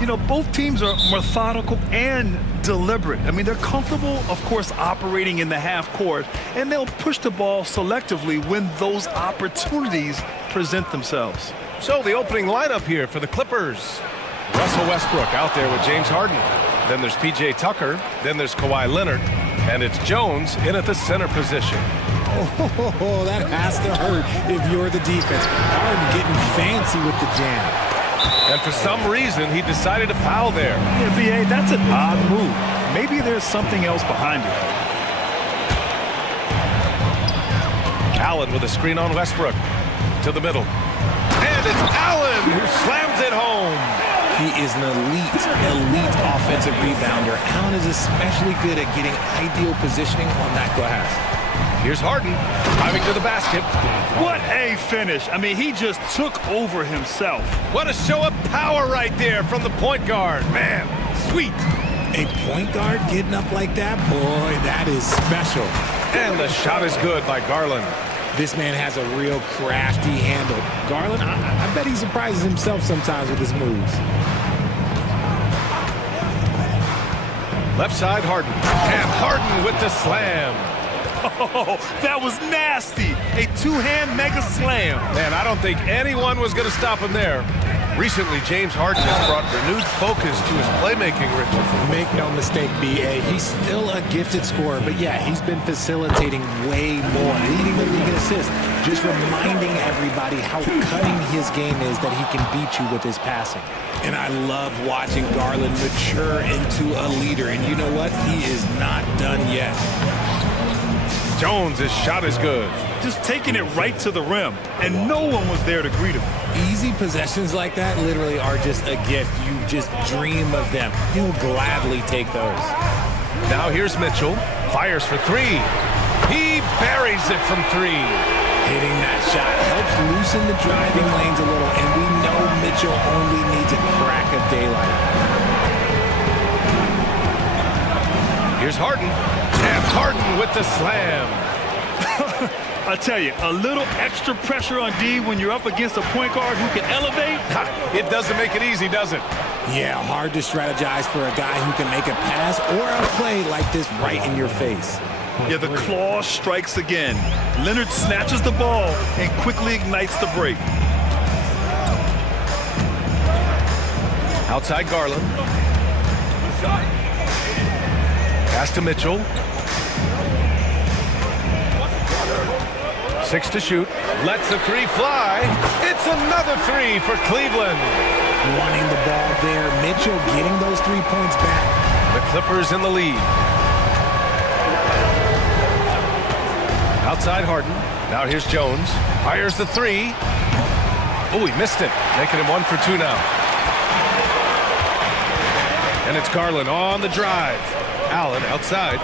You know, both teams are methodical and deliberate. I mean, they're comfortable, of course, operating in the half court, and they'll push the ball selectively when those opportunities present themselves. So the opening lineup here for the Clippers. Russell Westbrook out there with James Harden. Then there's P.J. Tucker. Then there's Kawhi Leonard. And it's Jones in at the center position. Oh, that has to hurt if you're the defense. Harden getting fancy with the jam. And for some reason, he decided to foul there. Yeah, B.A., that's an odd move. Maybe there's something else behind it. Allen with a screen on Westbrook. To the middle. And it's Allen who slams it home. He is an elite offensive rebounder. Allen is especially good at getting ideal positioning on that glass. Here's Harden driving to the basket. What a finish. I mean, he just took over himself. What a show of power right there from the point guard. Man, sweet. A point guard getting up like that? Boy, that is special. And the shot is good by Garland. This man has a real crafty handle. Garland, I bet he surprises himself sometimes with his moves. Left side, Harden. And Harden with the slam. Oh, that was nasty. A two-hand mega slam. Man, I don't think anyone was going to stop him there. Recently, James Harden has brought renewed focus to his playmaking ritual. Make no mistake, B.A., he's still a gifted scorer, but yeah, he's been facilitating way more, leading the league in assists, just reminding everybody how cutting his game is that he can beat you with his passing. And I love watching Garland mature into a leader, and you know what? He is not done yet. Jones, his shot is good. Just taking it right to the rim, and no one was there to greet him. Easy possessions like that literally are just a gift. You just dream of them. He'll gladly take those. Now here's Mitchell. Fires for three. He buries it from three. Hitting that shot helps loosen the driving lanes a little, and we know Mitchell only needs a crack of daylight. Here's Harden. And Harden with the slam. I tell you, a little extra pressure on D when you're up against a point guard who can elevate. It doesn't make it easy, does it? Yeah, hard to strategize for a guy who can make a pass or a play like this right in your face. Yeah, the claw strikes again. Leonard snatches the ball and quickly ignites the break. Outside Garland. Pass to Mitchell. 6 to shoot. Lets the three fly. It's another three for Cleveland. Wanting the ball there. Mitchell getting those 3 points back. The Clippers in the lead. Outside Harden. Now here's Jones. Fires the three. Oh, he missed it. Making him 1 for 2 now. And it's Garland on the drive. Allen outside.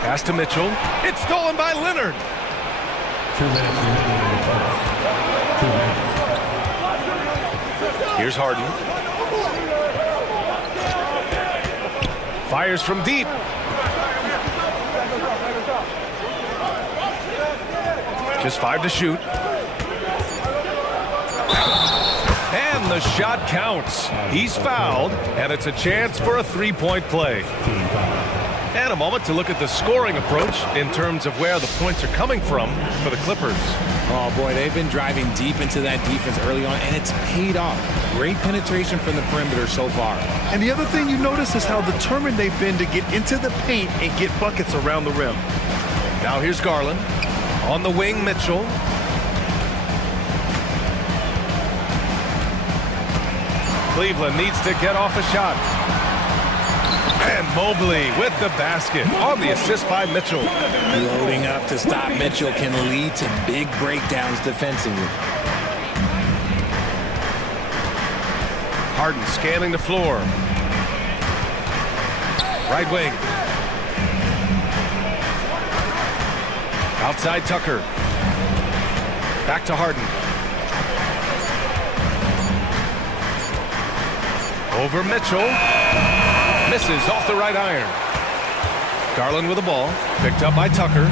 Pass to Mitchell. It's stolen by Leonard. 2 minutes remaining. 2 minutes. Here's Harden. Fires from deep. Just 5 to shoot. And the shot counts. He's fouled, and it's a chance for a three-point play. And a moment to look at the scoring approach in terms of where the points are coming from for the Clippers. Oh, boy, they've been driving deep into that defense early on, and it's paid off. Great penetration from the perimeter so far. And the other thing you notice is how determined they've been to get into the paint and get buckets around the rim. Now here's Garland. On the wing, Mitchell. Cleveland needs to get off a shot. And Mobley with the basket on the assist by Mitchell. Loading up to stop Mitchell can lead to big breakdowns defensively. Harden scanning the floor. Right wing. Outside Tucker. Back to Harden. Over Mitchell. Misses off the right iron. Garland with the ball. Picked up by Tucker.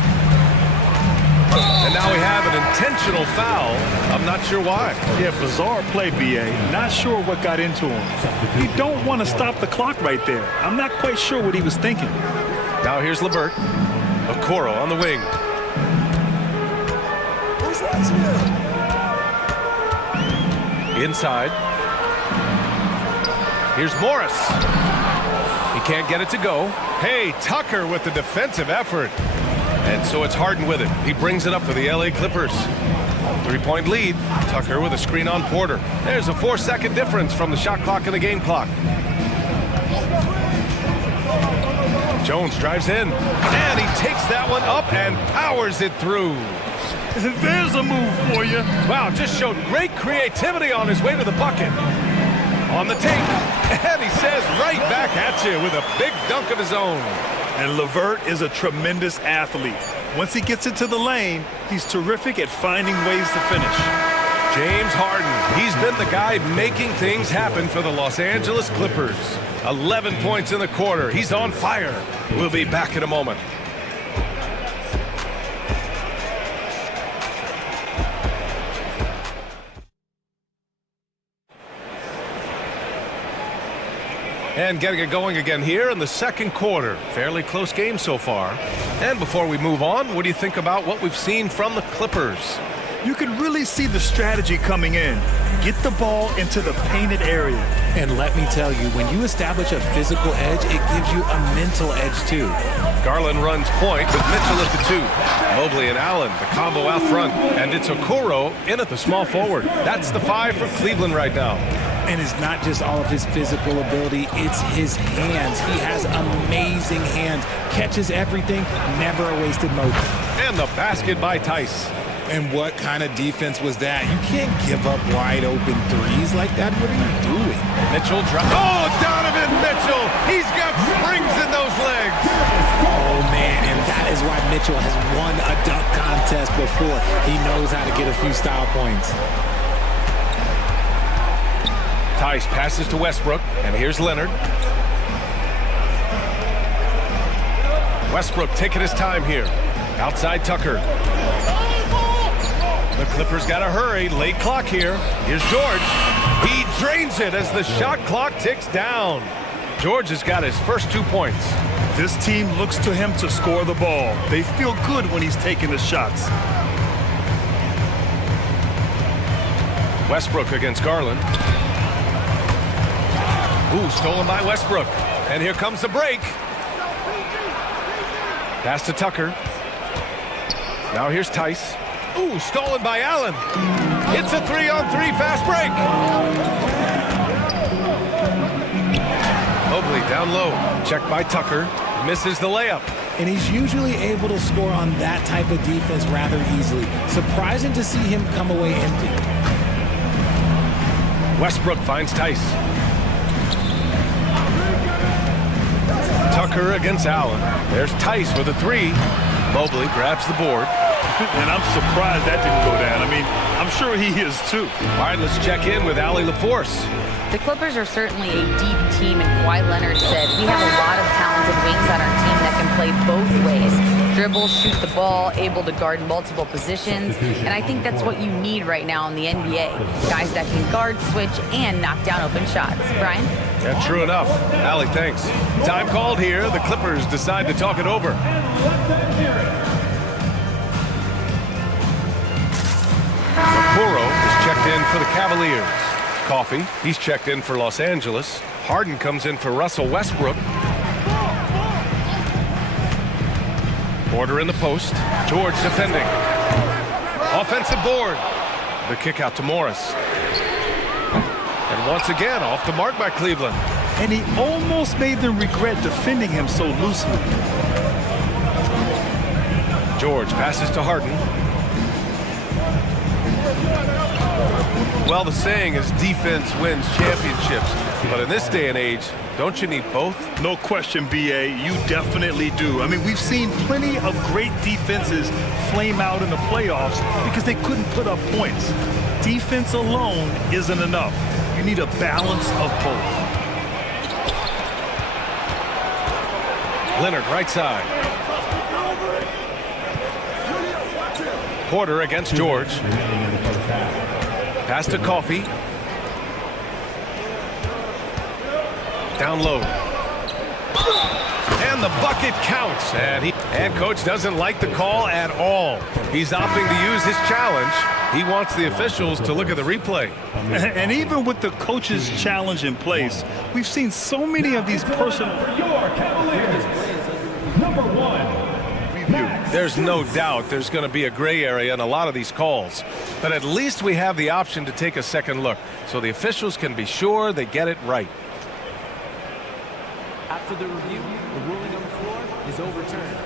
And now we have an intentional foul. I'm not sure why. Yeah, bizarre play, B.A. Not sure what got into him. You don't want to stop the clock right there. I'm not quite sure what he was thinking. Now here's Levert. Okoro on the wing. Inside. Here's Morris. He can't get it to go. Hey, Tucker with the defensive effort. And so it's Harden with it. He brings it up for the LA Clippers. 3-point lead. Tucker with a screen on Porter. There's a 4-second difference from the shot clock and the game clock. Jones drives in. And he takes that one up and powers it through. There's a move for you. Wow, just showed great creativity on his way to the bucket. On the tape. And he says right back at you with a big dunk of his own. And Levert is a tremendous athlete. Once he gets into the lane, he's terrific at finding ways to finish. James Harden, he's been the guy making things happen for the Los Angeles Clippers. 11 points in the quarter. He's on fire. We'll be back in a moment. And getting it going again here in the second quarter. Fairly close game so far. And before we move on, what do you think about what we've seen from the Clippers? You can really see the strategy coming in. Get the ball into the painted area. And let me tell you, when you establish a physical edge, it gives you a mental edge too. Garland runs point with Mitchell at the 2. Mobley and Allen, the combo out front. And it's Okoro in at the small forward. That's the 5 for Cleveland right now. And it's not just all of his physical ability, it's his hands. He has amazing hands. Catches everything, never a wasted motion. And the basket by Tice. And what kind of defense was that? You can't give up wide open threes like that. What are you doing? Mitchell drives. Oh, Donovan Mitchell! He's got springs in those legs. Oh, man, and that is why Mitchell has won a dunk contest before. He knows how to get a few style points. Tice passes to Westbrook, and here's Leonard. Westbrook taking his time here. Outside Tucker. The Clippers got to hurry. Late clock here. Here's George. He drains it as the shot clock ticks down. George has got his first 2 points. This team looks to him to score the ball. They feel good when he's taking the shots. Westbrook against Garland. Ooh, stolen by Westbrook. And here comes the break. Pass to Tucker. Now here's Tice. Ooh, stolen by Allen. It's a 3-on-3 fast break. Mobley down low. Checked by Tucker. Misses the layup. And he's usually able to score on that type of defense rather easily. Surprising to see him come away empty. Westbrook finds Tice. Tucker against Allen. There's Tice with a 3. Mobley grabs the board. And I'm surprised that didn't go down. I mean, I'm sure he is too. All right, let's check in with Allie LaForce. The Clippers are certainly a deep team, and Kawhi Leonard said, we have a lot of talented wings on our team that can play both ways. Dribble, shoot the ball, able to guard multiple positions, and I think that's what you need right now in the NBA. Guys that can guard, switch, and knock down open shots. Brian? Yeah, true enough. Allie, thanks. Time called here. The Clippers decide to talk it over. Okoro is checked in for the Cavaliers. Coffey, he's checked in for Los Angeles. Harden comes in for Russell Westbrook. Porter in the post. George defending. Offensive board. The kick out to Morris. And once again, off the mark by Cleveland. And he almost made them regret defending him so loosely. George passes to Harden. Well, the saying is defense wins championships. But in this day and age, don't you need both? No question, B.A. You definitely do. I mean, we've seen plenty of great defenses flame out in the playoffs because they couldn't put up points. Defense alone isn't enough. You need a balance of both. Leonard, right side. quarter against George. Pass to Coffey. Down low. And the bucket counts. And coach doesn't like the call at all. He's opting to use his challenge. He wants the officials to look at the replay. And even with the coach's challenge in place, we've seen so many of these personal... Number 1. There's no doubt there's going to be a gray area in a lot of these calls. But at least we have the option to take a second look, so the officials can be sure they get it right. After the review, the ruling on the floor is overturned.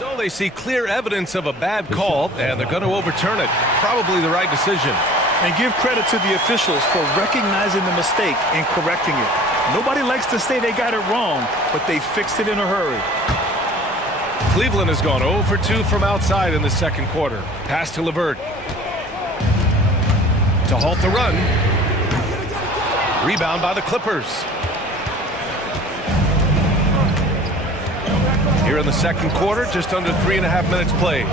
So they see clear evidence of a bad call, and they're going to overturn it. Probably the right decision. And give credit to the officials for recognizing the mistake and correcting it. Nobody likes to say they got it wrong, but they fixed it in a hurry. Cleveland has gone 0 for 2 from outside in the second quarter. Pass to LeVert. To halt the run. Rebound by the Clippers. Here in the second quarter, just under 3.5 minutes played.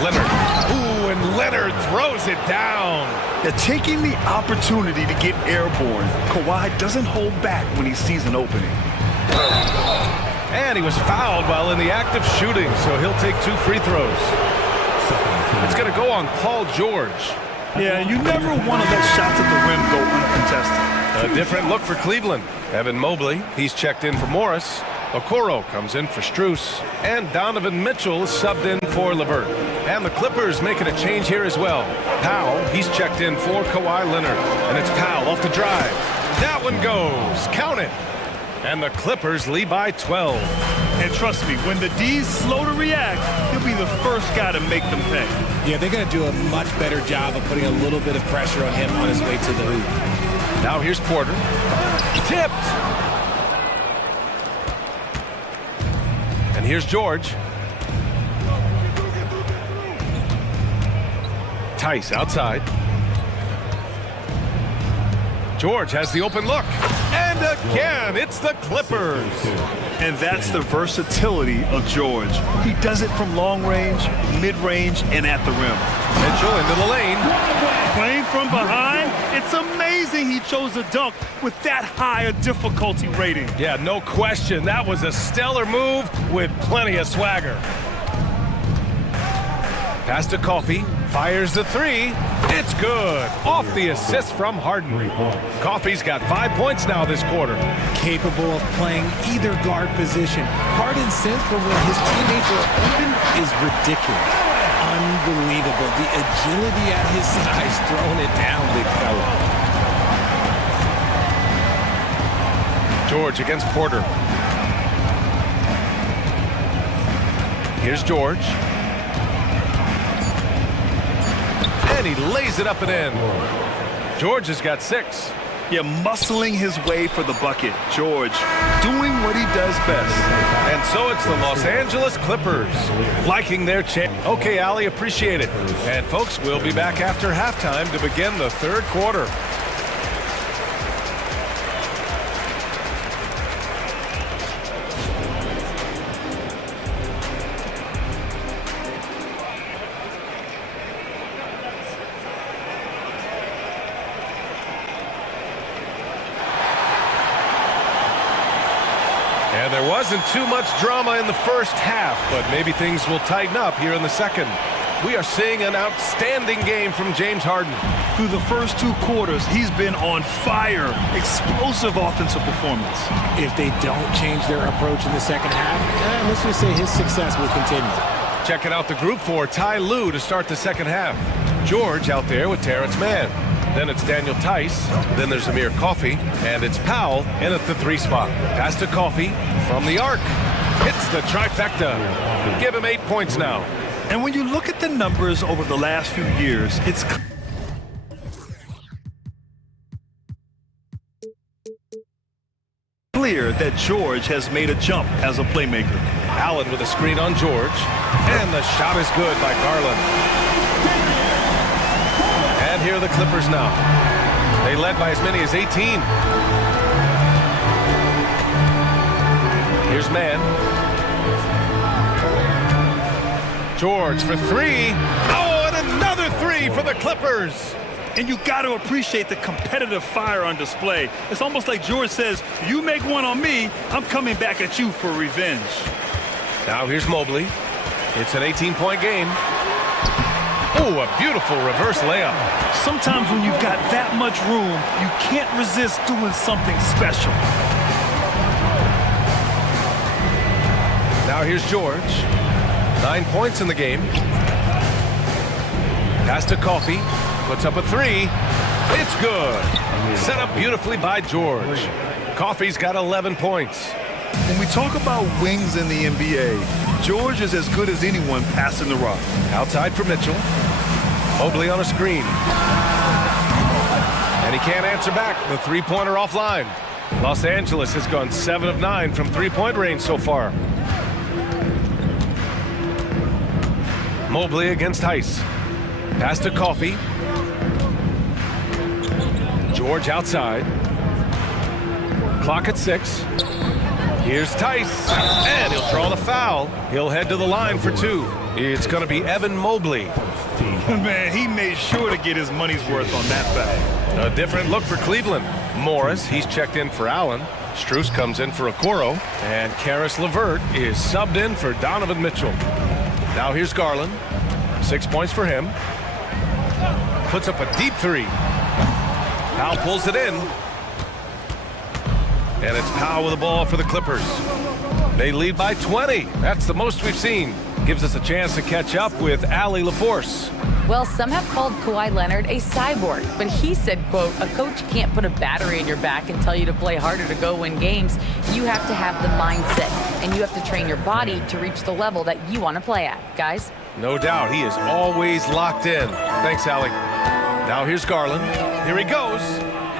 Leonard. Ooh, and Leonard throws it down. They're taking the opportunity to get airborne. Kawhi doesn't hold back when he sees an opening. And he was fouled while in the act of shooting, so he'll take 2 free throws. It's going to go on Paul George. Yeah, you never want to let shots at the rim go uncontested. A different look for Cleveland. Evan Mobley, he's checked in for Morris. Okoro comes in for Strus. And Donovan Mitchell is subbed in for LeVert. And the Clippers making a change here as well. Powell, he's checked in for Kawhi Leonard. And it's Powell off the drive. That one goes. Count it. And the Clippers lead by 12. And trust me, when the D's slow to react, he'll be the first guy to make them pay. Yeah, they're going to do a much better job of putting a little bit of pressure on him on his way to the hoop. Now here's Porter. Tipped. And here's George. Tice outside. George has the open look. And again, it's the Clippers. And that's the versatility of George. He does it from long range, mid-range, and at the rim. Mitchell into the lane. Playing from behind, it's amazing he chose a dunk with that high a difficulty rating. Yeah, no question. That was a stellar move with plenty of swagger. Pass to Coffey. Fires the 3. It's good. Off the assist from Harden. Coffey's got 5 points now this quarter. Capable of playing either guard position. Harden's sense for when his teammates are open is ridiculous. Unbelievable. The agility at his size, throwing it down, big fella. George against Porter. Here's George. And he lays it up and in. George has got 6. Yeah, muscling his way for the bucket. George doing what he does best. And so it's the Los Angeles Clippers liking their chance. Okay, Ali, appreciate it. And folks, we'll be back after halftime to begin the third quarter. And there wasn't too much drama in the first half, but maybe things will tighten up here in the second. We are seeing an outstanding game from James Harden. Through the first 2 quarters, he's been on fire. Explosive offensive performance. If they don't change their approach in the second half, let's just say his success will continue. Checking out the group for Ty Lue to start the second half. George out there with Terrence Mann. Then it's Daniel Tice. Then there's Amir Coffey. And it's Powell in at the 3 spot. Pass to Coffey from the arc. Hits the trifecta. Give him 8 points now. And when you look at the numbers over the last few years, it's clear that George has made a jump as a playmaker. Allen with a screen on George. And the shot is good by Garland. And here are the Clippers now. They led by as many as 18. Here's Mann. George for three. Oh, and another three for the Clippers. And you got to appreciate the competitive fire on display. It's almost like George says, you make one on me, I'm coming back at you for revenge. Now here's Mobley. It's an 18-point game. Oh, a beautiful reverse layup. Sometimes when you've got that much room, you can't resist doing something special. Now here's George. 9 points in the game. Pass to Coffey. Puts up a three. It's good. Set up beautifully by George. Coffey's got 11 points. When we talk about wings in the NBA, George is as good as anyone passing the rock. Outside for Mitchell. Mobley on a screen. And he can't answer back. The three-pointer offline. Los Angeles has gone 7 of 9 from three-point range so far. Mobley against Heiss. Pass to Coffey. George outside. Clock at 6. Here's Tice. And he'll draw the foul. He'll head to the line for two. It's going to be Evan Mobley. Man, he made sure to get his money's worth on that foul. A different look for Cleveland. Morris, he's checked in for Allen. Strus comes in for Okoro. And Karis LeVert is subbed in for Donovan Mitchell. Now here's Garland. 6 points for him. Puts up a deep three. Powell pulls it in. And it's Powell with the ball for the Clippers. They lead by 20. That's the most we've seen. Gives us a chance to catch up with Allie LaForce. Well, some have called Kawhi Leonard a cyborg, but he said, quote, a coach can't put a battery in your back and tell you to play harder to go win games. You have to have the mindset, and you have to train your body to reach the level that you want to play at, guys. No doubt, he is always locked in. Thanks, Allie. Now here's Garland. Here he goes.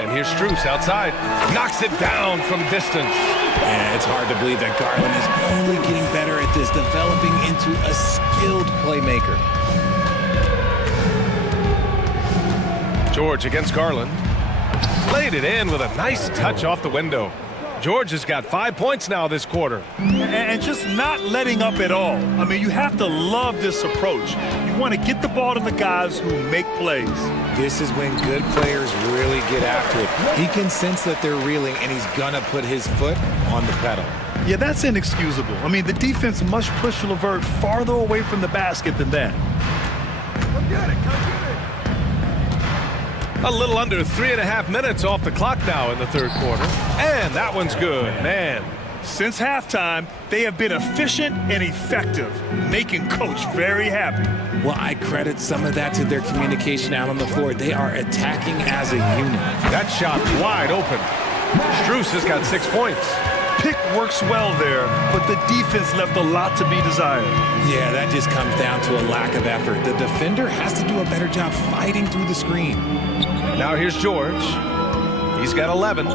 And here's Strus outside. Knocks it down from distance. Yeah, it's hard to believe that Garland is only getting better at this, developing into a skilled playmaker. George against Garland. Laid it in with a nice touch off the window. George has got 5 points now this quarter. And just not letting up at all. I mean, you have to love this approach. You want to get the ball to the guys who make plays. This is when good players really get after it. He can sense that they're reeling, and he's going to put his foot on the pedal. Yeah, that's inexcusable. I mean, the defense must push LeVert farther away from the basket than that. Come get it, come get it. A little under 3.5 minutes off the clock now in the third quarter. And that one's good, man. Since halftime, they have been efficient and effective, making Coach very happy. Well, I credit some of that to their communication out on the floor. They are attacking as a unit. That shot wide open. Strus has got 6 points. Pick works well there, but the defense left a lot to be desired. Yeah, that just comes down to a lack of effort. The defender has to do a better job fighting through the screen. Now here's George. He's got 11.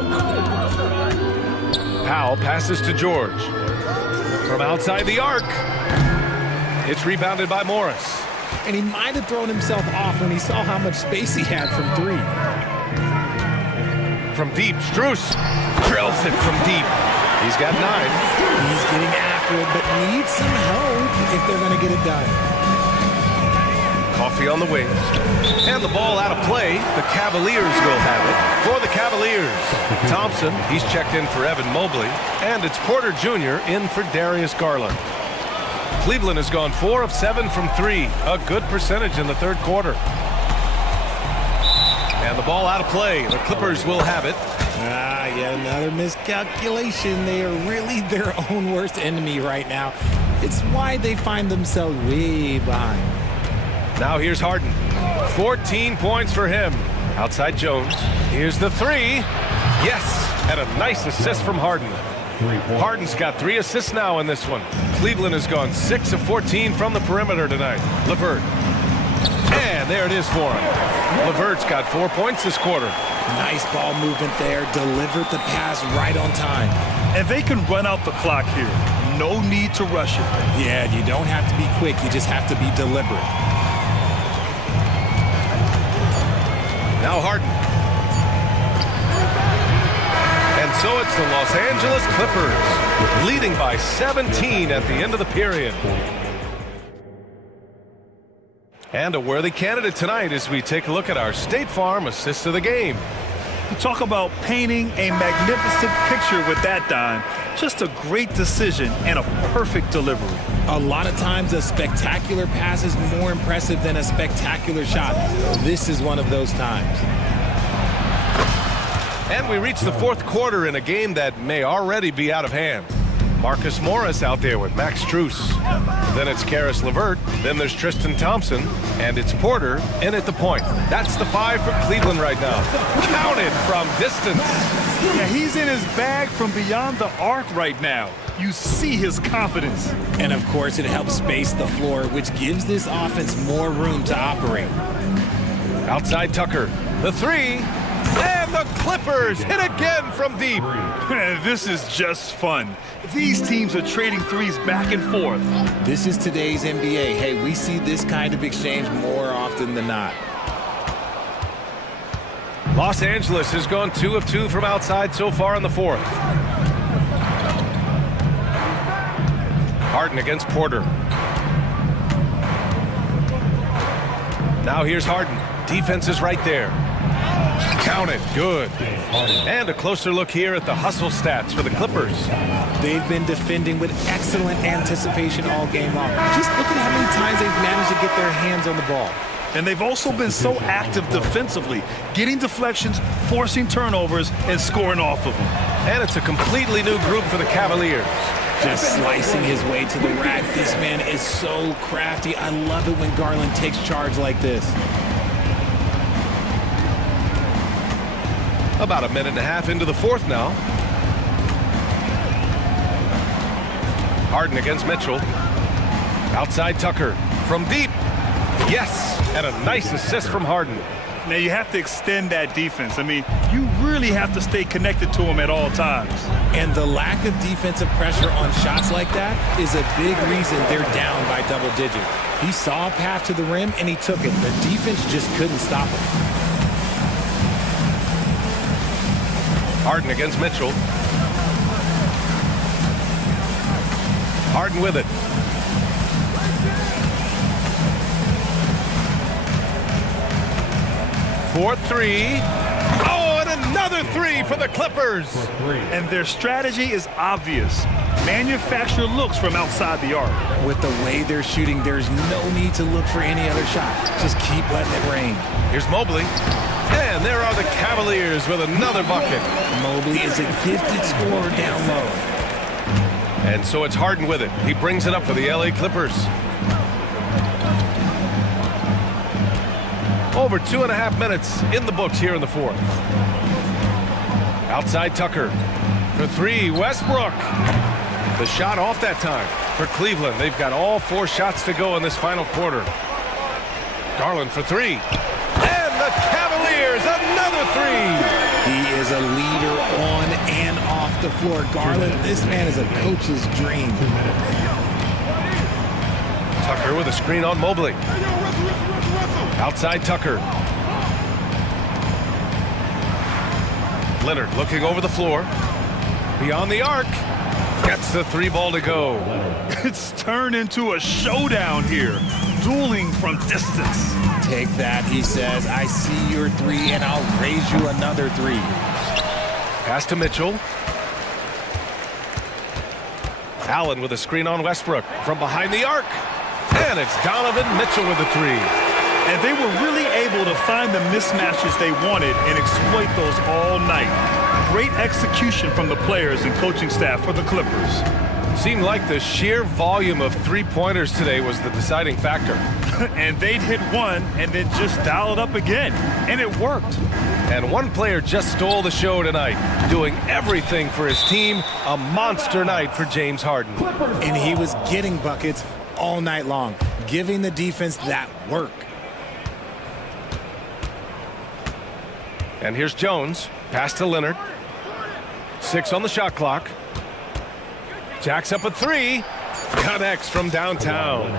Powell passes to George. From outside the arc. It's rebounded by Morris. And he might have thrown himself off when he saw how much space he had from three. From deep, Strus drills it from deep. He's got 9. He's getting after it, but needs some help if they're going to get it done. Coffey on the wing. And the ball out of play. The Cavaliers will have it. For the Cavaliers, Thompson, he's checked in for Evan Mobley. And it's Porter Jr. in for Darius Garland. Cleveland has gone 4 of 7 from 3. A good percentage in the third quarter. And the ball out of play. The Clippers will have it. Yet another miscalculation. They are really their own worst enemy right now. It's why they find themselves way behind. Now here's Harden. 14 points for him. Outside Jones. Here's the three. Yes, and a nice assist from Harden. Harden's got 3 assists now in this one. Cleveland has gone 6 of 14 from the perimeter tonight. LeVert. And there it is for him. LeVert's got 4 points this quarter. Nice ball movement there. Delivered the pass right on time. And they can run out the clock here. No need to rush it. Yeah, you don't have to be quick. You just have to be deliberate. Now Harden. And so it's the Los Angeles Clippers leading by 17 at the end of the period. And a worthy candidate tonight as we take a look at our State Farm assist of the game. You talk about painting a magnificent picture with that dime. Just a great decision and a perfect delivery. A lot of times a spectacular pass is more impressive than a spectacular shot. This is one of those times. And we reach the fourth quarter in a game that may already be out of hand. Marcus Morris out there with Max Strus. Then it's Karis LeVert. Then there's Tristan Thompson. And it's Porter in at the point. That's the 5 for Cleveland right now. Counted from distance. Yeah, he's in his bag from beyond the arc right now. You see his confidence. And of course, it helps space the floor, which gives this offense more room to operate. Outside Tucker. The 3. And the Clippers hit again from deep. This is just fun. These teams are trading threes back and forth. This is today's NBA. Hey, we see this kind of exchange more often than not. Los Angeles has gone 2 of 2 from outside so far in the fourth. Harden against Porter. Now here's Harden. Defense is right there. Counted. Good. And a closer look here at the hustle stats for the Clippers. They've been defending with excellent anticipation all game long. Just look at how many times they've managed to get their hands on the ball. And they've also been so active defensively, getting deflections, forcing turnovers, and scoring off of them. And it's a completely new group for the Cavaliers. Just slicing his way to the rack. This man is so crafty. I love it when Garland takes charge like this. About a minute and a half into the fourth now. Harden against Mitchell. Outside Tucker. From deep. Yes. And a nice assist from Harden. Now you have to extend that defense. I mean, you really have to stay connected to him at all times. And the lack of defensive pressure on shots like that is a big reason they're down by double digits. He saw a path to the rim and he took it. The defense just couldn't stop him. Harden against Mitchell. Harden with it. Fourth 3. Oh, and another 3 for the Clippers. And their strategy is obvious. Manufacture looks from outside the arc. With the way they're shooting, there's no need to look for any other shot. Just keep letting it rain. Here's Mobley. And there are the Cavaliers with another bucket. Mobley is a gifted scorer down low. And so it's Harden with it. He brings it up for the LA Clippers. Over 2.5 minutes in the books here in the fourth. Outside Tucker. For 3, Westbrook. The shot off that time for Cleveland. They've got all 4 shots to go in this final quarter. Garland for 3. And the Cavaliers, another 3. He is a leader on and off the floor. Garland, this man is a coach's dream. Tucker with a screen on Mobley. Outside Tucker. Leonard looking over the floor. Beyond the arc. Gets the 3 ball to go. It's turned into a showdown here. Dueling from distance. Take that, he says. I see your 3 and I'll raise you another 3. Pass to Mitchell. Allen with a screen on Westbrook from behind the arc. And it's Donovan Mitchell with the 3. And they were really able to find the mismatches they wanted and exploit those all night. Great execution from the players and coaching staff for the Clippers. Seemed like the sheer volume of 3-pointers today was the deciding factor. And they'd hit one and then just dial it up again. And it worked. And one player just stole the show tonight, doing everything for his team. A monster night for James Harden. And he was getting buckets all night long, giving the defense that work. And here's Jones. Pass to Leonard. 6 on the shot clock. Jacks up a 3. Connects from downtown.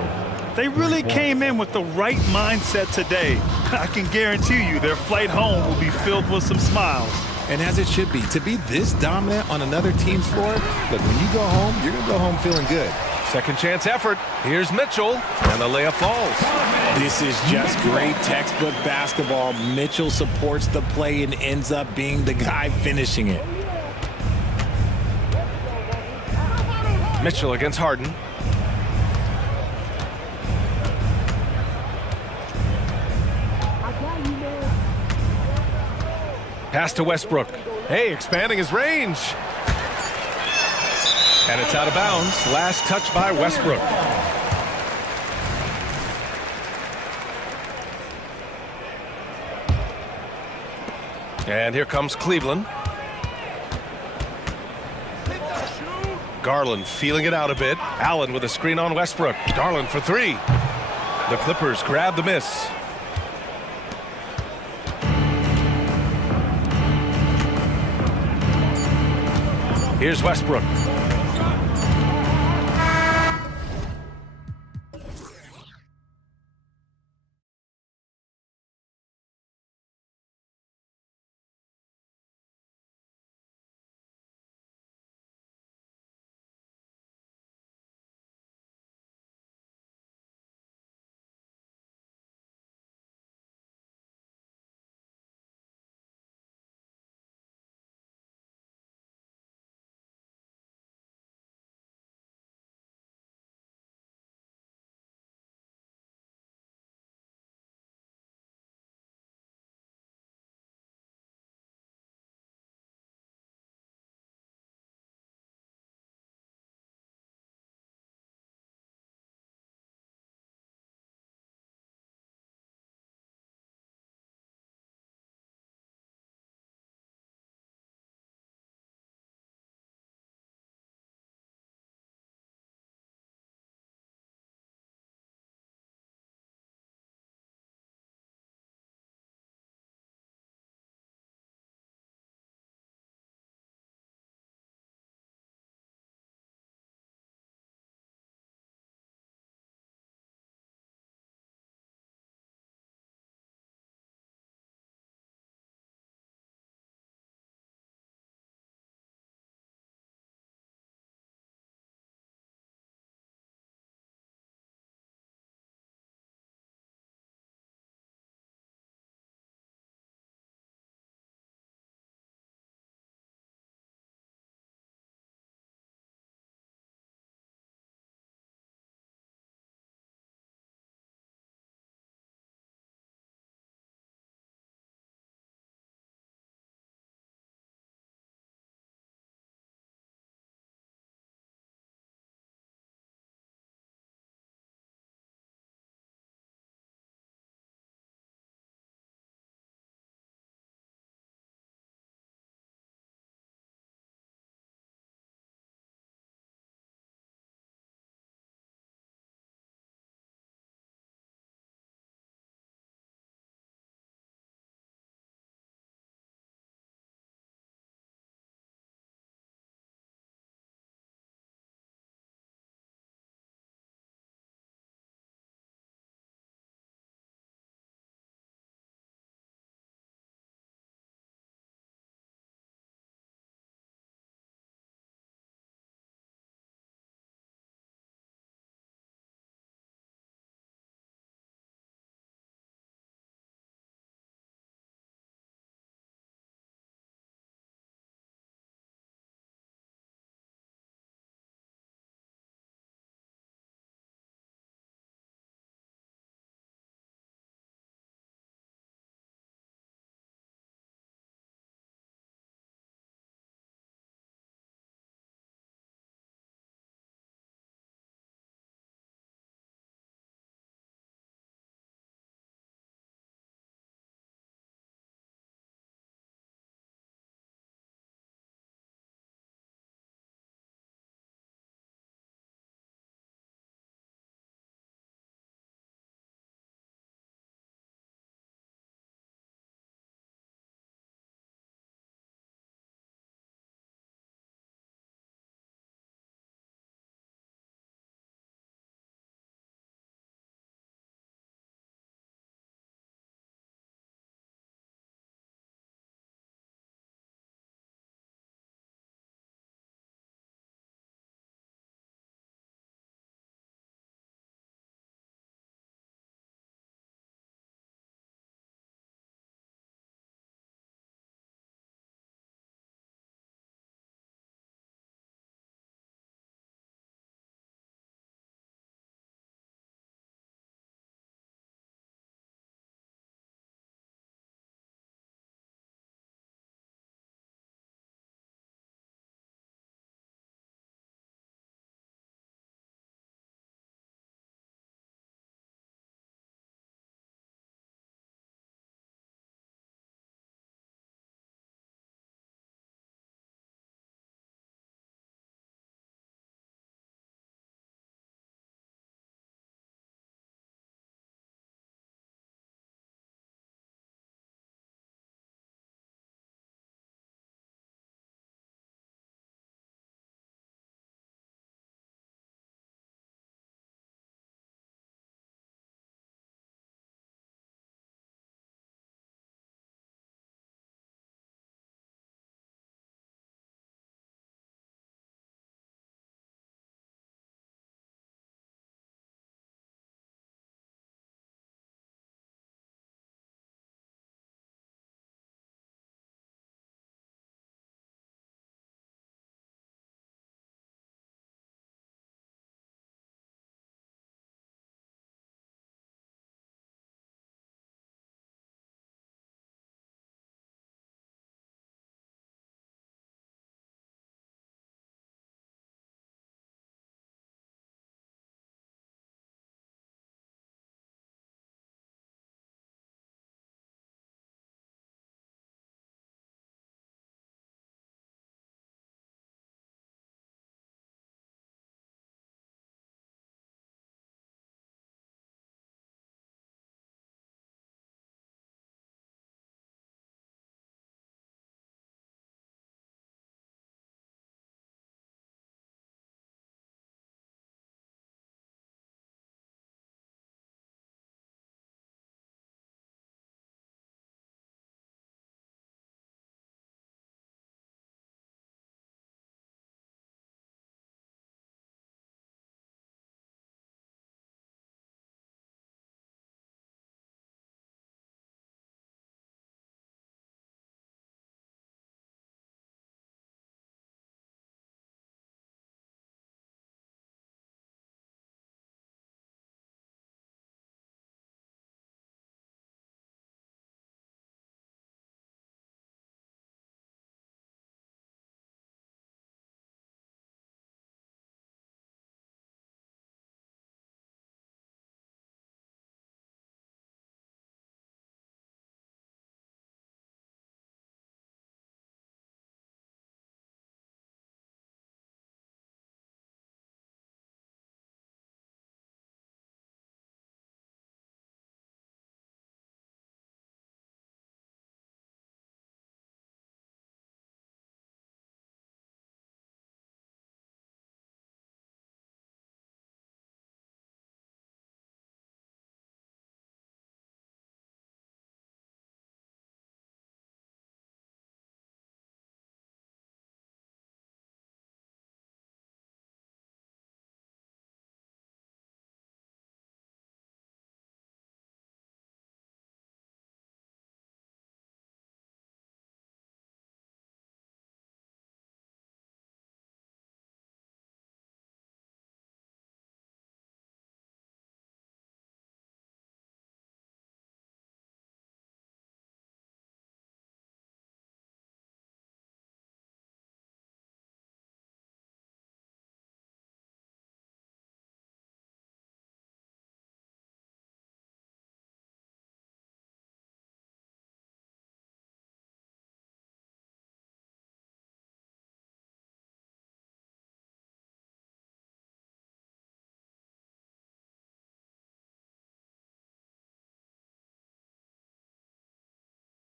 They really came in with the right mindset today. I can guarantee you their flight home will be filled with some smiles. And as it should be, to be this dominant on another team's floor, look, when you go home, you're going to go home feeling good. Second chance effort. Here's Mitchell, and the layup falls. This is just great textbook basketball. Mitchell supports the play and ends up being the guy finishing it. Mitchell against Harden. Pass to Westbrook. Hey, expanding his range. And it's out of bounds. Last touch by Westbrook. And here comes Cleveland. Garland feeling it out a bit. Allen with a screen on Westbrook. Garland for three. The Clippers grab the miss. Here's Westbrook.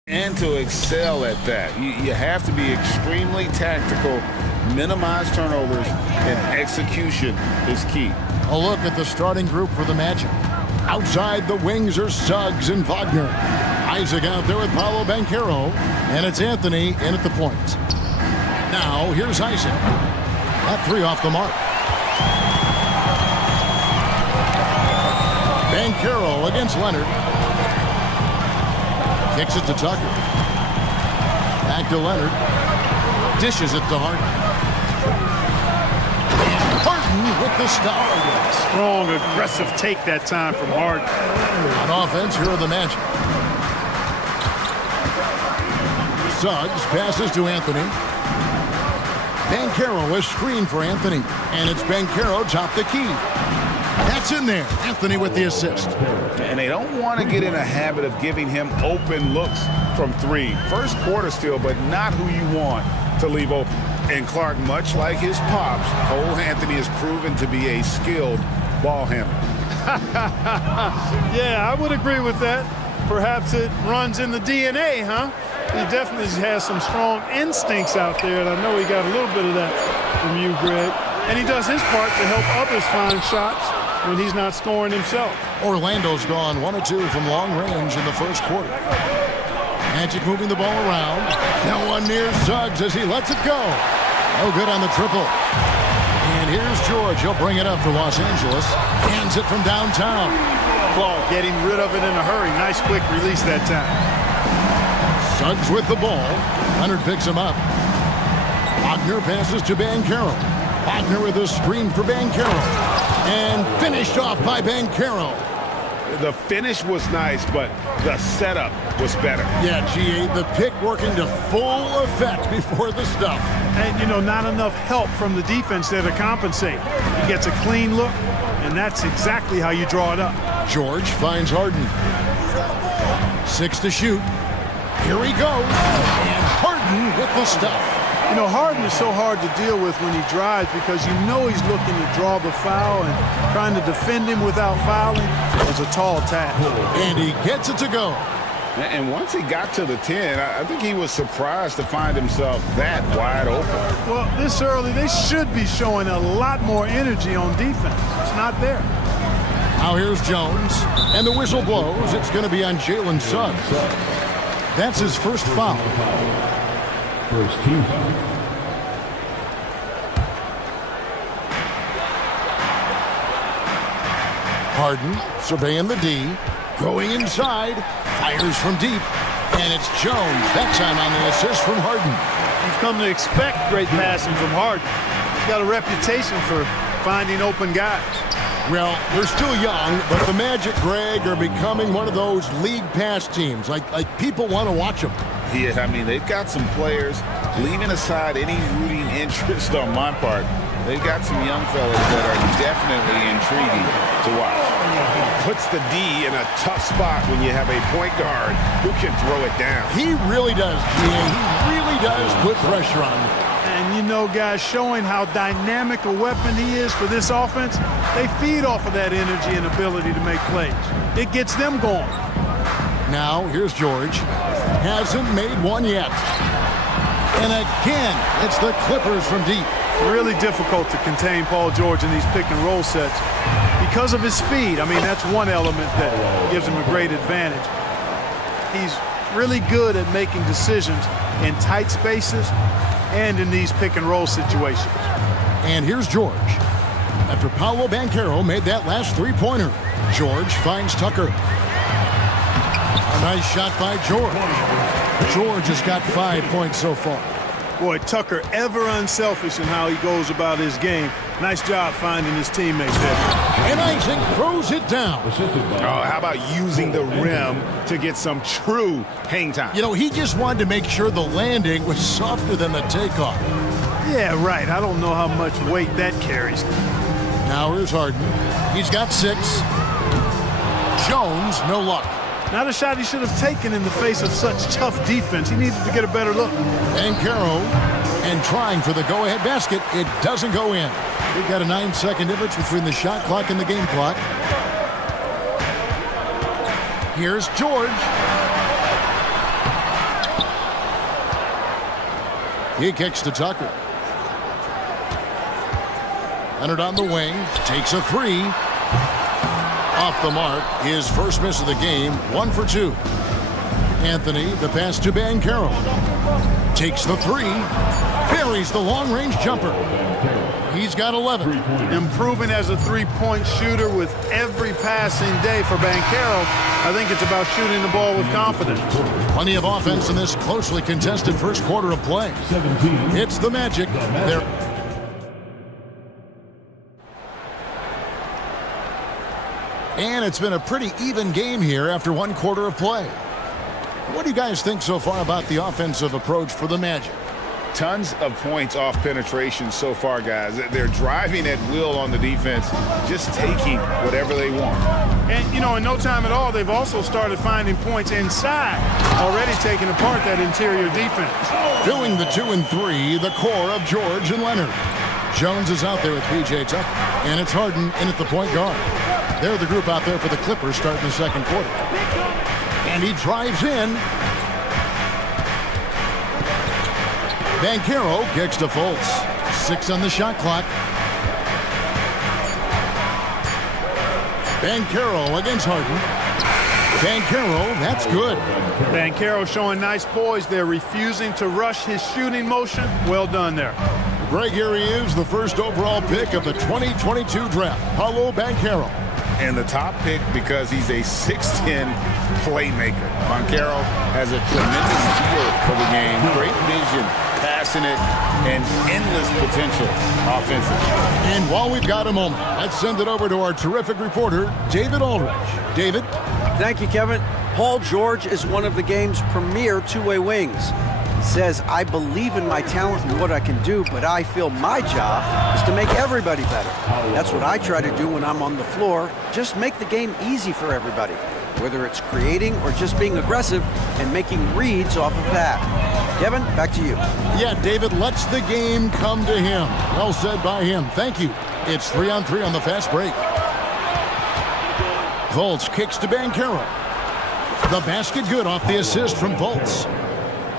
And to excel at that, you have to be extremely tactical, minimize turnovers, and execution is key. A look at the starting group for the Magic. Outside the wings are Suggs and Wagner. Isaac out there with Paolo Banchero, and it's Anthony in at the point. Now, here's Isaac. That three off the mark. Banchero against Leonard. Kicks it to Tucker. Back to Leonard. Dishes it to Harden. And Harden with the stop. Strong, aggressive take that time from Harden. On offense, here are the Magic. Suggs passes to Anthony. Banchero is screened for Anthony. And it's Banchero top the key. That's in there. Anthony with the assist. And they don't want to get in a habit of giving him open looks from three. First quarter still, but not who you want to leave open. And Clark, much like his pops, Cole Anthony has proven to be a skilled ball handler. Yeah, I would agree with that. Perhaps it runs in the DNA, huh? He definitely has some strong instincts out there, and I know he got a little bit of that from you, Greg. And he does his part to help others find shots when he's not scoring himself. Orlando's gone 1 of 2 from long range in the first quarter. Magic moving the ball around. Now one near Suggs as he lets it go. No good on the triple. And here's George. He'll bring it up for Los Angeles. Hands it from downtown. Ball getting rid of it in a hurry. Nice quick release that time. Suggs with the ball. Leonard picks him up. Wagner passes to Banchero. Wagner with a screen for Banchero. And finished off by Banchero. The finish was nice, but the setup was better. Yeah, G8, the pick working to full effect before the stuff. And, you know, not enough help from the defense there to compensate. He gets a clean look, and that's exactly how you draw it up. George finds Harden. 6 to shoot. Here he goes. And Harden with the stuff. You know, Harden is so hard to deal with when he drives because you know he's looking to draw the foul, and trying to defend him without fouling is a tall task. And he gets it to go. And once he got to the 10, I think he was surprised to find himself that wide open. Well, this early, they should be showing a lot more energy on defense. It's not there. Now here's Jones. And the whistle blows. It's going to be on Jalen Suggs. That's his first foul. First team. Harden surveying the D. Going inside. Fires from deep. And it's Jones. That time on the assist from Harden. You've come to expect great passing from Harden. He's got a reputation for finding open guys. Well, they're still young, but the Magic, Greg, are becoming one of those league pass teams. Like people want to watch them. Yeah, I mean, they've got some players, leaving aside any rooting interest on my part, they've got some young fellas that are definitely intriguing to watch. Puts the D in a tough spot when you have a point guard who can throw it down. He really does, G.A. He really does put pressure on them. And, you know, guys, showing how dynamic a weapon he is for this offense, they feed off of that energy and ability to make plays. It gets them going. Now, here's George. Hasn't made one yet. And again, it's the Clippers from deep. Really difficult to contain Paul George in these pick and roll sets because of his speed. I mean, that's one element that gives him a great advantage. He's really good at making decisions in tight spaces and in these pick and roll situations. And here's George. After Paolo Banchero made that last three-pointer, George finds Tucker. A nice shot by George. George has got 5 points so far. Boy, Tucker ever unselfish in how he goes about his game. Nice job finding his teammates there. And Isaac throws it down. Oh, how about using the rim to get some true hang time? You know, he just wanted to make sure the landing was softer than the takeoff. Yeah, right. I don't know how much weight that carries. Now here's Harden. He's got 6. Jones, no luck. Not a shot he should have taken in the face of such tough defense. He needed to get a better look. Banchero, and trying for the go-ahead basket. It doesn't go in. We've got a 9-second difference between the shot clock and the game clock. Here's George. He kicks to Tucker. Leonard on the wing, takes a three. Off the mark, his first miss of the game, 1 for 2. Anthony, the pass to Banchero. Takes the three, buries the long-range jumper. He's got 11. Improving as a three-point shooter with every passing day for Banchero. I think it's about shooting the ball with confidence. Plenty of offense in this closely contested first quarter of play. It's the Magic. They're And it's been a pretty even game here after 1 quarter of play. What do you guys think so far about the offensive approach for the Magic? Tons of points off penetration so far, guys. They're driving at will on the defense, just taking whatever they want. And, you know, in no time at all, they've also started finding points inside, already taking apart that interior defense. Filling the 2 and 3, the core of George and Leonard. Jones is out there with P.J. Tucker, and it's Harden in at the point guard. They're the group out there for the Clippers starting the second quarter. And he drives in. Banchero kicks to Fultz. 6 on the shot clock. Banchero against Harden. Banchero, that's good. Banchero showing nice poise there, refusing to rush his shooting motion. Well done there. Greg, here he is, the first overall pick of the 2022 draft, Paolo Banchero. And the top pick because he's a 6'10 playmaker. Banchero has a tremendous feel for the game, great vision, passionate, and endless potential offensively. And while we've got a moment, let's send it over to our terrific reporter, David Aldridge. David? Thank you, Kevin. Paul George is one of the game's premier two-way wings. He says, I believe in my talent and what I can do, but I feel my job is to make everybody better. That's what I try to do when I'm on the floor. Just make the game easy for everybody, whether it's creating or just being aggressive and making reads off of that. Kevin, back to you. Yeah, David lets the game come to him. Well said by him. Thank you. It's 3-on-3 on the fast break. Fultz kicks to Banchero. The basket good off the assist from Fultz.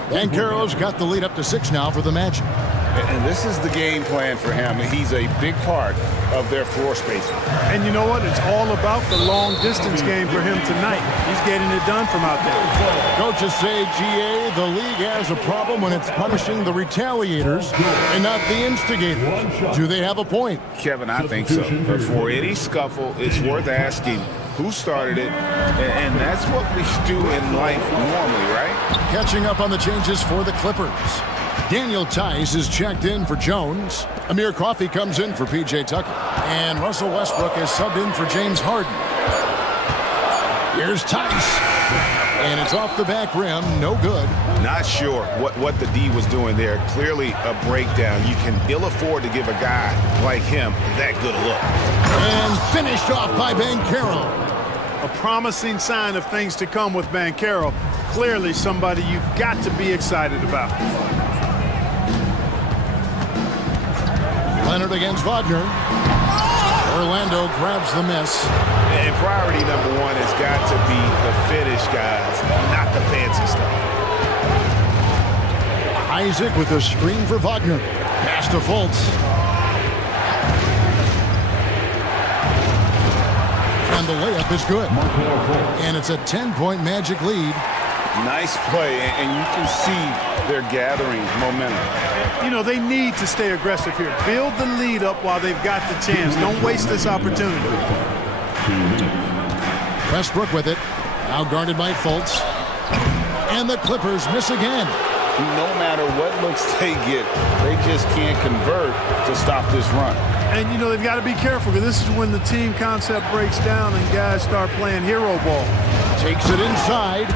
Banchero's got the lead up to 6 now for the Magic. And this is the game plan for him. He's a big part of their floor spacing. And you know what? It's all about the long distance game for him tonight. He's getting it done from out there. Coaches say, GA, the league has a problem when it's punishing the retaliators and not the instigators. Do they have a point? Kevin, I think so. Before any scuffle, it's worth asking who started it, and that's what we do in life normally, right? Catching up on the changes for the Clippers. Daniel Tice is checked in for Jones. Amir Coffey comes in for P.J. Tucker. And Russell Westbrook is subbed in for James Harden. Here's Tice. And it's off the back rim, no good. Not sure what the D was doing there. Clearly a breakdown. You can ill afford to give a guy like him that good a look. And finished off by Banchero. A promising sign of things to come with Banchero. Clearly somebody you've got to be excited about. Leonard against Wagner. Orlando grabs the miss. And priority number one has got to be the finish, guys, not the fancy stuff. Isaac with a screen for Wagner. Pass to Fultz. And the layup is good. And it's a 10-point Magic lead. Nice play, and you can see they're gathering momentum. You know, they need to stay aggressive here. Build the lead up while they've got the chance. Don't waste this opportunity. Westbrook with it. Now guarded by Fultz. And the Clippers miss again. No matter what looks they get, they just can't convert to stop this run. And, you know, they've got to be careful because this is when the team concept breaks down and guys start playing hero ball. Takes it inside.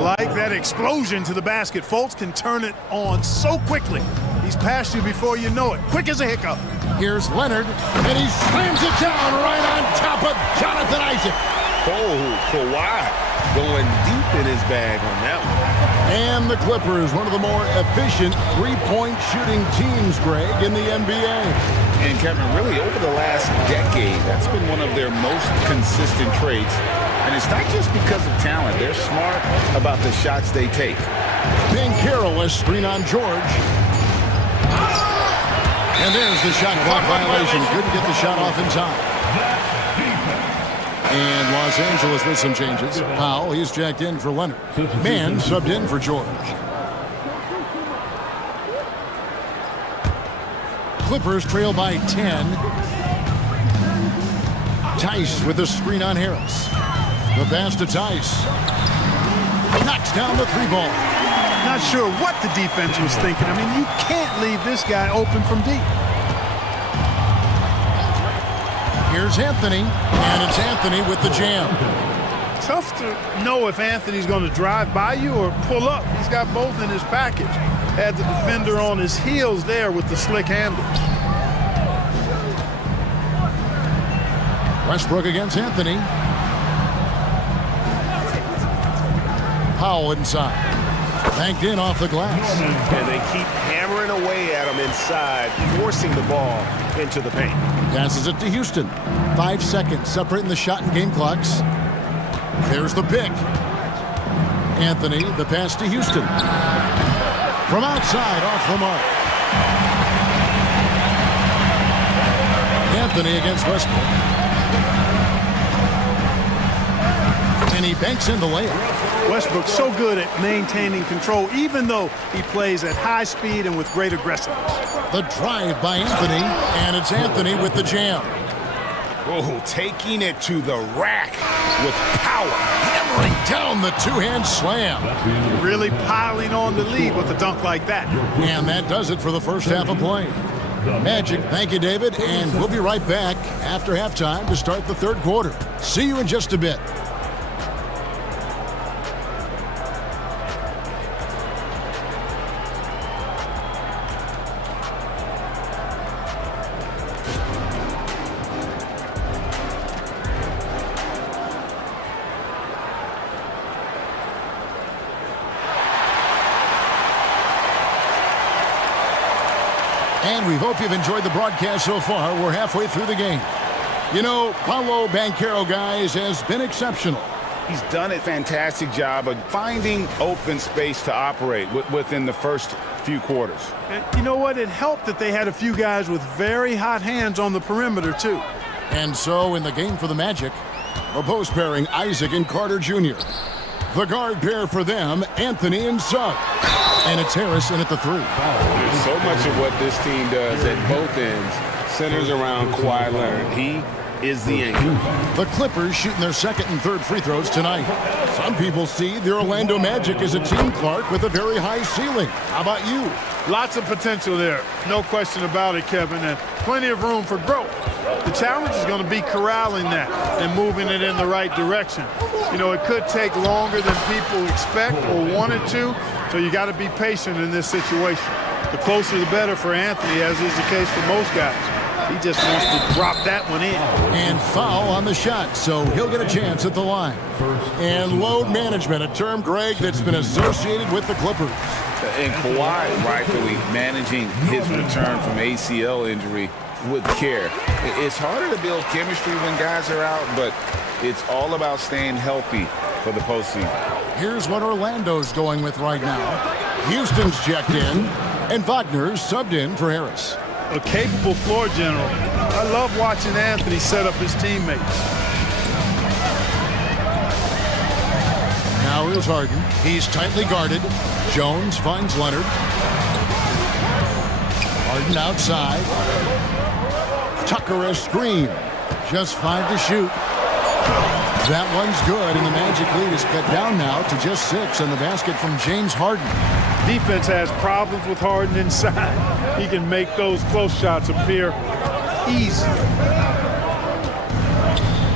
Like that explosion to the basket. Fultz can turn it on so quickly. He's past you before you know it. Quick as a hiccup. Here's Leonard, and he slams it down right on top of Jonathan Isaac. Oh, Kawhi going deep in his bag on that one. And the Clippers, one of the more efficient three-point shooting teams, Greg, in the NBA. And Kevin, really over the last decade, that's been one of their most consistent traits. And it's not just because of talent. They're smart about the shots they take. Banchero, a screen on George. And there's the shot clock violation. Couldn't get the shot off in time. And Los Angeles with some changes. Powell, he's jacked in for Leonard. Mann subbed in for George. Clippers trail by 10. Tice with the screen on Harris. The pass to Tice. Knocks down the three ball. Not sure what the defense was thinking. I mean, you can't leave this guy open from deep. Here's Anthony, and it's Anthony with the jam. Tough to know if Anthony's going to drive by you or pull up. He's got both in his package. Had the defender on his heels there with the slick handle. Westbrook against Anthony. Powell inside. Banked in off the glass. And they keep hammering away at him inside, forcing the ball into the paint. Passes it to Houston. 5 seconds separating the shot and game clocks. There's the pick. Anthony, the pass to Houston. From outside, off the mark. Anthony against Westbrook. And he banks in the layup. Westbrook's so good at maintaining control, even though he plays at high speed and with great aggressiveness. The drive by Anthony, and it's Anthony with the jam. Oh, taking it to the rack with power. Hammering down the two-hand slam. Really piling on the lead with a dunk like that. And that does it for the first half of play. Magic, thank you, David, and we'll be right back after halftime to start the third quarter. See you in just a bit. And we hope you've enjoyed the broadcast so far. We're halfway through the game. You know, Paolo Banchero, guys, has been exceptional. He's done a fantastic job of finding open space to operate within the first few quarters. And you know what? It helped that they had a few guys with very hot hands on the perimeter, too. And so in the game for the Magic, a post pairing Isaac and Carter Jr. The guard pair for them, Anthony and Suggs. And it's Harris in at the three. So much of what this team does at both ends centers around Kawhi Leonard. He is the anchor. The Clippers shooting their second and third free throws tonight. Some people see the Orlando Magic as a team, Clark, with a very high ceiling. How about you? Lots of potential there. No question about it, Kevin, and plenty of room for growth. The challenge is going to be corralling that and moving it in the right direction. You know, it could take longer than people expect or wanted to, so you got to be patient in this situation. The closer the better for Anthony, as is the case for most guys. He just wants to drop that one in. And foul on the shot, so he'll get a chance at the line. And load management, a term, Greg, that's been associated with the Clippers. And Kawhi rightfully managing his return from ACL injury with care. It's harder to build chemistry when guys are out, but it's all about staying healthy for the postseason. Here's what Orlando's going with right now. Houston's checked in, and Wagner's subbed in for Harris. A capable floor general. I love watching Anthony set up his teammates. Now here's Harden. He's tightly guarded. Jones finds Leonard. Harden outside. Tucker a screen. Just 5 to shoot. That one's good, and the Magic lead is cut down now to just 6 on the basket from James Harden. Defense has problems with Harden inside. He can make those close shots appear easy.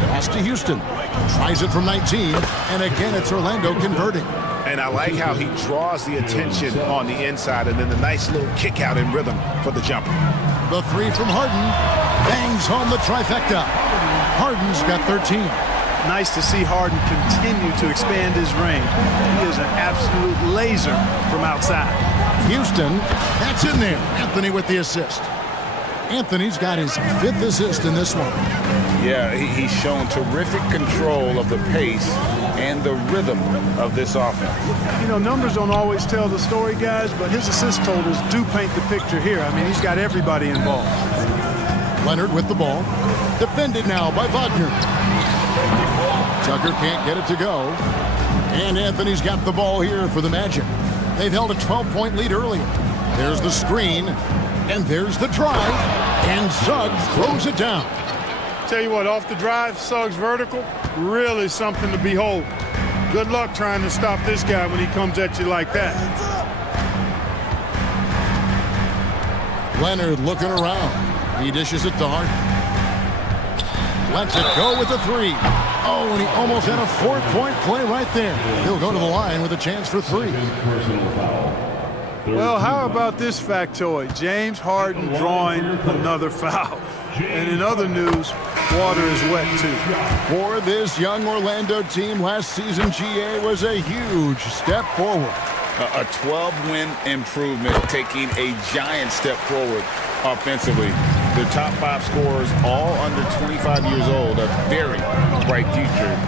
Pass to Houston. Tries it from 19, and again it's Orlando converting. And I like how he draws the attention on the inside, and then the nice little kick out in rhythm for the jumper. The three from Harden bangs home the trifecta. Harden's got 13. Nice to see Harden continue to expand his range. He is an absolute laser from outside. Houston, that's in there. Anthony with the assist. Anthony's got his 5th assist in this one. Yeah, he's shown terrific control of the pace and the rhythm of this offense. You know, numbers don't always tell the story, guys, but his assist totals do paint the picture here. I mean, he's got everybody involved. Leonard with the ball. Defended now by Wagner. Tucker can't get it to go. And Anthony's got the ball here for the Magic. They've held a 12-point lead earlier. There's the screen, and there's the drive, and Suggs throws it down. Tell you what, off the drive, Suggs vertical, really something to behold. Good luck trying to stop this guy when he comes at you like that. Leonard looking around. He dishes it to Harden. Lets it go with the three. Oh, and he almost had a 4-point play right there. He'll go to the line with a chance for three. Well, how about this factoid? James Harden drawing another foul. And in other news, water is wet too. For this young Orlando team, last season GA was a huge step forward. A 12-win improvement, taking a giant step forward offensively. Their top 5 scorers, all under 25 years old, a very bright future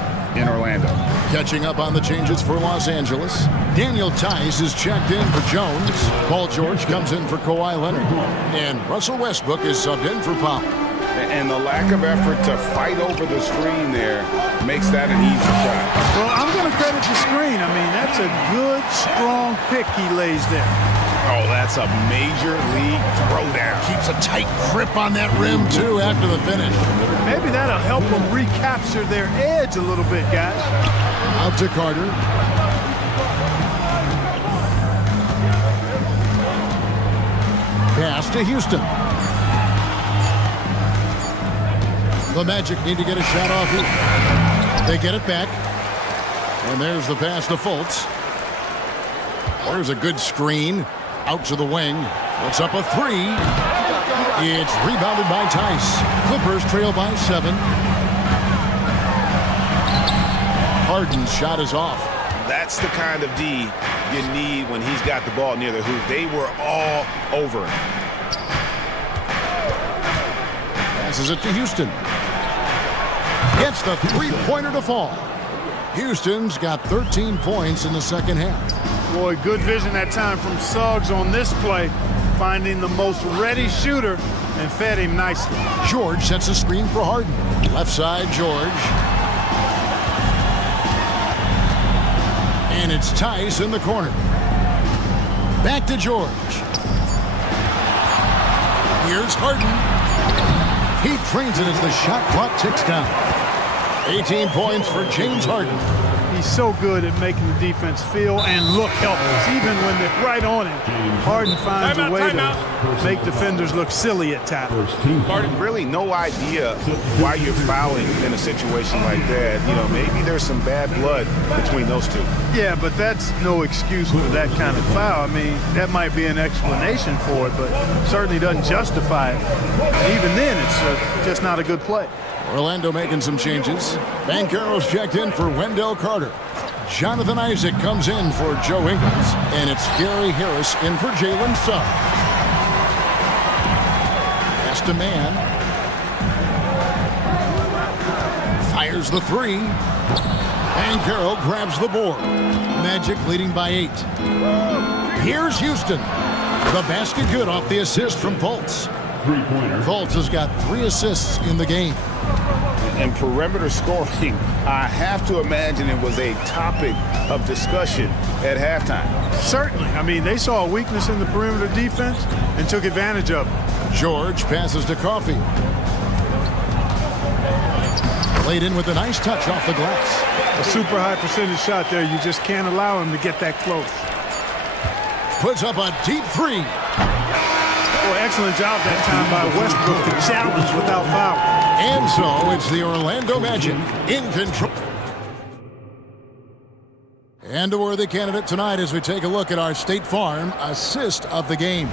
in Orlando. Catching up on the changes for Los Angeles. Daniel Tice is checked in for Jones. Paul George comes in for Kawhi Leonard. And Russell Westbrook is subbed in for Powell. And the lack of effort to fight over the screen there makes that an easy shot. Well, I'm going to credit the screen. I mean, that's a good, strong pick he lays there. Oh, that's a major league throwdown. Keeps a tight grip on that rim, too, after the finish. Maybe that'll help them recapture their edge a little bit, guys. Out to Carter. Pass to Houston. The Magic need to get a shot off here. They get it back. And there's the pass to Fultz. There's a good screen. Out to the wing. Puts up a three. It's rebounded by Tice. Clippers trail by 7. Harden's shot is off. That's the kind of D you need when he's got the ball near the hoop. They were all over him. Passes it to Houston. Gets the three-pointer to fall. Houston's got 13 points in the second half. Boy, good vision that time from Suggs on this play, finding the most ready shooter and fed him nicely. George sets a screen for Harden. Left side, George. And it's Tice in the corner. Back to George. Here's Harden. He trains it as the shot clock ticks down. 18 points for James Harden. He's so good at making the defense feel and look helpless, even when they're right on him. Harden finds a way to make defenders look silly at times. Harden, really no idea why you're fouling in a situation like that. You know, maybe there's some bad blood between those two. Yeah, but that's no excuse for that kind of foul. I mean, that might be an explanation for it, but certainly doesn't justify it. Even then, it's just not a good play. Orlando making some changes. Banchero's checked in for Wendell Carter. Jonathan Isaac comes in for Joe Ingles. And it's Gary Harris in for Jalen Suggs. Pass to Man. Fires the three. Banchero grabs the board. Magic leading by 8. Here's Houston. The basket good off the assist from Fultz. Fultz has got 3 assists in the game. And perimeter scoring, I have to imagine it was a topic of discussion at halftime. Certainly. I mean, they saw a weakness in the perimeter defense and took advantage of it. George passes to Coffey. Laid in with a nice touch off the glass. A super high percentage shot there. You just can't allow him to get that close. Puts up a deep 3. Boy, excellent job that time by Westbrook to challenge without foul. And so it's the Orlando Magic in control. And a worthy candidate tonight as we take a look at our State Farm assist of the game.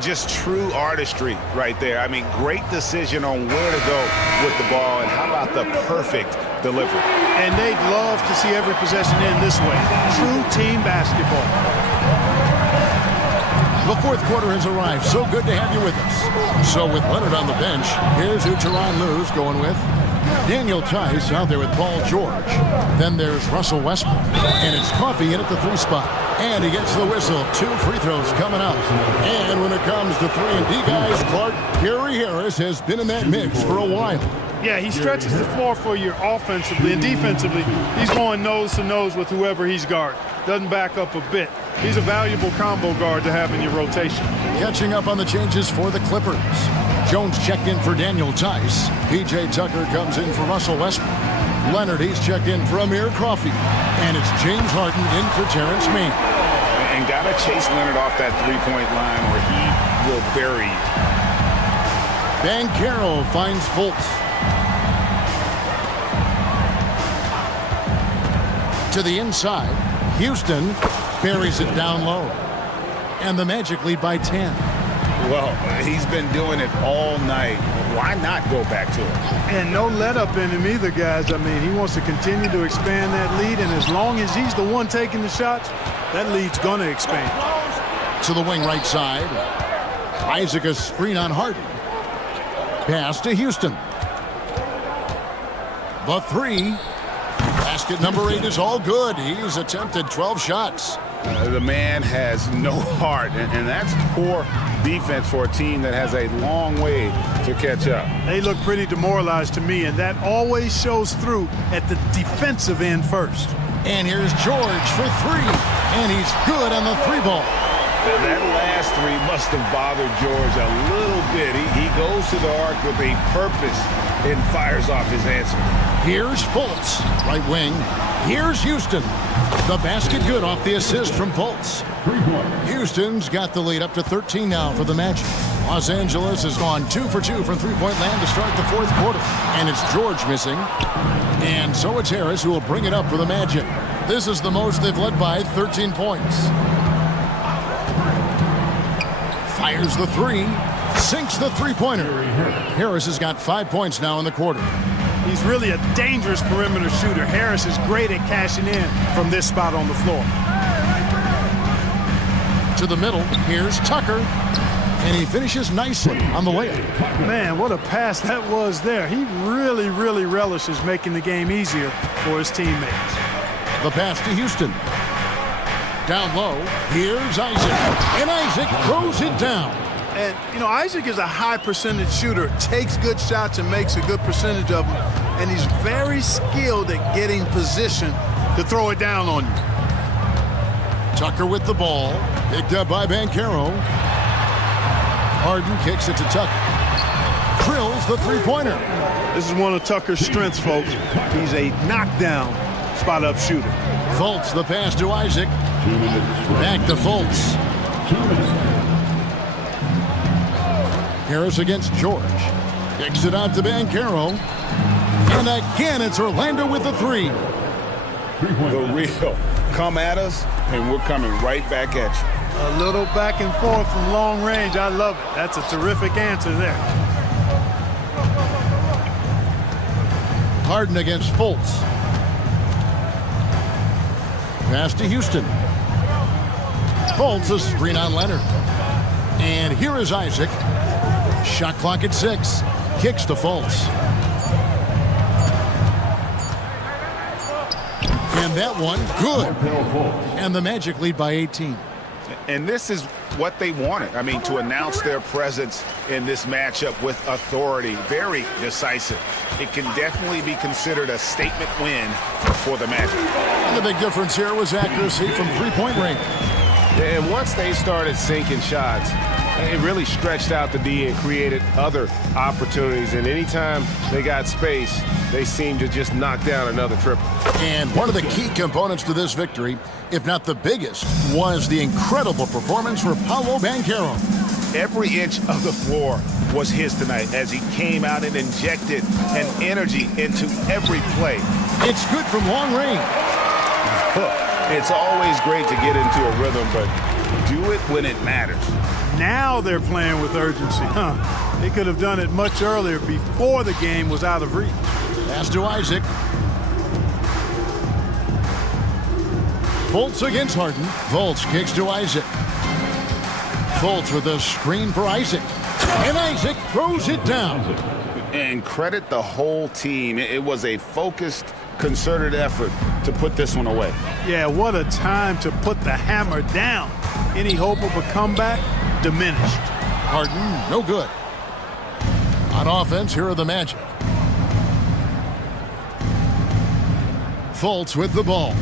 Just true artistry right there. I mean, great decision on where to go with the ball, and how about the perfect delivery. And they'd love to see every possession end this way. True team basketball. The fourth quarter has arrived. So good to have you with us. So with Leonard on the bench, here's who Teron Lou's going with. Daniel Tice out there with Paul George. Then there's Russell Westbrook. And it's Coffey in at the 3 spot. And he gets the whistle. 2 free throws coming up. And when it comes to 3-and-D guys, Clark, Gary Harris has been in that mix for a while. Yeah, he stretches the floor for you offensively, and defensively, he's going nose to nose with whoever he's guarding. Doesn't back up a bit. He's a valuable combo guard to have in your rotation. Catching up on the changes for the Clippers. Jones checked in for Daniel Tice. P.J. Tucker comes in for Russell Westbrook. Leonard, he's checked in for Amir Coffey. And it's James Harden in for Terrence Mann. And got to chase Leonard off that three-point line or he will bury you. Banchero finds Fultz. To the inside, Houston buries it down low. And the Magic lead by 10. Well, he's been doing it all night. Why not go back to it? And no let up in him either, guys. I mean, he wants to continue to expand that lead, and as long as he's the one taking the shots, that lead's going to expand. To the wing right side. Isaac a screen on Harden. Pass to Houston. The 3. Basket number 8 is all good. He's attempted 12 shots. The man has no heart, and that's poor defense for a team that has a long way to catch up. They look pretty demoralized to me, and that always shows through at the defensive end first. And here's George for 3. And he's good on the 3-ball. That last 3 must have bothered George a little bit. He goes to the arc with a purpose and fires off his answer. Here's Fultz, right wing. Here's Houston. The basket good off the assist from Fultz. Houston's got the lead up to 13 now for the Magic. Los Angeles has gone 2 for 2 from three-point land to start the fourth quarter. And it's George missing. And so it's Harris who will bring it up for the Magic. This is the most they've led by 13 points. Fires the 3. Sinks the three-pointer. Harris has got 5 points now in the quarter. He's really a dangerous perimeter shooter. Harris is great at cashing in from this spot on the floor. To the middle, here's Tucker. And he finishes nicely on the layup. Man, what a pass that was there. He really, really relishes making the game easier for his teammates. The pass to Houston. Down low, here's Isaac. And Isaac throws it down. And, you know, Isaac is a high percentage shooter, takes good shots and makes a good percentage of them. And he's very skilled at getting position to throw it down on you. Tucker with the ball. Picked up by Banchero. Harden kicks it to Tucker. Drills the three-pointer. This is one of Tucker's strengths, folks. He's a knockdown spot-up shooter. Fultz the pass to Isaac. Back to Fultz. Harris against George. Kicks it out to Banchero. And again, it's Orlando with the 3. The real. Come at us, and we're coming right back at you. A little back and forth from long range. I love it. That's a terrific answer there. Harden against Fultz. Pass to Houston. Fultz a screen on Leonard. And here is Isaac. Shot clock at 6. Kicks to Fultz. And that one, good. And the Magic lead by 18. And this is what they wanted. I mean, to announce their presence in this matchup with authority. Very decisive. It can definitely be considered a statement win for the Magic. And the big difference here was accuracy from three-point range. And once they started sinking shots, it really stretched out the D and created other opportunities. And anytime they got space, they seemed to just knock down another triple. And one of the key components to this victory, if not the biggest, was the incredible performance for Paolo Banchero. Every inch of the floor was his tonight as he came out and injected an energy into every play. It's good from long range. It's always great to get into a rhythm, but do it when it matters. Now they're playing with urgency. They could have done it much earlier before the game was out of reach. Pass to Isaac. Fultz against Harden. Fultz kicks to Isaac. Fultz with a screen for Isaac. And Isaac throws it down. And credit the whole team. It was a focused, concerted effort to put this one away. Yeah, what a time to put the hammer down. Any hope of a comeback? Diminished. Harden, no good. On offense, here are the Magic. Fultz with the ball.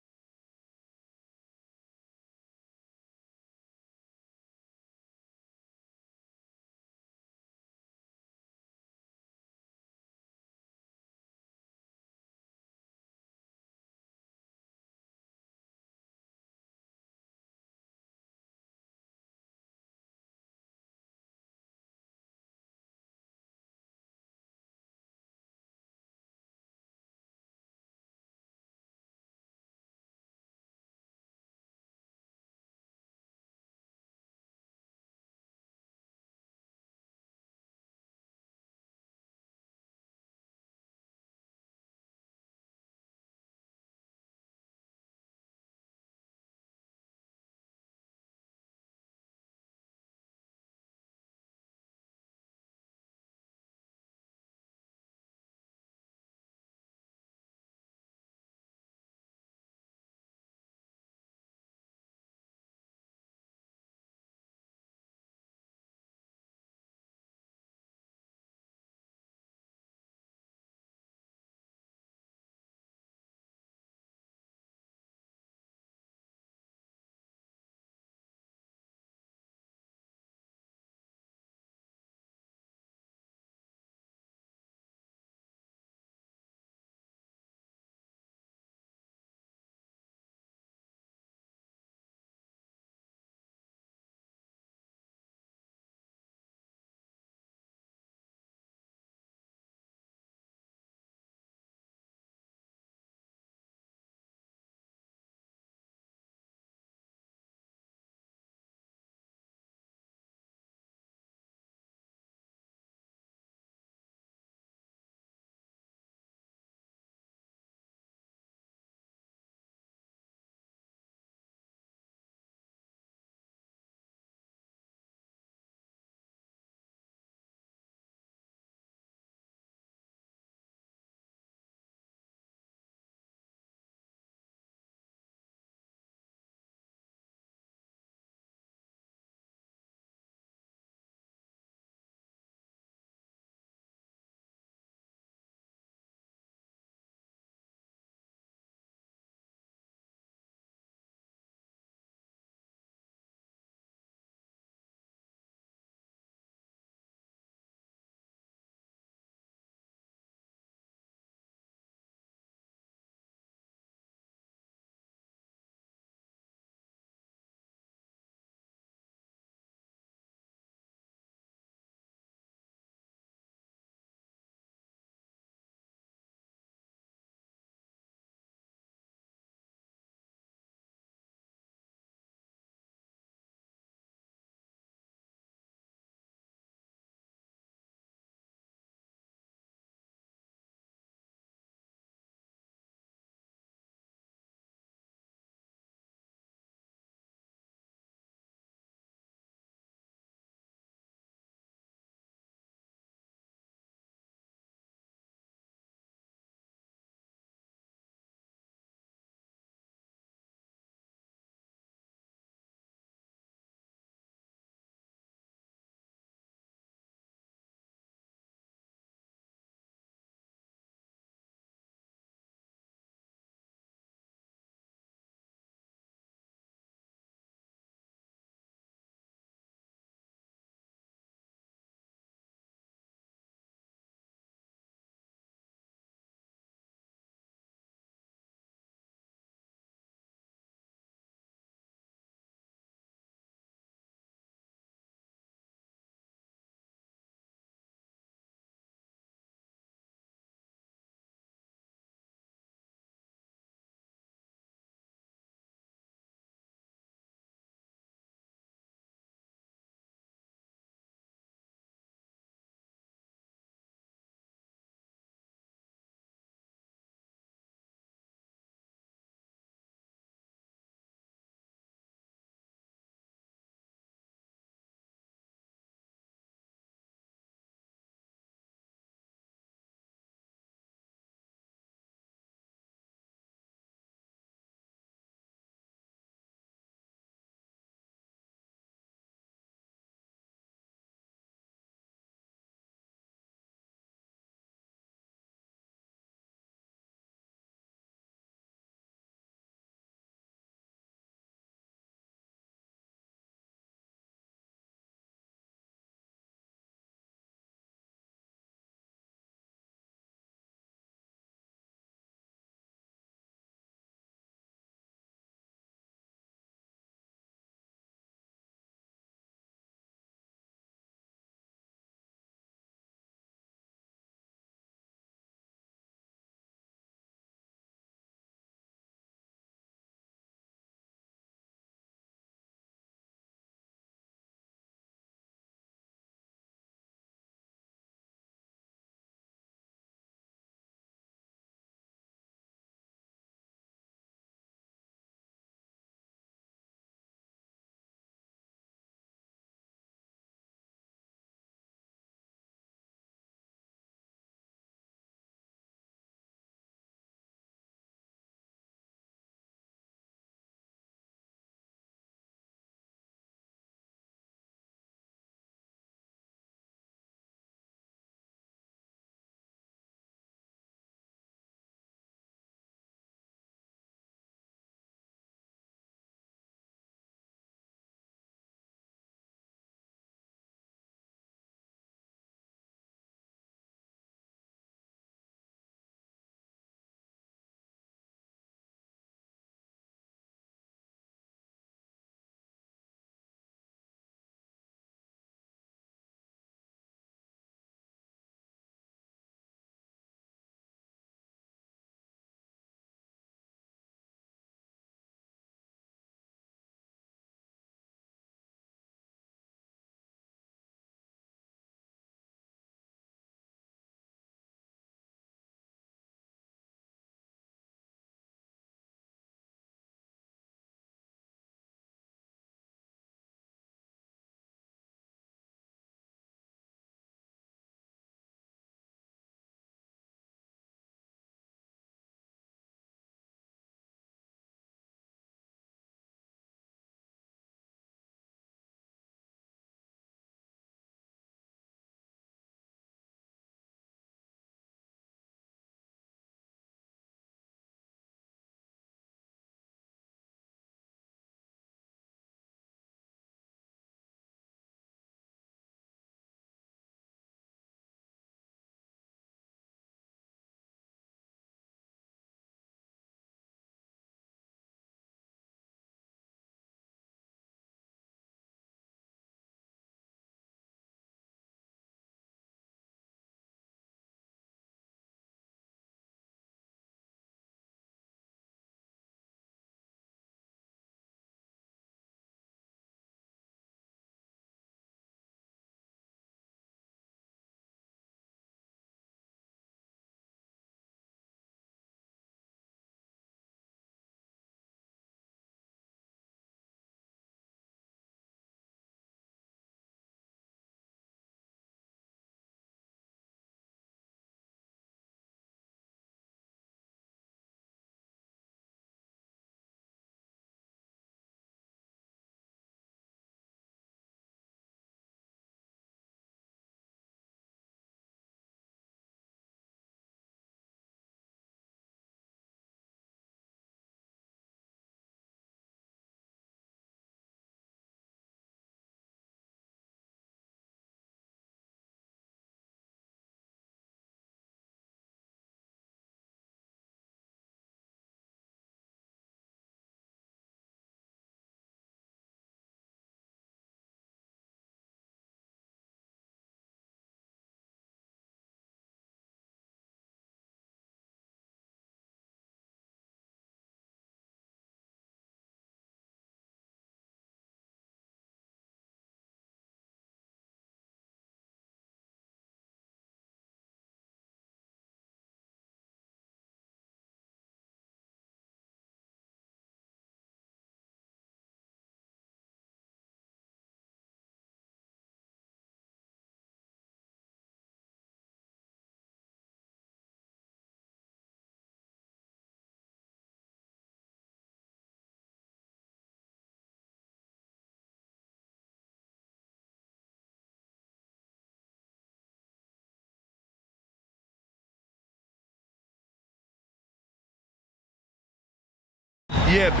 Yeah,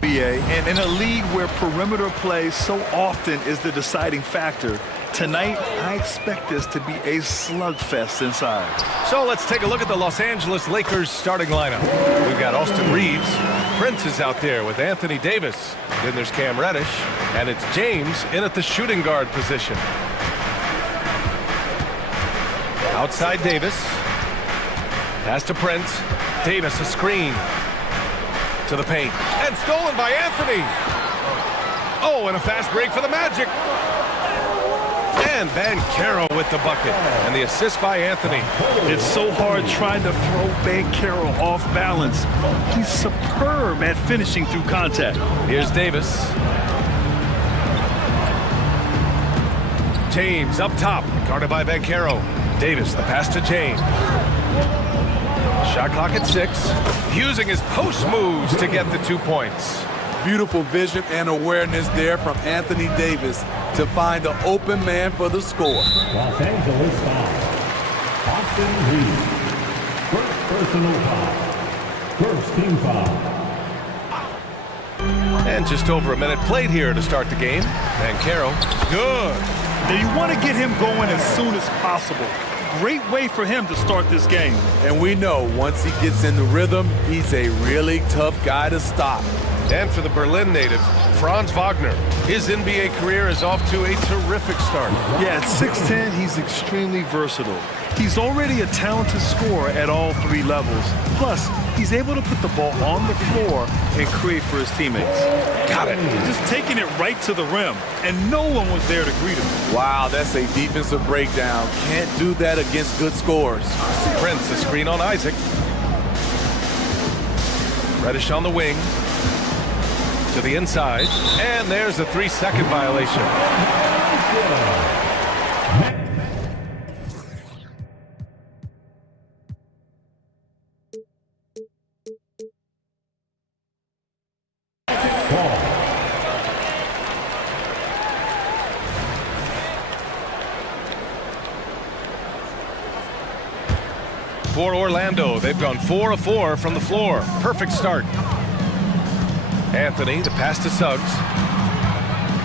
BA. And in a league where perimeter play so often is the deciding factor, tonight I expect this to be a slugfest inside. So let's take a look at the Los Angeles Lakers starting lineup. We've got Austin Reeves. Prince is out there with Anthony Davis. Then there's Cam Reddish. And it's James in at the shooting guard position. Outside Davis. Pass to Prince. Davis a screen. To the paint. And stolen by Anthony. Oh, and a fast break for the Magic. And Banchero with the bucket. And the assist by Anthony. It's so hard trying to throw Banchero off balance. He's superb at finishing through contact. Here's Davis. James up top. Guarded by Banchero. Davis, the pass to James. Shot clock at 6. Using his post moves to get the 2 points. Beautiful vision and awareness there from Anthony Davis to find the open man for the score. Los Angeles foul. Austin Reeves. First personal foul. First team foul. And just over a minute played here to start the game. Banchero, good. Now you want to get him going as soon as possible. Great way for him to start this game. And we know once he gets in the rhythm, he's a really tough guy to stop. And for the Berlin native, Franz Wagner. His NBA career is off to a terrific start. Yeah, at 6'10", he's extremely versatile. He's already a talented scorer at all 3 levels. Plus, he's able to put the ball on the floor and create for his teammates. Got it. Just taking it right to the rim, and no one was there to greet him. Wow, that's a defensive breakdown. Can't do that against good scorers. Prince, a screen on Isaac. Reddish on the wing. To the inside. And there's a 3-second violation. For Orlando, they've gone 4 of 4 from the floor. Perfect start. Anthony, the pass to Suggs.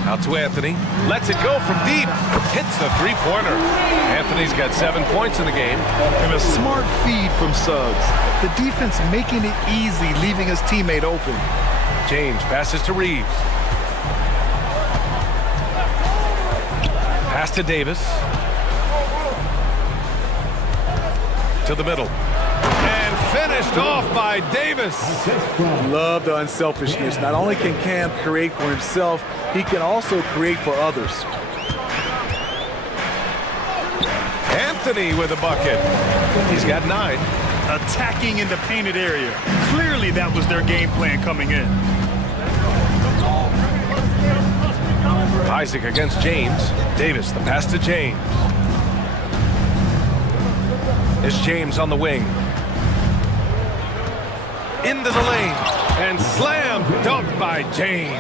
Out to Anthony. Lets it go from deep. Hits the 3-pointer. Anthony's got 7 points in the game. And a smart feed from Suggs. The defense making it easy, leaving his teammate open. James passes to Reeves. Pass to Davis. To the middle. And finished off by Davis. Love the unselfishness. Not only can Cam create for himself, he can also create for others. Anthony with a bucket. He's got 9. Attacking in the painted area. Clearly that was their game plan coming in. Isaac against James. Davis, the pass to James. It's James on the wing. Into the lane. And slam dunk by James.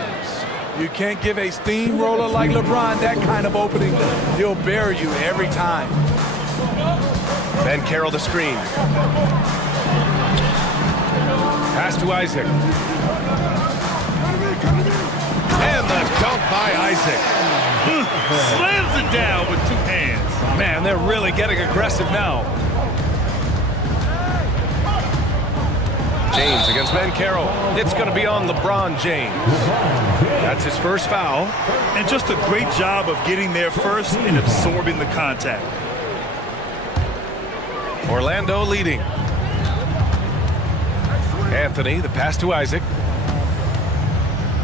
You can't give a steamroller like LeBron that kind of opening. He'll bury you every time. Banchero the screen. Pass to Isaac. And the dunk by Isaac. Slams it down with 2 hands. Man, they're really getting aggressive now. James against Banchero. It's going to be on LeBron James. That's his first foul. And just a great job of getting there first and absorbing the contact. Orlando leading. Anthony, the pass to Isaac.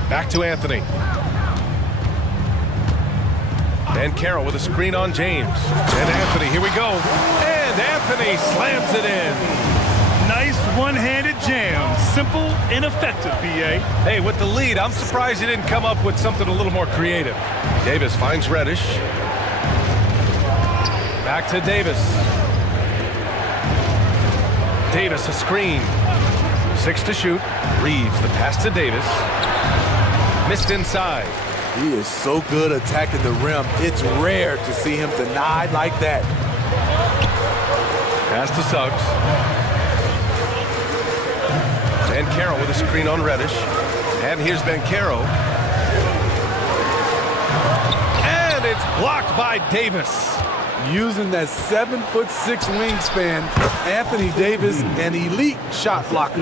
Back to Anthony. Banchero with a screen on James. And Anthony, here we go. And Anthony slams it in. Nice one-handed jam. Simple and effective, BA. Hey, with the lead, I'm surprised he didn't come up with something a little more creative. Davis finds Reddish. Back to Davis. Davis a screen. 6 to shoot. Reeves the pass to Davis. Missed inside. He is so good attacking the rim. It's rare to see him denied like that. Pass to Suggs. Bancaro with a screen on Reddish. And here's Bancaro. And it's blocked by Davis. Using that 7'6" wingspan, Anthony Davis, an elite shot blocker.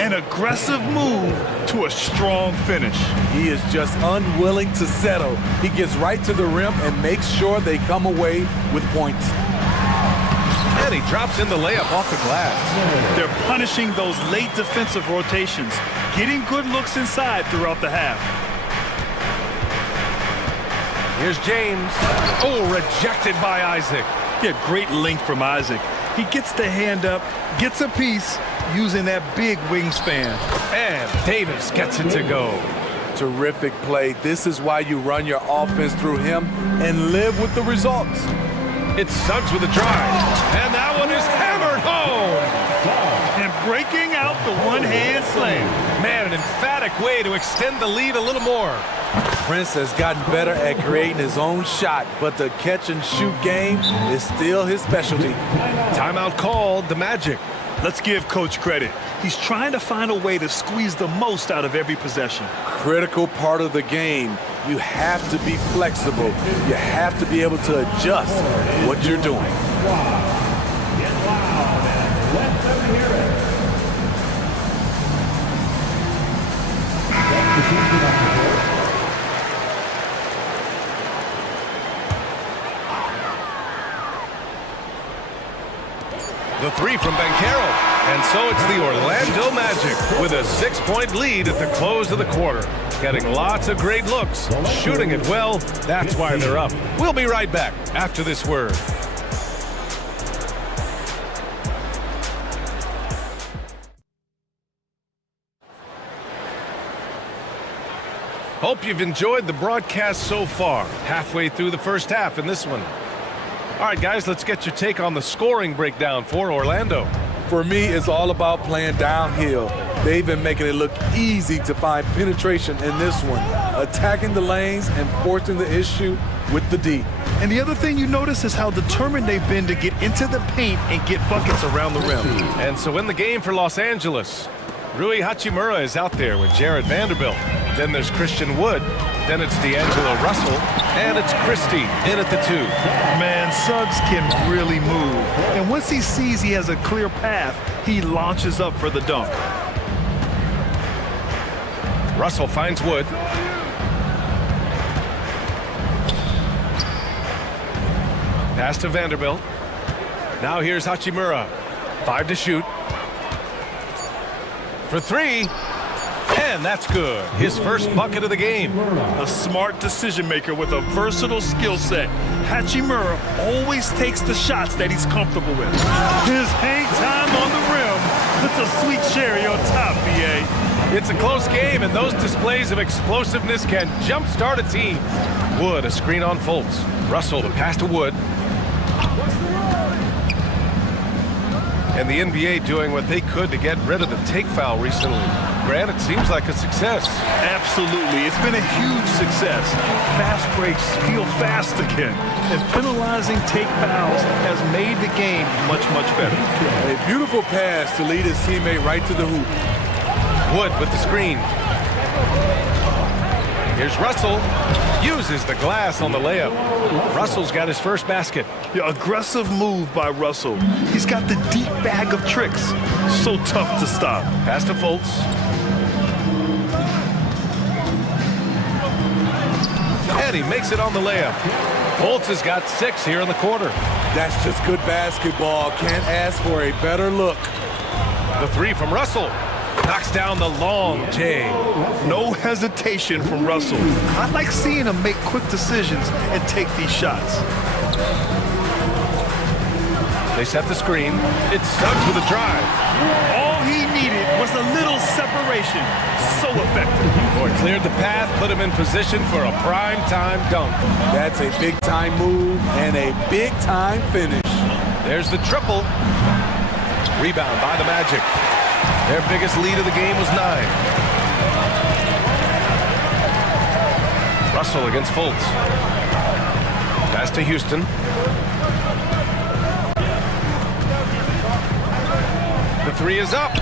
An aggressive move to a strong finish. He is just unwilling to settle. He gets right to the rim and makes sure they come away with points. And he drops in the layup off the glass. They're punishing those late defensive rotations, getting good looks inside throughout the half. Here's James. Oh, rejected by Isaac. Yeah, great length from Isaac. He gets the hand up, gets a piece, using that big wingspan. And Davis gets it to go. Terrific play. This is why you run your offense through him and live with the results. It's Suggs with a drive. And that one is hammered home. And breaking out the one-hand slam. Man, an emphatic way to extend the lead a little more. Prince has gotten better at creating his own shot, but the catch-and-shoot game is still his specialty. Timeout called, the Magic. Let's give Coach credit. He's trying to find a way to squeeze the most out of every possession. Critical part of the game. You have to be flexible. You have to be able to adjust what you're doing. Get loud and let them hear it. The three from Bancaro. And so it's the Orlando Magic with a 6-point lead at the close of the quarter. Getting lots of great looks, shooting it well. That's why they're up. We'll be right back after this word. Hope you've enjoyed the broadcast so far. Halfway through the first half in this one. All right, guys, let's get your take on the scoring breakdown for Orlando. For me, it's all about playing downhill. They've been making it look easy to find penetration in this one, attacking the lanes and forcing the issue with the D. And the other thing you notice is how determined they've been to get into the paint and get buckets around the rim. And so in the game for Los Angeles, Rui Hachimura is out there with Jared Vanderbilt. Then there's Christian Wood. Then it's D'Angelo Russell. And it's Christie in at the 2. Man, Suggs can really move. And once he sees he has a clear path, he launches up for the dunk. Russell finds Wood. Pass to Vanderbilt. Now here's Hachimura. 5 to shoot. For 3. And that's good. His first bucket of the game. A smart decision maker with a versatile skill set. Hachimura always takes the shots that he's comfortable with. His hang time on the rim puts a sweet cherry on top, BA. It's a close game, and those displays of explosiveness can jumpstart a team. Wood, a screen on Fultz. Russell, the pass to Wood. And the NBA doing what they could to get rid of the take foul recently. Grant, it seems like a success. Absolutely. It's been a huge success. Fast breaks feel fast again. And penalizing take fouls has made the game much, much better. A beautiful pass to lead his teammate right to the hoop. Wood with the screen. Here's Russell. Uses the glass on the layup. Russell's got his first basket. Yeah, aggressive move by Russell. He's got the deep bag of tricks. So tough to stop. Pass to Fultz. And he makes it on the layup. Fultz has got 6 here in the quarter. That's just good basketball. Can't ask for a better look. The 3 from Russell. Knocks down the long J. No hesitation from Russell. I like seeing him make quick decisions and take these shots. They set the screen. It's Suggs with a drive. All he needed was a little separation. So effective. Boy, cleared the path, put him in position for a prime-time dunk. That's a big-time move and a big-time finish. There's the triple. Rebound by the Magic. Their biggest lead of the game was 9. Russell against Fultz. Pass to Houston. The 3 is up.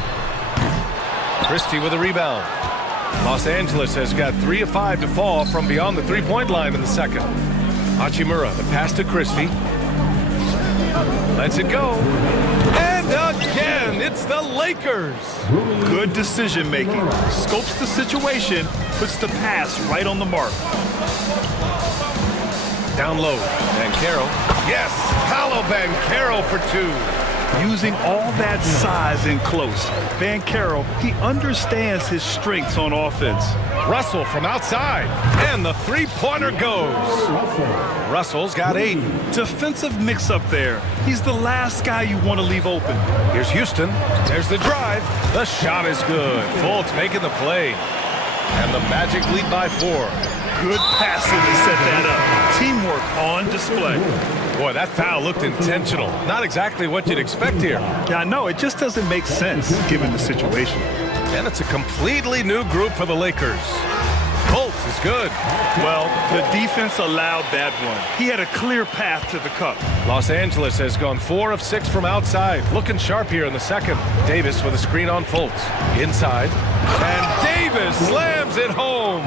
Christie with a rebound. Los Angeles has got 3 of 5 to fall from beyond the three-point line in the second. Hachimura, the pass to Christie. Lets it go. And again, it's the Lakers. Good decision making. Scopes the situation, puts the pass right on the mark. Down low, Banchero. Yes, Paolo Banchero for 2. Using all that size in close. Banchero, he understands his strengths on offense. Russell from outside, and the three-pointer goes. Russell's got 8. Defensive mix-up there. He's the last guy you want to leave open. Here's Houston. There's the drive. The shot is good. Fultz making the play. And the Magic lead by 4. Good passing to set that up. Teamwork on display. Boy, that foul looked intentional. Not exactly what you'd expect here. Yeah, I know. It just doesn't make sense given the situation. And it's a completely new group for the Lakers. Fultz is good. Well, the defense allowed that one. He had a clear path to the cup. Los Angeles has gone 4 of 6 from outside. Looking sharp here in the second. Davis with a screen on Fultz. Inside. And Davis slams it home.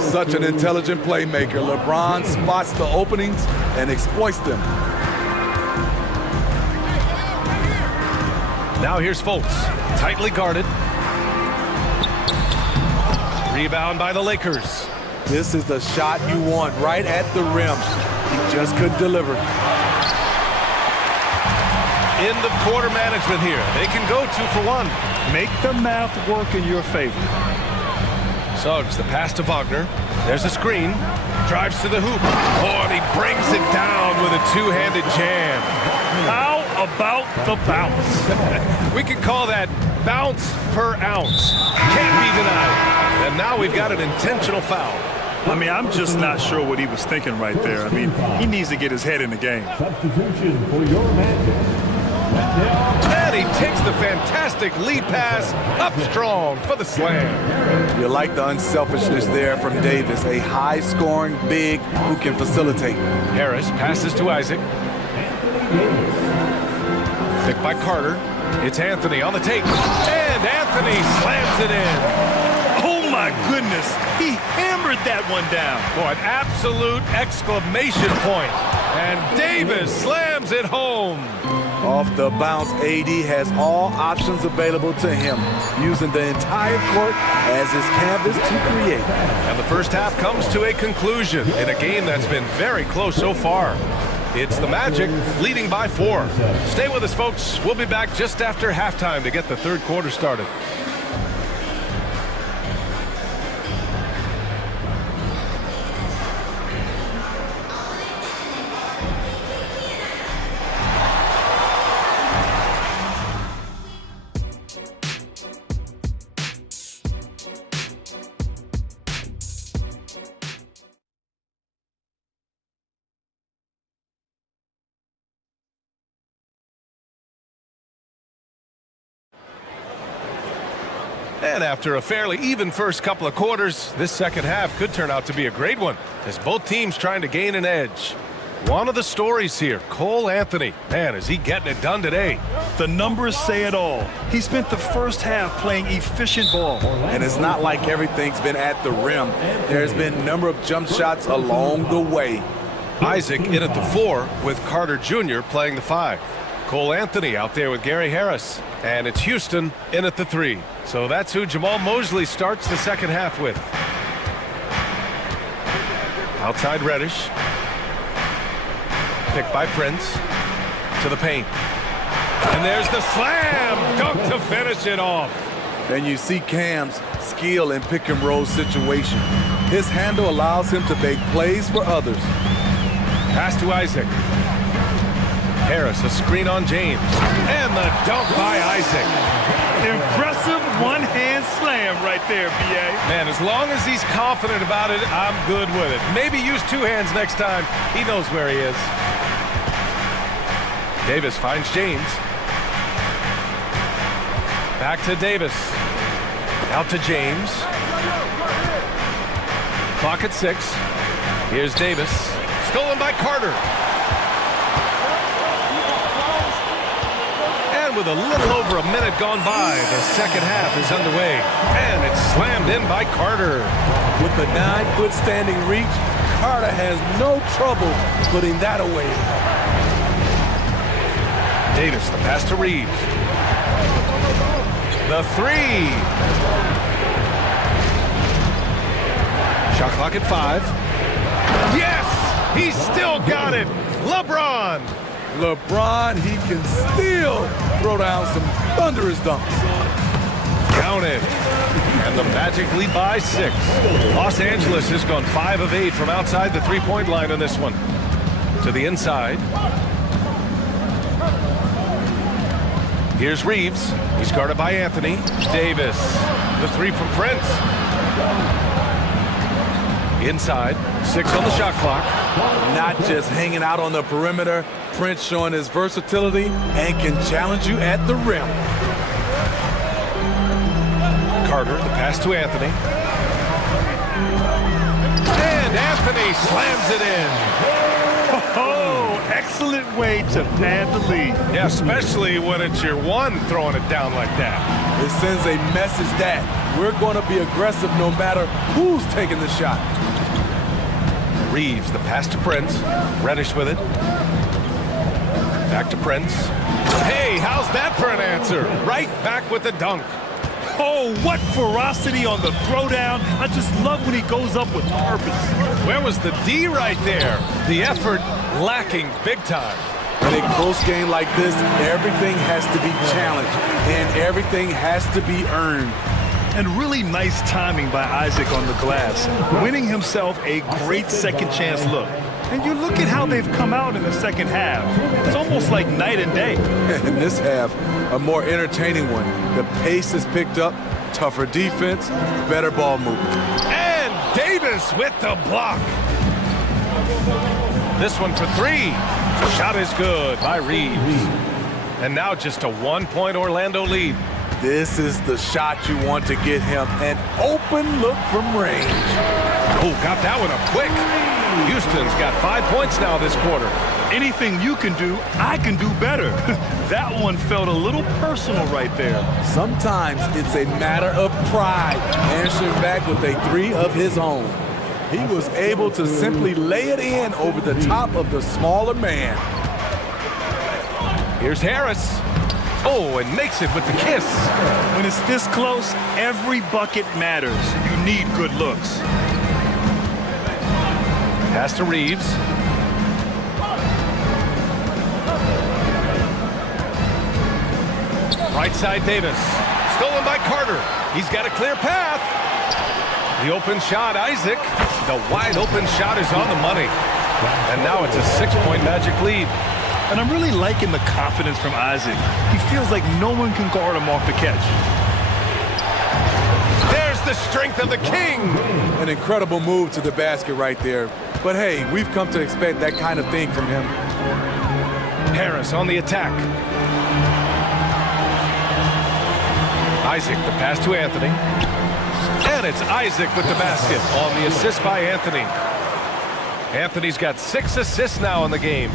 Such an intelligent playmaker. LeBron spots the openings and exploits them. Now here's Fultz. Tightly guarded. Rebound by the Lakers. This is the shot you want right at the rim. He just couldn't deliver. End of quarter management here. They can go 2 for 1. Make the math work in your favor. Suggs, the pass to Wagner. There's a screen. Drives to the hoop. Oh, and he brings it down with a two-handed jam. How about the bounce? We could call that bounce per ounce. Can't be denied. And now we've got an intentional foul. I mean, I'm just not sure what he was thinking right there. I mean, he needs to get his head in the game. Substitution for your Magic. And he takes the fantastic lead pass up strong for the slam. You like the unselfishness there from Davis, a high-scoring big who can facilitate. Harris passes to Isaac. Picked by Carter. It's Anthony on the take. And Anthony slams it in. Oh my goodness, he hammered that one down. Boy, an absolute exclamation point. And Davis slams it home. Off the bounce, AD has all options available to him, using the entire court as his canvas to create. And the first half comes to a conclusion in a game that's been very close so far. It's the Magic leading by 4. Stay with us, folks. We'll be back just after halftime to get the third quarter started. And after a fairly even first couple of quarters, this second half could turn out to be a great one, as both teams trying to gain an edge. One of the stories here, Cole Anthony. Man, is he getting it done today. The numbers say it all. He spent the first half playing efficient ball. And it's not like everything's been at the rim. There's been a number of jump shots along the way. Isaac in at the 4 with Carter Jr. playing the 5. Cole Anthony out there with Gary Harris. And it's Houston in at the 3. So that's who Jamal Mosley starts the second half with. Outside Reddish. Picked by Prince. To the paint. And there's the slam! Dunk to finish it off. And you see Cam's skill in pick and roll situation. His handle allows him to make plays for others. Pass to Isaac. Harris, a screen on James. And the dunk by Isaac. Impressive one-hand slam right there, B.A. Man, as long as he's confident about it, I'm good with it. Maybe use 2 hands next time. He knows where he is. Davis finds James. Back to Davis. Out to James. Clock at 6. Here's Davis. Stolen by Carter. And with a little over a minute gone by, the second half is underway. And it's slammed in by Carter. With the 9-foot standing reach, Carter has no trouble putting that away. Davis, the pass to Reeves. The three. Shot clock at 5. Yes! He's still got it! LeBron! LeBron, he can still throw down some thunderous dunks. Counted. And the Magic lead by 6. Los Angeles has gone 5 of 8 from outside the three-point line on this one. To the inside. Here's Reeves. He's guarded by Anthony. Davis. The three from Prince. Inside. 6 on the shot clock. Not just hanging out on the perimeter. Prince showing his versatility and can challenge you at the rim. Carter, the pass to Anthony. And Anthony slams it in. Oh, excellent way to pad the lead. Yeah, especially when it's your one throwing it down like that. It sends a message that we're going to be aggressive no matter who's taking the shot. Reeves, the pass to Prince. Reddish with it. Back to Prince. Hey, how's that for an answer? Right back with the dunk. Oh, what ferocity on the throwdown. I just love when he goes up with purpose. Where was the D right there? The effort lacking big time. In a close game like this, everything has to be challenged and everything has to be earned. And really nice timing by Isaac on the glass, winning himself a great second chance look. And you look at how they've come out in the second half. It's almost like night and day. In this half, a more entertaining one. The pace is picked up, tougher defense, better ball movement. And Davis with the block. This one for 3. Shot is good by Reeves. And now just a 1-point Orlando lead. This is the shot you want to get him. An open look from range. Oh, got that one up quick. Houston's got 5 points now this quarter. Anything you can do, I can do better. That one felt a little personal right there. Sometimes it's a matter of pride, answering back with a 3 of his own. He was able to simply lay it in over the top of the smaller man. Here's Harris. Oh, and makes it with the kiss. When it's this close, every bucket matters. You need good looks. Pass to Reeves. Right side Davis. Stolen by Carter. He's got a clear path. The open shot, Isaac. The wide open shot is on the money. And now it's a 6-point Magic lead. And I'm really liking the confidence from Isaac. He feels like no one can guard him off the catch. There's the strength of the king. An incredible move to the basket right there. But hey, we've come to expect that kind of thing from him. Harris on the attack. Isaac, the pass to Anthony. And it's Isaac with the basket on the assist by Anthony. Anthony's got 6 assists now in the game.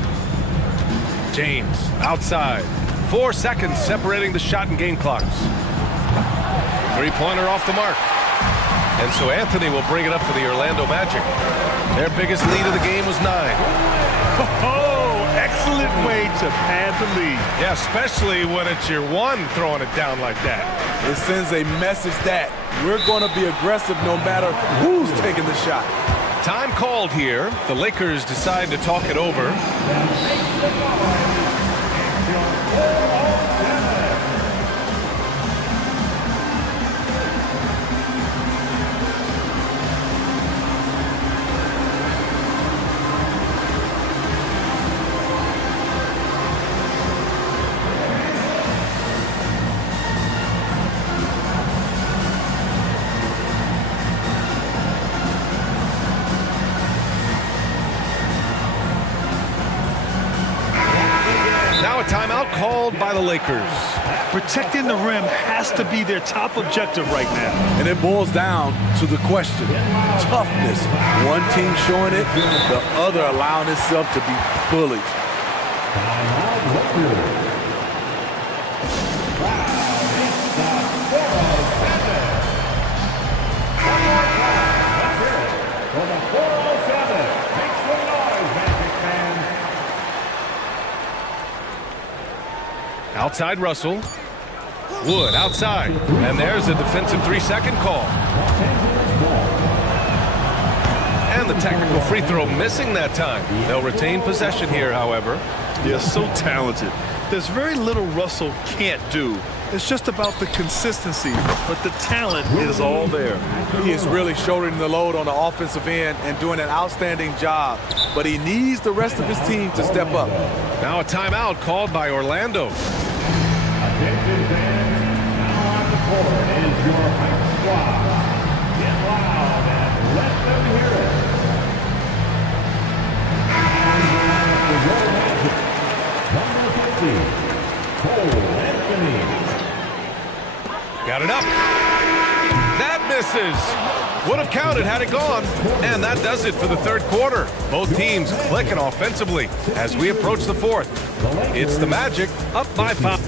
James, outside. 4 seconds separating the shot and game clocks. 3-pointer off the mark. And so Anthony will bring it up for the Orlando Magic. Their biggest lead of the game was 9. Oh, excellent way to pad the lead. Yeah, especially when it's your one throwing it down like that. It sends a message that we're going to be aggressive no matter who's taking the shot. Time called here. The Lakers decide to talk it over. Timeout called by the Lakers. Protecting the rim has to be their top objective right now. And it boils down to the question. Toughness. One team showing it, the other allowing itself to be bullied. For the 407, make some noise, Magic fans. Outside Russell. Wood outside. And there's a defensive 3-second call. And the technical free throw missing that time. They'll retain possession here, however. They're so talented. There's very little Russell can't do. It's just about the consistency, but the talent is all there. He is really shouldering the load on the offensive end and doing an outstanding job, but he needs the rest of his team to step up. Now a timeout called by Orlando. Attention fans, now on the court is your hype squad. Get loud and let them hear it. And the Magic, number 50, Cole Anthony. Got it up. That misses. Would have counted had it gone. And that does it for the third quarter. Both teams clicking offensively as we approach the fourth. It's the Magic up by 5.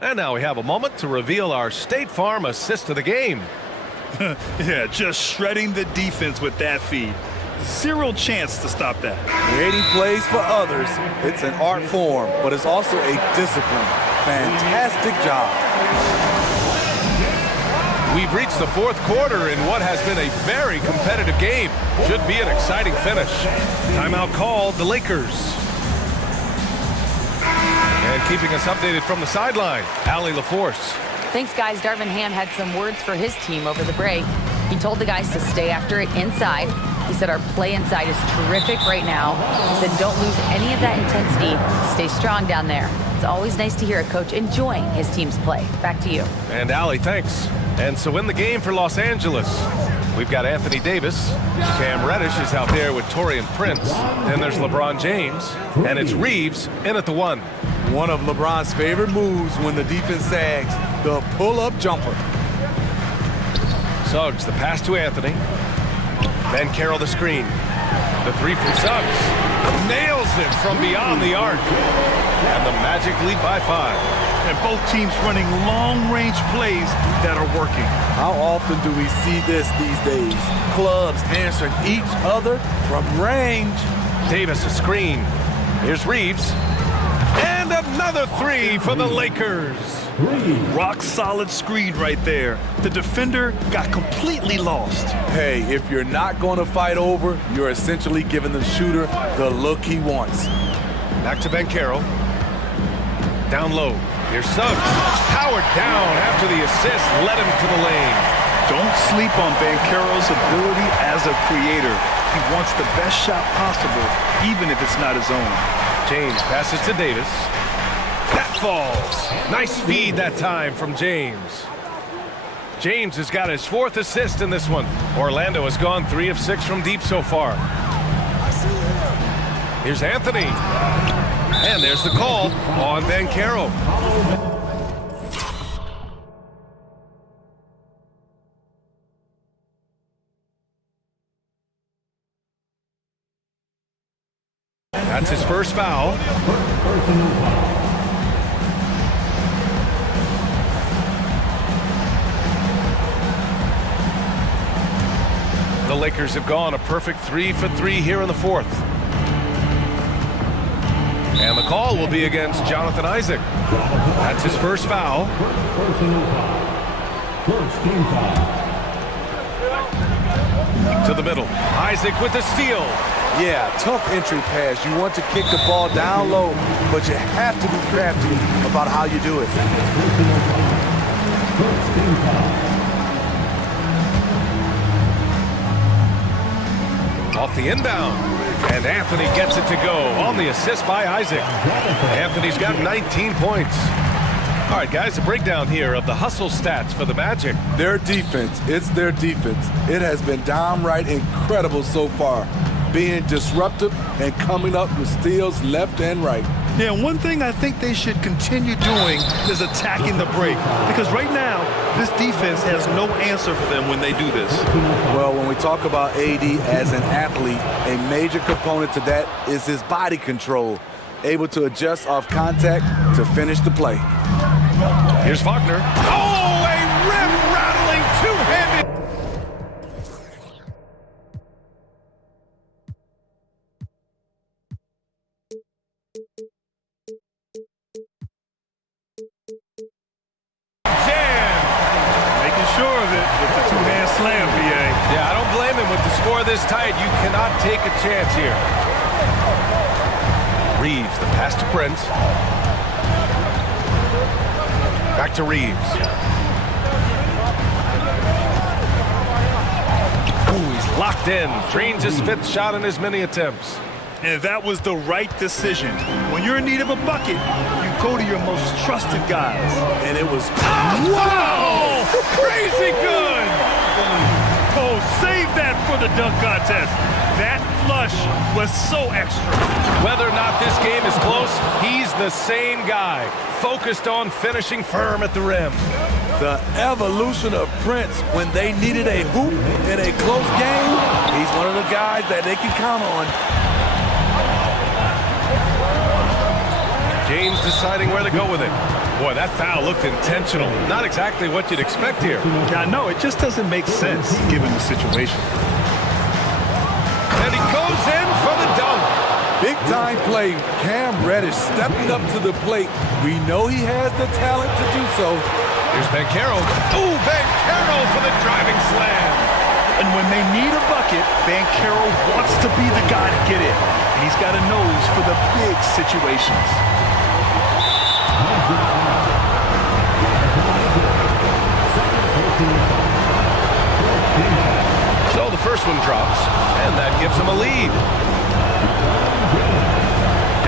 And now we have a moment to reveal our State Farm assist of the game. Yeah, just shredding the defense with that feed. Zero chance to stop that. Creating plays for others, it's an art form, but it's also a discipline. Fantastic job. We've reached the fourth quarter in what has been a very competitive game. Should be an exciting finish. Timeout called, the Lakers. And keeping us updated from the sideline, Allie LaForce. Thanks, guys. Darvin Ham had some words for his team over the break. He told the guys to stay after it inside. He said our play inside is terrific right now. He said don't lose any of that intensity. Stay strong down there. It's always nice to hear a coach enjoying his team's play. Back to you. And Allie, thanks. And so in the game for Los Angeles, we've got Anthony Davis. Cam Reddish is out there with Taurean Prince. Then there's LeBron James. And it's Reeves in at the 1. One of LeBron's favorite moves when the defense sags, the pull-up jumper. Suggs, the pass to Anthony. Then Carroll the screen. The 3 from Suggs. Nails it from beyond the arc. And the Magic lead by 5. And both teams running long-range plays that are working. How often do we see this these days? Clubs answering each other from range. Davis a screen. Here's Reeves. And another 3 for the Lakers. Rock solid screen right there. The defender got completely lost. Hey, if you're not going to fight over, you're essentially giving the shooter the look he wants. Back to Ben Carroll. Down low. Here's Suggs. Powered down after the assist led him to the lane. Don't sleep on Ben Carroll's ability as a creator. He wants the best shot possible, even if it's not his own. James passes to Davis. That falls. Nice feed that time from James. James has got his 4th assist in this one. Orlando has gone 3 of 6 from deep so far. Here's Anthony. And there's the call on Ben Carroll. That's his first foul. Personal foul. The Lakers have gone a perfect 3 for 3 here in the fourth. And the call will be against Jonathan Isaac. That's his first foul. Personal foul. First team foul. To the middle. Isaac with the steal. Yeah, tough entry pass. You want to kick the ball down low, but you have to be crafty about how you do it. Personal foul. First team foul. Off the inbound. And Anthony gets it to go on the assist by Isaac. Anthony's got 19 points. All right, guys, a breakdown here of the hustle stats for the Magic. Their defense, it's their defense. It has been downright incredible so far, being disruptive and coming up with steals left and right. Yeah, one thing I think they should continue doing is attacking the break. Because right now, this defense has no answer for them when they do this. Well, when we talk about AD as an athlete, a major component to that is his body control. able to adjust off contact to finish the play. Here's Wagner. Oh, a rim-rattling two-handed. Making sure of it with the two-hand slam, BA. Yeah, I don't blame him. With the score this tight, you cannot take a chance here. Reeves, the pass to Prince. Back to Reeves. Ooh, he's locked in. Drains his fifth shot in as many attempts. And that was the right decision. When you're in need of a bucket, you go to your most trusted guys. And it was Wow! Crazy good! Oh, save that for the dunk contest. That flush was so extra. Whether or not this game is close, he's the same guy, focused on finishing firm at the rim. the evolution of Prince when they needed a hoop in a close game. He's one of the guys that they can count on. James deciding where to go with it. Boy, that foul looked intentional. Not exactly what you'd expect here. Yeah, I know. It just doesn't make sense given the situation. And he goes in for the dunk. Big time play. Cam Reddish stepping up to the plate. We know he has the talent to do so. Here's Banchero. Ooh, Banchero for the driving slam. And when they need a bucket, Banchero wants to be the guy to get it. And he's got a nose for the big situations. So the first one drops, and that gives him a lead.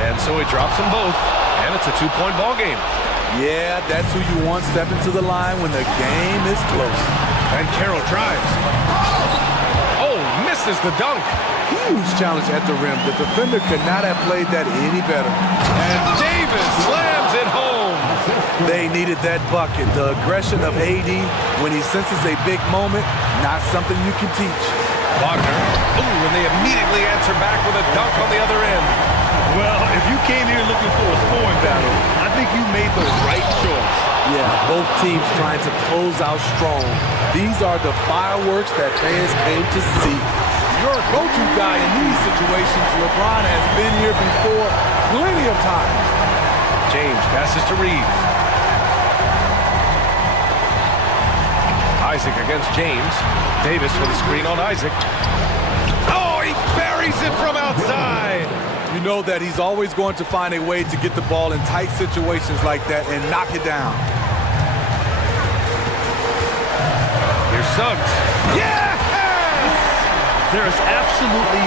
And so he drops them both, and it's a two-point ball game. Yeah, that's who you want stepping to the line when the game is close. And Carroll drives. Oh, misses the dunk. Huge challenge at the rim. The defender could not have played that any better. And Davis slams it home. They needed that bucket. The aggression of AD when he senses a big moment, not something you can teach. Wagner. Ooh, and they immediately answer back with a dunk on the other end. Well, if you came here looking for a scoring battle, I think you made the right choice. Yeah, both teams trying to close out strong. These are the fireworks that fans came to see. You're a go-to guy in these situations. LeBron has been here before plenty of times. James passes to Reeves. Isaac against James. Davis for the screen on Isaac. Oh, he buries it from outside. You know that he's always going to find a way to get the ball in tight situations like that and knock it down. Here's Suggs. Yes! There is absolutely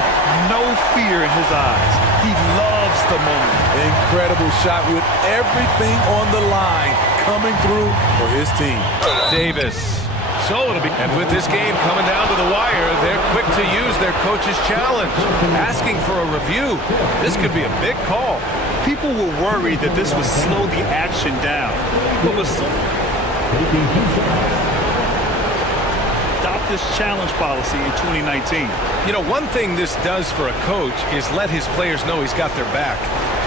no fear in his eyes. He loves the moment. Incredible shot with everything on the line coming through for his team. Davis. So it'll be, and with this game coming down to the wire, they're quick to use their coach's challenge, asking for a review. This could be a big call. People were worried that this would slow the action down. But with adopt this challenge policy in 2019. You know, one thing this does for a coach is let his players know he's got their back.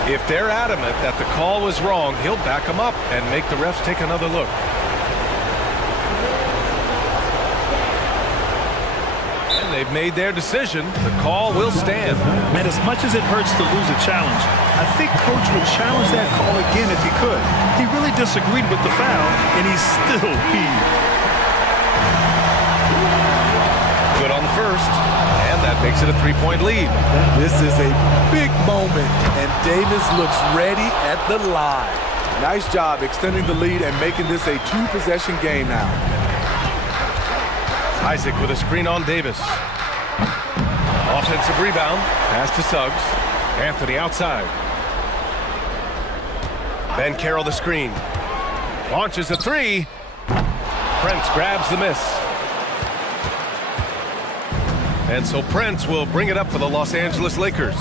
If they're adamant that the call was wrong, he'll back them up and make the refs take another look. They've made their decision. The call will stand. And as much as it hurts to lose a challenge, I think Coach would challenge that call again if he could. He really disagreed with the foul, and he's still peeved. Good on the first, and that makes it a three-point lead. This is a big moment, and Davis looks ready at the line. Nice job extending the lead and making this a two-possession game now. Isaac with a screen on Davis. Offensive rebound. Pass to Suggs. Anthony outside. Banchero the screen. Launches a three. Prince grabs the miss. And so Prince will bring it up for the Los Angeles Lakers.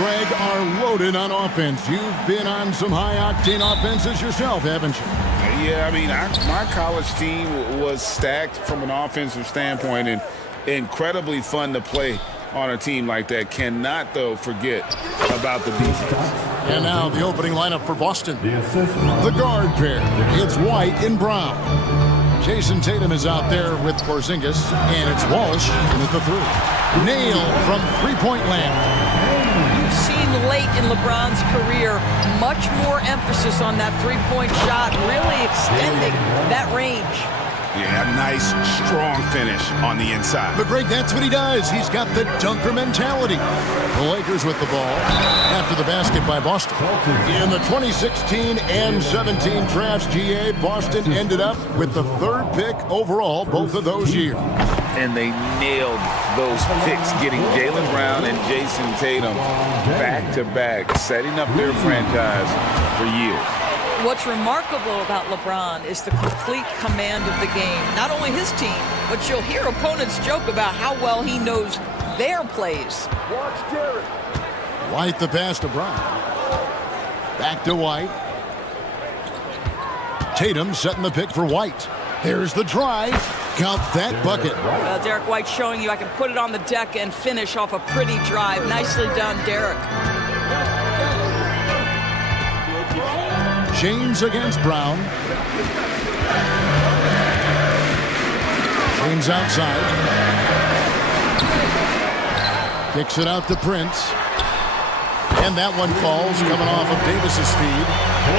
Greg, are loaded on offense. You've been on some high-octane offenses yourself, haven't you? Yeah, I mean, my college team was stacked from an offensive standpoint and incredibly fun to play on a team like that. Cannot, though, forget about the defense. And now the opening lineup for Boston. The guard pair. It's White and Brown. Jason Tatum is out there with Porzingis, and it's Walsh in at the three. Nail from three-point land. You've seen late in LeBron's career much more emphasis on that three-point shot, really extending that range. Yeah, a nice, strong finish on the inside. But Greg, that's what he does. He's got the dunker mentality. The Lakers with the ball after the basket by Boston. In the 2016 and 17 drafts, GA, Boston ended up with the third pick overall both of those years. And they nailed those picks, getting Jaylen Brown and Jason Tatum back-to-back, setting up their franchise for years. What's remarkable about LeBron is the complete command of the game. Not only his team, but you'll hear opponents joke about how well he knows their plays. Watch Derek. White the pass to Brown. Back to White. Tatum setting the pick for White. There's the drive. Count that bucket. Derek White showing you I can put it on the deck and finish off a pretty drive. Nicely done, Derek. James against Brown. James outside. Kicks it out to Prince. And that one falls, coming off of Davis's feed.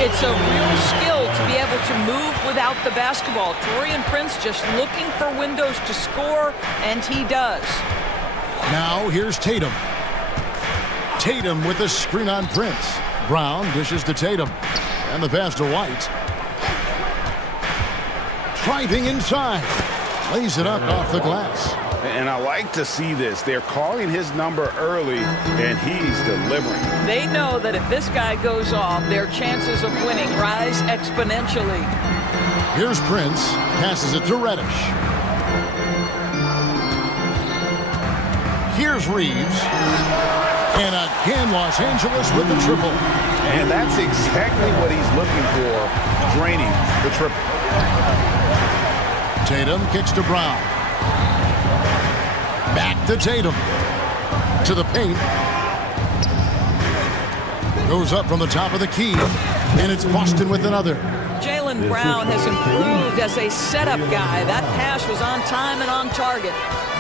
It's a real skill to be able to move without the basketball. Taurean Prince just looking for windows to score, and he does. Now here's Tatum. Tatum with a screen on Prince. Brown dishes to Tatum. And the pass to White. Driving inside. Lays it up off the glass. And I like to see this. They're calling his number early, and he's delivering. They know that if this guy goes off, their chances of winning rise exponentially. Here's Prince. Passes it to Reddish. Here's Reeves. And again, Los Angeles with the triple. And that's exactly what he's looking for, draining the triple. Tatum kicks to Brown. Back to Tatum. To the paint. Goes up from the top of the key. And it's Boston with another. Jaylen Brown has improved as a setup guy. That pass was on time and on target.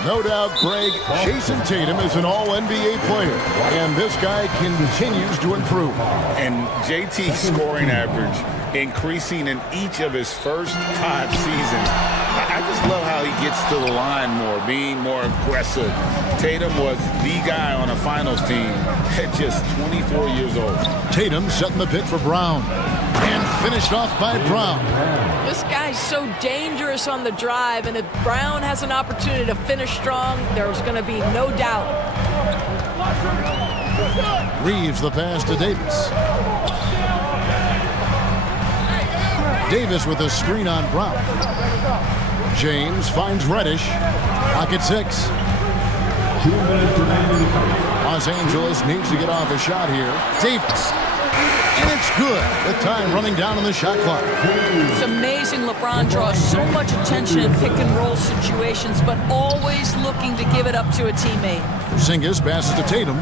No doubt, Greg, Jason Tatum is an all-NBA player, and this guy continues to improve. And JT's scoring average increasing in each of his first 5 seasons. I just love how he gets to the line more, being more aggressive. Tatum was the guy on a finals team at just 24 years old. Tatum setting the pick for Brown. And finished off by Brown. This guy's so dangerous on the drive, and if Brown has an opportunity to finish strong, there's going to be no doubt. Reeves the pass to Davis. Davis with a screen on Brown. James finds Reddish. Pocket 6. 2 minutes remaining. Los Angeles needs to get off a shot here. Davis. And it's good with time running down on the shot clock. It's amazing LeBron draws so much attention in pick-and-roll situations, but always looking to give it up to a teammate. Porzingis passes to Tatum.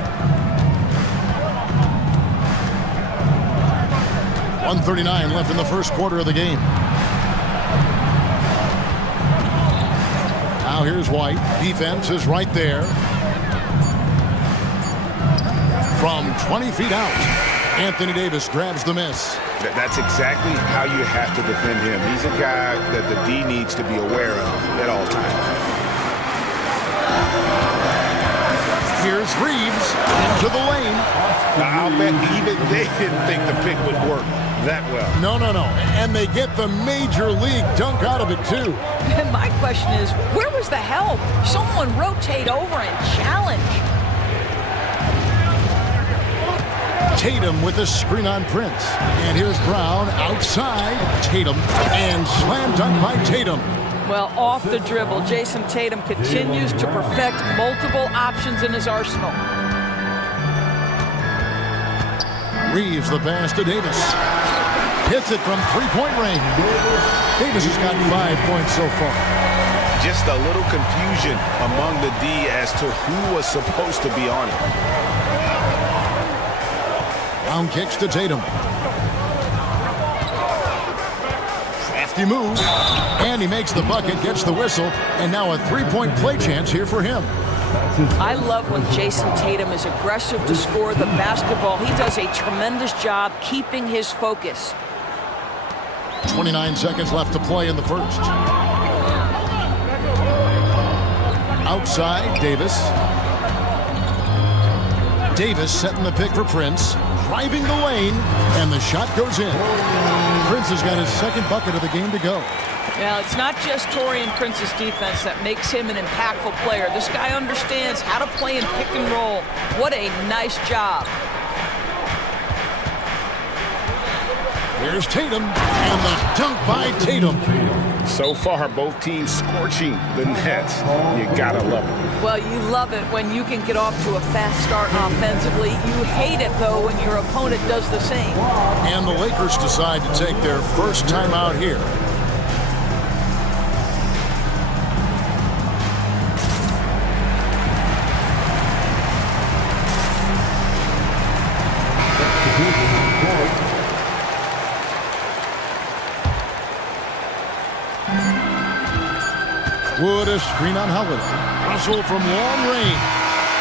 1:39 left in the first quarter of the game. Now here's White. Defense is right there. From 20 feet out. Anthony Davis grabs the miss. That's exactly how you have to defend him. He's a guy that the D needs to be aware of at all times. Here's Reeves into the lane. Now, I'll bet even they didn't think the pick would work that well. No. And they get the major league dunk out of it, too. And my question is, where was the help? Someone rotate over and challenge. Tatum with a screen on Prince. And here's Brown outside. Tatum. And slam dunk by Tatum. Well, off the dribble, Jason Tatum continues to perfect multiple options in his arsenal. Reeves the pass to Davis. Hits it from three-point range. Davis has got 5 points so far. Just a little confusion among the D as to who was supposed to be on it. Down kicks to Tatum. Crafty move. And he makes the bucket, gets the whistle, and now a three-point play chance here for him. I love when Jason Tatum is aggressive to score the basketball. He does a tremendous job keeping his focus. 29 seconds left to play in the first. Outside, Davis. Davis setting the pick for Prince. Driving the lane, and the shot goes in. Prince has got his second bucket of the game to go. Now, it's not just Taurean Prince's defense that makes him an impactful player. This guy understands how to play in pick and roll. What a nice job. Here's Tatum, and the dunk by Tatum. So far, both teams scorching the nets. You gotta love it. Well, you love it when you can get off to a fast start offensively. You hate it, though, when your opponent does the same. And the Lakers decide to take their first time out here. Wood a screen on Holiday. Russell from long range.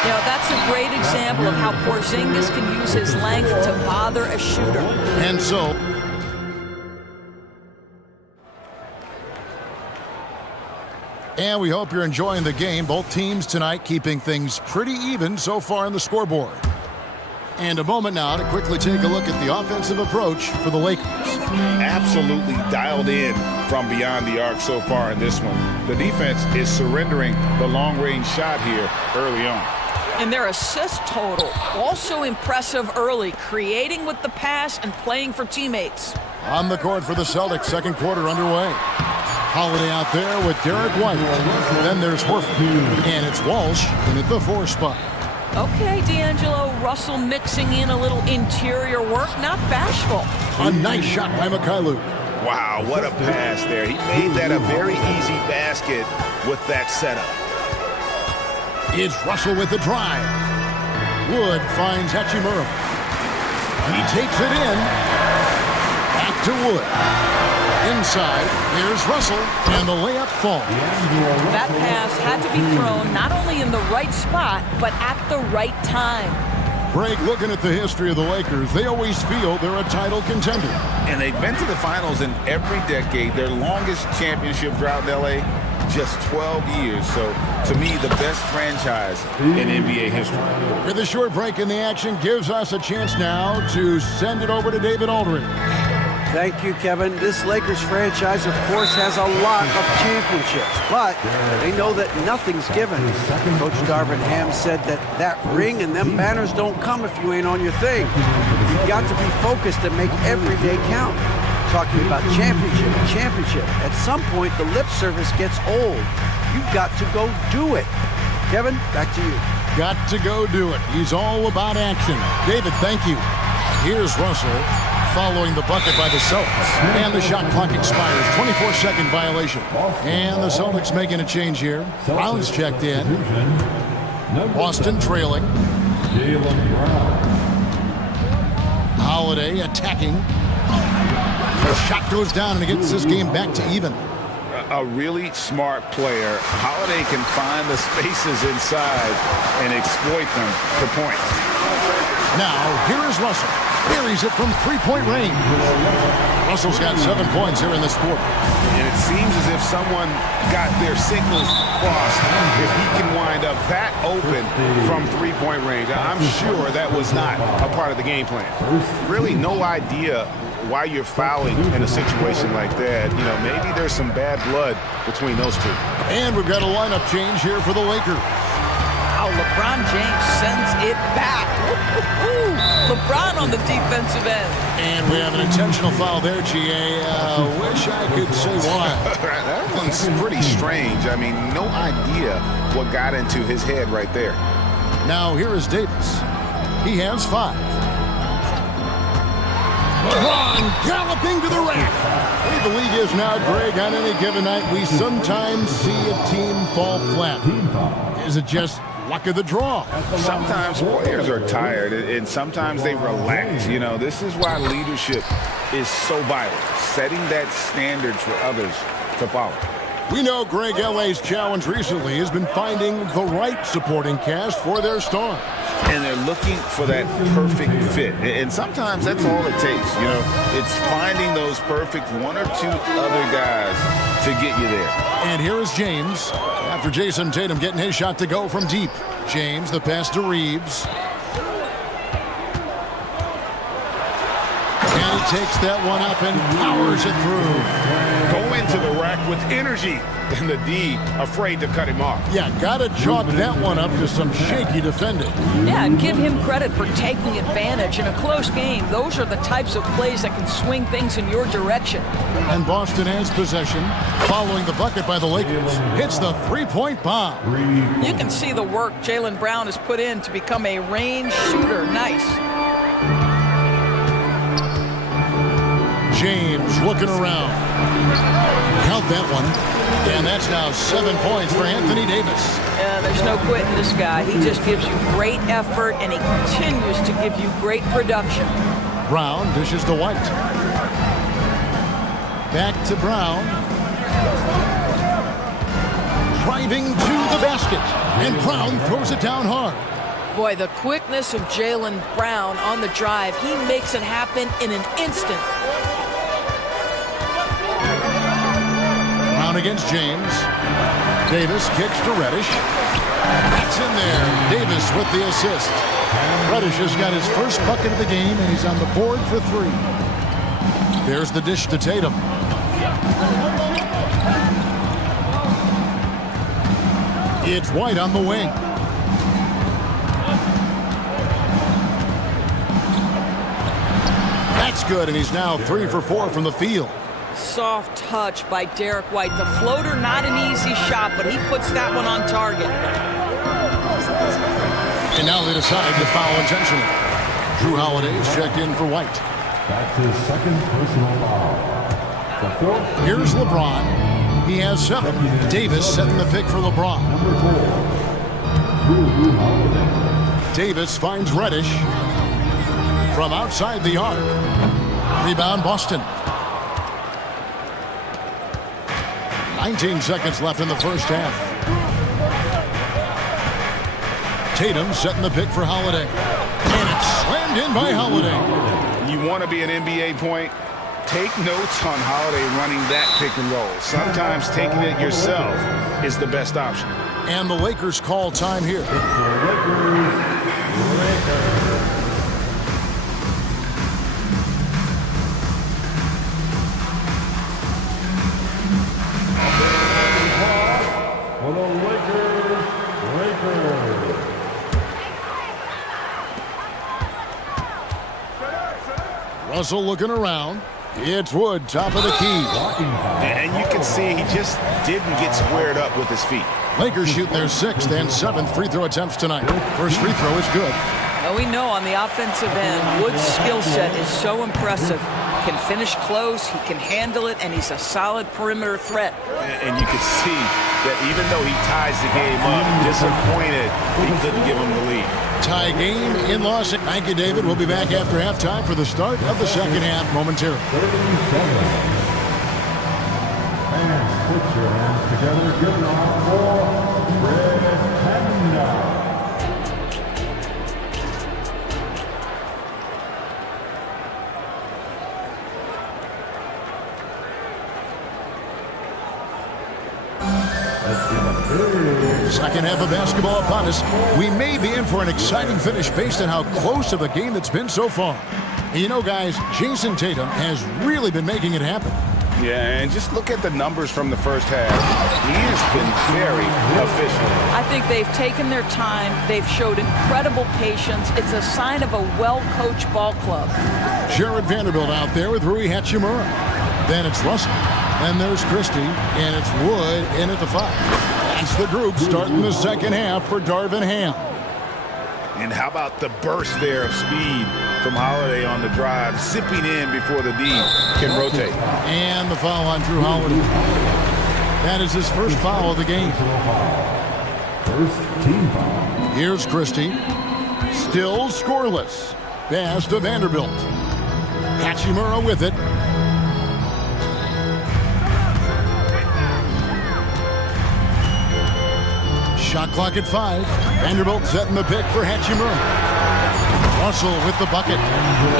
You know, that's a great example of how Porzingis can use his length to bother a shooter. And so, and we hope you're enjoying the game. Both teams tonight keeping things pretty even so far on the scoreboard. And a moment now to quickly take a look at the offensive approach for the Lakers. Absolutely dialed in from beyond the arc so far in this one. The defense is surrendering the long-range shot here early on. And their assist total, also impressive early, creating with the pass and playing for teammates. On the court for the Celtics, second quarter underway. Holiday out there with Derek White. Then there's Horford, and it's Walsh in at the 4 spot. Okay, D'Angelo, Russell mixing in a little interior work, not bashful. A nice shot by Mikhailuk. Wow, what a pass there. He made that a very easy basket with that setup. It's Russell with the drive. Wood finds Hachimura. He takes it in. Back to Wood. Inside, here's Russell, and the layup falls. That pass had to be thrown not only in the right spot, but at the right time. Greg, looking at the history of the Lakers, they always feel they're a title contender. And they've been to the finals in every decade. Their longest championship drought in L.A., just 12 years. So, to me, the best franchise in NBA history. With a short break in the action, gives us a chance now to send it over to David Aldridge. Thank you, Kevin. This Lakers franchise, of course, has a lot of championships, but they know that nothing's given. Coach Darvin Ham said that ring and them banners don't come if you ain't on your thing. You've got to be focused and make every day count. Talking about championship. At some point, the lip service gets old. You've got to go do it. Kevin, back to you. Got to go do it. He's all about action. David, thank you. Here's Russell. Following the bucket by the Celtics. And the shot clock expires. 24-second violation. And the Celtics making a change here. Brown's checked in. Boston trailing. Holiday attacking. The shot goes down and it gets this game back to even. A really smart player. Holiday can find the spaces inside and exploit them for points. Now, here is Russell. Buries it from three-point range. Russell's got 7 points here in this quarter. And it seems as if someone got their signals crossed. If he can wind up that open from three-point range, I'm sure that was not a part of the game plan. Really no idea why you're fouling in a situation like that. You know, maybe there's some bad blood between those two. And we've got a lineup change here for the Lakers. Wow, LeBron James sends it back. LeBron on the defensive end. And we have an intentional foul there, GA. Wish I could say why. That one's pretty strange. I mean, no idea what got into his head right there. Now here is Davis. He has 5. LeBron galloping to the rack. The league is now, Greg, on any given night, we sometimes see a team fall flat. Is it just luck of the draw? Sometimes players are tired, and sometimes they relax. You know, this is why leadership is so vital, setting that standard for others to follow. We know Greg LA's challenge recently has been finding the right supporting cast for their stars. And they're looking for that perfect fit. And sometimes that's all it takes. You know, it's finding those perfect one or two other guys to get you there. And here is James after Jason Tatum getting his shot to go from deep. James, the pass to Reeves. And he takes that one up and powers it through. Go into the rack with energy, and the D afraid to cut him off. Yeah, gotta chalk that one up to some shaky defending. Yeah, and give him credit for taking advantage in a close game. Those are the types of plays that can swing things in your direction. And Boston has possession, following the bucket by the Lakers. Hits the three-point bomb. You can see the work Jaylen Brown has put in to become a range shooter. Nice. James looking around. Count that one. And that's now 7 points for Anthony Davis. There's no quitting this guy. He just gives you great effort, and he continues to give you great production. Brown dishes to White. Back to Brown. Driving to the basket. And Brown throws it down hard. Boy, the quickness of Jaylen Brown on the drive, he makes it happen in an instant. Brown against James. Davis kicks to Reddish. That's in there. Davis with the assist. Reddish has got his first bucket of the game, and he's on the board for three. There's the dish to Tatum. It's White on the wing. That's good, and he's now 3 for 4 from the field. Soft touch by Derek White. The floater, not an easy shot, but he puts that one on target. And now they decide to foul intentionally. Drew Holiday's checked in for White. That's his second personal foul. The fourth. Here's LeBron. He has 7. Davis setting the pick for LeBron. Number 4. Drew Holiday. Davis finds Reddish from outside the arc. Rebound Boston. 19 seconds left in the first half. Tatum setting the pick for Holiday. And it's slammed in by Holiday. You want to be an NBA point? Take notes on Holiday running that pick and roll. Sometimes taking it yourself is the best option. And the Lakers call time here. Russell looking around. It's Wood, top of the key. And you can see he just didn't get squared up with his feet. Lakers shooting their 6th and 7th free throw attempts tonight. First free throw is good. Well, we know on the offensive end, Wood's skill set is so impressive. He can finish close, he can handle it, and he's a solid perimeter threat. And you can see that even though he ties the game up, disappointed he couldn't give him the lead. Tie game in Los Angeles. Thank you, David. We'll be back after halftime for the start of the second half momentarily. 37. Fans, put your hands together. Give it on for Red Panda. Second half of basketball upon us. We may be in for an exciting finish based on how close of a game that's been so far. And you know, guys, Jason Tatum has really been making it happen. Yeah, and just look at the numbers from the first half. He has been very efficient. I think they've taken their time. They've showed incredible patience. It's a sign of a well-coached ball club. Jared Vanderbilt out there with Rui Hachimura. Then it's Russell. Then there's Christie. And it's Wood in at the 5. That's the group starting the second half for Darvin Ham. And how about the burst there of speed from Holiday on the drive, zipping in before the D can rotate. And the foul on Drew Holiday. That is his first foul of the game. First team foul. Here's Christie. Still scoreless. Pass to Vanderbilt. Hachimura with it. Shot clock at 5. Vanderbilt setting the pick for Hachimura. Russell with the bucket.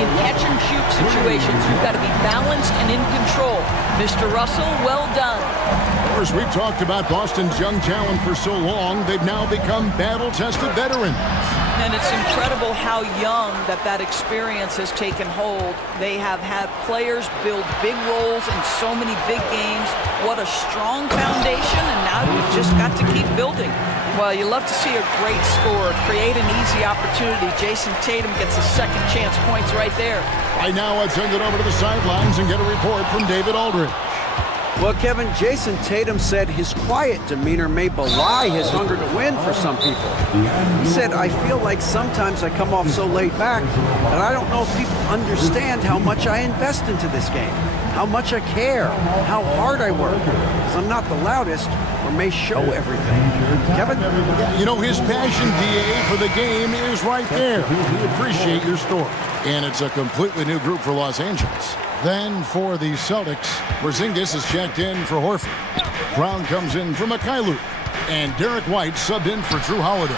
In catch-and-shoot situations, you've got to be balanced and in control. Mr. Russell, well done. Of course, we've talked about Boston's young talent for so long. They've now become battle-tested veterans. And it's incredible how young that experience has taken hold. They have had players build big roles in so many big games. What a strong foundation, and now you've just got to keep building. Well, you love to see a great score, create an easy opportunity. Jason Tatum gets a second chance points right there. Right now, I'd send it over to the sidelines and get a report from David Aldridge. Well, Kevin, Jason Tatum said his quiet demeanor may belie his hunger to win for some people. He said, I feel like sometimes I come off so laid back that I don't know if people understand how much I invest into this game, how much I care, how hard I work, because I'm not the loudest or may show everything. Kevin? You know, his passion, DA, for the game is right there. We appreciate your story. And it's a completely new group for Los Angeles. Then for the Celtics, Porzingis is checked in for Horford. Brown comes in for Mikhailuk. And Derek White subbed in for Drew Holiday.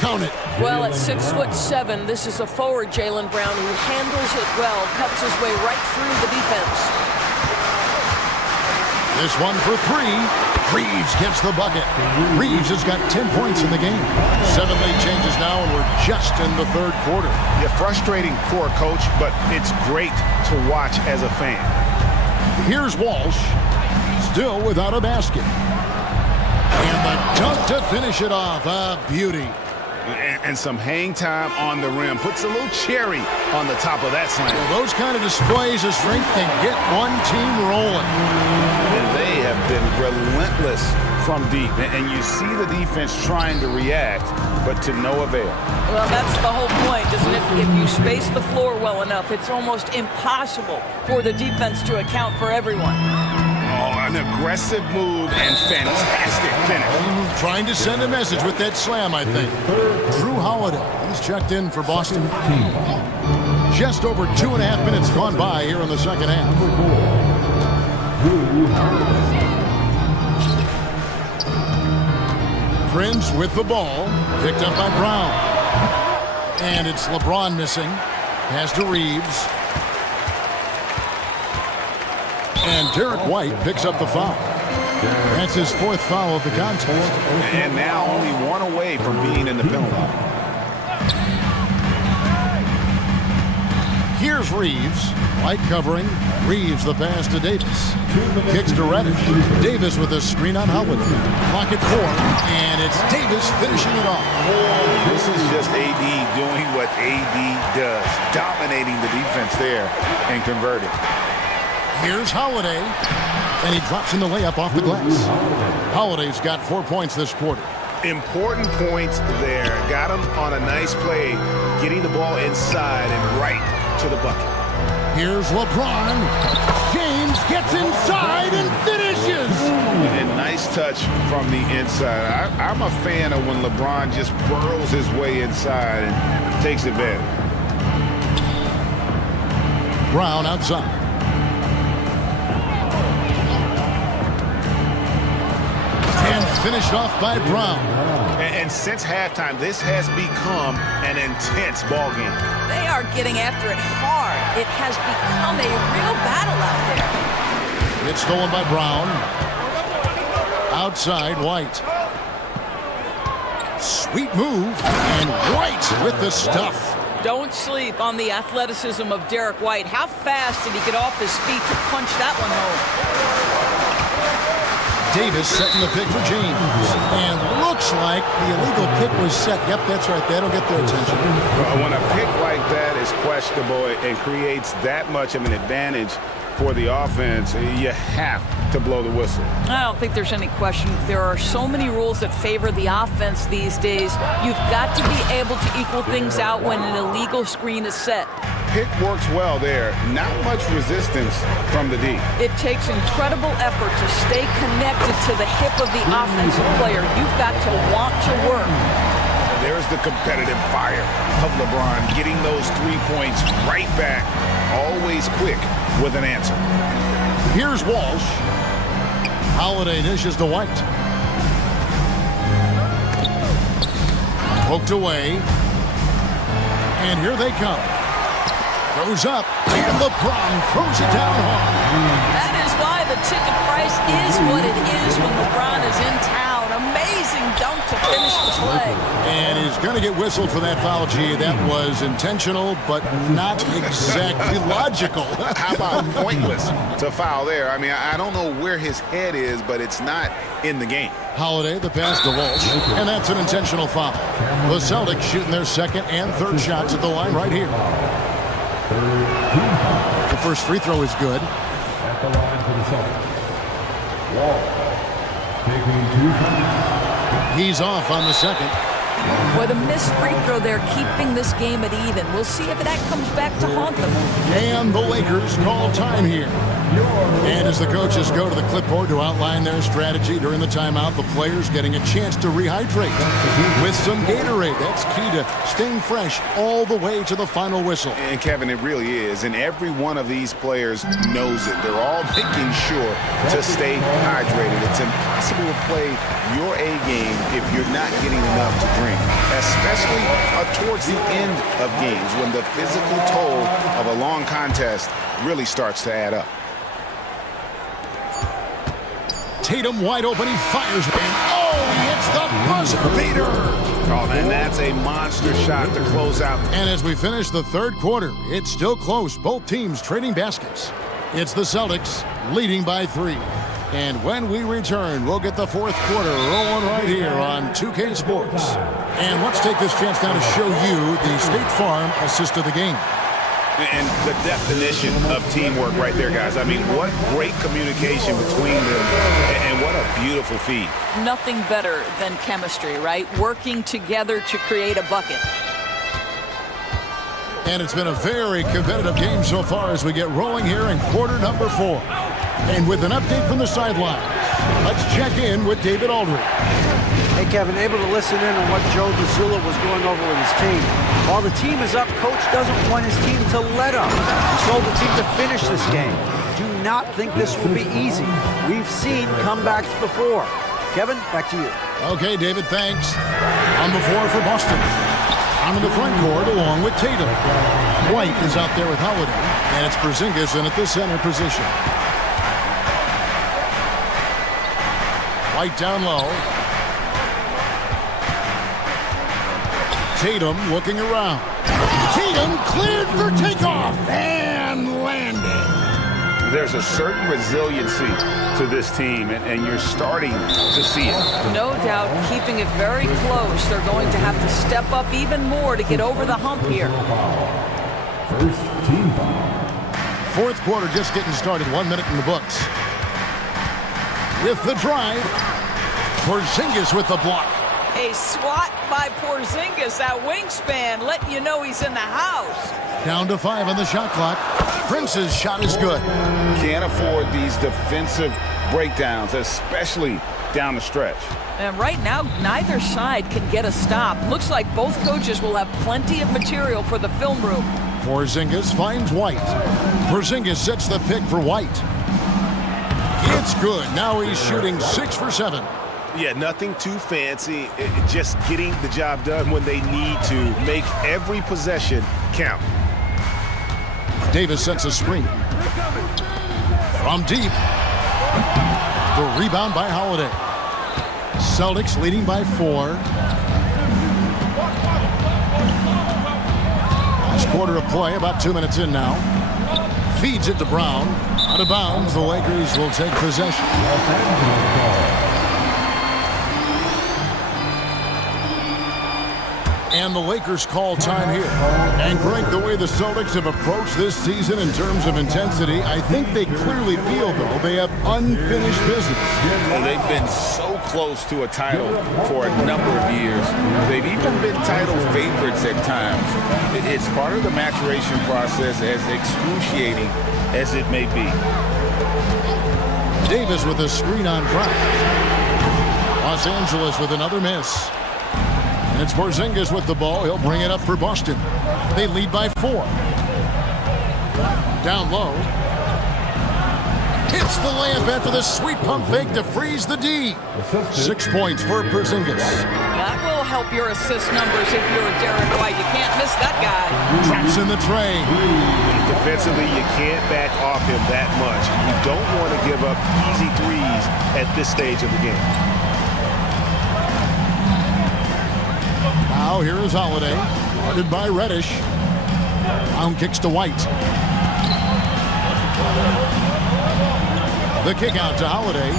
Count it. Well, at 6'7", this is a forward, Jaylen Brown, who handles it well, cuts his way right through the defense. This one for 3. Reeves gets the bucket. Reeves has got 10 points in the game. 7 late changes now, and we're just in the third quarter. Yeah, frustrating for a coach, but it's great to watch as a fan. Here's Walsh, still without a basket. And the dunk to finish it off. A beauty. And some hang time on the rim. Puts a little cherry on the top of that slam. Well, those kind of displays of strength can get one team rolling. And they have been relentless from deep. And you see the defense trying to react, but to no avail. Well, that's the whole point, isn't it? If you space the floor well enough, it's almost impossible for the defense to account for everyone. Oh, an aggressive move and fantastic finish. Trying to send a message with that slam, I think. Drew Holiday, he's checked in for Boston. Just over 2.5 minutes gone by here in the second half. Prince with the ball, picked up by Brown. And it's LeBron missing. Pass to Reeves. And Derek White picks up the foul. That's his 4th foul of the contest. And now only 1 away from being in the penalty. Here's Reeves. White covering. Reeves the pass to Davis. Kicks to Reddish. Davis with a screen on Holiday. Lock at 4. And it's Davis finishing it off. This is just AD doing what AD does. Dominating the defense there and converting. Here's Holiday, and he drops in the layup off the glass. Holiday's got 4 points this quarter. Important points there. Got him on a nice play, getting the ball inside and right to the bucket. Here's LeBron. James gets inside and finishes. And nice touch from the inside. I'm a fan of when LeBron just burrows his way inside and takes advantage. Brown outside. And finished off by Brown. And since halftime, this has become an intense ball game. They are getting after it hard. It has become a real battle out there. It's stolen by Brown. Outside, White. Sweet move. And White with the stuff. Don't sleep on the athleticism of Derek White. How fast did he get off his feet to punch that one home? Davis setting the pick for James. And looks like the illegal pick was set. Yep, that's right. That'll get their attention. When a pick like that is questionable and creates that much of an advantage for the offense, you have to blow the whistle. I don't think there's any question. There are so many rules that favor the offense these days. You've got to be able to equal things out when an illegal screen is set. Pick works well there. Not much resistance from the D. It takes incredible effort to stay connected to the hip of the offensive player. You've got to want to work. There's the competitive fire of LeBron, getting those 3 points right back, always quick with an answer. Here's Walsh. Holiday dishes to White. Poked away. And here they come. Goes up, and LeBron throws it down hard. That is why the ticket price is what it is when LeBron is in town. Amazing dunk to finish the play. And he's going to get whistled for that foul, G. That was intentional, but not exactly logical. How about pointless to foul there? I mean, I don't know where his head is, but it's not in the game. Holiday, the pass to Walsh, and that's an intentional foul. The Celtics shooting their second and third shots at the line right here. The first free throw is good. At the line for the Celtics. Wall. Taking 2 shots. He's off on the second. With a missed free throw, they're keeping this game at even. We'll see if that comes back to haunt them. And the Lakers call time here. And as the coaches go to the clipboard to outline their strategy during the timeout, the players getting a chance to rehydrate with some Gatorade. That's key to staying fresh all the way to the final whistle. And Kevin, it really is. And every one of these players knows it. They're all making sure to stay hydrated. It's impossible to play your A game if you're not getting enough to drink, especially towards the end of games when the physical toll of a long contest really starts to add up. Tatum wide open, he fires, and oh, he hits the buzzer beater. Oh, man, that's a monster shot to close out. And as we finish the third quarter, it's still close. Both teams trading baskets. It's the Celtics leading by 3. And when we return, we'll get the fourth quarter rolling right here on 2K Sports. And let's take this chance now to show you the State Farm assist of the game. And the definition of teamwork right there, guys. I mean, what great communication between them, and what a beautiful feed. Nothing better than chemistry, right? Working together to create a bucket. And it's been a very competitive game so far as we get rolling here in quarter number 4. And with an update from the sidelines, let's check in with David Aldridge. Hey, Kevin, able to listen in on what Joe Mazzulla was going over with his team. While the team is up, Coach doesn't want his team to let up. He told the team to finish this game. Do not think this will be easy. We've seen comebacks before. Kevin, back to you. Okay, David, thanks. On the floor for Boston. On in the front court along with Tatum. White is out there with Holiday, and it's Porzingis in at the center position. White down low. Tatum looking around. Tatum cleared for takeoff and landing. There's a certain resiliency to this team, and you're starting to see it. No doubt, keeping it very close. They're going to have to step up even more to get over the hump here. First team foul. Fourth quarter just getting started. 1 minute in the books. With the drive, Porzingis with the block. A swat by Porzingis, that wingspan, letting you know he's in the house. Down to 5 on the shot clock. Prince's shot is good. Can't afford these defensive breakdowns, especially down the stretch. And right now, neither side can get a stop. Looks like both coaches will have plenty of material for the film room. Porzingis finds White. Porzingis sets the pick for White. It's good. Now he's shooting 6 for 7. Yeah, nothing too fancy. Just getting the job done when they need to. Make every possession count. Davis sets a screen. From deep. The rebound by Holiday. Celtics leading by 4. Last quarter of play, about 2 minutes in now. Feeds it to Brown. Out of bounds, the Lakers will take possession. And the Lakers call time here. And Greg, the way the Celtics have approached this season in terms of intensity, I think they clearly feel, though, they have unfinished business. Well, they've been so close to a title for a number of years. They've even been title favorites at times. It's part of the maturation process, as excruciating as it may be. Davis with a screen on Brown. Los Angeles with another miss. And it's Porzingis with the ball. He'll bring it up for Boston. They lead by 4. Down low. Hits the layup after the sweet pump fake to freeze the D. 6 points for Porzingis. That will help your assist numbers if you're Derek White. You can't miss that guy. Traps in the tray. Defensively, you can't back off him that much. You don't want to give up easy threes at this stage of the game. Now here is Holiday, guarded by Reddish. Brown kicks to White. The kick out to Holiday.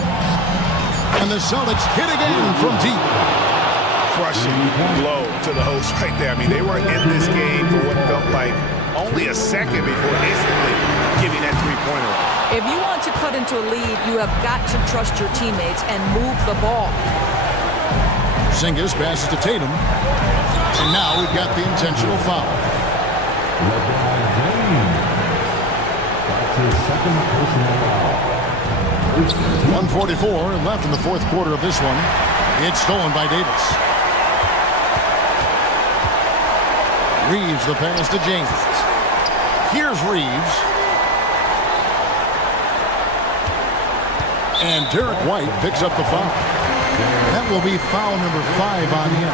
And the Celtics hit again from deep. Crushing blow to the host right there. I mean, they were in this game for what felt like only a second before instantly giving that three-pointer. If you want to cut into a lead, you have got to trust your teammates and move the ball. Porzingis passes to Tatum. And now we've got the intentional foul. That's his second personal foul. 1:44 left in the fourth quarter of this one. It's stolen by Davis. Reeves the pass to James. Here's Reeves. And Derek White picks up the foul. That will be foul number 5 on him.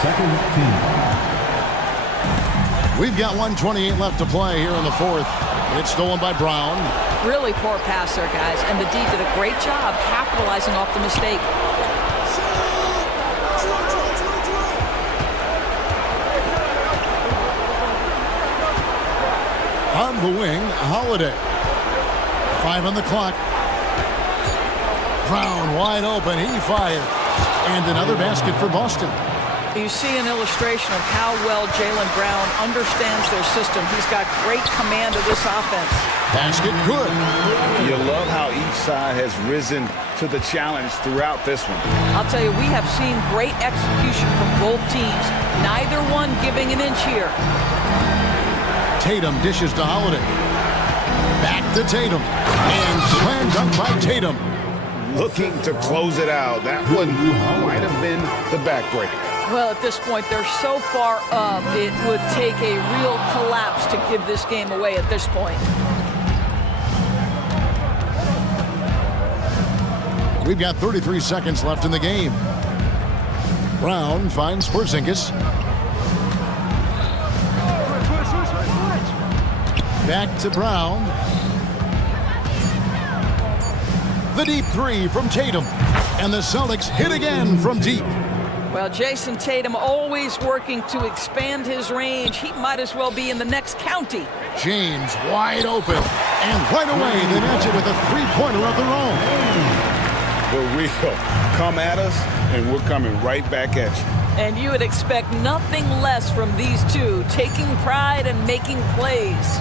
Second team. We've got 1:28 left to play here in the fourth. It's stolen by Brown. Really poor pass there, guys, and the D did a great job capitalizing off the mistake. On the wing, Holiday. 5 on the clock. Brown wide open. He fired. And another basket for Boston. You see an illustration of how well Jaylen Brown understands their system. He's got great command of this offense. Basket good. You love how each side has risen to the challenge throughout this one. I'll tell you, we have seen great execution from both teams. Neither one giving an inch here. Tatum dishes to Holiday. Back to Tatum. And slam dunk by Tatum. Looking to close it out. That one might have been the backbreaker. Well, at this point, they're so far up, it would take a real collapse to give this game away at this point. We've got 33 seconds left in the game. Brown finds Porzingis. Back to Brown. The deep 3 from Tatum. And the Celtics hit again from deep. Well, Jason Tatum always working to expand his range. He might as well be in the next county. James wide open. And right away, they match it with a three-pointer of their own. For real. Come at us, and we're coming right back at you. And you would expect nothing less from these two, taking pride and making plays.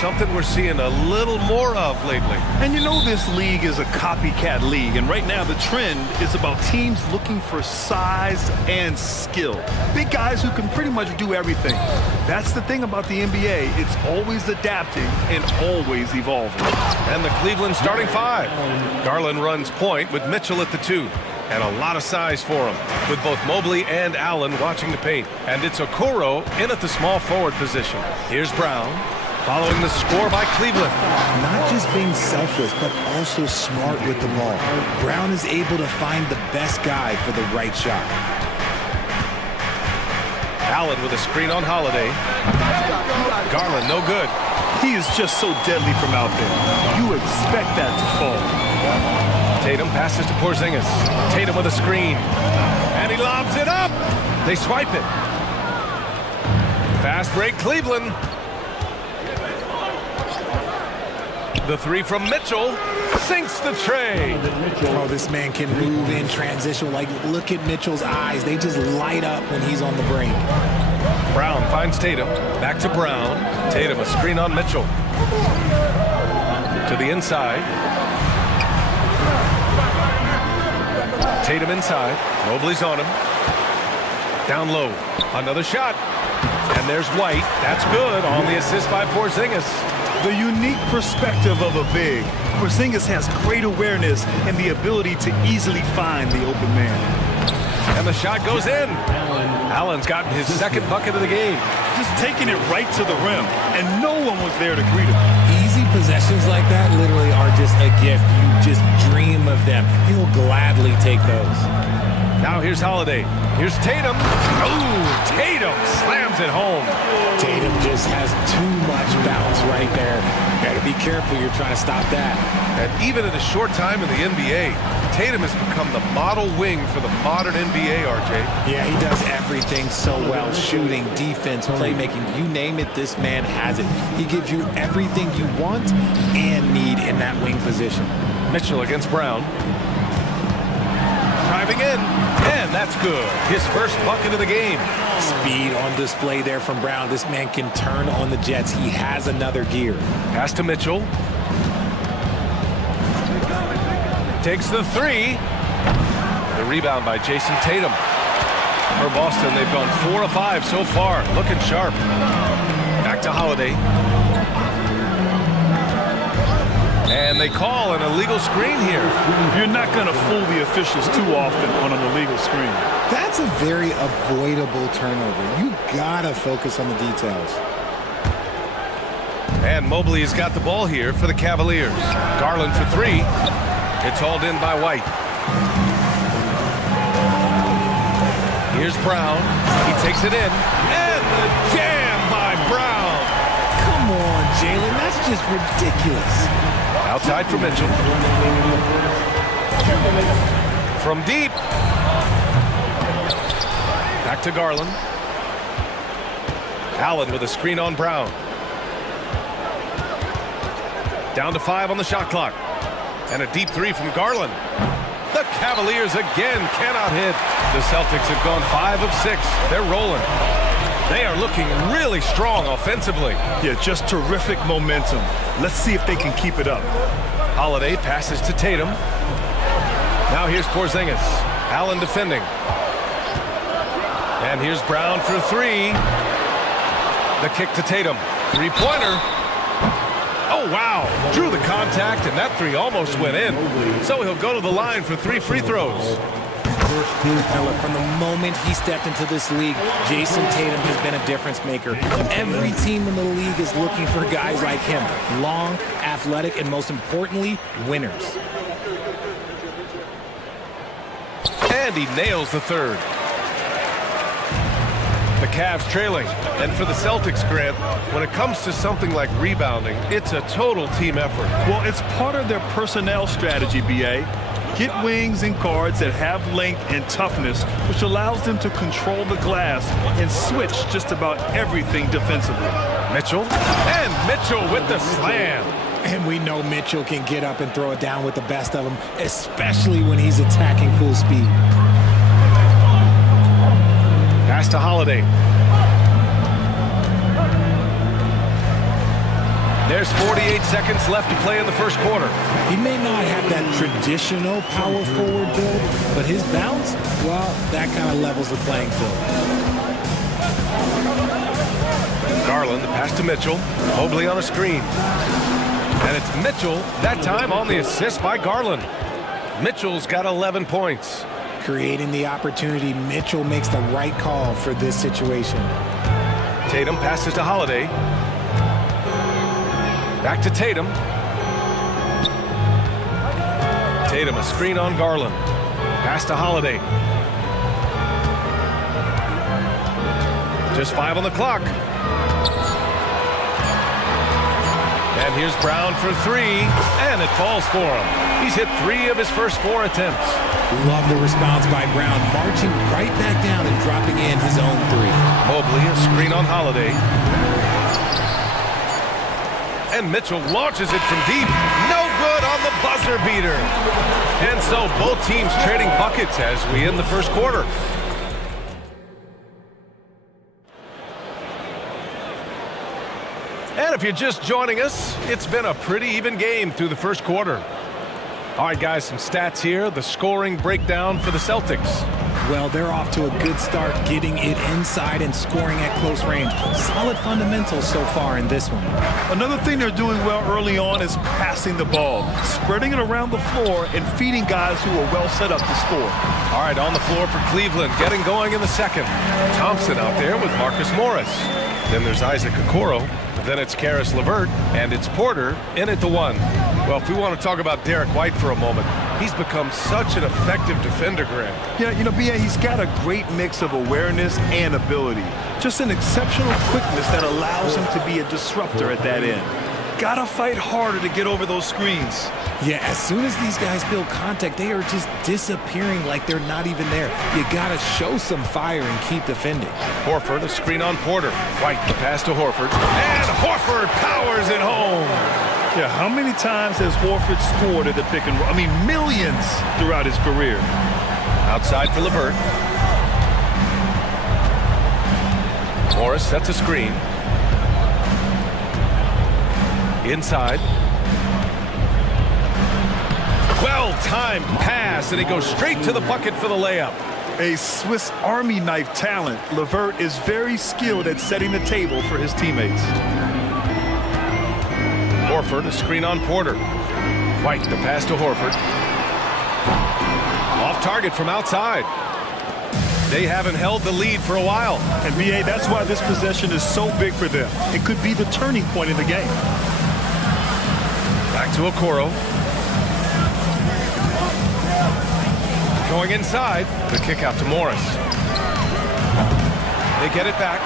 something we're seeing a little more of lately. And you know this league is a copycat league, and right now the trend is about teams looking for size and skill. Big guys who can pretty much do everything. That's the thing about the NBA. It's always adapting and always evolving. And the Cleveland starting five. Garland runs point with Mitchell at the 2. And a lot of size for him, with both Mobley and Allen watching the paint. And it's Okoro in at the small forward position. Here's Brown, following the score by Cleveland. Not just being selfless, but also smart with the ball. Brown is able to find the best guy for the right shot. Allen with a screen on Holiday. Garland, no good. He is just so deadly from out there. You expect that to fall. Tatum passes to Porzingis. Tatum with a screen. And he lobs it up. They swipe it. Fast break, Cleveland. The 3 from Mitchell sinks the tray. Oh, this man can move in transition. Like, look at Mitchell's eyes. They just light up when he's on the break. Brown finds Tatum. Back to Brown. Tatum, a screen on Mitchell. To the inside. Tatum inside. Mobley's on him. Down low. Another shot. And there's White. That's good on the assist by Porzingis. The unique perspective of a big. Porzingis has great awareness and the ability to easily find the open man. And the shot goes in. Allen's gotten his second bucket of the game. Just taking it right to the rim, and no one was there to greet him. Easy possessions like that literally are just a gift. You just dream of them. He'll gladly take those. Now here's Holiday. Here's Tatum. Ooh, Tatum slams it home. Tatum just has too much bounce right there. Gotta be careful, you're trying to stop that. And even in a short time in the NBA, Tatum has become the model wing for the modern NBA, RJ. Yeah, he does everything so well. Shooting, defense, playmaking, you name it, this man has it. He gives you everything you want and need in that wing position. Mitchell against Brown. Driving in, and that's good. His first bucket of the game. Speed on display there from Brown. This man can turn on the jets. He has another gear. Pass to Mitchell. Takes the 3. The rebound by Jason Tatum. For Boston, they've gone 4 of 5 so far. Looking sharp. Back to Holiday. And they call an illegal screen here. You're not going to fool the officials too often on an illegal screen. That's a very avoidable turnover. You gotta focus on the details. And Mobley has got the ball here for the Cavaliers. Garland for 3. It's hauled in by White. Here's Brown. He takes it in. And the jam by Brown. Come on, Jalen. That's just ridiculous. Outside for Mitchell. From deep. Back to Garland. Allen with a screen on Brown. Down to 5 on the shot clock. And a deep 3 from Garland. The Cavaliers again cannot hit. The Celtics have gone 5 of 6. They're rolling. They are looking really strong offensively. Yeah, just terrific momentum. Let's see if they can keep it up. Holiday passes to Tatum. Now here's Porzingis. Allen defending. And here's Brown for 3. The kick to Tatum. 3-pointer. Oh, wow. Drew the contact, and that 3 almost went in. So he'll go to the line for 3 free throws. From the moment he stepped into this league, Jason Tatum has been a difference maker. Every team in the league is looking for guys like him. Long, athletic, and most importantly, winners. And he nails the 3rd. The Cavs trailing. And for the Celtics, Grant, when it comes to something like rebounding, it's a total team effort. Well, it's part of their personnel strategy, B.A. Get wings and guards that have length and toughness, which allows them to control the glass and switch just about everything defensively. Mitchell, and Mitchell with the slam. And we know Mitchell can get up and throw it down with the best of them, especially when he's attacking full speed. Pass to Holiday. There's 48 seconds left to play in the first quarter. He may not have that traditional power forward build, but his bounce, well, that kind of levels the playing field. Garland, the pass to Mitchell. Mobley on a screen. And it's Mitchell, that time on the assist by Garland. Mitchell's got 11 points. Creating the opportunity, Mitchell makes the right call for this situation. Tatum passes to Holiday. Back to Tatum. Tatum, a screen on Garland. Pass to Holiday. Just 5 on the clock. And here's Brown for 3, and it falls for him. He's hit 3 of his first 4 attempts. Love the response by Brown, marching right back down and dropping in his own 3. Mobley, a screen on Holiday. And Mitchell launches it from deep. No good on the buzzer beater. And so both teams trading buckets as we end the first quarter. And if you're just joining us, it's been a pretty even game through the first quarter. All right, guys, some stats here. The scoring breakdown for the Celtics. Well, they're off to a good start, getting it inside and scoring at close range. Solid fundamentals so far in this one. Another thing they're doing well early on is passing the ball, spreading it around the floor and feeding guys who are well set up to score. All right, on the floor for Cleveland, getting going in the second. Thompson out there with Marcus Morris. Then there's Isaac Okoro. Then it's Karis LeVert, and it's Porter in at the 1. Well, if we want to talk about Derek White for a moment, he's become such an effective defender, Grant. Yeah, you know, B.A., he's got a great mix of awareness and ability. Just an exceptional quickness that allows him to be a disruptor at that end. Gotta fight harder to get over those screens. Yeah, as soon as these guys build contact, they are just disappearing like they're not even there. You gotta show some fire and keep defending. Horford, a screen on Porter. White, the pass to Horford. And Horford powers it home. Yeah, how many times has Horford scored at the pick and roll? I mean, millions throughout his career. Outside for LeVert. Morris sets a screen. Inside. Well-timed pass, and he goes straight to the bucket for the layup. A Swiss Army knife talent, LeVert is very skilled at setting the table for his teammates. Horford, a screen on Porter. White, the pass to Horford. Off target from outside. They haven't held the lead for a while. And B.A., that's why this possession is so big for them. It could be the turning point in the game. Back to Okoro. Going inside, the kick out to Morris. They get it back.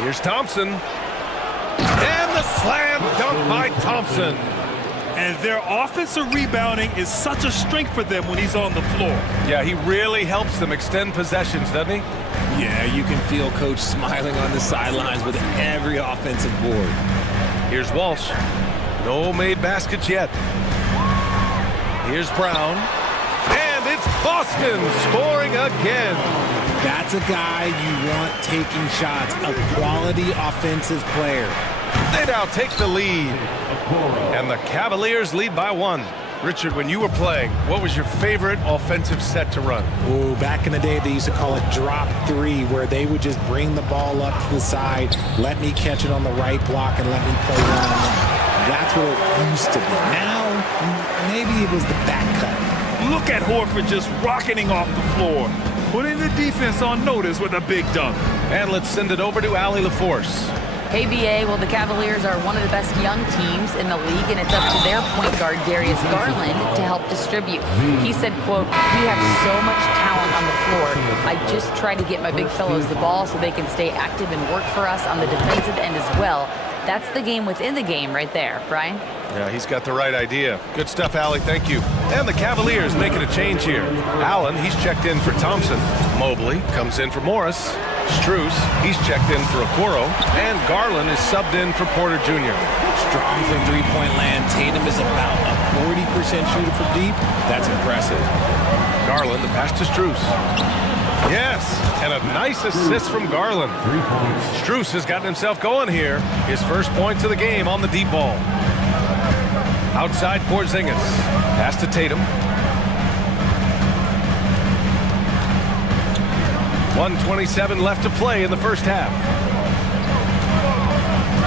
Here's Thompson. And the slam dunk by Thompson. And their offensive rebounding is such a strength for them when he's on the floor. Yeah, he really helps them extend possessions, doesn't he? Yeah, you can feel Coach smiling on the sidelines with every offensive board. Here's Walsh. No made baskets yet. Here's Brown. And it's Boston scoring again. That's a guy you want taking shots, a quality offensive player. They now take the lead. And the Cavaliers lead by 1. Richard, when you were playing, what was your favorite offensive set to run? Oh, back in the day, they used to call it drop 3, where they would just bring the ball up to the side, let me catch it on the right block, and let me play one-on-one. That's what it used to be. Now, maybe it was the back cut. Look at Horford just rocketing off the floor, putting the defense on notice with a big dunk. And let's send it over to Allie LaForce. Hey, BA, well, the Cavaliers are one of the best young teams in the league, and it's up to their point guard, Darius Garland, to help distribute. He said, quote, "We have so much talent on the floor. I just try to get my big fellows the ball so they can stay active and work for us on the defensive end as well." That's the game within the game right there, Brian. Yeah, he's got the right idea. Good stuff, Allie. Thank you. And the Cavaliers making a change here. Allen, he's checked in for Thompson. Mobley comes in for Morris. Strus, he's checked in for Okoro. And Garland is subbed in for Porter Jr. Strong from three-point land. Tatum is about a 40% shooter from deep. That's impressive. Garland, the pass to Strus. Yes, and a nice assist from Garland. Strus has gotten himself going here. His first points of the game on the deep ball. Outside Porzingis. Pass to Tatum. 1:27 left to play in the first half.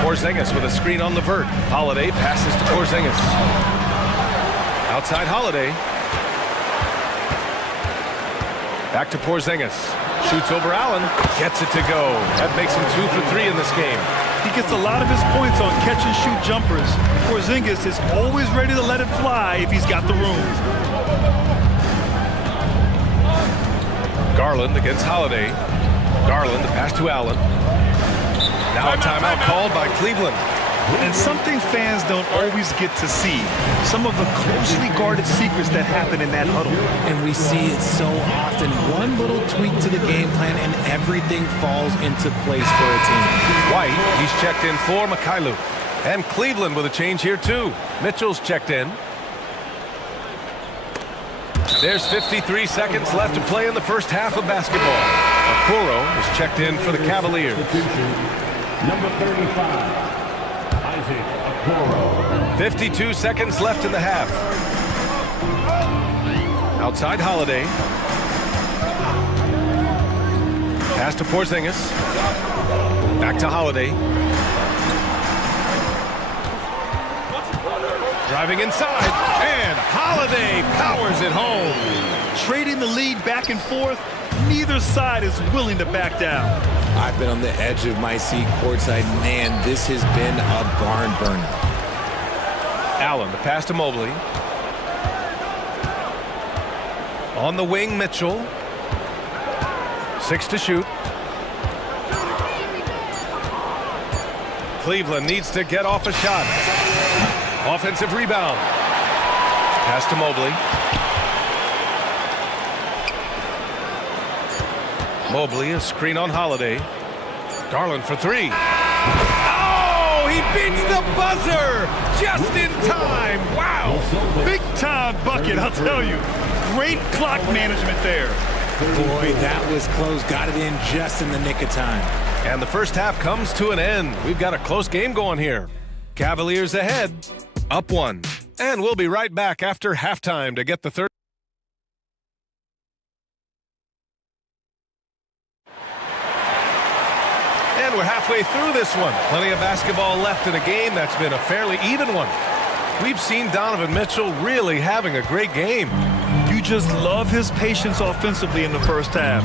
Porzingis with a screen on Levert. Holiday passes to Porzingis. Outside Holiday. Back to Porzingis. Shoots over Allen. Gets it to go. That makes him 2 for 3 in this game. He gets a lot of his points on catch-and-shoot jumpers. Porzingis is always ready to let it fly if he's got the room. Garland against Holiday. Garland, the pass to Allen. Now a timeout called by Cleveland. And something fans don't always get to see. Some of the closely guarded secrets that happen in that huddle. And we see it so often. One little tweak to the game plan and everything falls into place for a team. White, he's checked in for Mikhailuk. And Cleveland with a change here too. Mitchell's checked in. There's 53 seconds left to play in the first half of basketball. Okoro is checked in for the Cavaliers. Number 35. 52 seconds left in the half. Outside Holiday. Pass to Porzingis. Back to Holiday. Driving inside. And Holiday powers it home. Trading the lead back and forth, neither side is willing to back down. I've been on the edge of my seat courtside. Man, this has been a barn burner. Allen, the pass to Mobley. On the wing, Mitchell. 6 to shoot. Cleveland needs to get off a shot. Offensive rebound. Pass to Mobley. Mobley, a screen on Holiday. Garland for 3. Oh, he beats the buzzer just in time. Wow. Big time bucket, I'll tell you. Great clock management there. Boy, that was close. Got it in just in the nick of time. And the first half comes to an end. We've got a close game going here. Cavaliers ahead, up 1. And we'll be right back after halftime to get the third. And we're halfway through this one. Plenty of basketball left in a game that's been a fairly even one. We've seen Donovan Mitchell really having a great game. You just love his patience offensively in the first half.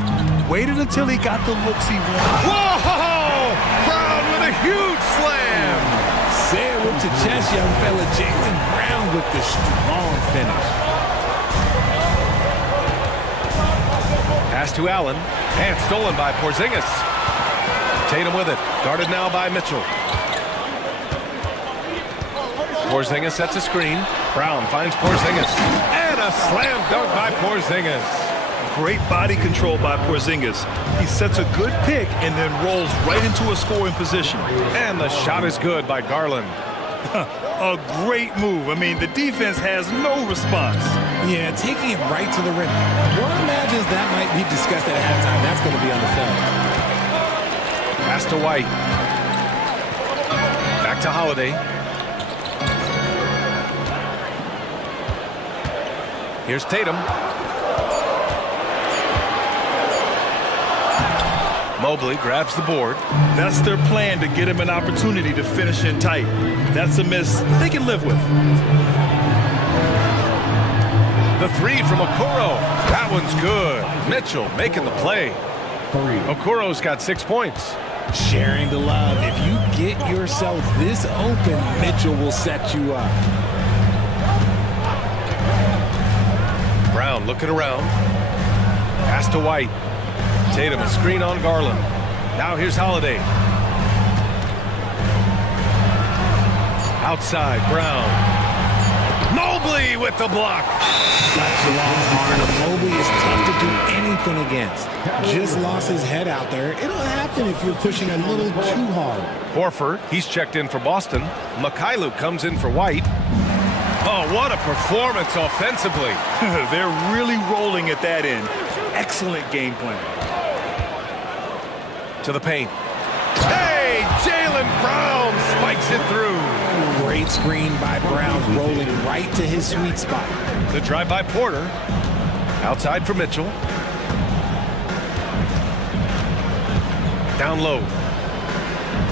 Waited until he got the looks he wanted. Whoa! Brown with a huge slam! Say it with your chest, young fella. Jaylen Brown with the strong finish. Pass to Allen. And stolen by Porzingis. Tatum with it. Guarded now by Mitchell. Porzingis sets a screen. Brown finds Porzingis. And a slam dunk by Porzingis. Great body control by Porzingis. He sets a good pick and then rolls right into a scoring position. And the shot is good by Garland. A great move. I mean, the defense has no response. Yeah, taking it right to the rim. One imagines that might be discussed at halftime. That's going to be on the film. Pass to White. Back to Holiday. Here's Tatum. Mobley grabs the board. That's their plan, to get him an opportunity to finish in tight. That's a miss they can live with. The 3 from Okoro. That one's good. Mitchell making the play. Okoro's got 6 points. Sharing the love. If you get yourself this open, Mitchell will set you up. Brown looking around. Pass to White. Tatum, a screen on Garland. Now here's Holiday. Outside, Brown. Mobley with the block. Such a long arm. Mobley is tough to do anything against. Just lost his head out there. It'll happen if you're pushing a little too hard. Horford, he's checked in for Boston. Mikhailuk comes in for White. Oh, what a performance offensively. They're really rolling at that end. excellent game plan. To the paint. Hey, Jaylen Brown spikes it through. Great screen by Brown, rolling right to his sweet spot. The drive by Porter. Outside for Mitchell. Down low.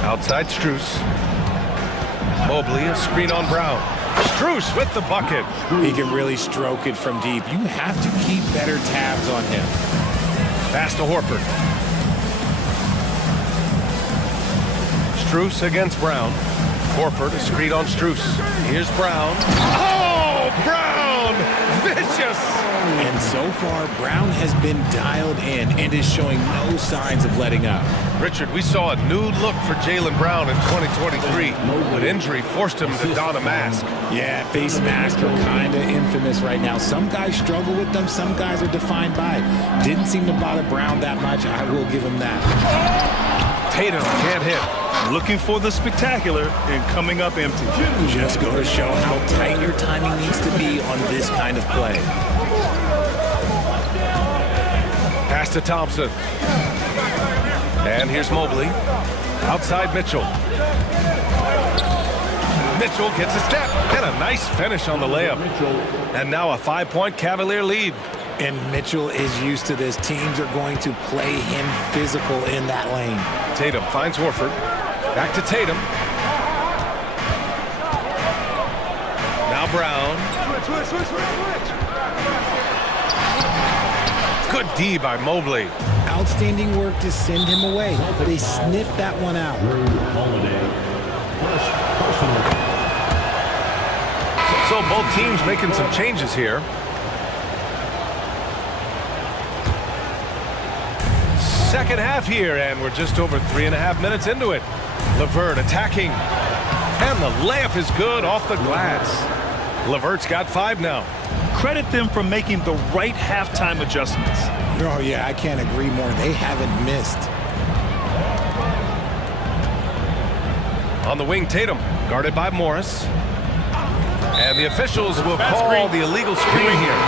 Outside Strus. Mobley, a screen on Brown. Strus with the bucket. He can really stroke it from deep. You have to keep better tabs on him. Pass to Horford. Strus against Brown. Horford, a screen on Strus. Here's Brown. Oh, Brown! Vicious! And so far, Brown has been dialed in and is showing no signs of letting up. Richard, we saw a new look for Jaylen Brown in 2023, but injury forced him to don a mask. Yeah, face masks are kind of infamous right now. Some guys struggle with them, some guys are defined by it. Didn't seem to bother Brown that much. I will give him that. Tatum can't hit. Looking for the spectacular and coming up empty. Just go to show how tight your timing needs to be on this kind of play. Pass to Thompson. And here's Mobley. Outside Mitchell. Mitchell gets a step and a nice finish on the layup. And now a 5-point Cavalier lead. And Mitchell is used to this. Teams are going to play him physical in that lane. Tatum finds Horford. Back to Tatum. Now Brown. Good D by Mobley. Outstanding work to send him away. They sniffed that one out. So both teams making some changes here. Second half here, and we're just over 3.5 minutes into it. LeVert attacking, and the layup is good off the glass. LeVert's got 5 now. Credit them for making the right halftime adjustments. Oh, yeah, I can't agree more. They haven't missed. On the wing, Tatum, guarded by Morris. And the officials will call the illegal screen here.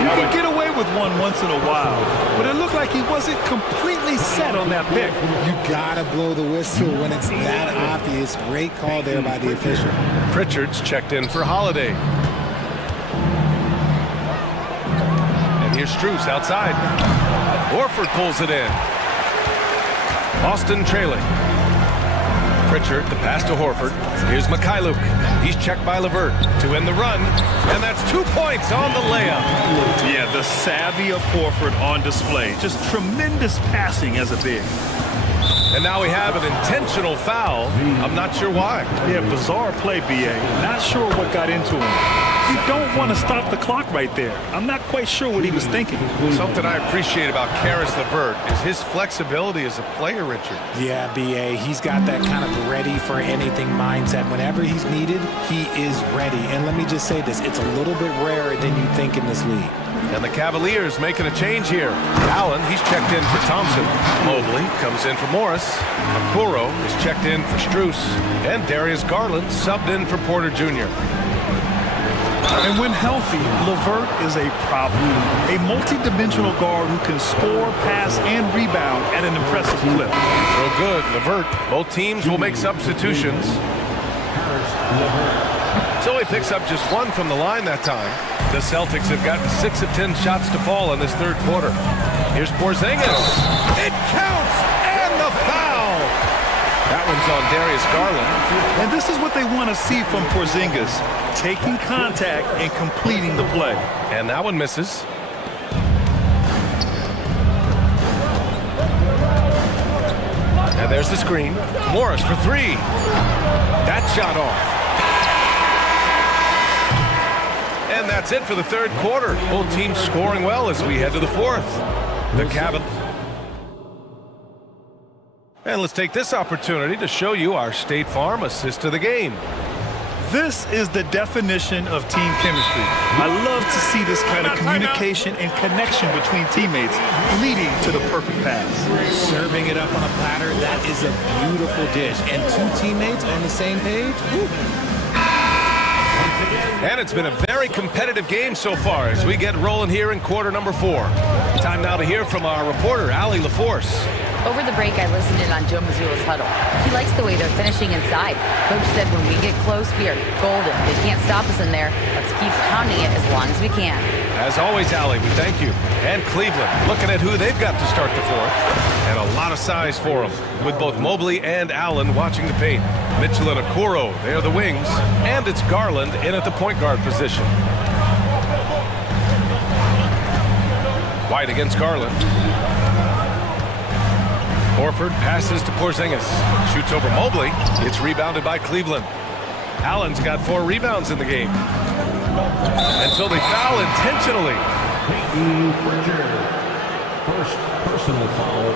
You can get away with one once in a while, but it looked like he wasn't completely set on that pick. You gotta blow the whistle when it's that obvious. Great call there by the official. Pritchard's checked in for Holiday. And here's Strus outside. Horford pulls it in. Boston trailing. Pritchard, the pass to Horford. Here's Mikhailuk. He's checked by LeVert to end the run, and that's 2 points on the layup. Yeah, the savvy of Horford on display. Just tremendous passing as a big. And now we have an intentional foul. I'm not sure why. Yeah, bizarre play, B.A. Not sure what got into him. You don't want to stop the clock right there. I'm not quite sure what he was thinking. Something I appreciate about Caris LeVert is his flexibility as a player, Richard. Yeah, B.A., he's got that kind of ready-for-anything mindset. Whenever he's needed, he is ready. And let me just say this, it's a little bit rarer than you think in this league. And the Cavaliers making a change here. Allen, he's checked in for Thompson. Mobley comes in for Morris. Okoro is checked in for Strus. And Darius Garland subbed in for Porter Jr. And when healthy, LeVert is a problem. A multi-dimensional guard who can score, pass, and rebound at an impressive clip. So good, LeVert. Both teams will make substitutions. So he picks up just 1 from the line that time. The Celtics have gotten 6 of 10 shots to fall in this third quarter. Here's Porzingis. It counts, and the foul. That one's on Darius Garland. And this is what they want to see from Porzingis, taking contact and completing the play. And that one misses. And there's the screen. Morris for 3. That shot off. And that's it for the third quarter. Both teams scoring well as we head to the fourth. The Cavaliers. And let's take this opportunity to show you our State Farm assist to the game. This is the definition of team chemistry. I love to see this kind of communication and connection between teammates leading to the perfect pass. Serving it up on a platter, that is a beautiful dish. And 2 teammates on the same page? Woo. And it's been a very competitive game so far as we get rolling here in quarter number 4. Time now to hear from our reporter, Allie LaForce. Over the break, I listened in on Joe Mazzulla's huddle. He likes the way they're finishing inside. Coach said when we get close, we are golden. They can't stop us in there. Let's keep pounding it as long as we can. As always, Allie, we thank you. And Cleveland, looking at who they've got to start the fourth. And a lot of size for them, with both Mobley and Allen watching the paint. Mitchell and Okoro, they're the wings. And it's Garland in at the point guard position. White against Garland. Horford passes to Porzingis. Shoots over Mobley. It's rebounded by Cleveland. Allen's got 4 rebounds in the game. And so they foul intentionally. Peyton Pritchard. First personal foul.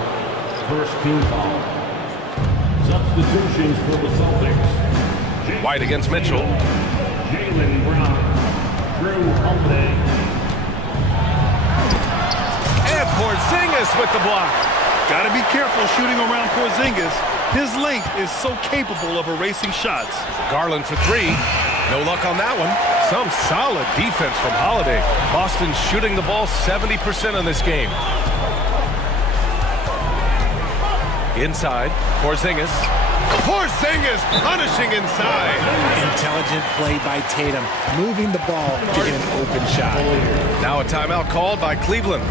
First team foul. Substitutions for the Celtics. White against Mitchell. Jaylen Brown. Drew Holiday. And Porzingis with the block. Got to be careful shooting around Porzingis. His length is so capable of erasing shots. Garland for 3. No luck on that one. Some solid defense from Holiday. Boston shooting the ball 70% in this game. Inside, Porzingis. Porzingis punishing inside. Intelligent play by Tatum, moving the ball to get an open shot. Now a timeout called by Cleveland.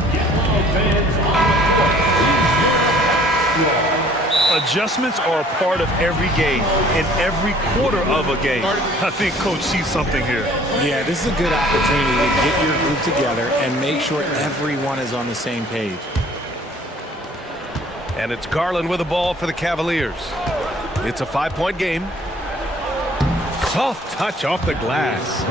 Adjustments are a part of every game and every quarter of a game. I think Coach sees something here. Yeah, this is a good opportunity to get your group together and make sure everyone is on the same page. And it's Garland with the ball for the Cavaliers. It's a 5-point game. Soft touch off the glass.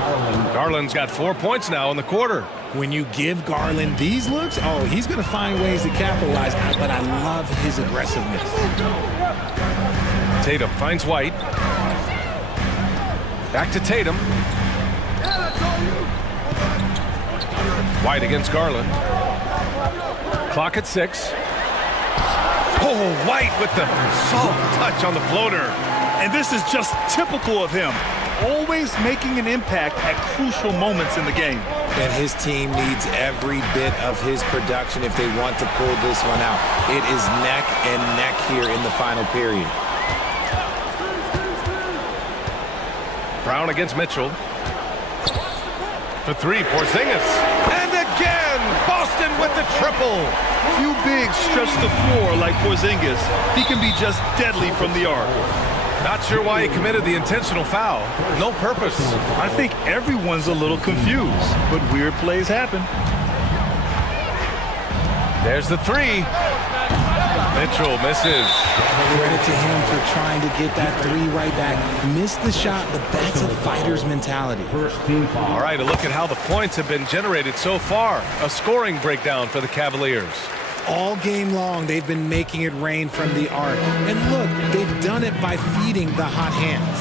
Garland's got 4 points now in the quarter. When you give Garland these looks, oh, he's going to find ways to capitalize, but I love his aggressiveness. Tatum finds White. Back to Tatum. White against Garland. Clock at 6. Oh, White with the soft touch on the floater. And this is just typical of him. Always making an impact at crucial moments in the game. And his team needs every bit of his production if they want to pull this one out. It is neck and neck here in the final period. Brown against Mitchell. For 3, Porzingis. And again, Boston with the triple. Few bigs stretch the floor like Porzingis. He can be just deadly from the arc. Not sure why he committed the intentional foul. No purpose. I think everyone's a little confused, but weird plays happen. There's the 3. Mitchell misses. Credit to him for trying to get that 3 right back. Missed the shot, but that's a fighter's mentality. All right, a look at how the points have been generated so far. A scoring breakdown for the Cavaliers. All game long, they've been making it rain from the arc. And look, they've done it by feeding the hot hands.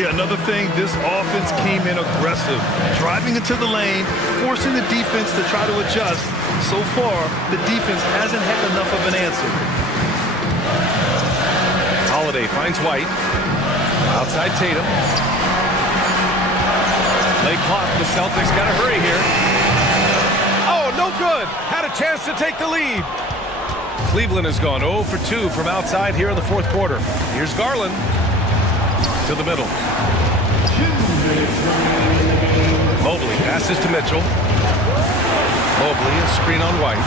Yeah, another thing, this offense came in aggressive, driving into the lane, forcing the defense to try to adjust. So far, the defense hasn't had enough of an answer. Holiday finds White. Outside Tatum. Late clock, the Celtics got to hurry here. Oh, no good. Had a chance to take the lead. Cleveland has gone 0 for 2 from outside here in the fourth quarter. Here's Garland to the middle. Mobley passes to Mitchell. Mobley, a screen on White.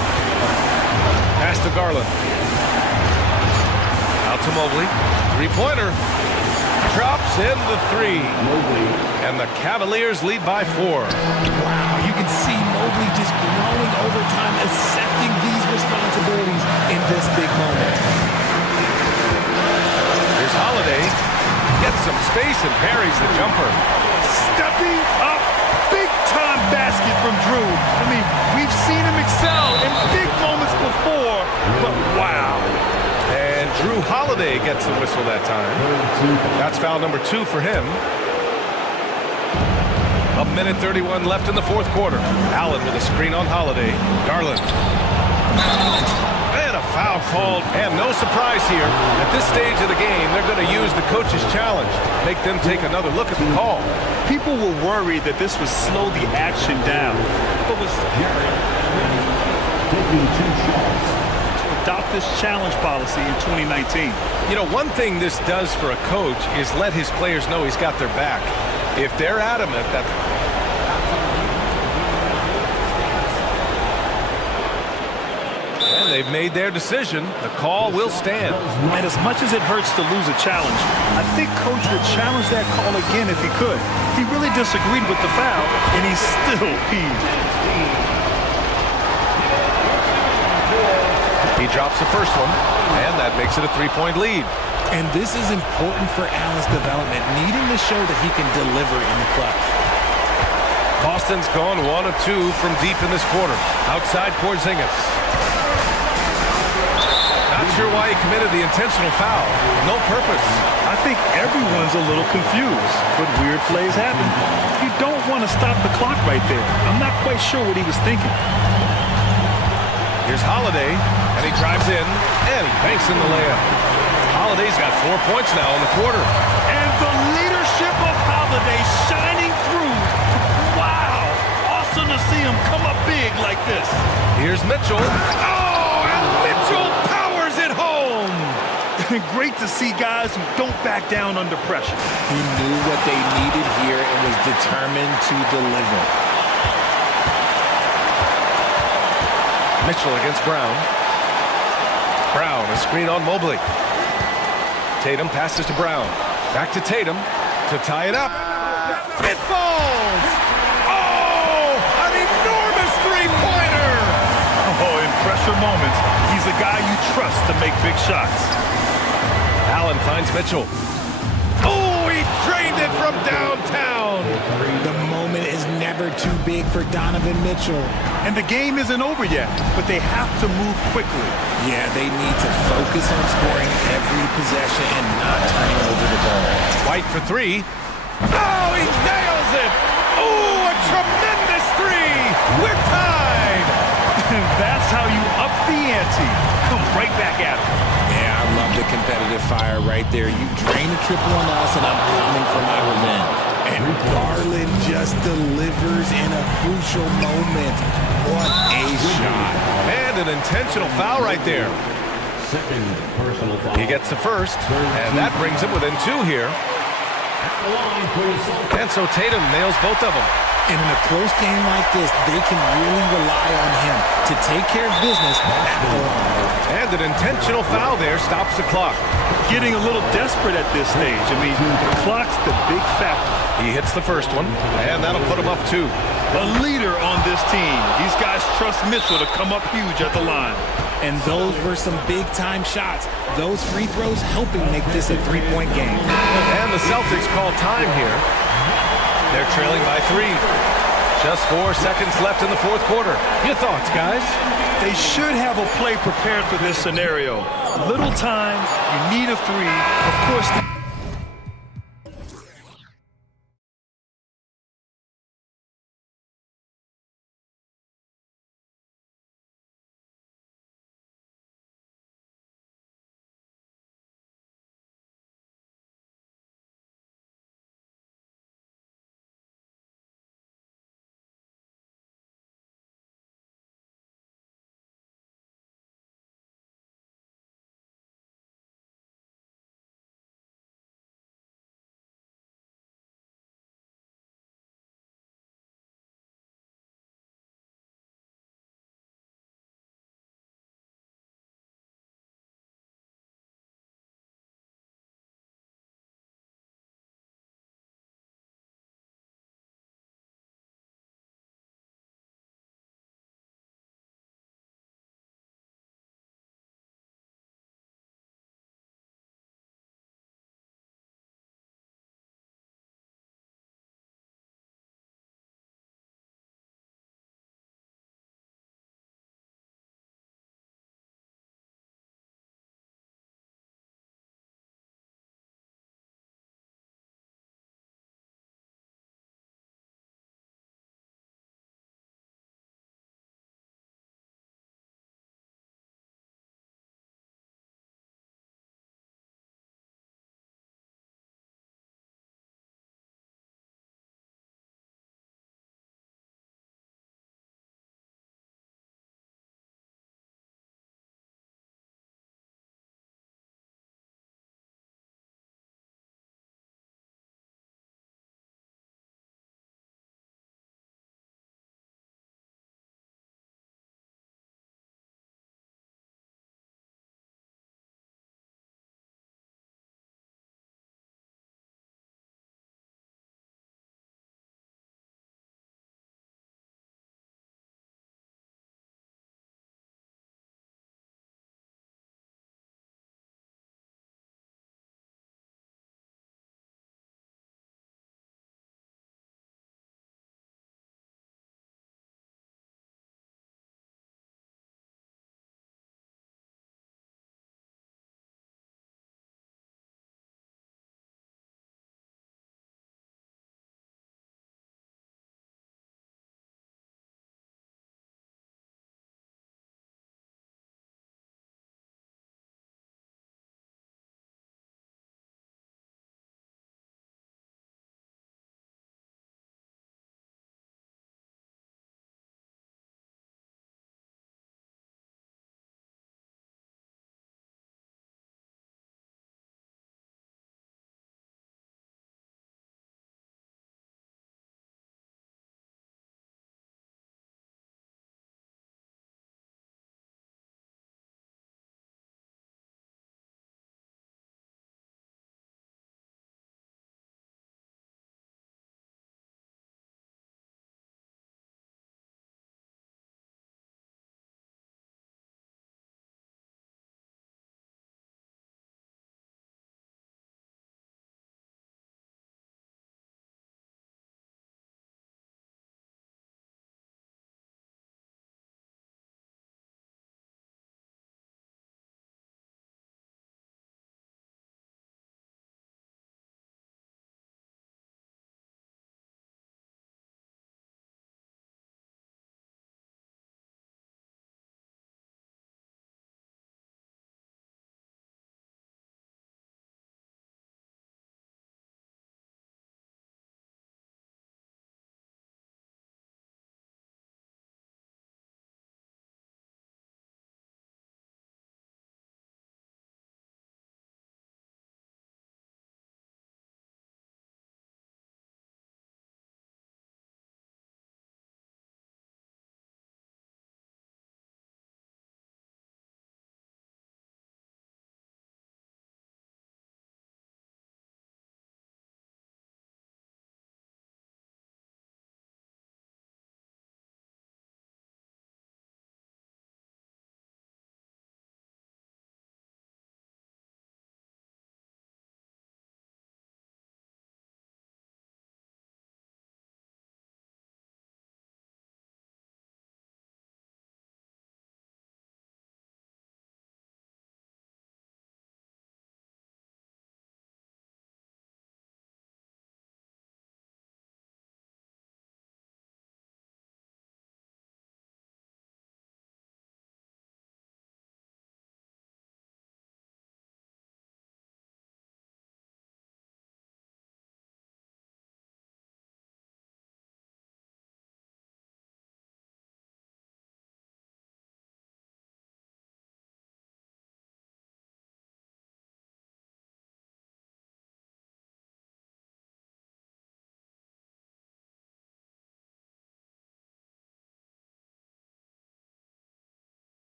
Pass to Garland. Out to Mobley. 3-pointer. Drops in the 3. And the Cavaliers lead by 4. Wow, you can see Mobley just growing over time, accepting these responsibilities in this big moment. Here's Holiday. Gets some space and parries the jumper. Stepping up, big-time basket from Drew. I mean, we've seen him excel in big moments before, but wow. And Drew Holiday gets the whistle that time. That's foul number 2 for him. 1:31 left in the fourth quarter. Allen with a screen on Holiday. Garland. And a foul called. And no surprise here. At this stage of the game, they're going to use the coach's challenge. Make them take another look at the call. People were worried that this would slow the action down. But was taking 2 shots. Adopt this challenge policy in 2019. You know, one thing this does for a coach is let his players know he's got their back. If they're adamant that... And they've made their decision. The call will stand. And as much as it hurts to lose a challenge, I think Coach would challenge that call again if he could. He really disagreed with the foul, and he's still peeved. He drops the first one, and that makes it a 3-point lead. And this is important for Allen's development, needing to show that he can deliver in the clutch. Boston's gone 1 of 2 from deep in this quarter. Outside Porzingis. Not sure why he committed the intentional foul. No purpose. I think everyone's a little confused, but weird plays happen. You don't want to stop the clock right there. I'm not quite sure what he was thinking. Here's Holiday, and he drives in, and he banks in the layup. Holiday's got 4 points now in the quarter. And the leadership of Holiday shining through. Wow! Awesome to see him come up big like this. Here's Mitchell. Oh, and Mitchell powers it home! Great to see guys who don't back down under pressure. He knew what they needed here and was determined to deliver. Mitchell against Brown. Brown, a screen on Mobley. Tatum passes to Brown. Back to Tatum to tie it up. It falls! Oh, an enormous three-pointer! Oh, in pressure moments, he's a guy you trust to make big shots. Allen finds Mitchell. Oh, he drained it from downtown! The moment is never too big for Donovan Mitchell. And the game isn't over yet, but they have to move quickly. Yeah, they need to focus on scoring every possession and not turning over the ball. White for 3. Oh, he nails it! Oh, a tremendous 3! We're tied! And that's how you up the ante. Come right back at him. Yeah, I love the competitive fire right there. You drain a triple on us, and I'm coming for my revenge. And Garland just delivers in a crucial moment. What a shot. And an intentional foul right there. Second personal foul. He gets the first, and that brings him within 2 here. At the line for the Celtics. And so Tatum nails both of them. And in a close game like this, they can really rely on him to take care of business at the line. And an intentional foul there stops the clock. Getting a little desperate at this stage. I mean, the clock's the big factor. He hits the first one, and that'll put him up 2. A leader on this team. These guys trust Mitchell to come up huge at the line. And those were some big-time shots. Those free throws helping make this a 3-point game. And the Celtics call time here. They're trailing by 3. Just 4 seconds left in the fourth quarter. Your thoughts, guys? They should have a play prepared for this scenario. Little time, you need a 3. Of course,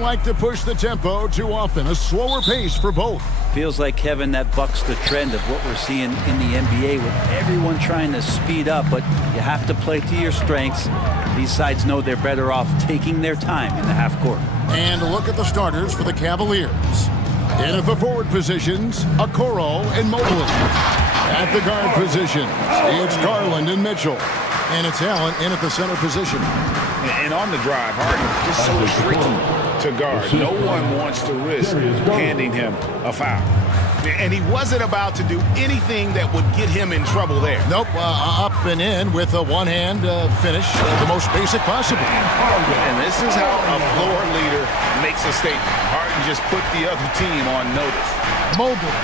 Like to push the tempo too often, a slower pace for both. Feels like, Kevin, that bucks the trend of what we're seeing in the NBA with everyone trying to speed up, but you have to play to your strengths. These sides know they're better off taking their time in the half court. And look at the starters for the Cavaliers. In at the forward positions, Okoro and Mobley. At the guard positions, it's Garland and Mitchell. And it's Allen in at the center position. And on the drive, Harden just so tricky to guard. No one wants to risk handing him a foul. And he wasn't about to do anything that would get him in trouble there. Nope, up and in with a one-hand finish, the most basic possible. And this is how a floor leader makes a statement. Harden just put the other team on notice. Mobley,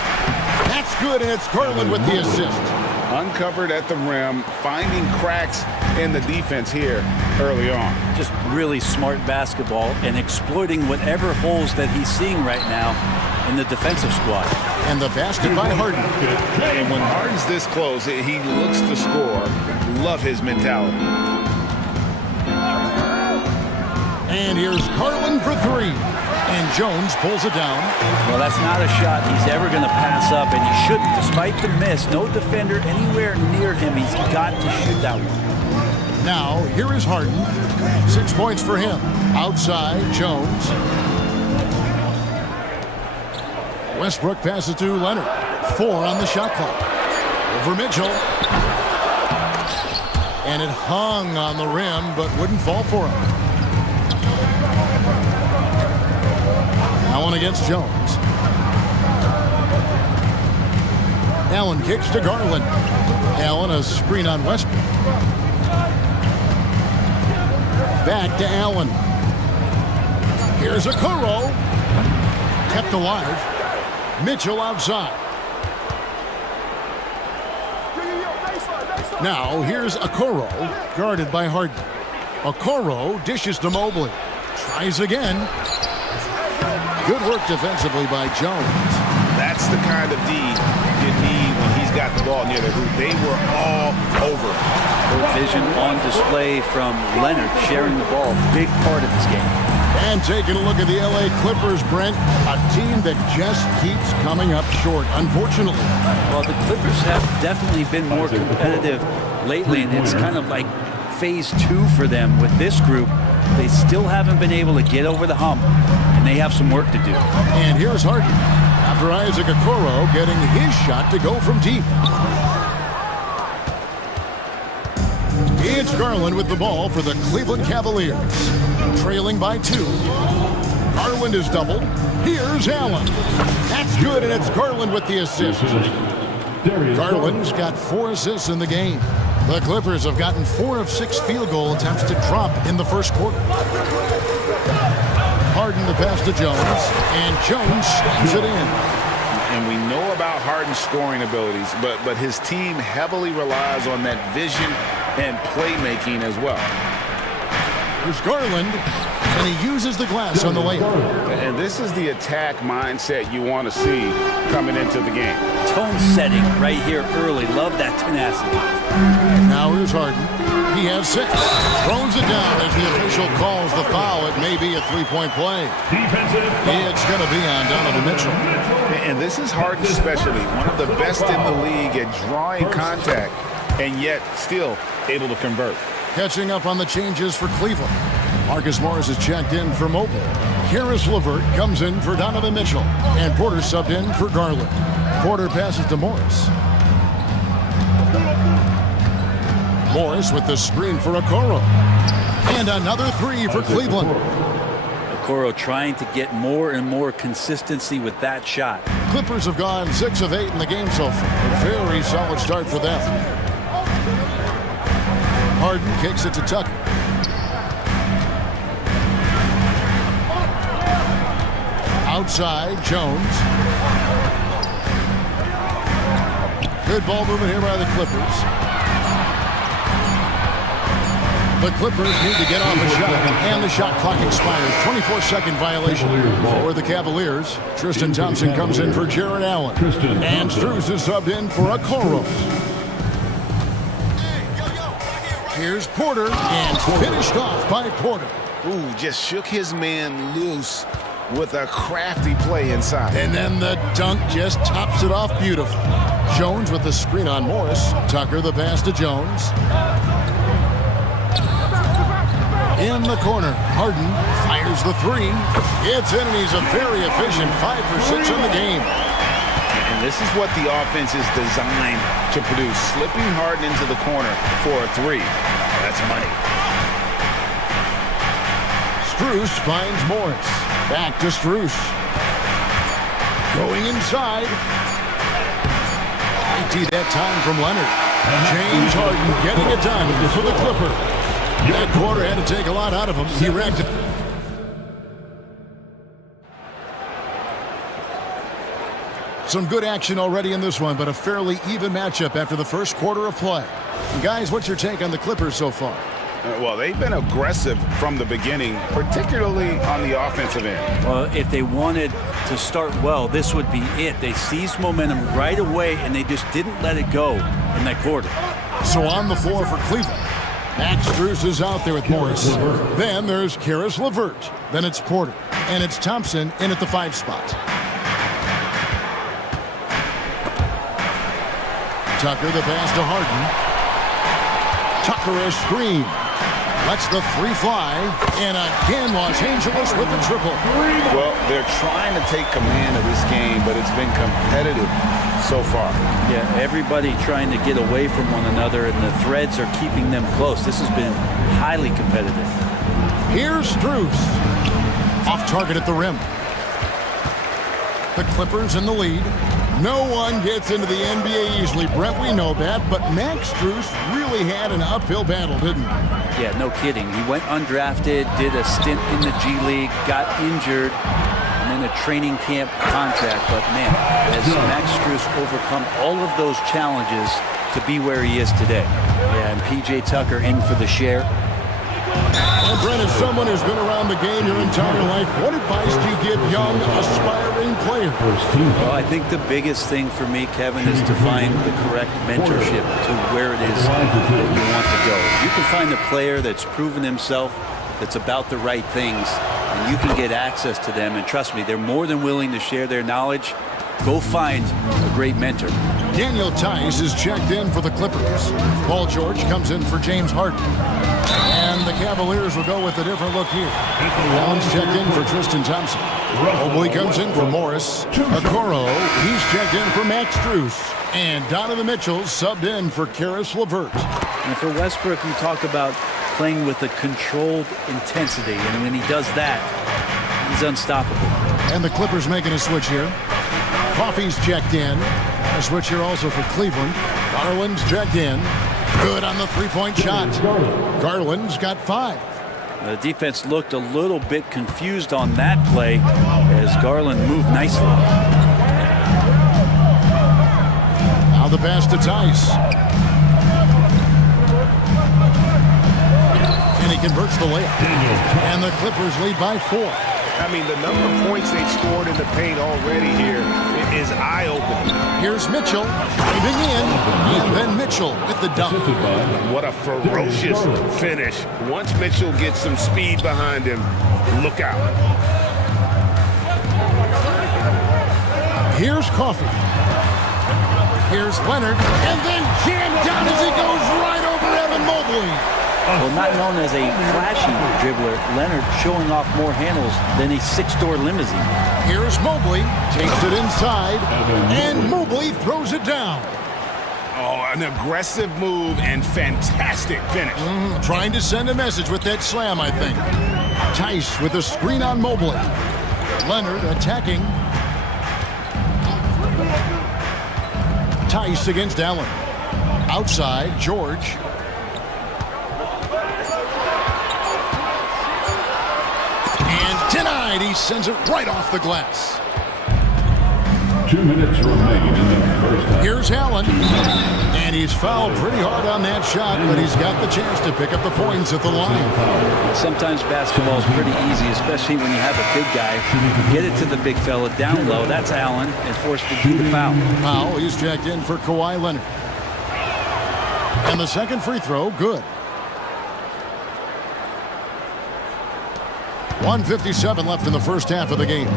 that's good, and it's Garland with the assist. Uncovered at the rim, finding cracks in the defense here early on. Just really smart basketball and exploiting whatever holes that he's seeing right now in the defensive squad. And the basket by Harden. And when Harden's this close, he looks to score. Love his mentality. And here's Garland for three. And Jones pulls it down. Well, that's not a shot he's ever going to pass up, and he shouldn't. Despite the miss, no defender anywhere near him. He's got to shoot that one. Now, here is Harden. 6 points for him. Outside, Jones. Westbrook passes to Leonard. 4 on the shot clock. Over Mitchell. And it hung on the rim, but wouldn't fall for him. Allen against Jones. Allen kicks to Garland. Allen a screen on Westbrook. Back to Allen. Here's Okoro. Kept alive. Mitchell outside. Now here's Okoro, guarded by Harden. Okoro dishes to Mobley. Tries again. Good work defensively by Jones. That's the kind of D you need when he's got the ball near the hoop. They were all over it. Vision on display from Leonard, sharing the ball. Big part of this game. And taking a look at the LA Clippers, Brent, a team that just keeps coming up short, unfortunately. Well, the Clippers have definitely been more competitive lately, and it's kind of like phase 2 for them with this group. They still haven't been able to get over the hump, and they have some work to do. And here's Harden, after Isaac Okoro getting his shot to go from deep. It's Garland with the ball for the Cleveland Cavaliers, trailing by 2. Garland is doubled. Here's Allen. That's good, and it's Garland with the assist. Garland's got 4 assists in the game. The Clippers have gotten 4 of 6 field goal attempts to drop in the first quarter. Harden the pass to Jones, and Jones slams it in. And we know about Harden's scoring abilities, but his team heavily relies on that vision and playmaking as well. Here's Garland, and he uses the glass on the layup. And this is the attack mindset you want to see coming into the game. Tone setting right here early. Love that tenacity. Now here's Harden. He has 6. Throws it down as the official calls the foul. It may be a 3-point play. It's going to be on Donovan Mitchell. And this is Harden's specialty. One of the best in the league at drawing contact, and yet still able to convert. Catching up on the changes for Cleveland. Marcus Morris is checked in for Mobley. Karis LeVert comes in for Donovan Mitchell. And Porter subbed in for Garland. Porter passes to Morris. Morris with the screen for Okoro. And another 3 for Cleveland. Okoro trying to get more and more consistency with that shot. Clippers have gone 6 of 8 in the game so far. A very solid start for them. Harden kicks it to Tucker. Outside, Jones. Good ball movement here by the Clippers. The Clippers need to get off a shot, and the shot clock expires. 24-second violation for the Cavaliers. Tristan Thompson comes in for Jared Allen. And Strus is subbed in for Okoro. Here's Porter, and finished off by Porter. Ooh, just shook his man loose with a crafty play inside. And then the dunk just tops it off beautifully. Jones with the screen on Morris. Tucker the pass to Jones. In the corner, Harden fires the three. It's in, and he's a very efficient 5 for 6 on the game. And this is what the offense is designed to produce. Slipping Harden into the corner for a three. That's money. Struce finds Morris. Back to Struce. Going inside. Empty that time from Leonard. James Harden getting it done for the Clipper. That quarter had to take a lot out of him. He wrecked it. Some good action already in this one, but a fairly even matchup after the first quarter of play. And guys, what's your take on the Clippers so far? Well, they've been aggressive from the beginning, particularly on the offensive end. Well, if they wanted to start well, this would be it. They seized momentum right away, and they just didn't let it go in that quarter. So on the floor for Cleveland, Max Strus is out there with Morris. Then there's Karis LeVert. Then it's Porter. And it's Thompson in at the 5 spot. Tucker the pass to Harden. Tucker a screen. Lets the three fly. And again, Los Angeles with the triple. Well, they're trying to take command of this game, but it's been competitive so far. Yeah, everybody trying to get away from one another, and the threads are keeping them close. This has been highly competitive. Here's Strus. Off target at the rim. The Clippers in the lead. No one gets into the NBA easily, Brett, we know that, but Max Strus really had an uphill battle, didn't he? Yeah, no kidding. He went undrafted, did a stint in the G League, got injured, and then a training camp contract. But man, has Max Strus overcome all of those challenges to be where he is today. Yeah, and P.J. Tucker in for the share. Well, Brent, as someone who's been around the game your entire life, what advice do you give young, aspiring players? Well, I think the biggest thing for me, Kevin, is to find the correct mentorship to where it is that you want to go. If you can find a player that's proven himself, that's about the right things, and you can get access to them, and trust me, they're more than willing to share their knowledge. Go find a great mentor. Daniel Tice is checked in for the Clippers. Paul George comes in for James Harden. And the Cavaliers will go with a different look here. Allen's checked in for Tristan Thompson. Mobley comes in for Morris. Okoro, he's checked in for Max Strus. And Donovan Mitchell subbed in for Karis LeVert. And for Westbrook, you talk about playing with a controlled intensity. And when he does that, he's unstoppable. And the Clippers making a switch here. Coffey's checked in. A switch here also for Cleveland. Garland's checked in. Good on the three-point shot. Garland's got 5. The defense looked a little bit confused on that play as Garland moved nicely. Now the pass to Tice. And he converts the layup. And the Clippers lead by 4. I mean, the number of points they've scored in the paint already here is eye-opening. Here's Mitchell driving in, and then Mitchell with the dunk. What a ferocious finish. Once Mitchell gets some speed behind him, look out. Here's Coffey. Here's Leonard, and then jammed down as he goes right over Evan Mobley. Well, not known as a flashy dribbler, Leonard showing off more handles than a 6-door limousine. Here's Mobley, takes it inside, and Mobley throws it down. Oh, an aggressive move and fantastic finish. Trying to send a message with that slam, I think. Tice with a screen on Mobley. Leonard attacking. Tice against Allen. Outside, George. Denied. He sends it right off the glass. 2 minutes remain in the first half. Here's Allen. And he's fouled pretty hard on that shot, but he's got the chance to pick up the points at the line. Sometimes basketball is pretty easy, especially when you have a big guy. Get it to the big fella down low. That's Allen, and forced to do the foul. Powell, he's checked in for Kawhi Leonard. And the second free throw, good. 1:57 left in the first half of the game.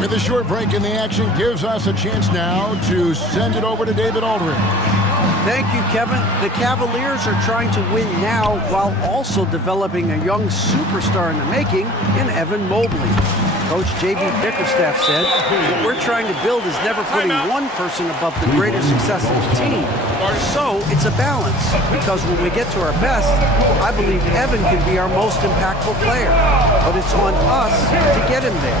With a short break in the action, gives us a chance now to send it over to David Aldridge. Thank you, Kevin. The Cavaliers are trying to win now while also developing a young superstar in the making in Evan Mobley. Coach J.B. Bickerstaff said, what we're trying to build is never putting one person above the greater success of the team. So it's a balance, because when we get to our best, I believe Evan can be our most impactful player. But it's on us to get him there.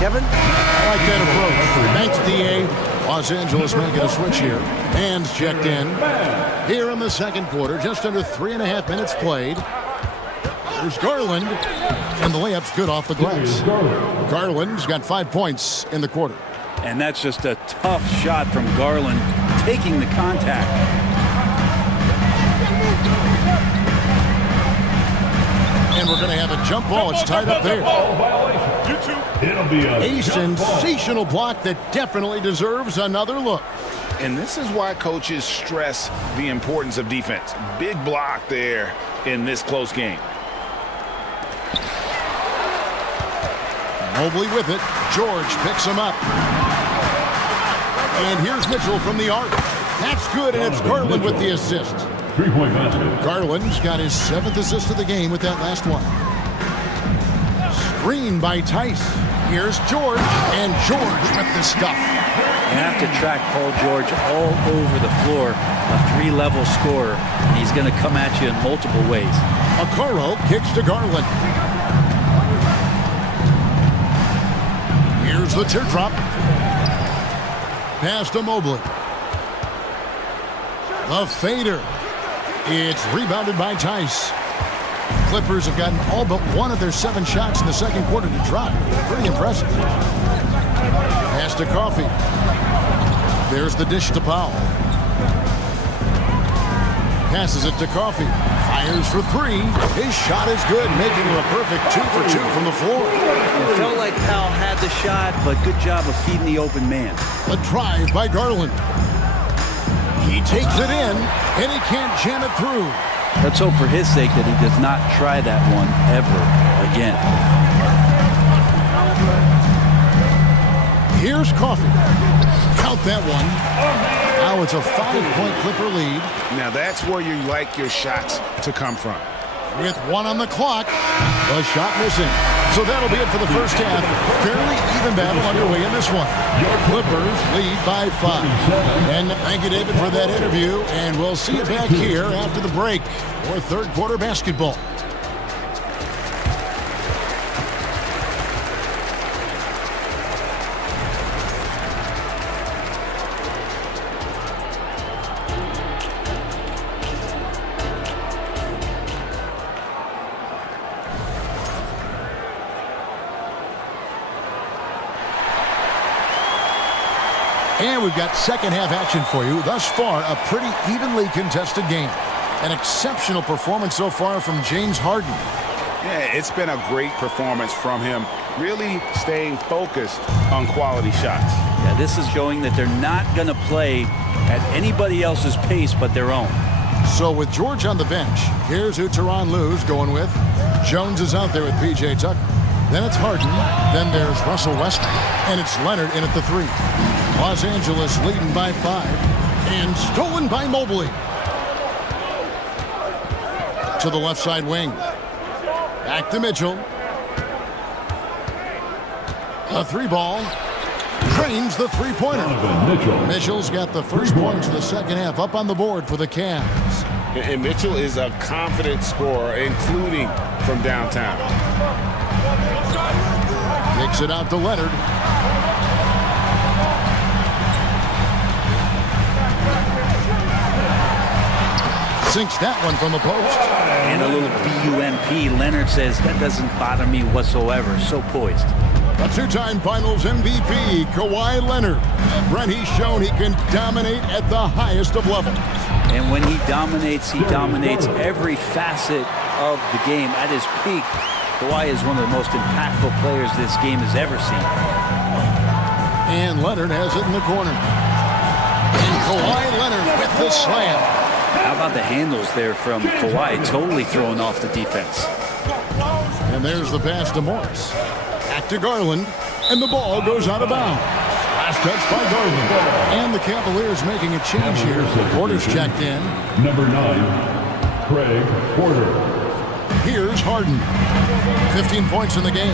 Kevin? I like that approach. Thanks, D.A. Los Angeles making a switch here. Hands checked in. Here in the second quarter, just under 3.5 minutes played. There's Garland, and the layup's good off the glass. Garland's got 5 points in the quarter. And that's just a tough shot from Garland, taking the contact. And we're going to have a jump ball. It's tied up there. It'll be A sensational block that definitely deserves another look. And this is why coaches stress the importance of defense. Big block there in this close game. Mobley with it. George picks him up. And here's Mitchell from the arc. That's good, and it's Garland with the assist. 3-point basket. Garland's got his 7th assist of the game with that last one. Screen by Tice. Here's George, and George with the stuff. You have to track Paul George all over the floor, a 3-level scorer. And he's going to come at you in multiple ways. Okoro kicks to Garland. Here's the teardrop. Pass to Mobley. The fader. It's rebounded by Tice. Clippers have gotten all but one of their 7 shots in the second quarter to drop. Pretty impressive. Pass to Coffey. There's the dish to Powell. Passes it to Coffey. Fires for 3. His shot is good, making it a perfect 2 for 2 from the floor. It felt like Powell had the shot, but good job of feeding the open man. A drive by Garland. He takes it in, and he can't jam it through. Let's hope for his sake that he does not try that one ever again. Here's Coffey. Count that one. Now it's a 5-point Clipper lead. Now that's where you like your shots to come from. With 1 on the clock, the shot missing. So that'll be it for the first half. Fairly even battle underway in this one. Your Clippers lead by 5. And thank you, David, for that interview. And we'll see you back here after the break for third quarter basketball. And we've got second half action for you. Thus far, a pretty evenly contested game. An exceptional performance so far from James Harden. Yeah, it's been a great performance from him. Really staying focused on quality shots. Yeah, this is showing that they're not going to play at anybody else's pace but their own. So with George on the bench, here's who Tyronn Lue's going with. Jones is out there with P.J. Tucker. Then it's Harden. Then there's Russell Westbrook. And it's Leonard in at the 3. Los Angeles leading by 5. And stolen by Mobley. To the left side wing. Back to Mitchell. A 3-ball. Drains the 3-pointer. Mitchell's got the first points of the second half up on the board for the Cavs. And Mitchell is a confident scorer, including from downtown. Kicks it out to Leonard. Sinks that one from the post. And a little BUMP. Leonard says, that doesn't bother me whatsoever. So poised. A 2-time Finals MVP, Kawhi Leonard. Brent, he's shown he can dominate at the highest of levels. And when he dominates every facet of the game at his peak. Kawhi is one of the most impactful players this game has ever seen. And Leonard has it in the corner. And Kawhi Leonard with the slam. How about the handles there from Kawhi, totally throwing off the defense. And there's the pass to Morris. Back to Garland. And the ball goes out of bounds. Last touch by Garland. And the Cavaliers making a change here. Porter's checked in. Number 9, Craig Porter. Here's Harden. 15 points in the game.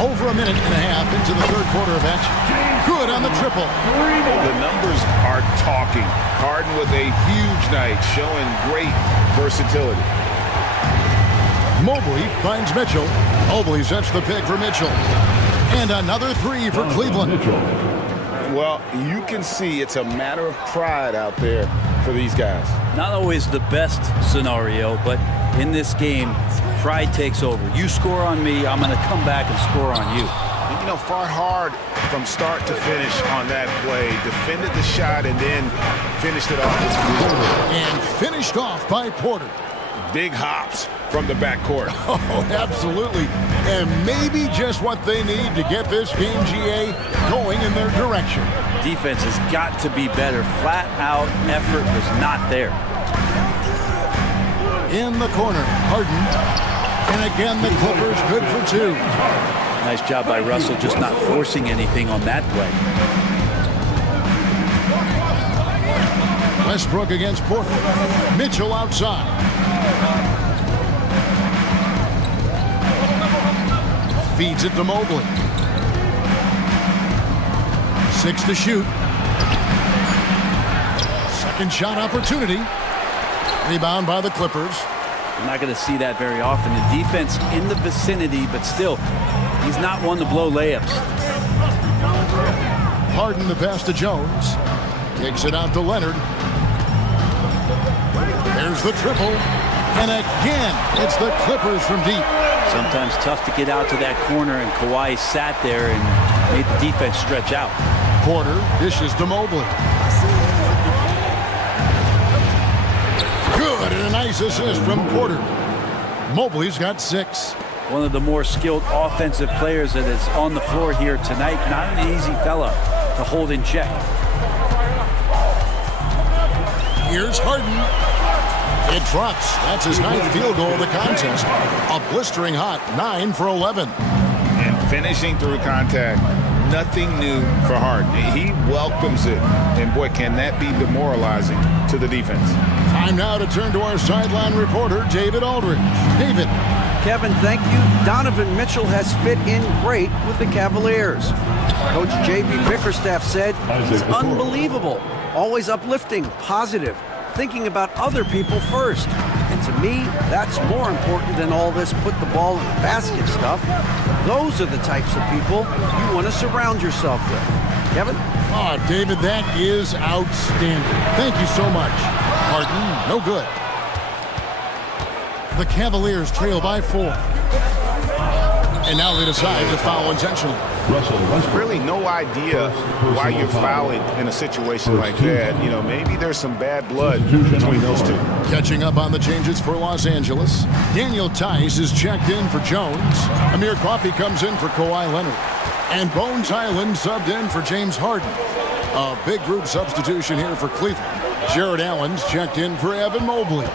Over a minute and a half into the third quarter of action. Good on the triple. The numbers are talking. Harden with a huge night, showing great versatility. Mobley finds Mitchell. Mobley sets the pick for Mitchell. And another three for Cleveland. Well, you can see it's a matter of pride out there for these guys. Not always the best scenario, but in this game, pride takes over. You score on me, I'm going to come back and score on you. And, you know, fought hard from start to finish on that play, defended the shot, and then finished it off with Porter. And finished off by Porter. Big hops from the backcourt. Oh, absolutely. And maybe just what they need to get this game, GA, going in their direction. Defense has got to be better. Flat out effort was not there. In the corner, Harden. And again, the Clippers good for two. Nice job by Russell just not forcing anything on that play. Westbrook against Porter. Mitchell outside. Feeds it to Mobley. 6 to shoot. Second shot opportunity. Rebound by the Clippers. I'm not going to see that very often. The defense in the vicinity, but still, he's not one to blow layups. Harden the pass to Jones. Takes it out to Leonard. There's the triple. And again, it's the Clippers from deep. Sometimes tough to get out to that corner, and Kawhi sat there and made the defense stretch out. Porter dishes to Mobley. Good, and a nice assist from Porter. Mobley's got 6. One of the more skilled offensive players that is on the floor here tonight. Not an easy fella to hold in check. Here's Harden. It drops. That's his 9th field goal of the contest. A blistering hot 9 for 11. And finishing through contact, nothing new for Harden. He welcomes it. And boy, can that be demoralizing to the defense. Time now to turn to our sideline reporter, David Aldridge. David. Kevin, thank you. Donovan Mitchell has fit in great with the Cavaliers. Coach J.B. Bickerstaff said he's unbelievable, always uplifting, positive, thinking about other people first. And to me, that's more important than all this put the ball in the basket stuff. Those are the types of people you want to surround yourself with. Kevin? Oh, David, that is outstanding. Thank you so much. Harden, no good. The Cavaliers trail by 4. And now they decide to foul intentionally. There's really no idea why you're fouling in a situation like that. You know, maybe there's some bad blood between those two. Catching up on the changes for Los Angeles. Daniel Tice is checked in for Jones. Amir Coffey comes in for Kawhi Leonard. And Bones Highland subbed in for James Harden. A big group substitution here for Cleveland. Jared Allen's checked in for Evan Mobley.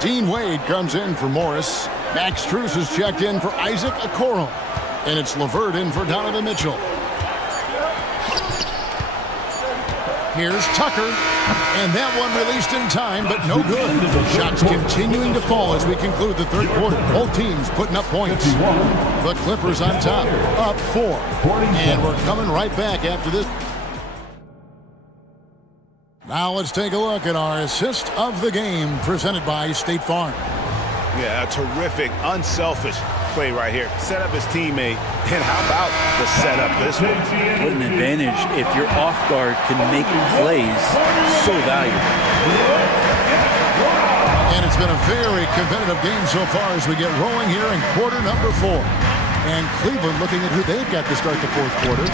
Dean Wade comes in for Morris. Max Strus is checked in for Isaac Okoro. And it's LeVert in for Donovan Mitchell. Here's Tucker. And that one released in time, but no good. Shots continuing to fall as we conclude the third quarter. Both teams putting up points. The Clippers on top, up 4. And we're coming right back after this. Now let's take a look at our assist of the game presented by State Farm. Yeah, a terrific, unselfish play right here. Set up his teammate. And how about the setup this one? What an advantage if your off guard can make plays so valuable. And it's been a very competitive game so far as we get rolling here in quarter number 4. And Cleveland looking at who they've got to start the fourth quarter.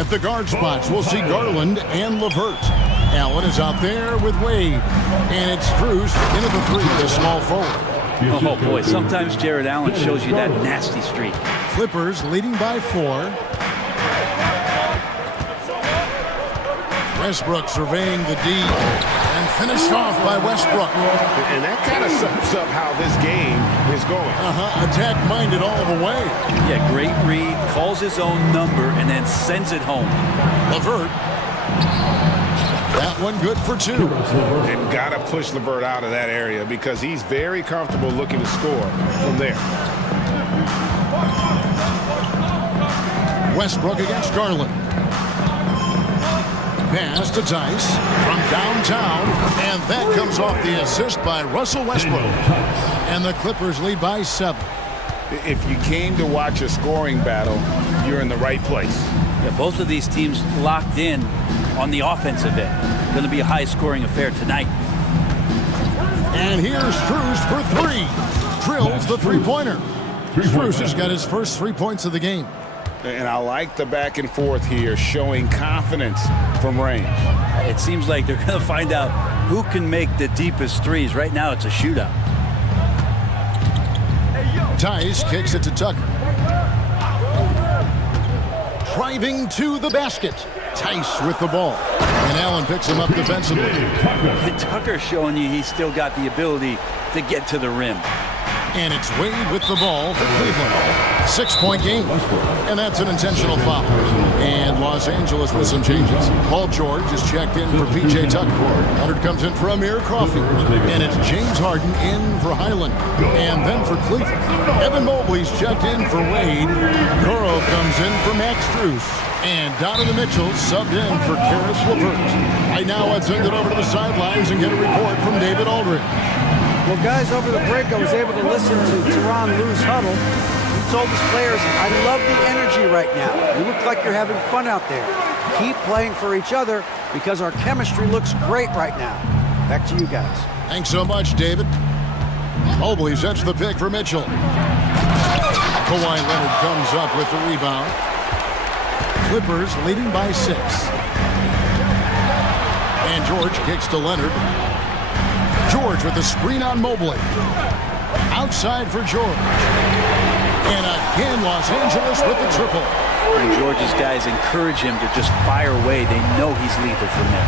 At the guard spots, we'll see Garland and LeVert. Allen is out there with Wade. And it's Strus into the 3, the small forward. Oh boy, sometimes Jared Allen shows you that nasty streak. Clippers leading by 4. Westbrook surveying the D and finished off by Westbrook. And that kind of sums up how this game is going. Attack-minded all the way. Yeah, great read, calls his own number, and then sends it home. LeVert. That one good for two. And got to push LeVert out of that area because he's very comfortable looking to score from there. Westbrook against Garland. Pass to Tice from downtown, and that comes off the assist by Russell Westbrook. And the Clippers lead by 7. If you came to watch a scoring battle, you're in the right place. Yeah, both of these teams locked in on the offensive end. Going to be a high-scoring affair tonight. And here's Strus for 3. Drills the three-pointer. Strus has got his first 3 points of the game. And I like the back and forth here, showing confidence from range. It seems like they're going to find out who can make the deepest threes. Right now, it's a shootout. Tice kicks it to Tucker. Driving to the basket. Tice with the ball. And Allen picks him up defensively. And Tucker's showing you he's still got the ability to get to the rim. And it's Wade with the ball for Cleveland. 6-point game. And that's an intentional foul. And Los Angeles with some changes. Paul George is checked in for P.J. Tucker. Leonard comes in for Amir Coffey. And it's James Harden in for Highland. And then for Cleveland, Evan Mobley's checked in for Wade. Coro comes in for Max Strus. And Donovan Mitchell subbed in for Karis LeVert. Right now, let's send it over to the sidelines and get a report from David Aldridge. Well, guys, over the break, I was able to listen to Teron Lue's huddle. He told his players, I love the energy right now. You look like you're having fun out there. Keep playing for each other because our chemistry looks great right now. Back to you guys. Thanks so much, David. Mobley sets the pick for Mitchell. Kawhi Leonard comes up with the rebound. Clippers leading by 6. And George kicks to Leonard. George with the screen on Mobley. Outside for George. And again, Los Angeles with the triple. And George's guys encourage him to just fire away. They know he's lethal from there.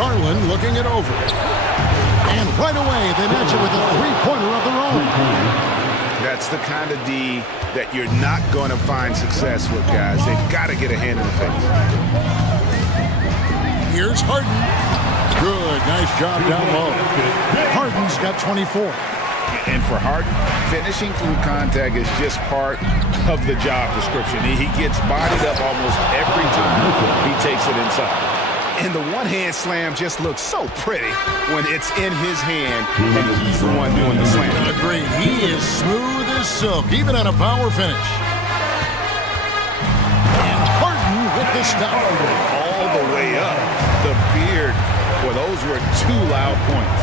Garland looking it over. And right away, they match it with a three-pointer of their own. That's the kind of D that you're not going to find success with, guys. They've got to get a hand in the face. Here's Harden. Good, nice job down low. Harden's got 24. And for Harden, finishing through contact is just part of the job description. He gets bodied up almost every time he takes it inside. And the one-hand slam just looks so pretty when it's in his hand and he's the one doing the slam. Agreed. He is smooth as silk, even on a power finish. And Harden with the stop. All the way up. The beard. Well, those were 2 loud points.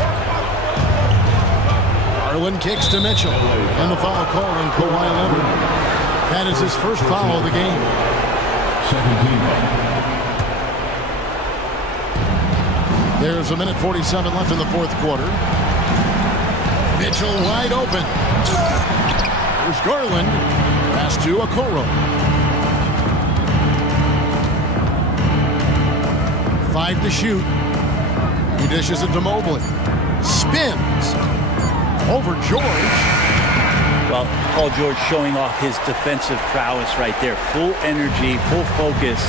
Garland kicks to Mitchell. And the foul call on Kawhi Leonard. That is his first foul of the game. 17. There's 1:47 left in the fourth quarter. Mitchell wide open. There's Garland. Pass to Okoro. 5 to shoot. He dishes it to Mobley. Spins. Over George. Well, Paul George showing off his defensive prowess right there. Full energy, full focus,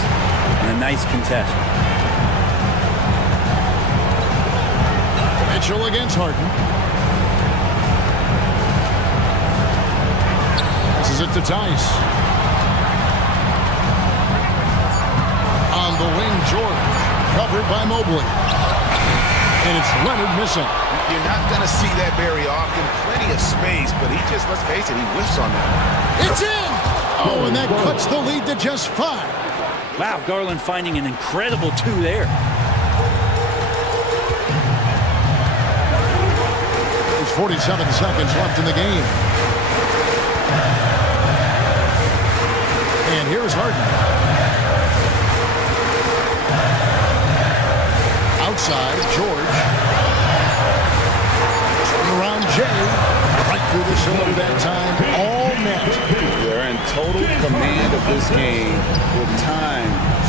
and a nice contest. Mitchell against Harden. This is it to Tice. On the wing, George. Covered by Mobley. And it's Leonard missing. You're not going to see that very often. Plenty of space, but he just, let's face it, he whiffs on that. It's in! Oh, and that cuts the lead to just 5. Wow, Garland finding an incredible 2 there. There's 47 seconds left in the game. And here's Harden. Outside, George. Around Jay. Right through the cylinder that time. All net. They're in total command of this game with time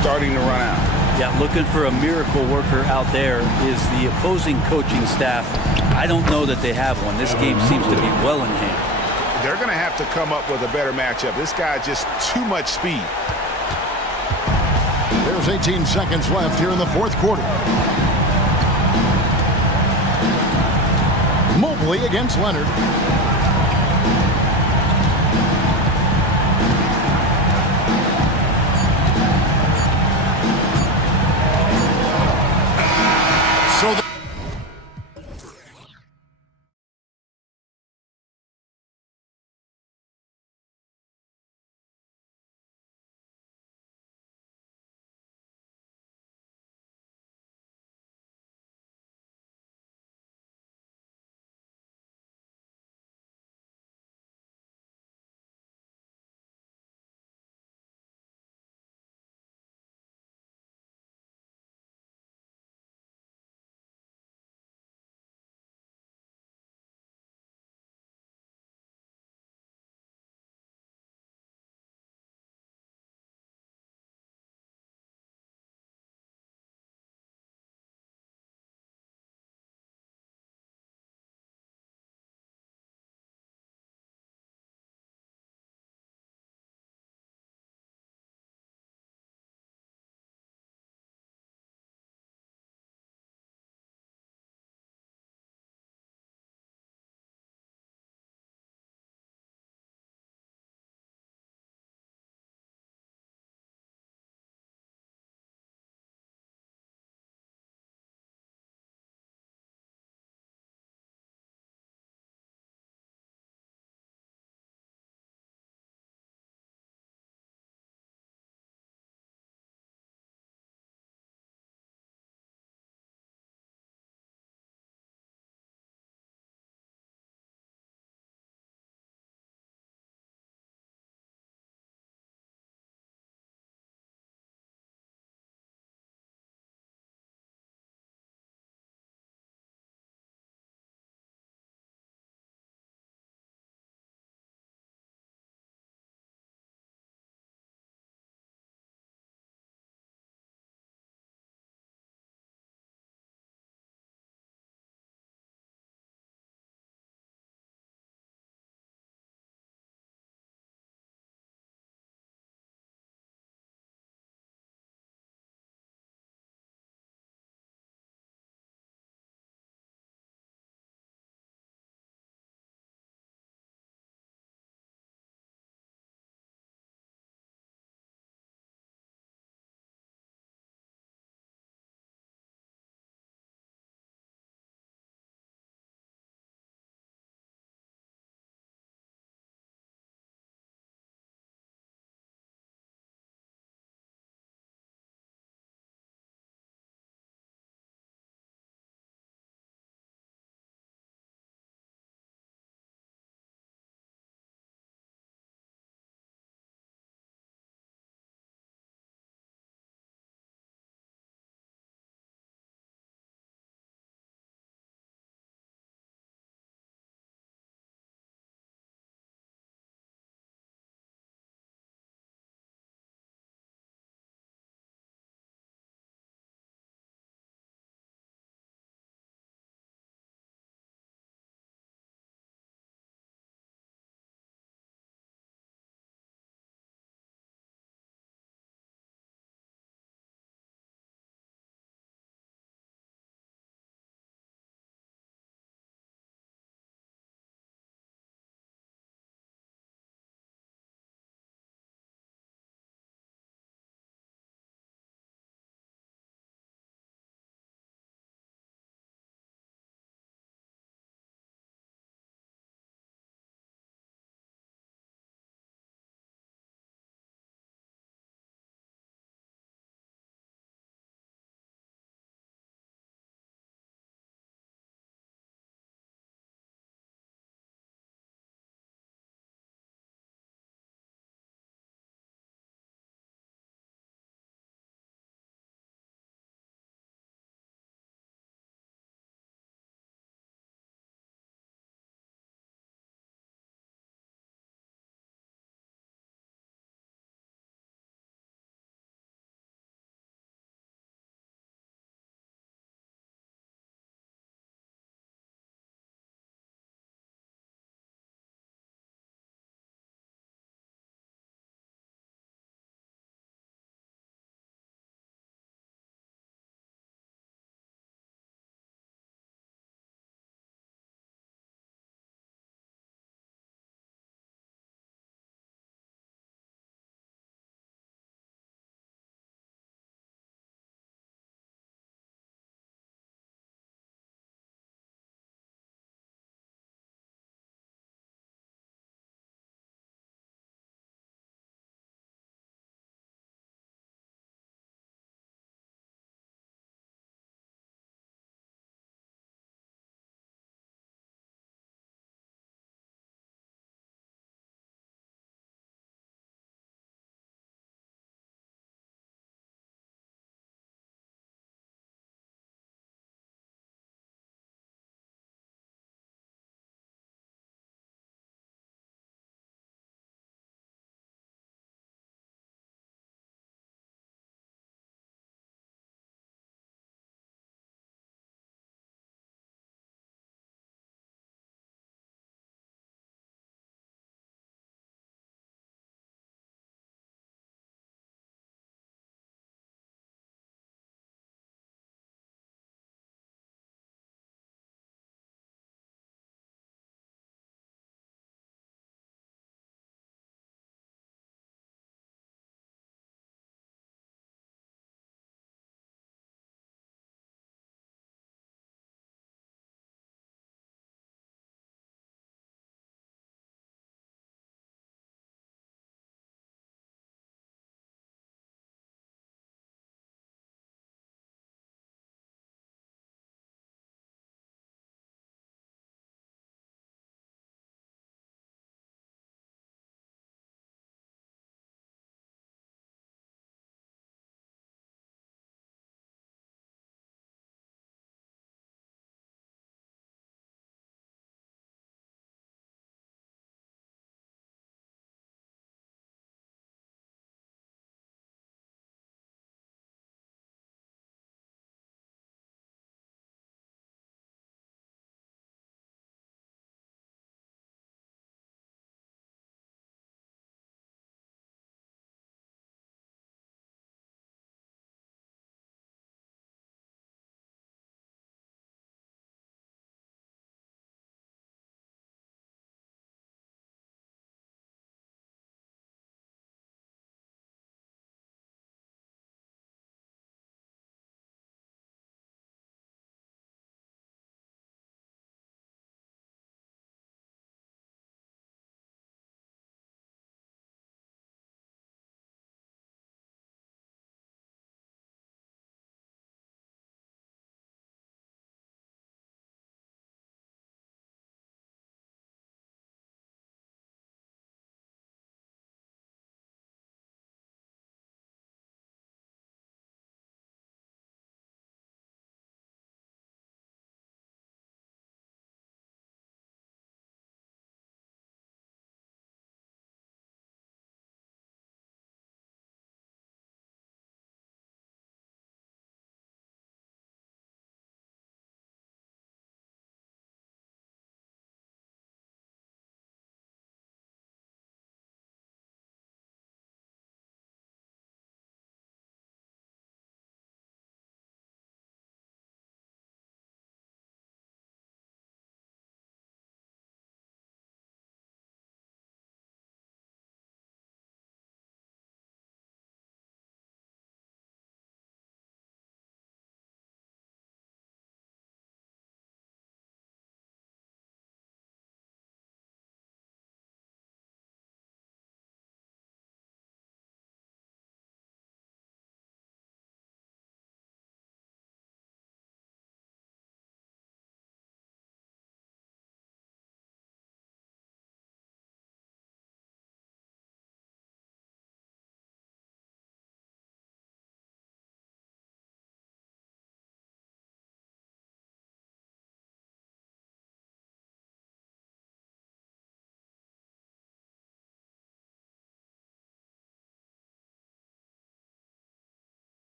starting to run out. Yeah, looking for a miracle worker out there is the opposing coaching staff. I don't know that they have one. This game seems to be well in hand. They're going to have to come up with a better matchup. This guy just too much speed. There's 18 seconds left here in the fourth quarter. Mobley against Leonard.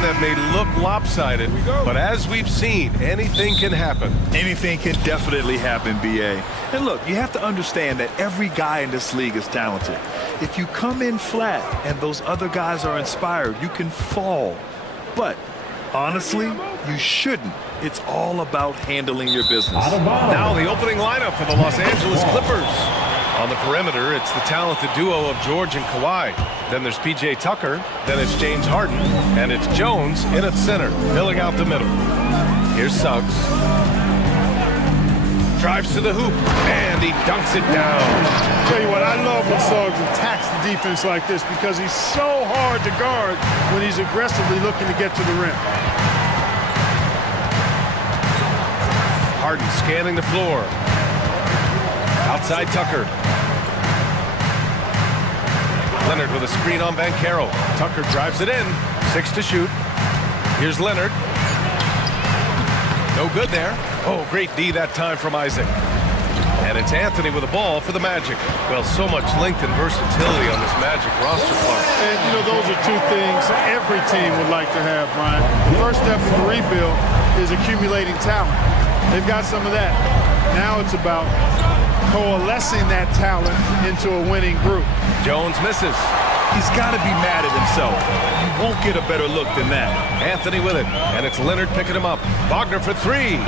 game that may look lopsided, but as we've seen, anything can happen. Anything can definitely happen, BA. And look, you have to understand that every guy in this league is talented. If you come in flat and those other guys are inspired, you can fall. But honestly, you shouldn't. It's all about handling your business. Now the opening lineup for the Los Angeles Clippers. On the perimeter, it's the talented duo of George and Kawhi. Then there's P.J. Tucker, then it's James Harden, and it's Jones in at center, filling out the middle. Here's Suggs. Drives to the hoop, and he dunks it down. Tell you what, I love when Suggs attacks the defense like this because he's so hard to guard when he's aggressively looking to get to the rim. Harden scanning the floor. Outside Tucker. Leonard with a screen on Banchero. Tucker drives it in. 6 to shoot. Here's Leonard. No good there. Oh, great D that time from Isaac. And it's Anthony with the ball for the Magic. Well, so much length and versatility on this Magic roster, Clark. And, you know, those are two things every team would like to have, Brian. The first step of the rebuild is accumulating talent. They've got some of that. Now it's about coalescing that talent into a winning group. Jones misses. He's got to be mad at himself. You won't get a better look than that. Anthony with it, and it's Leonard picking him up. Wagner for 3.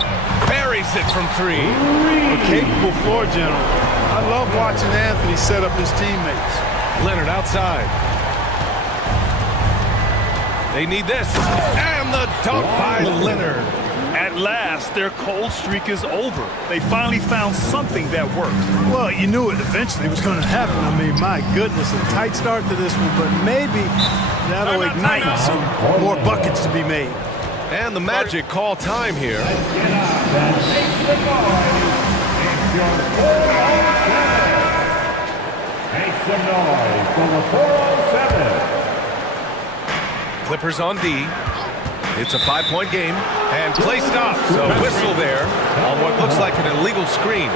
Buries it from 3. A capable floor general. I love watching Anthony set up his teammates. Leonard outside. They need this. And the dunk by Leonard. At last, their cold streak is over. They finally found something that worked. Well, you knew it eventually was going to happen. I mean, my goodness, a tight start to this one, but maybe that'll ignite some more buckets to be made. And the Magic call time here. Make some noise for the 407. Clippers on D. It's a 5-point game, and play stops. A whistle there on what looks like an illegal screen.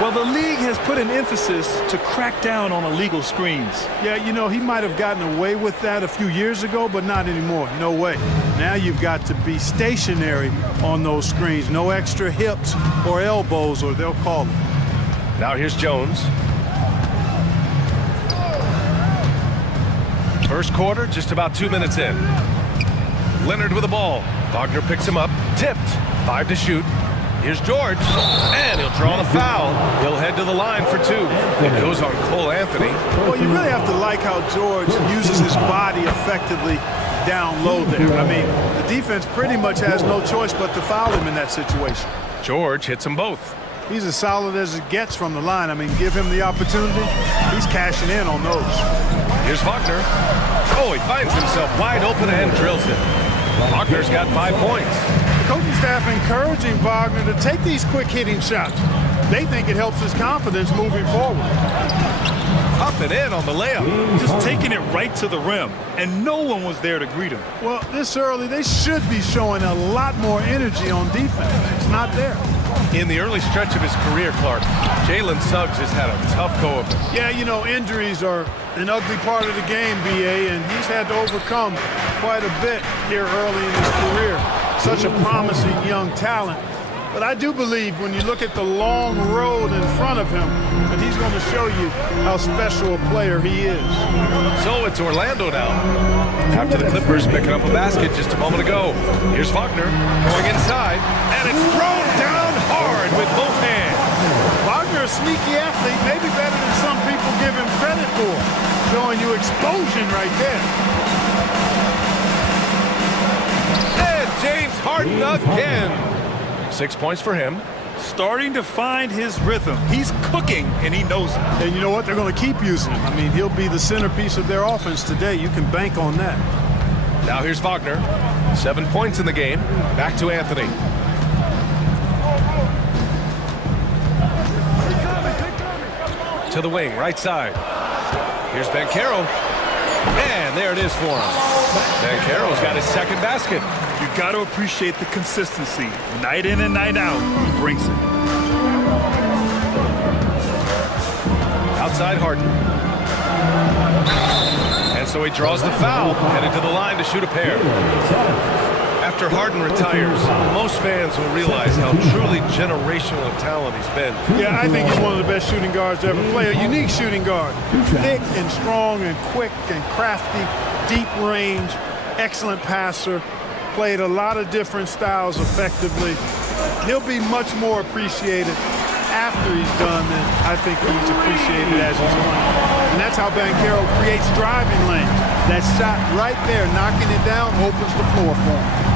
Well, the league has put an emphasis to crack down on illegal screens. Yeah, you know, he might have gotten away with that a few years ago, but not anymore. No way. Now you've got to be stationary on those screens. No extra hips or elbows, or they'll call them. Now here's Jones. First quarter, just about 2 minutes in. Leonard with the ball. Wagner picks him up. Tipped. 5 to shoot. Here's George. And he'll draw the foul. He'll head to the line for 2. It goes on Cole Anthony. Well, you really have to like how George uses his body effectively down low there. I mean, the defense pretty much has no choice but to foul him in that situation. George hits them both. He's as solid as it gets from the line. I mean, give him the opportunity. He's cashing in on those. Here's Wagner. Oh, he finds himself wide open and drills it. Wagner's got 5 points. The coaching staff encouraging Wagner to take these quick-hitting shots. They think it helps his confidence moving forward. Up and in on the layup. Just taking it right to the rim, and no one was there to greet him. Well, this early, they should be showing a lot more energy on defense. It's not there. In the early stretch of his career, Clark, Jalen Suggs has had a tough go of it. Yeah, you know, injuries are an ugly part of the game, BA, and he's had to overcome quite a bit here early in his career. Such a promising young talent. But I do believe when you look at the long road in front of him, that he's going to show you how special a player he is. So it's Orlando now. After the Clippers picking up a basket just a moment ago. Here's Wagner going inside, and it's thrown down hard with both hands. Wagner, a sneaky athlete, maybe better than some people give him credit for. Showing you explosion right there. And James Harden again. 6 points for him. Starting to find his rhythm. He's cooking, and he knows it. And you know what? They're going to keep using him. I mean, he'll be the centerpiece of their offense today. You can bank on that. Now here's Wagner. 7 points in the game. Back to Anthony. To the wing, right side. Here's Banchero. And there it is for him. Banchero's got his second basket. You got to appreciate the consistency. Night in and night out, he brings it. Outside Harden. And so he draws the foul, headed to the line to shoot a pair. After Harden retires, most fans will realize how truly generational a talent he's been. Yeah, I think he's one of the best shooting guards to ever play. A unique shooting guard. Thick and strong and quick and crafty, deep range, excellent passer. Played a lot of different styles effectively. He'll be much more appreciated after he's done than I think he's appreciated as he's playing. And that's how Banchero creates driving lanes. That shot right there, knocking it down, opens the floor for him.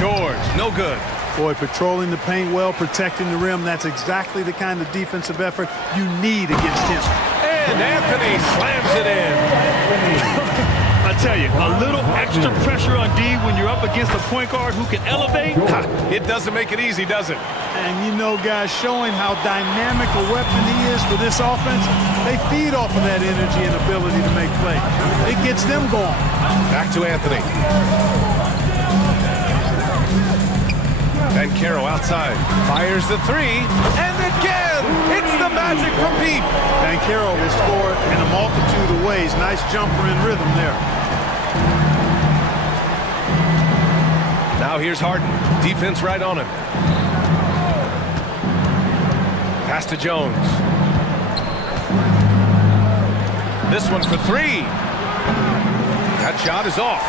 George, no good. Boy, patrolling the paint well, protecting the rim. That's exactly the kind of defensive effort you need against him. And Anthony slams it in. I tell you, a little extra pressure on D when you're up against a point guard who can elevate. It doesn't make it easy, does it? And you know, guys, showing how dynamic a weapon he is for this offense, they feed off of that energy and ability to make plays. It gets them going. Back to Anthony. Banchero outside, fires the three, and again, it's the magic from Pete. Banchero will score in a multitude of ways. Nice jumper in rhythm there. Now here's Harden, defense right on him. Pass to Jones. This one for three. That shot is off.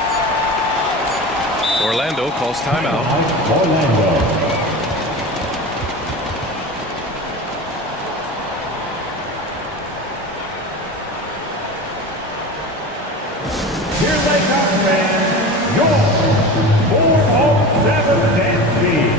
Orlando calls timeout. Here they come, fans. Your 407 dance team.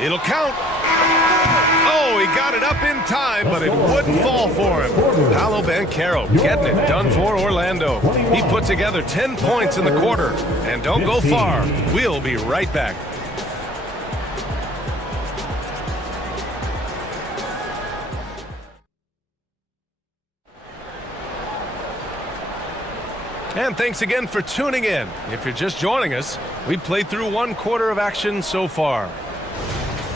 It'll count. Oh, he got it up in time, but it wouldn't fall for him. Paolo Banchero getting it done for Orlando. He put together 10 points in the quarter. And don't go far. We'll be right back. And thanks again for tuning in. If you're just joining us, we've played through one quarter of action so far.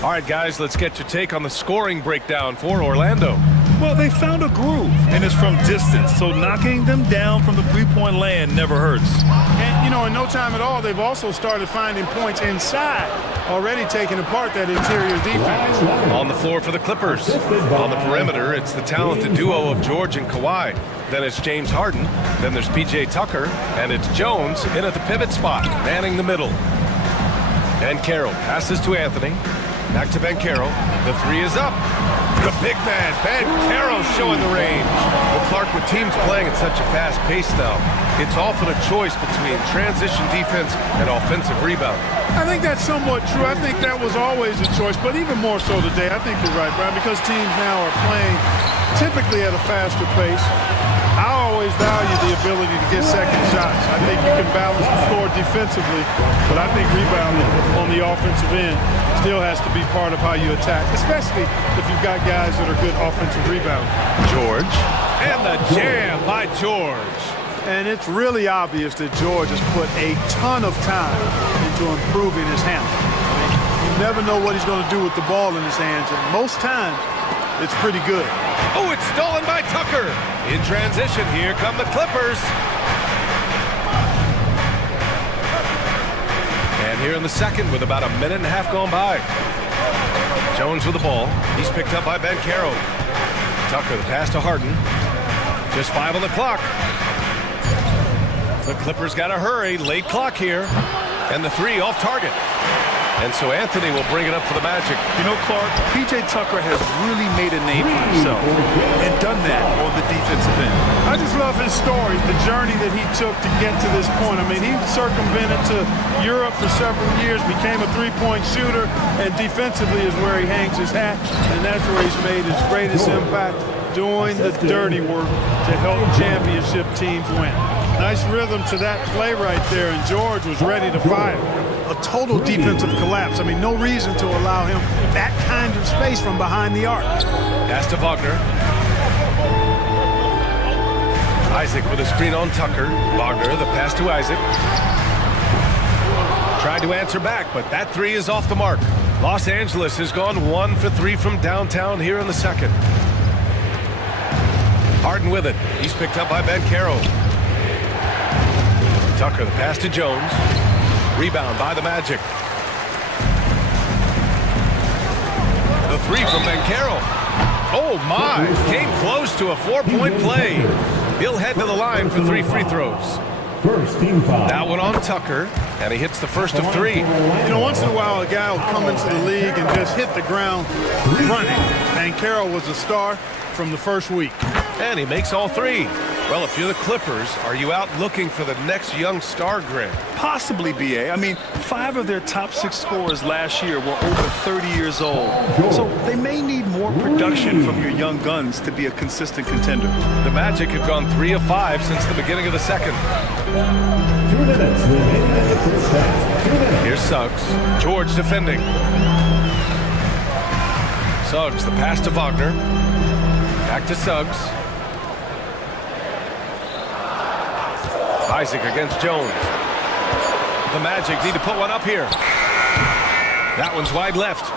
All right, guys, let's get your take on the scoring breakdown for Orlando. Well, they found a groove, and it's from distance, so knocking them down from the three-point land never hurts. And, you know, in no time at all, they've also started finding points inside, already taking apart that interior defense. On the floor for the Clippers. On the perimeter, it's the talented duo of George and Kawhi. Then it's James Harden. Then there's P.J. Tucker. And it's Jones in at the pivot spot, manning the middle. Banchero passes to Anthony. Back to Banchero. The three is up. The big man, Banchero, showing the range. Well, Clark, with teams playing at such a fast pace now, it's often a choice between transition defense and offensive rebound. I think that's somewhat true. I think that was always a choice, but even more so today. I think you're right, Brian, because teams now are playing typically at a faster pace. I always value the ability to get second shots. I think you can balance the floor defensively, but I think rebounding on the offensive end still has to be part of how you attack, especially if you've got guys that are good offensive rebounders. George, and the jam by George. And it's really obvious that George has put a ton of time into improving his handle. I mean, you never know what he's going to do with the ball in his hands, and most times it's pretty good. Oh, it's stolen by Tucker. In transition, here come the Clippers. And here in the second with about a minute and a half gone by. Jones with the ball. He's picked up by Banchero. Tucker, the pass to Harden. Just 5 on the clock. The Clippers got to hurry. Late clock here. And the three off target. And so Anthony will bring it up for the Magic. You know, Clark, P.J. Tucker has really made a name for himself and done that on the defensive end. I just love his story, the journey that he took to get to this point. I mean, he circumvented to Europe for several years, became a three-point shooter, and defensively is where he hangs his hat, and that's where he's made his greatest impact, doing the dirty work to help championship teams win. Nice rhythm to that play right there, and George was ready to fire. A total defensive collapse. I mean, no reason to allow him that kind of space from behind the arc. Pass to Wagner. Isaac with a screen on Tucker. Wagner, the pass to Isaac. Tried to answer back, but that three is off the mark. Los Angeles has gone 1 for 3 from downtown here in the second. Harden with it. He's picked up by Banchero. Tucker, the pass to Jones. Rebound by the Magic. The three from Banchero. Oh my! Came close to a 4-point play. He'll head to the line for 3 free throws. First team foul. That one on Tucker, and he hits the first of 3. You know, once in a while, a guy will come into the league and just hit the ground running. And Carroll was a star from the first week. And he makes all 3. Well, if you're the Clippers, are you out looking for the next young star, Greg? Possibly, BA. I mean, 5 of their top 6 scorers last year were over 30 years old. So they may need more production from your young guns to be a consistent contender. The Magic have gone 3 of 5 since the beginning of the second. 2 minutes remaining in the first half. 2 minutes. Here's Suggs. George defending. Suggs, the pass to Wagner. Back to Suggs. Isaac against Jones. The Magic need to put one up here. That one's wide left.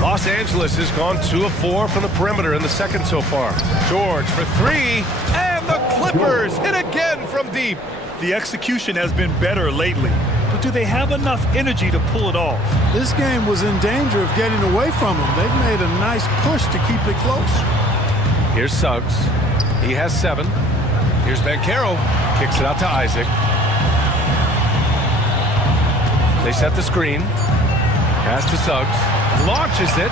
Los Angeles has gone 2 of 4 from the perimeter in the second so far. George for 3, and the Clippers hit again from deep. The execution has been better lately, but do they have enough energy to pull it off? This game was in danger of getting away from them. They've made a nice push to keep it close. Here's Suggs. He has 7. Here's Banchero. Kicks it out to Isaac. They set the screen. Pass to Suggs. Launches it.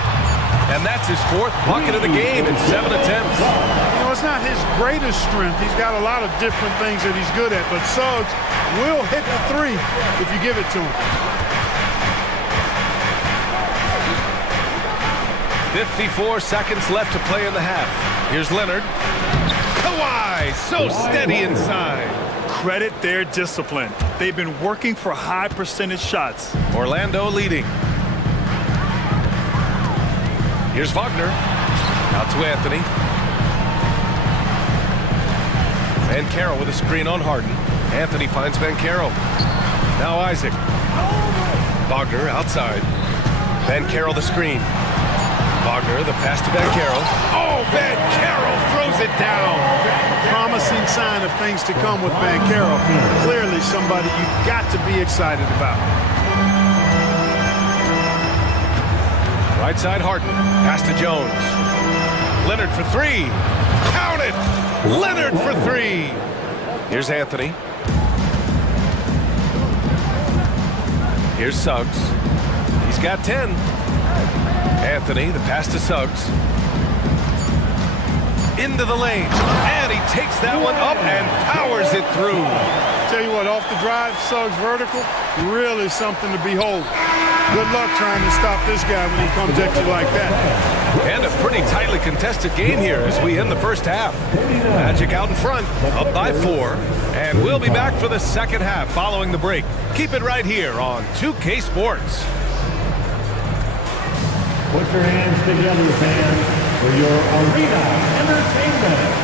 And that's his 4th bucket of the game in 7 attempts. You know, it's not his greatest strength. He's got a lot of different things that he's good at, but Suggs will hit the 3 if you give it to him. 54 seconds left to play in the half. Here's Leonard. Kawhi, so steady inside. Credit their discipline. They've been working for high percentage shots. Orlando leading. Here's Wagner. Out to Anthony. Banchero with a screen on Harden. Anthony finds Banchero. Now Isaac. Wagner outside. Banchero the screen. Wagner, the pass to Banchero. Oh, Banchero throws it down. Promising sign of things to come with Banchero. Clearly somebody you've got to be excited about. Right side Harden. Pass to Jones. Leonard for 3. Count it! Leonard for 3. Here's Anthony. Here's Suggs. He's got 10. Anthony, the pass to Suggs. Into the lane. And he takes that one up and powers it through. Tell you what, off the drive, Suggs vertical, really something to behold. Good luck trying to stop this guy when he comes at you like that. And a pretty tightly contested game here as we end the first half. Magic out in front, up by 4. And we'll be back for the second half following the break. Keep it right here on 2K Sports. Put your hands together, fans, for your arena entertainment.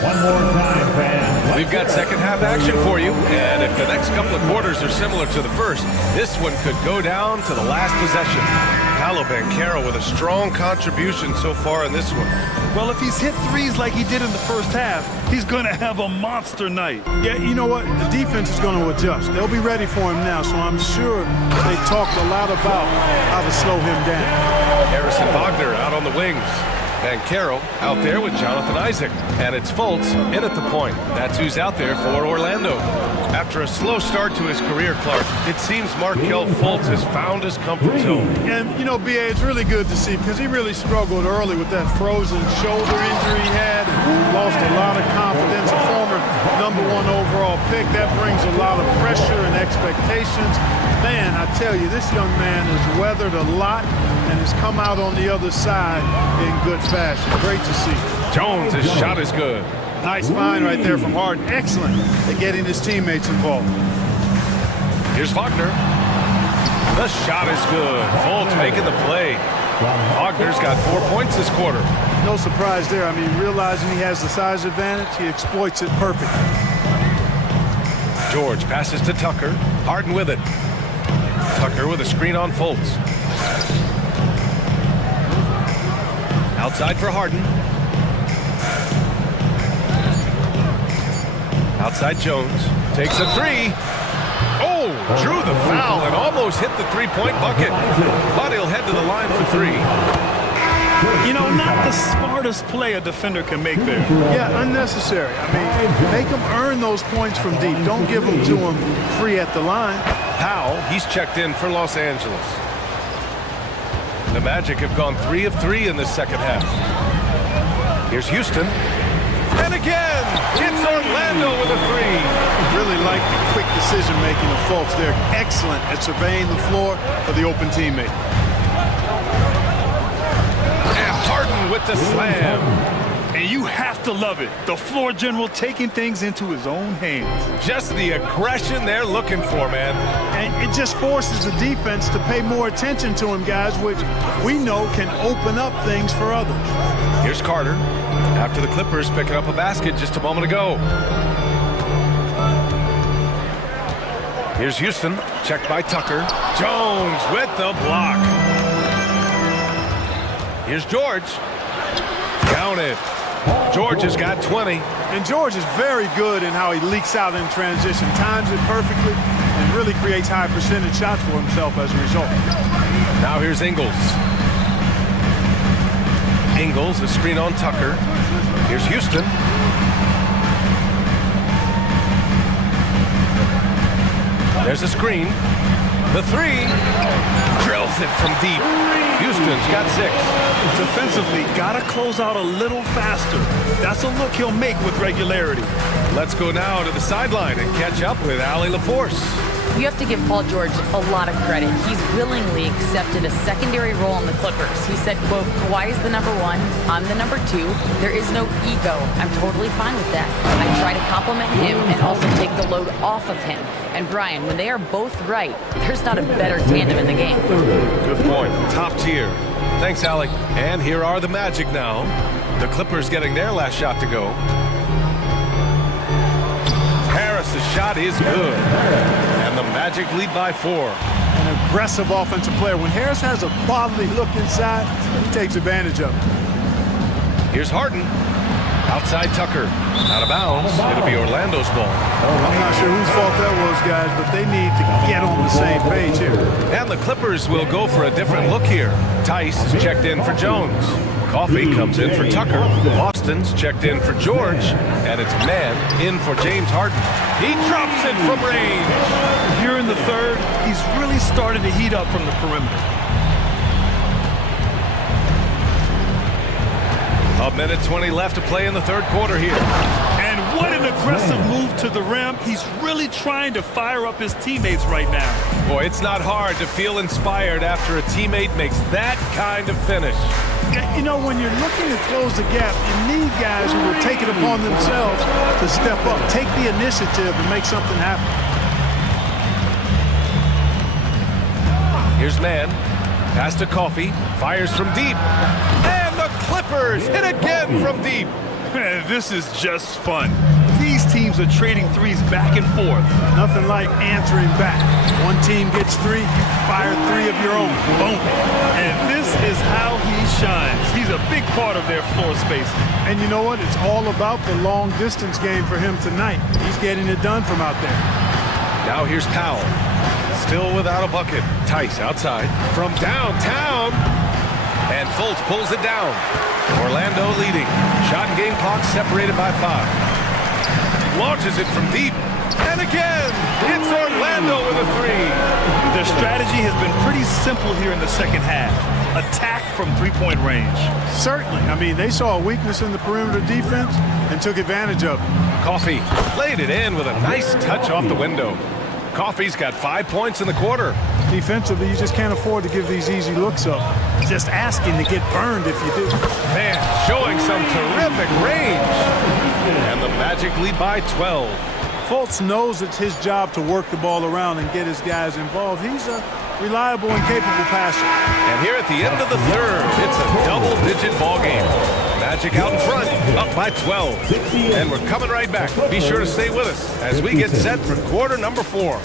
One more time, fans. We've got second half action for you, and if the next couple of quarters are similar to the first, this one could go down to the last possession. Paolo Banchero with a strong contribution so far in this one. Well, if he's hit 3s like he did in the first half, he's going to have a monster night. Yeah, you know what? The defense is going to adjust. They'll be ready for him now, so I'm sure they talked a lot about how to slow him down. Harrison Wagner out on the wings. Banchero out there with Jonathan Isaac. And it's Fultz in at the point. That's who's out there for Orlando. After a slow start to his career, Clark, it seems Markelle Fultz has found his comfort zone. And, you know, B.A., it's really good to see because he really struggled early with that frozen shoulder injury he had and lost a lot of confidence. A former #1 overall pick. That brings a lot of pressure and expectations. Man, I tell you, this young man has weathered a lot and has come out on the other side in good fashion. Great to see. Jones, his shot is good. Nice find right there from Harden. Excellent at getting his teammates involved. Here's Wagner. The shot is good. Fultz making the play. Wagner's got 4 points this quarter. No surprise there. I mean, realizing he has the size advantage, he exploits it perfectly. George passes to Tucker. Harden with it. Tucker with a screen on Fultz. Outside for Harden. Outside Jones. Takes a three. Oh, drew the foul and almost hit the three-point bucket. But he'll head to the line for three. You know, not the smartest play a defender can make there. Yeah, unnecessary. I mean, make them earn those points from deep. Don't give them to them free at the line. Powell, he's checked in for Los Angeles. The Magic have gone 3 of 3 in this second half. Here's Houston. And again, it's Orlando with a three. Really like the quick decision-making of Fultz. They're excellent at surveying the floor for the open teammate. And Harden with the slam. And you have to love it. The floor general taking things into his own hands. Just the aggression they're looking for, man. And it just forces the defense to pay more attention to him, guys, which we know can open up things for others. Here's Carter. After the Clippers picking up a basket just a moment ago. Here's Houston, checked by Tucker. Jones with the block. Here's George. Count it. George has got 20. And George is very good in how he leaks out in transition, times it perfectly, and really creates high percentage shots for himself as a result. Now here's Ingles. Ingles, the screen on Tucker. Here's Houston. There's a screen. The three. Drills it from deep. Houston's got 6. Defensively, gotta close out a little faster. That's a look he'll make with regularity. Let's go now to the sideline and catch up with Allie LaForce. You have to give Paul George a lot of credit. He's willingly accepted a secondary role in the Clippers. He said, quote, Kawhi is the #1, I'm the #2. There is no ego. I'm totally fine with that. I try to compliment him and also take the load off of him. And Brian, when they are both right, there's not a better tandem in the game. Good point. Top tier. Thanks, Allie. And here are the Magic now. The Clippers getting their last shot to go. Harris's shot is good. And the Magic lead by 4. An aggressive offensive player. When Harris has a quality look inside, he takes advantage of it. Here's Harden. Outside Tucker. Out of bounds. It'll be Orlando's ball. I'm not sure whose fault that was, guys, but they need to get on the same page here. And the Clippers will go for a different look here. Tice is checked in for Jones. Coffey comes in for Tucker. Austin's checked in for George. And it's man in for James Harden. He drops it from range. Here in the third, he's really started to heat up from the perimeter. A minute 20 left to play in the third quarter here. And what an aggressive move to the rim. He's really trying to fire up his teammates right now. Boy, it's not hard to feel inspired after a teammate makes that kind of finish. You know, when you're looking to close the gap, you need guys who will take it upon themselves to step up, take the initiative and make something happen. Here's man. Pass to Coffey. Fires from deep. And the Clippers hit again from deep. Man, this is just fun. These teams are trading threes back and forth. Nothing like answering back. One team gets 3, you fire 3 of your own. Boom. And this is how he shines. He's a big part of their floor space. And you know what? It's all about the long distance game for him tonight. He's getting it done from out there. Now here's Powell. Still without a bucket. Tice outside from downtown. And Fultz pulls it down. Orlando leading. Shot and game clock separated by 5. Launches it from deep. And again, it's Orlando with a 3. Their strategy has been pretty simple here in the second half. Attack from three-point range. Certainly. I mean, they saw a weakness in the perimeter defense and took advantage of it. Coffee laid it in with a nice touch off the window. Coffee's got 5 points in the quarter. Defensively, you just can't afford to give these easy looks up. Just asking to get burned if you do. Man, showing some terrific range. And the Magic lead by 12. Fultz knows it's his job to work the ball around and get his guys involved. He's a reliable and capable passer. And here at the end of the third, it's a double-digit ball game. Magic out in front, up by 12. And we're coming right back. Be sure to stay with us as we get set for quarter number 4.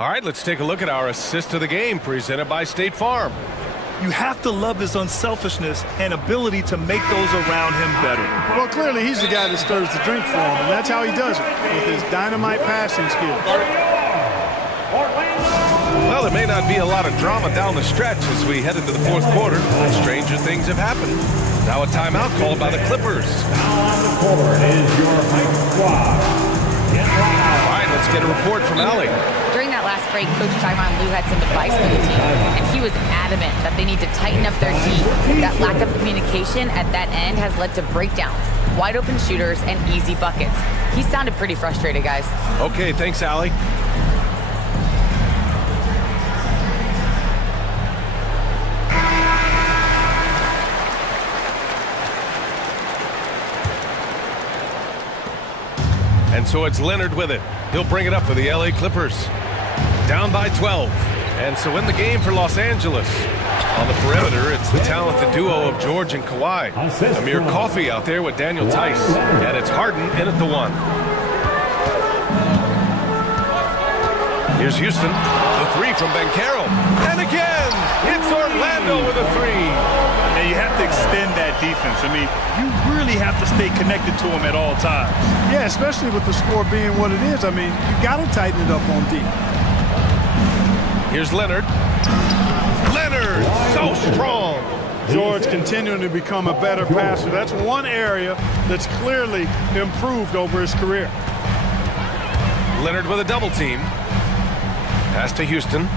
All right, let's take a look at our assist of the game presented by State Farm. You have to love his unselfishness and ability to make those around him better. Well, clearly he's the guy that stirs the drink for him, and that's how he does it, with his dynamite passing skills. Well, there may not be a lot of drama down the stretch as we head into the fourth quarter, but stranger things have happened. Now a timeout called by the Clippers. Now on the court is your Hype Squad. All right, let's get a report from Allie. During that last break, Coach Tyronn Lue had some advice for the team, and he was adamant that they need to tighten up their D. That lack of communication at that end has led to breakdowns, wide open shooters, and easy buckets. He sounded pretty frustrated, guys. Okay, thanks, Allie. And so it's Leonard with it. He'll bring it up for the LA Clippers. Down by 12. And so in the game for Los Angeles. On the perimeter, it's the talented duo of George and Kawhi. Amir Coffey out there with Daniel Tice. And it's Harden in at the 1. Here's Houston. The 3 from Ben Carroll. And again, it's Orlando with a 3. And you have to extend that defense. I mean, you really have to stay connected to him at all times. Yeah, especially with the score being what it is. I mean, you got to tighten it up on D. Here's Leonard. Leonard, so strong. George continuing to become a better passer. That's one area that's clearly improved over his career. Leonard with a double team. Pass to Houston.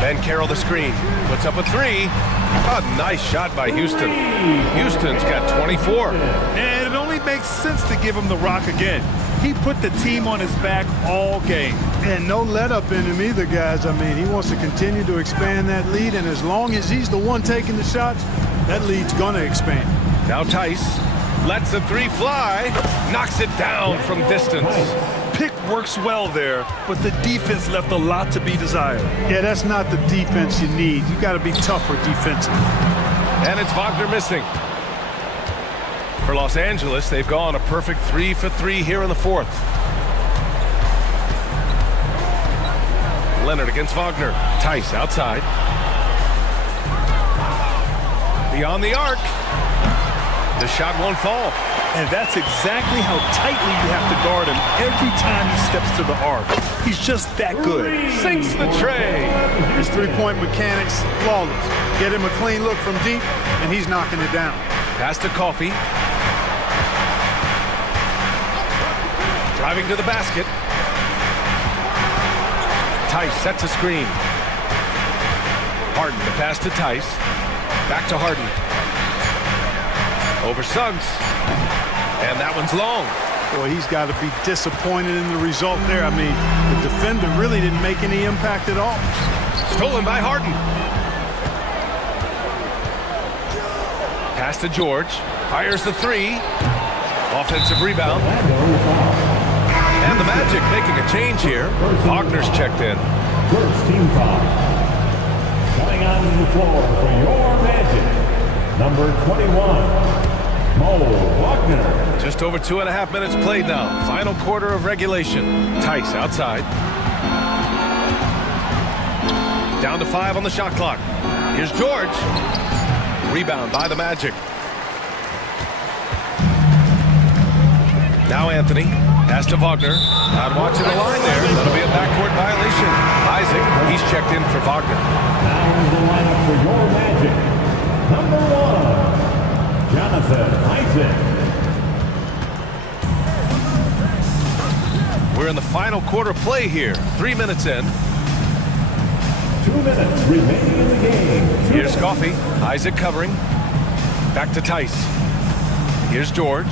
Ben Carroll the screen. Puts up a 3. A nice shot by Houston. Houston's got 24. And it only makes sense to give him the rock again. He put the team on his back all game. And no let up in him either, guys. I mean, he wants to continue to expand that lead, and as long as he's the one taking the shots, that lead's going to expand. Now Tice lets the 3 fly. Knocks it down from distance. Pick works well there, but the defense left a lot to be desired. Yeah, that's not the defense you need. You got to be tougher defensively. And it's Wagner missing. For Los Angeles, they've gone a perfect 3 for 3 here in the fourth. Leonard against Wagner. Tice outside. Beyond the arc. The shot won't fall. And that's exactly how tightly you have to guard him every time he steps to the arc. He's just that good. Sinks the tray. His three-point mechanics, flawless. Get him a clean look from deep, and he's knocking it down. Pass to Coffey. Driving to the basket. Tice sets a screen. Harden, the pass to Tice. Back to Harden. Over Suggs. And that one's long. Boy, he's got to be disappointed in the result there. I mean, the defender really didn't make any impact at all. Stolen by Harden. Pass to George. Fires the 3. Offensive rebound. And the Magic making a change here. Wagner's checked in. First team foul. Coming onto the floor for your Magic, number 21. Wagner. Just over 2.5 minutes played now. Final quarter of regulation. Tice outside. Down to 5 on the shot clock. Here's George. Rebound by the Magic. Now Anthony. Pass to Wagner. Not watching the line there. That'll be a backcourt violation. Isaac, he's checked in for Wagner. Now the lineup for your Magic. Number 1, Jonathan Isaac. We're in the final quarter play here. 3 minutes in. 2 minutes remaining in the game. Here's Coffey. Isaac covering. Back to Tice. Here's George.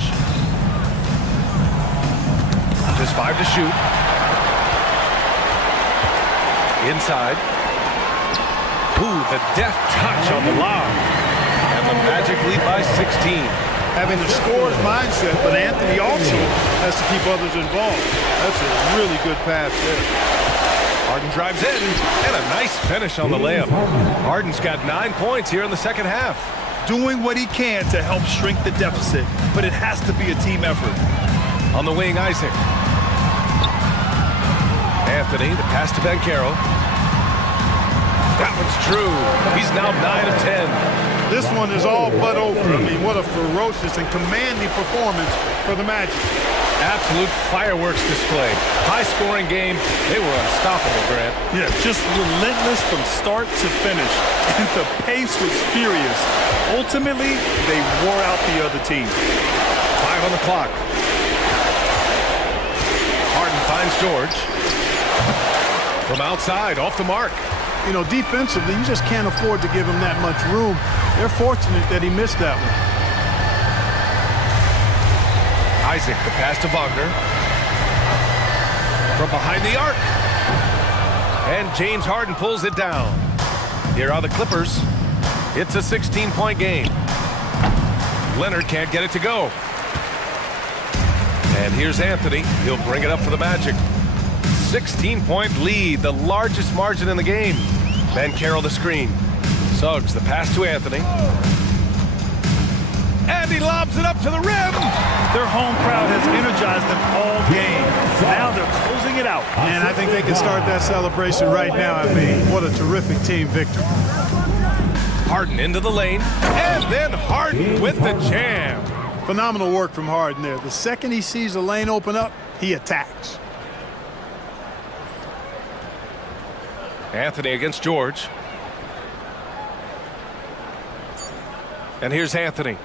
Just 5 to shoot. Inside. Ooh, the deft touch on the lob. And the Magic lead by 16. Having the scorer's mindset, but Anthony also has to keep others involved. That's a really good pass there. Harden drives in, and a nice finish on the layup. Harden's got 9 points here in the second half. Doing what he can to help shrink the deficit, but it has to be a team effort. On the wing, Isaac. Anthony, the pass to Banchero. That one's true. He's now 9 of 10. This one is all but over. I mean, what a ferocious and commanding performance for the Magic. Absolute fireworks display. High-scoring game. They were unstoppable, Grant. Yeah, just relentless from start to finish. And the pace was furious. Ultimately, they wore out the other team. 5 on the clock. Harden finds George. From outside, off the mark. You know, defensively, you just can't afford to give him that much room. They're fortunate that he missed that one. Isaac, the pass to Wagner. From behind the arc. And James Harden pulls it down. Here are the Clippers. It's a 16-point game. Leonard can't get it to go. And here's Anthony. He'll bring it up for the Magic. 16-point lead, the largest margin in the game. Banchero the screen. Suggs, the pass to Anthony. And he lobs it up to the rim. Their home crowd has energized them all game. Now they're closing it out. And I think they can start that celebration right now. I mean, what a terrific team victory. Harden into the lane. And then Harden with the jam. Phenomenal work from Harden there. The second he sees the lane open up, he attacks. Anthony against George. And here's Anthony.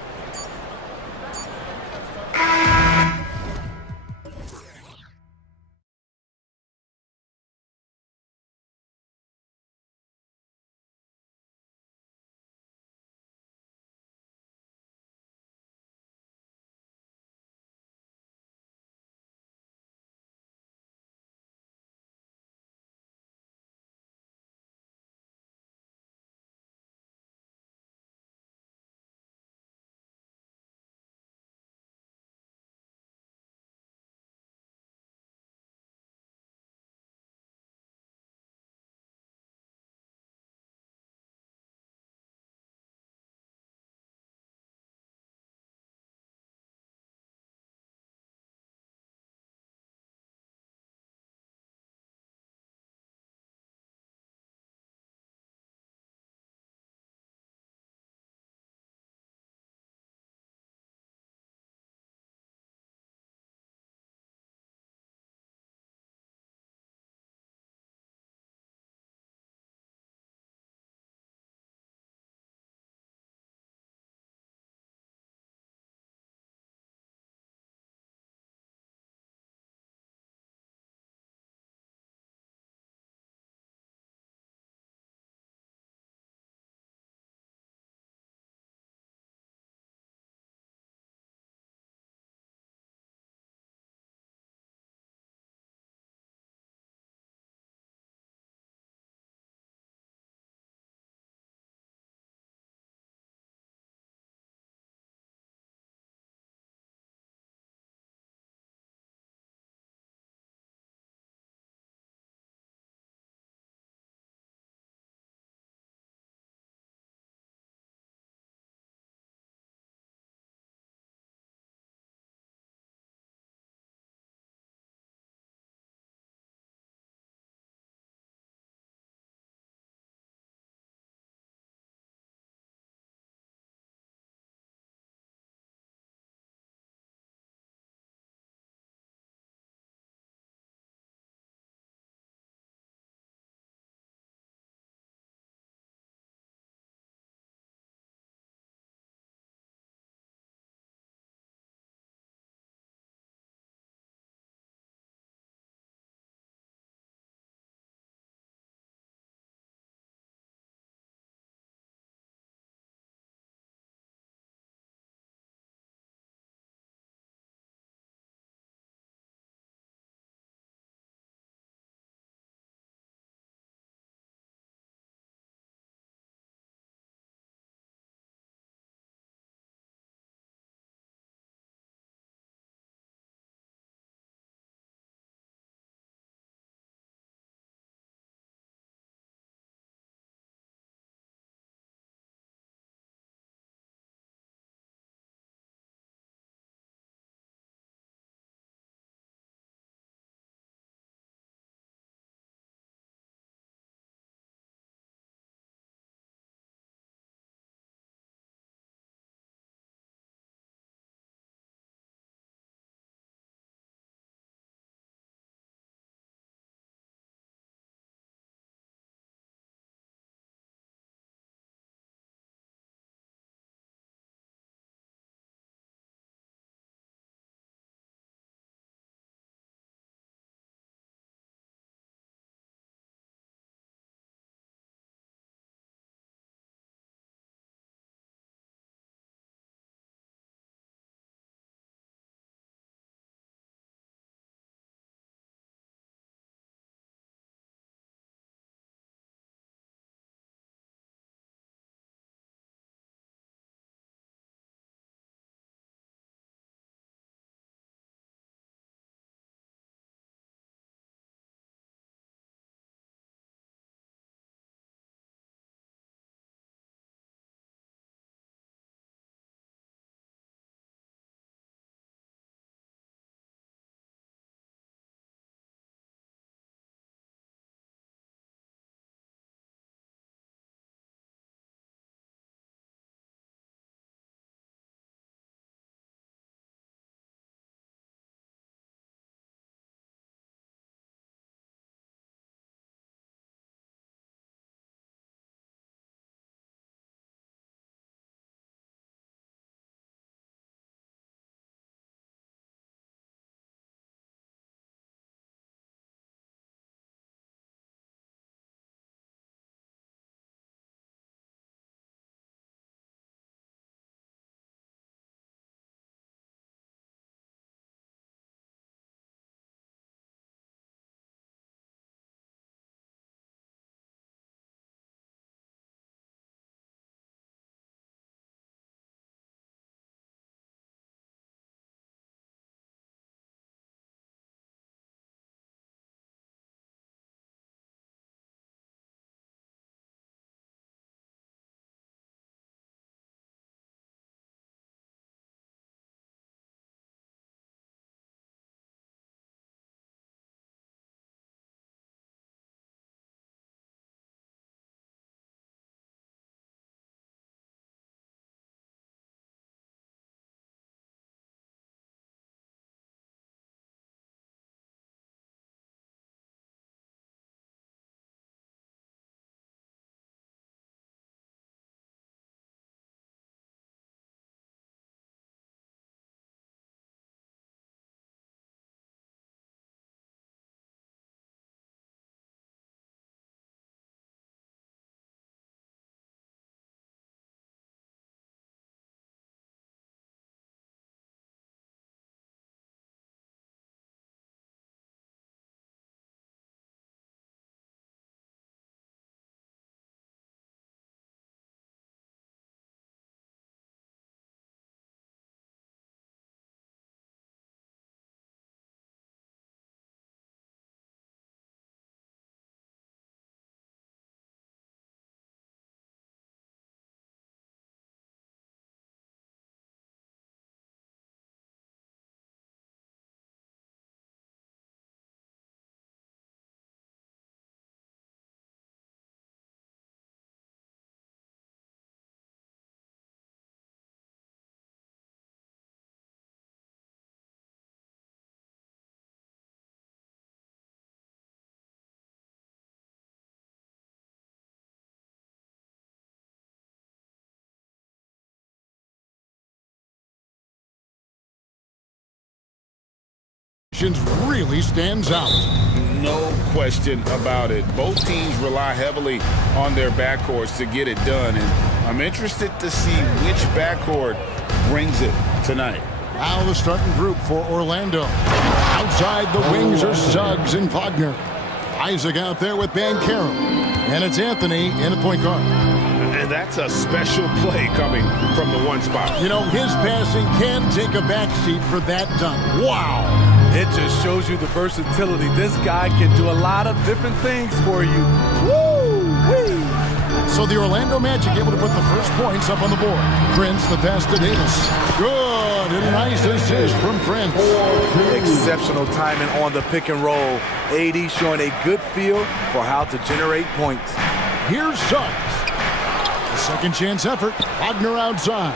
situations really stands out. No question about it. Both teams rely heavily on their backcourts to get it done, and I'm interested to see which backcourt brings it tonight. Now the starting group for Orlando. Outside the wings are Suggs and Wagner. Isaac out there with Bankero. And it's Anthony in at point guard. And that's a special play coming from the one spot. You know, his passing can take a backseat for that dunk. Wow! It just shows you the versatility. This guy can do a lot of different things for you. Woo-wee! So the Orlando Magic able to put the first points up on the board. Prince, the pass to Davis. Good, and a nice assist from Prince. Exceptional timing on the pick and roll. AD showing a good feel for how to generate points. Here's Suggs. A second chance effort. Wagner outside.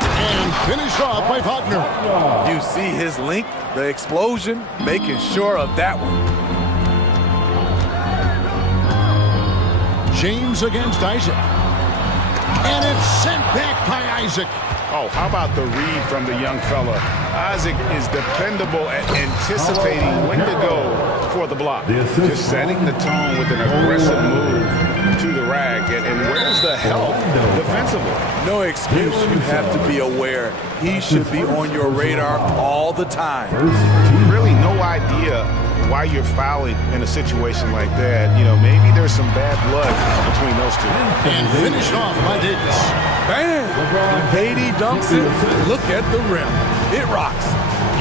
And finished off by Wagner. You see his length, the explosion, making sure of that one. James against Isaac. And it's sent back by Isaac. Oh, how about the read from the young fella? Isaac is dependable at anticipating when to go for the block. Just setting the tone with an aggressive move to the rack. And where's the help defensively? No excuse. You have to be aware. He should be on your radar all the time. Really no idea why you're fouling in a situation like that. You know, maybe there's some bad blood between those two. And finished off by Davis. Bam! KD dunks it. Look at the rim. It rocks.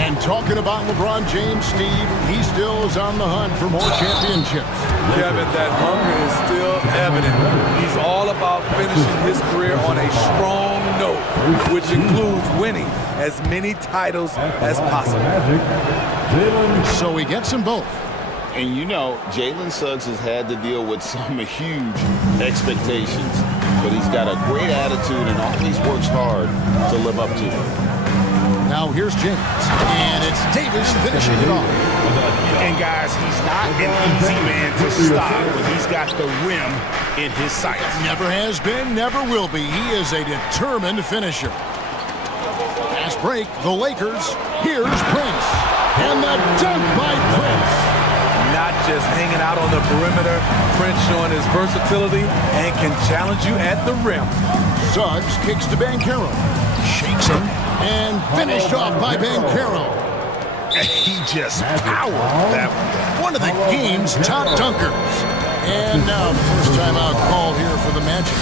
And talking about LeBron James, Steve, he still is on the hunt for more championships. Kevin, that hunger is still evident. He's all about finishing his career on a strong note, which includes winning as many titles as possible. So he gets them both. And you know, Jalen Suggs has had to deal with some huge expectations, but he's got a great attitude and always works hard to live up to it. Now here's James, and it's Davis finishing it off. And guys, he's not an easy man to stop when he's got the rim in his sights. Never has been, never will be. He is a determined finisher. Fast break, the Lakers. Here's Prince. And the dunk by Prince. Not just hanging out on the perimeter, Prince showing his versatility and can challenge you at the rim. Suggs kicks to Bankero. Shakes him. And finished off by Bankero. He just powered that one. One of the game's top dunkers. And now the first time out called here for the Magic.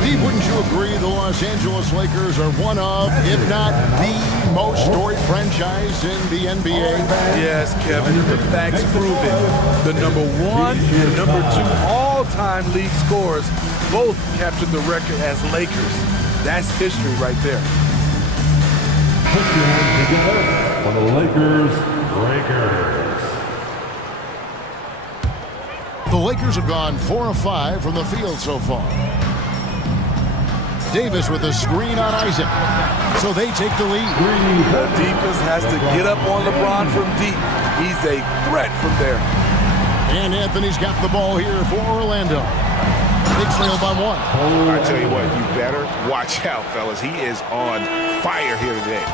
Steve, wouldn't you agree the Los Angeles Lakers are one of, if not the most storied franchise in the NBA? Yes, Kevin. The facts prove it. The number one and number two all-time league scorers both captured the record as Lakers. That's history right there. Put your hands together for the Lakers Breakers. The Lakers have gone 4 of 5 from the field so far. Davis with a screen on Isaac. So they take the lead. The defense has to get up on LeBron from deep. He's a threat from there. And Anthony's got the ball here for Orlando. They trail by 1. I tell you what, you better watch out, fellas. He is on fire here today.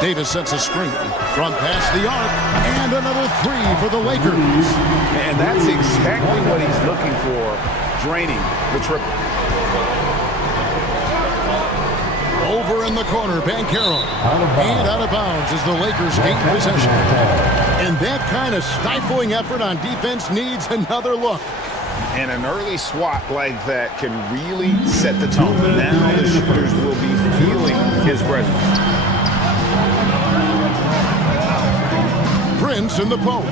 Davis sets a screen from past the arc, and another 3 for the Lakers. And that's exactly what he's looking for, draining the triple. Over in the corner, Bankero. And out of bounds as the Lakers gain possession. And that kind of stifling effort on defense needs another look. And an early swat like that can really set the tone. Now the shooters will be feeling his presence. Prince in the post.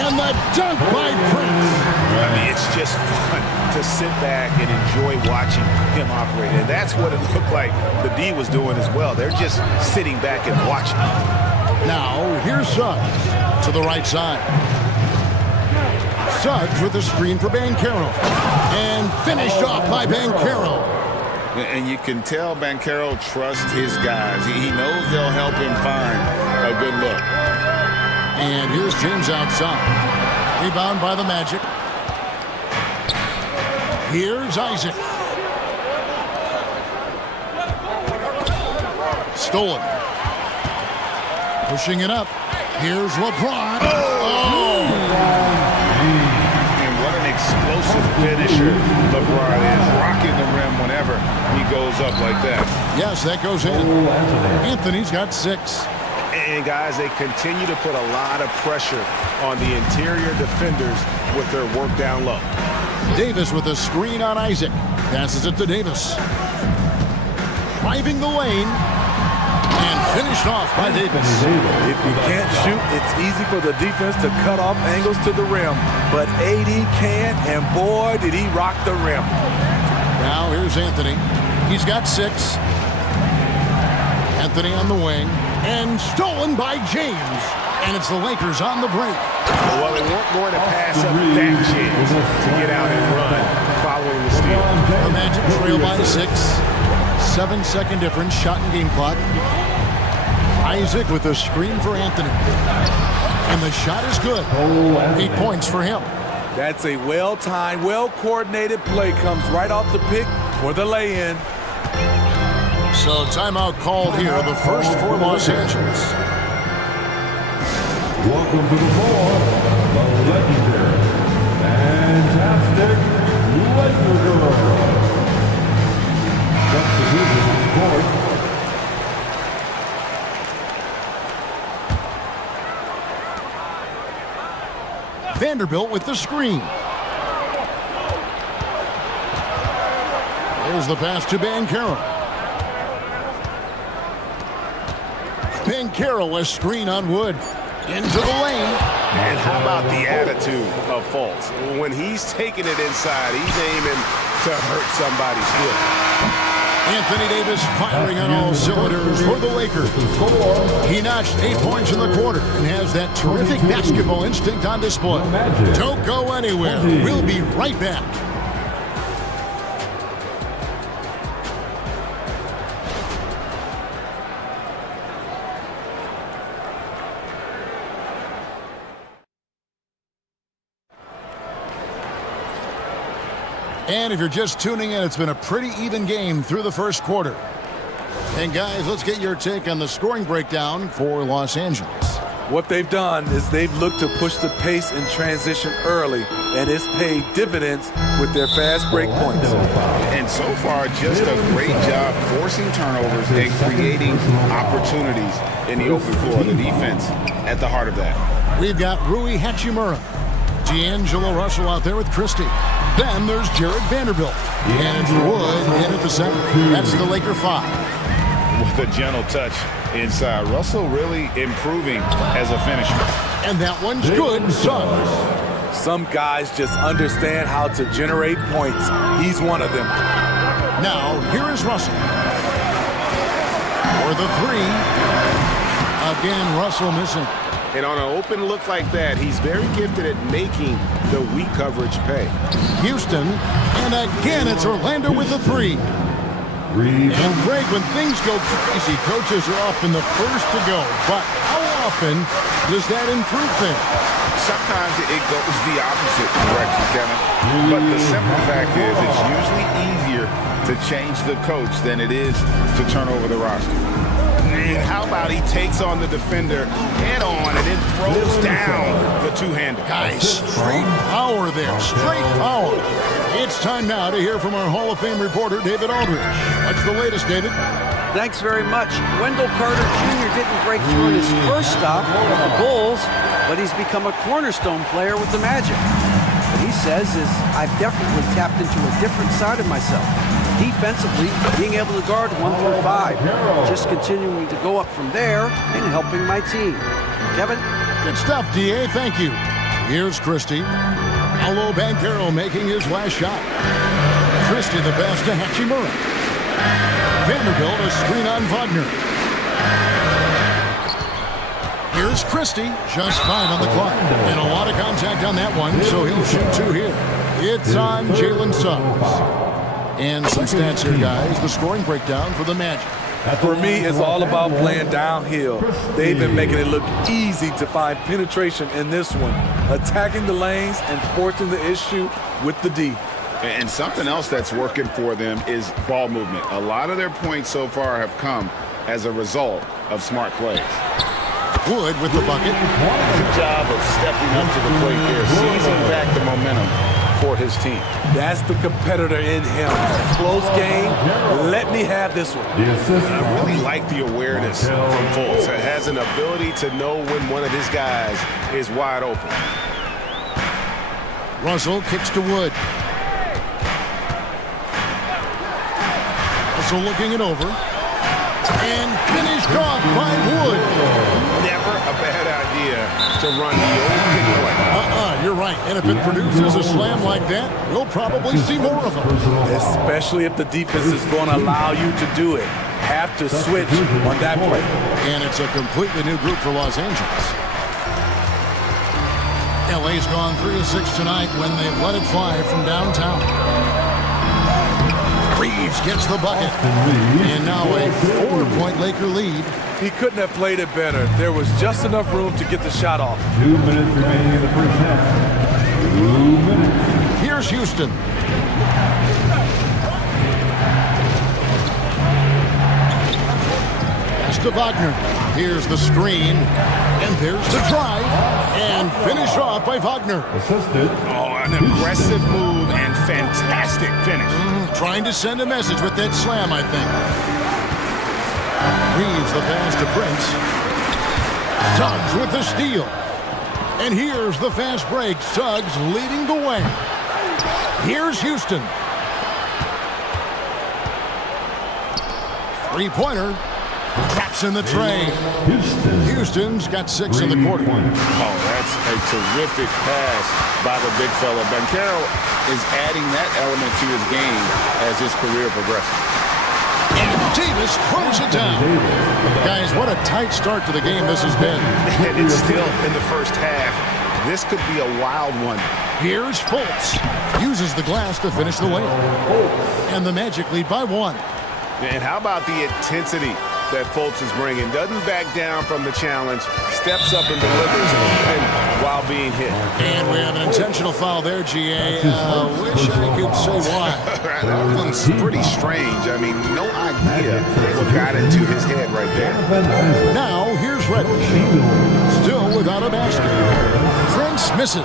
And the dunk by Prince. I mean, it's just fun to sit back and enjoy watching him operate. And that's what it looked like the D was doing as well. They're just sitting back and watching. Now, here's Suggs to the right side. Suggs with a screen for Bankero. And finished off by Bankero. And you can tell Bankero trusts his guys. He knows they'll help him find a good look. And here's James outside. Rebound by the Magic. Here's Isaac. Stolen. Pushing it up. Here's LeBron. Oh! And what an explosive finisher LeBron is. Rocking the rim whenever he goes up like that. Yes, that goes in. Anthony's got 6. And guys, they continue to put a lot of pressure on the interior defenders with their work down low. Davis with a screen on Isaac. Passes it to Davis. Driving the lane. And finished off by Davis. If you can't shoot, it's easy for the defense to cut off angles to the rim. But AD can, and boy, did he rock the rim. Now here's Anthony. He's got 6. Anthony on the wing. And stolen by James. And it's the Lakers on the break. Well, they weren't going to pass up that chance to get out and run following the steal. The Magic trail by 6. 7-second difference, shot and game clock. Isaac with a screen for Anthony. And the shot is good. 8 points for him. That's a well-timed, well-coordinated play. Comes right off the pick for the lay-in. So timeout called here, the first for Los Angeles. Welcome to the floor, the legendary, fantastic Laker girl. Substitution on court. Vanderbilt with the screen. There's the pass to Banchero. Banchero, a screen on Wood. Into the lane. And how about the attitude of Fultz? When he's taking it inside, he's aiming to hurt somebody's foot. Anthony Davis firing on all cylinders for the Lakers. He notched 8 points in the quarter and has that terrific basketball instinct on display. Don't go anywhere. We'll be right back. And if you're just tuning in, it's been a pretty even game through the first quarter. And guys, let's get your take on the scoring breakdown for Los Angeles. What they've done is they've looked to push the pace in transition early, and it's paid dividends with their fast break points. And so far, just a great job forcing turnovers and creating opportunities in the open floor. The defense at the heart of that. We've got Rui Hachimura, D'Angelo Russell out there with Christie. Then there's Jared Vanderbilt. And it's Wood in at the center. That's the Laker 5. With a gentle touch inside. Russell really improving as a finisher. And that one's good. Suggs. Some guys just understand how to generate points. He's one of them. Now, here is Russell. For the 3. Again, Russell missing. And on an open look like that, he's very gifted at making the weak coverage pay. Houston, and again, it's Orlando with the 3. And Greg, when things go crazy, coaches are often the first to go. But how often does that improve things? Sometimes it goes the opposite direction, Kevin. But the simple fact is it's usually easier to change the coach than it is to turn over the roster. And how about he takes on the defender head on and then throws down the two-hander. Guys, straight power there. Straight power. It's time now to hear from our Hall of Fame reporter, David Aldridge. What's the latest, David? Thanks very much. Wendell Carter Jr. didn't break through in his first stop with the Bulls, but he's become a cornerstone player with the Magic. What he says is, I've definitely tapped into a different side of myself. Defensively, being able to guard 1 through 5. Just continuing to go up from there and helping my team. Kevin? Good stuff, D.A. Thank you. Here's Christie. Paolo Banchero making his last shot. Christie the pass to Hachimura. Vanderbilt a screen on Wagner. Here's Christie. Just 5 on the clock. And a lot of contact on that one, so he'll shoot 2 here. It's on Jalen Suggs. And some stats here, guys. The scoring breakdown for the Magic. For me, it's all about playing downhill. They've been making it look easy to find penetration in this one, attacking the lanes and forcing the issue with the D. And something else that's working for them is ball movement. A lot of their points so far have come as a result of smart plays. Wood with the bucket. Good job of stepping up to the plate there, seizing back the momentum for his team. That's the competitor in him. Close game. Let me have this one. I really like the awareness from Fultz. He has an ability to know when one of his guys is wide open. Russell kicks to Wood. Russell looking it over. And finished off by Wood. Never a bad idea to run the old pick play. You're right. And if it produces a slam like that, we'll probably see more of them. Especially if the defense is going to allow you to do it. Have to switch on that play. And it's a completely new group for Los Angeles. LA's gone 3-6 tonight when they've let it fly from downtown. Reeves gets the bucket. And now a 4-point Laker lead. He couldn't have played it better. There was just enough room to get the shot off. 2 minutes remaining in the first half. 2 minutes. Here's Houston. Pass to Wagner. Here's the screen. And there's the drive. And finish off by Wagner. Assisted. Oh, an aggressive move and fantastic finish. Trying to send a message with that slam, I think. Reeves the pass to Prince. Suggs with the steal. And here's the fast break. Suggs leading the way. Here's Houston. Three-pointer. Traps in the tray. Houston's got 6 in the quarter. Oh, that's a terrific pass by the big fella. Banchero is adding that element to his game as his career progresses. And Davis throws it down. Guys, what a tight start to the game this has been. And it's still in the first half. This could be a wild one. Here's Fultz. Uses the glass to finish the layup. And the Magic lead by 1. And how about the intensity that Fultz is bringing? Doesn't back down from the challenge, steps up and delivers and while being hit. And we have an intentional foul there, GA. Wish I could say why. That one's pretty strange. I mean, no idea what got into his head right there. Now, here's Reddish. Still without a basket. Prince misses.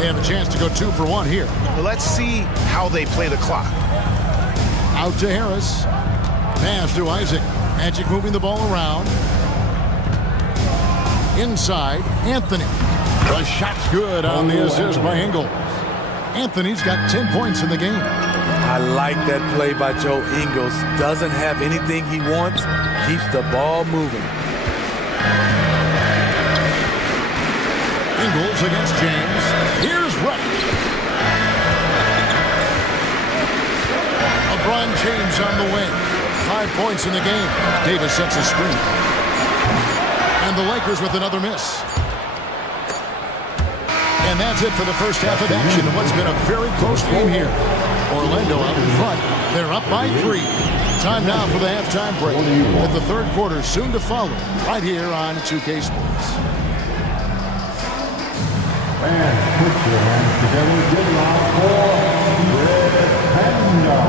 They have a chance to go 2 for 1 here. Let's see how they play the clock. Out to Harris. Pass to Isaac. Magic moving the ball around. Inside, Anthony. The shot's good on the assist by Ingles. Anthony's got 10 points in the game. I like that play by Joe Ingles. Doesn't have anything he wants. Keeps the ball moving. Ingles against James. Here's Reddish. LeBron James on the wing. 5 points in the game. Davis sets a screen. And the Lakers with another miss. And that's it for the first half of action of what's been a very close game here. Orlando out in front. They're up by 3. Time now for the halftime break. With the third quarter soon to follow right here on 2K Sports. Fans, put your hands together. Get loud for Red Panda.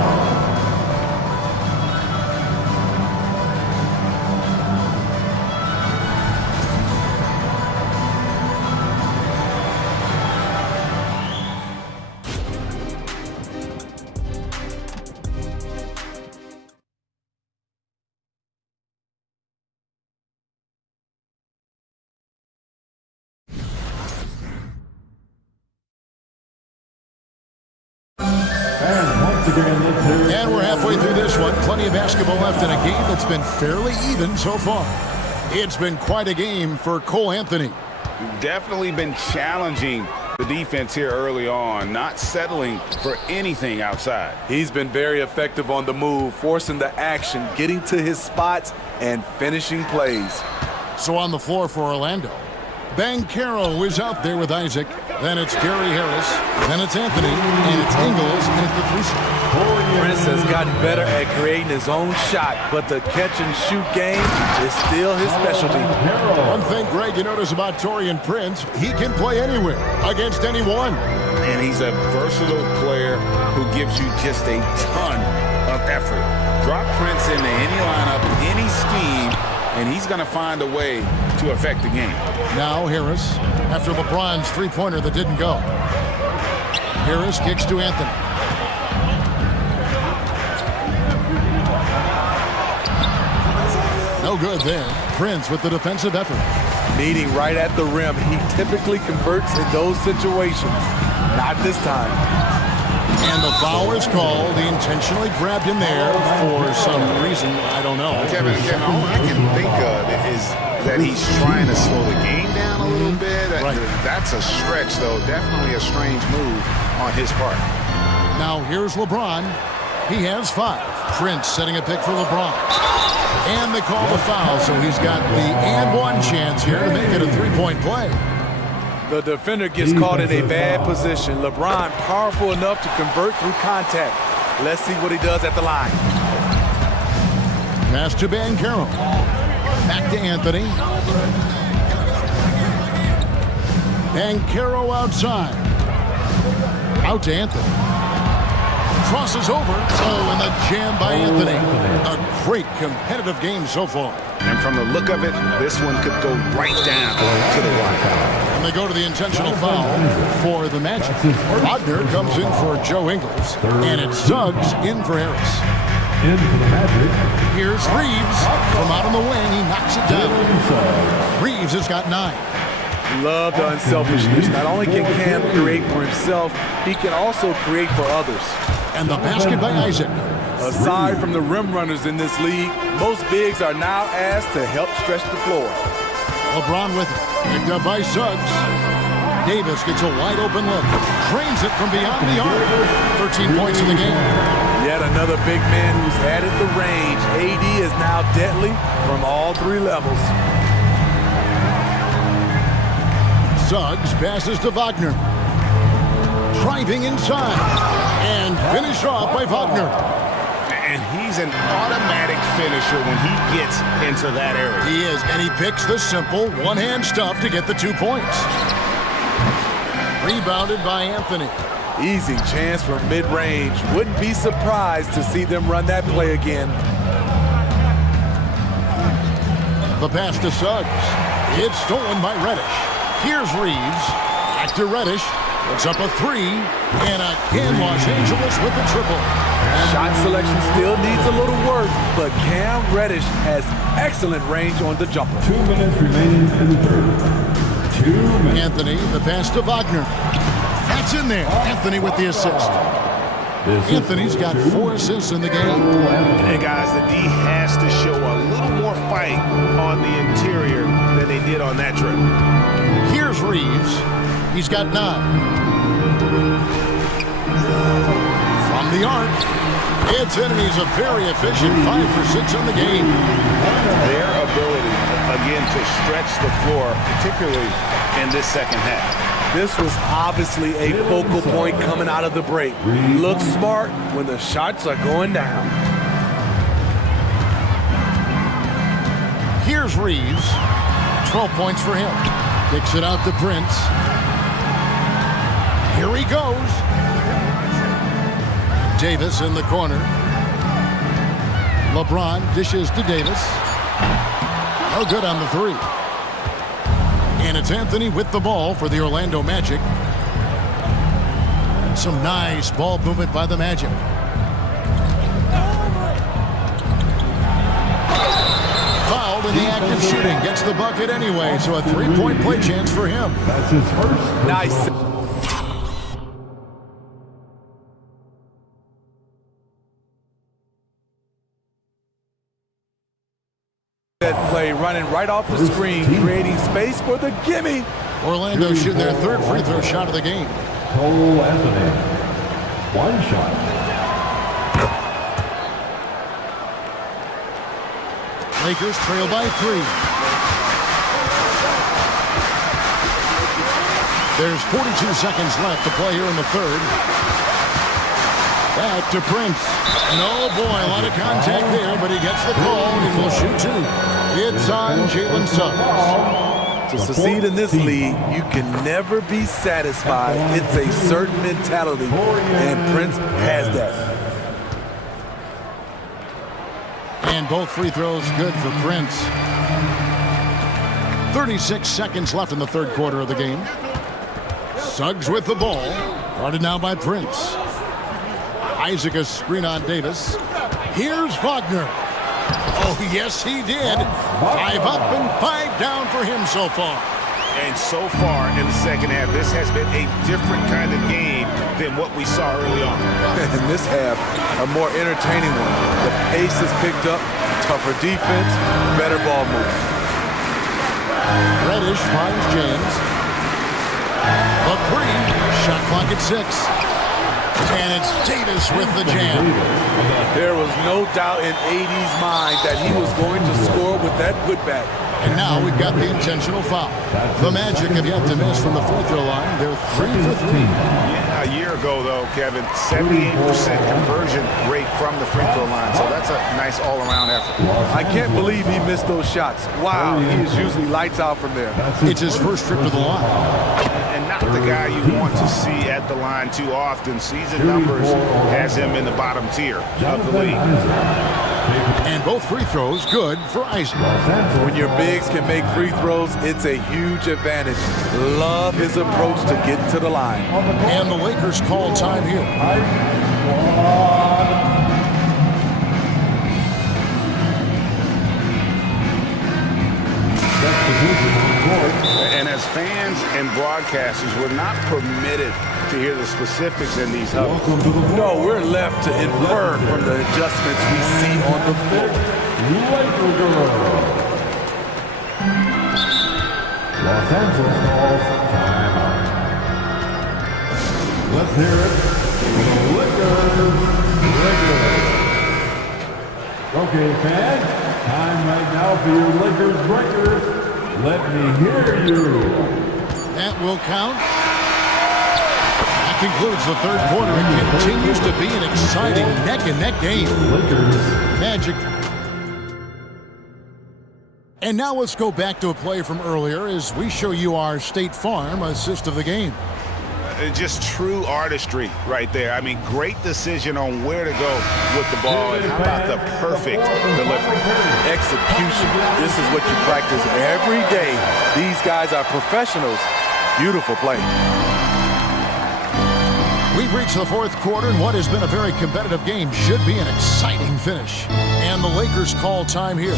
And we're halfway through this one. Plenty of basketball left in a game that's been fairly even so far. It's been quite a game for Cole Anthony. Definitely been challenging the defense here early on, not settling for anything outside. He's been very effective on the move, forcing the action, getting to his spots, and finishing plays. So on the floor for Orlando, Banchero is out there with Isaac. Then it's Gary Harris. Then it's Anthony. And it's Ingles. And it's the 3-shot. Prince has gotten better at creating his own shot, but the catch-and-shoot game is still his specialty. One thing, Greg, you notice about Taurean Prince, he can play anywhere, against anyone. And he's a versatile player who gives you just a ton of effort. Drop Prince into any lineup, any scheme, and he's going to find a way to affect the game. Now Harris, after LeBron's three-pointer that didn't go. Harris kicks to Anthony. No good there. Prince with the defensive effort. Meeting right at the rim. He typically converts in those situations. Not this time. And the foul is called. He intentionally grabbed him there for some reason. I don't know. Kevin, all I can think of is that he's trying to slow the game down a little bit. Right. That's a stretch, though. Definitely a strange move on his part. Now here's LeBron. He has 5. Prince setting a pick for LeBron. And they call the foul, so he's got the and one chance here to make it a three-point play. The defender gets caught in a bad position. LeBron powerful enough to convert through contact. Let's see what he does at the line. Pass to Banchero. Back to Anthony. Banchero outside. Out to Anthony. Crosses over. Oh, and the jam by Anthony. A great competitive game so far. And from the look of it, this one could go right down to the line. And they go to the intentional foul for the Magic. Wagner comes in for Joe Ingles. And it's Suggs in for Harris. In for the Magic. Here's Reeves from out on the wing. He knocks it down. Reeves has got 9. Love the unselfishness. Not only can Cam create for himself, he can also create for others. And the basket by Isaac. Aside from the rim runners in this league, most bigs are now asked to help stretch the floor. LeBron with it. Picked up by Suggs. Davis gets a wide open look. Trains it from beyond the arc. 13 points in the game. Yet another big man who's added the range. AD is now deadly from all 3 levels. Suggs passes to Wagner. Driving inside. And finished off by Wagner. And he's an automatic finisher when he gets into that area. He is, and he picks the simple one-hand stuff to get the 2 points. Rebounded by Anthony. Easy chance for mid-range. Wouldn't be surprised to see them run that play again. The pass to Suggs. It's stolen by Reddish. Here's Reeves. Back to Reddish. Puts up a 3. And again, Los Angeles with the triple. Shot selection still needs a little work, but Cam Reddish has excellent range on the jumper. 2 minutes remaining in the third. 2 minutes. Anthony, the pass to Wagner. That's in there. Anthony with the assist. Anthony's got 4 assists in the game. And guys, the D has to show a little more fight on the interior than they did on that trip. Here's Reeves. He's got 9. From the arc, it's in, and he's a very efficient 5 for 6 on the game. Their ability, again, to stretch the floor, particularly in this second half. This was obviously a focal point coming out of the break. Looks smart when the shots are going down. Here's Reeves. 12 points for him. Kicks it out to Prince. Here he goes. Davis in the corner. LeBron dishes to Davis. No good on the 3. And it's Anthony with the ball for the Orlando Magic. Some nice ball movement by the Magic. Fouled in the act of shooting. Gets the bucket anyway, so a 3-point play chance for him. That's his first. Nice. That play running right off the screen, creating space for the gimme. Orlando shooting their 3rd free throw shot of the game. Cole Anthony. 1 shot. Lakers trail by 3. There's 42 seconds left to play here in the 3rd. Back to Prince. And oh boy, a lot of contact there, but he gets the call and will shoot 2. It's on Jalen Suggs. To succeed in this league, you can never be satisfied. It's a certain mentality, and Prince has that. And both free throws good for Prince. 36 seconds left in the third quarter of the game. Suggs with the ball. Guarded now by Prince. Isaac a screen on Davis. Here's Wagner. Oh, yes, he did. 5 up and 5 down for him so far. And so far in the second half, this has been a different kind of game than what we saw early on. In this half, a more entertaining one. The pace has picked up, tougher defense, better ball movement. Reddish finds James. The 3, shot clock at 6. And it's Davis with the jam. There was no doubt in AD's mind that he was going to score with that putback. And now we've got the intentional foul. The Magic have yet to miss from the free throw line. They're 3 for 3. Yeah, a year ago, though, Kevin, 78% conversion rate from the free throw line. So that's a nice all-around effort. I can't believe he missed those shots. Wow, he is usually lights out from there. It's his first trip to the line. And not the guy you want to see at the line too often. Season numbers has him in the bottom tier of the league. And both free throws good for Isaac. When your bigs can make free throws, it's a huge advantage. Love his approach to get to the line. And the Lakers call time here. And as fans and broadcasters, we're not permitted to hear the specifics in these huddles. No, we're left to infer from the adjustments we see on the floor. Los Angeles calls timeout. Let's hear it for the Lakers. Okay, fans, time right now for your Lakers breakers. Let me hear you. That will count. That concludes the third quarter. It continues to be an exciting neck-and-neck game. Magic. And now let's go back to a play from earlier as we show you our State Farm assist of the game. Just true artistry right there. I mean, great decision on where to go with the ball. And how about the perfect delivery? Execution. This is what you practice every day. These guys are professionals. Beautiful play. We've reached the fourth quarter, and what has been a very competitive game should be an exciting finish. And the Lakers call time here.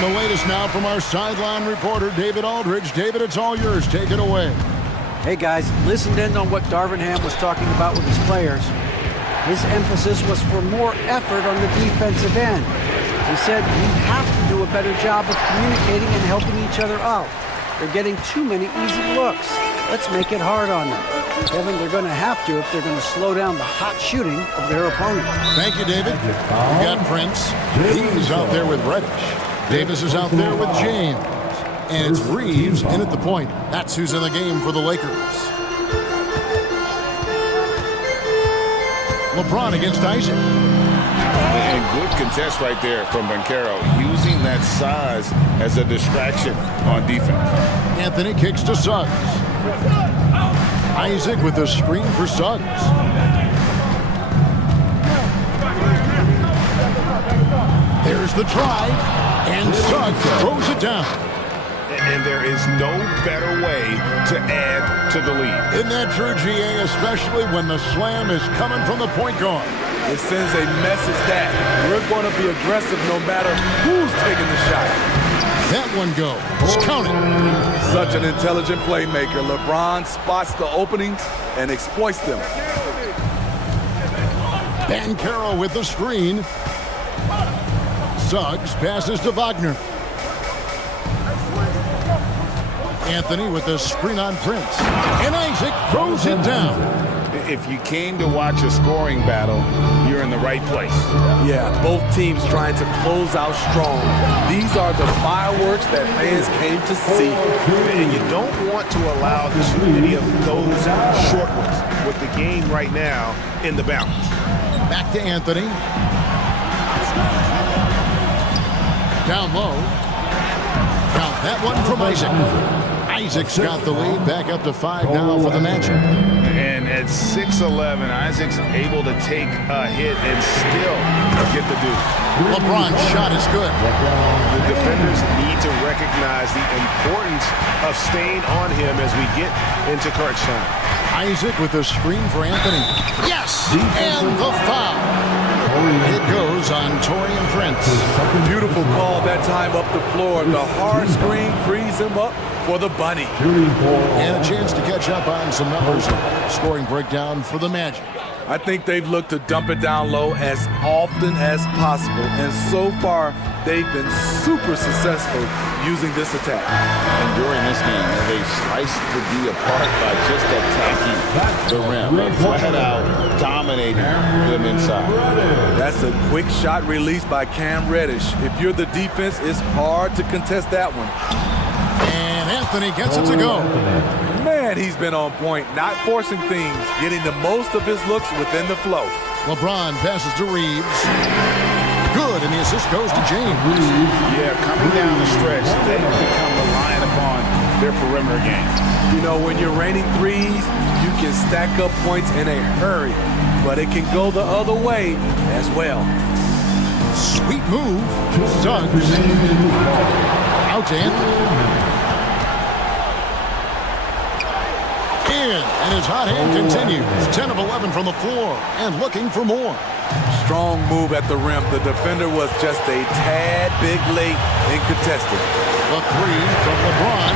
The latest now from our sideline reporter, David Aldridge. David, it's all yours. Take it away. Hey, guys, listened in on what Darvin Ham was talking about with his players. His emphasis was for more effort on the defensive end. He said we have to do a better job of communicating and helping each other out. They're getting too many easy looks. Let's make it hard on them. Kevin, they're going to have to if they're going to slow down the hot shooting of their opponent. Thank you, David. We got Prince. He's out there with Reddish. Davis is out there with James. And it's Reeves in at the point. That's who's in the game for the Lakers. LeBron against Isaac. And good contest right there from Banchero, using that size as a distraction on defense. Anthony kicks to Suggs. Isaac with the screen for Suggs. There's the drive. And Suggs throws it down. And there is no better way to add to the lead. Isn't that true, GA, especially when the slam is coming from the point guard? It sends a message that we're going to be aggressive no matter who's taking the shot. That one goes. Count it. Such an intelligent playmaker. LeBron spots the openings and exploits them. Banchero with the screen. Suggs passes to Wagner. Anthony with the screen on Prince. And Isaac throws it down. If you came to watch a scoring battle, you're in the right place. Yeah, both teams trying to close out strong. These are the fireworks that fans came to see. And you don't want to allow too many of those short ones with the game right now in the balance. Back to Anthony. Down low. Count that one from Isaac. Isaac's got the lead, back up to 5 now for the matchup. And at 6'11", Isaac's able to take a hit and still get the deuce. LeBron's shot is good. The defenders need to recognize the importance of staying on him as we get into crunch time. Isaac with the screen for Anthony. Yes! And the foul. It goes on Torian Prince. Beautiful call that time up the floor. The hard screen frees him up for the bunny. And a chance to catch up on some numbers. Scoring breakdown for the Magic. I think they've looked to dump it down low as often as possible, and so far they've been super successful using this attack. And during this game, they sliced the D apart by just attacking the rim. Flat out dominating them inside. That's a quick shot released by Cam Reddish. If you're the defense, it's hard to contest that one. And Anthony gets it to go. Man, he's been on point, not forcing things, getting the most of his looks within the flow. LeBron passes to Reeves. Good, and the assist goes to James. Yeah, coming down the stretch, they become reliant upon their perimeter game. You know, when you're raining threes, you can stack up points in a hurry, but it can go the other way as well. Sweet move. Suggs. Out to Anthony. And his hot hand continues. 10 of 11 from the floor and looking for more. Strong move at the rim. The defender was just a tad bit late in contesting. The three from LeBron.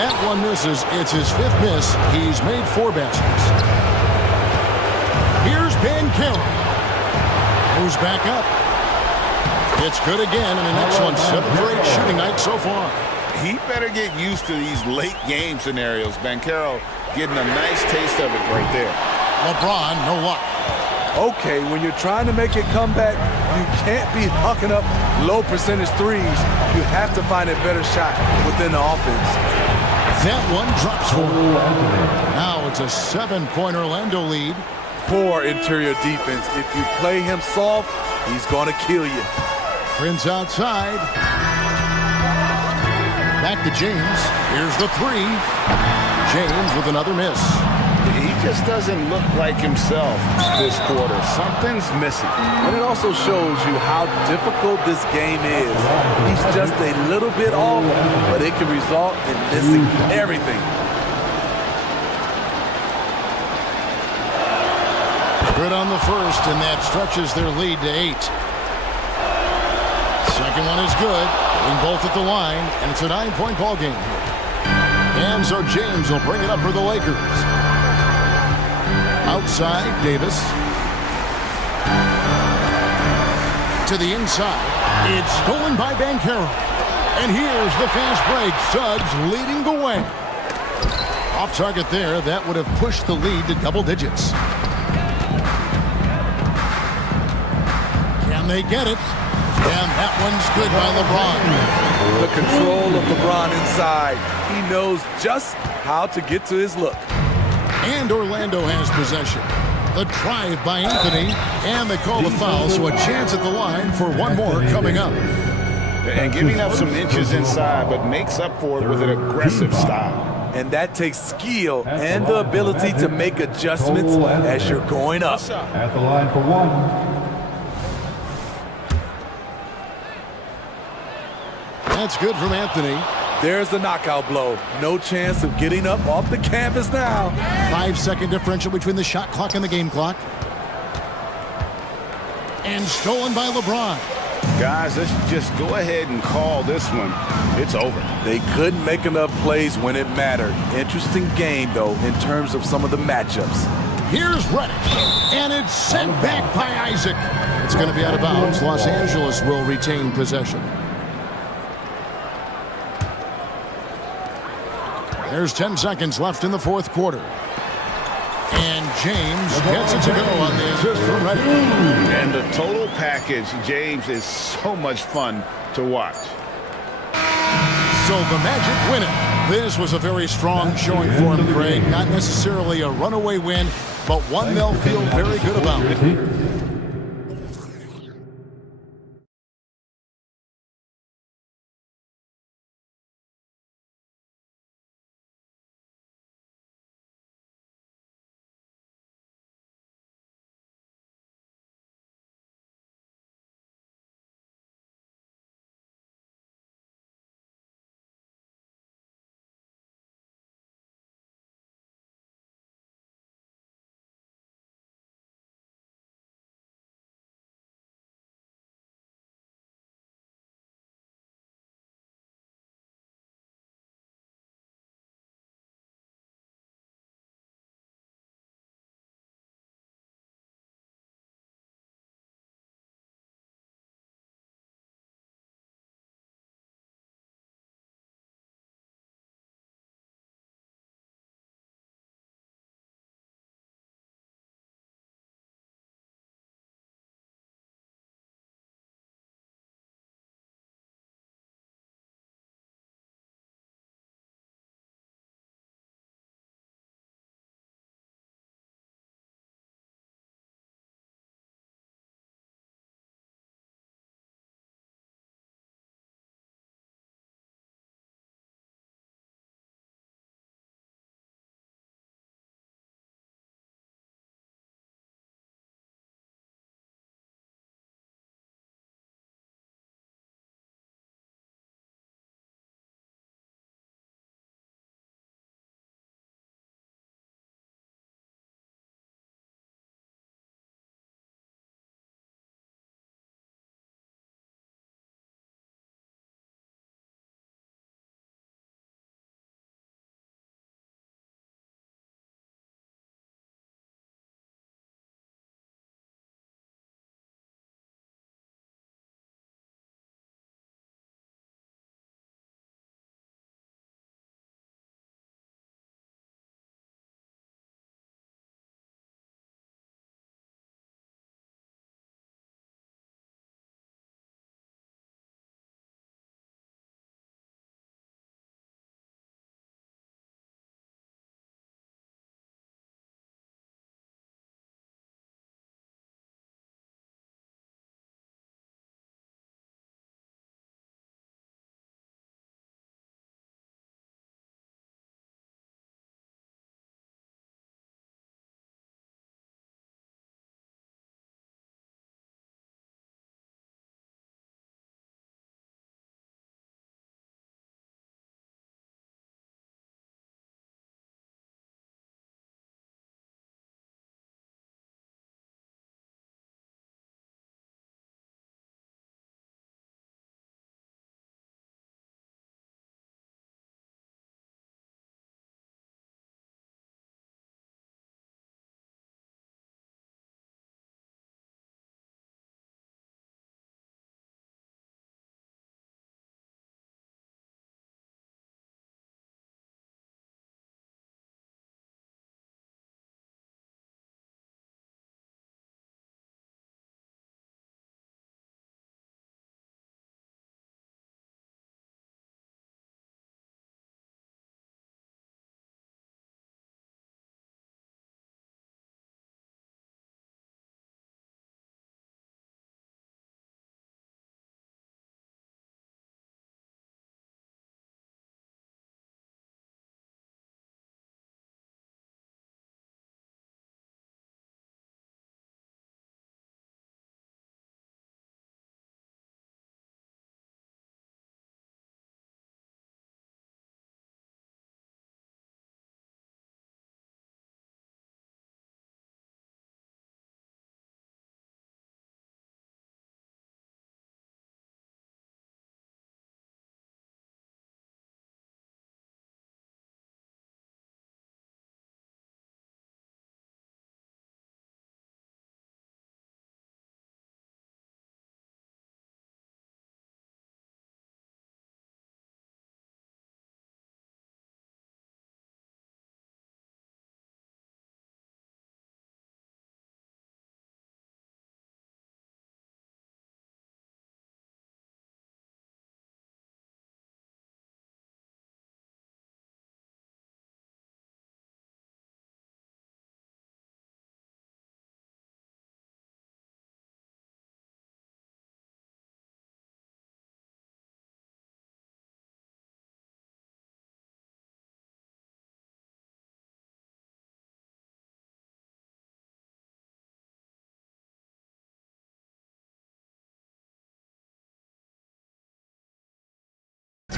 That one misses. It's his 5th miss. He's made 4 baskets. Here's Bankero. Moves back up. It's good again, and an excellent 7th grade shooting night so far. He better get used to these late game scenarios. Bankero getting a nice taste of it right there. LeBron, no luck. Okay, when you're trying to make it come back, you can't be hucking up low percentage threes. You have to find a better shot within the offense. That one drops for him. Now it's a 7-point Orlando lead. Poor interior defense. If you play him soft, he's going to kill you. Prince outside. Back to James. Here's the 3. James with another miss. He just doesn't look like himself this quarter. Something's missing. And it also shows you how difficult this game is. He's just a little bit off, but it can result in missing everything. Good on the first, and that stretches their lead to 8. Second one is good. Getting both at the line, and it's a 9-point ball game here. And so James will bring it up for the Lakers. Outside, Davis. To the inside. It's stolen by Bankero. And here's the fast break. Suggs leading the way. Off target there. That would have pushed the lead to double digits. Can they get it? And that one's good by LeBron. The control of LeBron inside. He knows just how to get to his look. And Orlando has possession. The drive by Anthony, and they call the foul, so a chance at the line for one more coming up. And giving up some inches inside, but makes up for it with an aggressive style. And that takes skill and the ability to make adjustments as you're going up. At the line for 1. That's good from Anthony. There's the knockout blow. No chance of getting up off the canvas now. 5-second differential between the shot clock and the game clock. And stolen by LeBron. Guys, let's just go ahead and call this one. It's over. They couldn't make enough plays when it mattered. Interesting game, though, in terms of some of the matchups. Here's Reddish, and it's sent back by Isaac. It's going to be out of bounds. Los Angeles will retain possession. There's 10 seconds left in the 4th quarter. And James gets it to go on the assist from Reddish. And the total package, James, is so much fun to watch. So the Magic win it. This was a very strong showing for him, Greg. Not necessarily a runaway win, but one they'll feel very good about.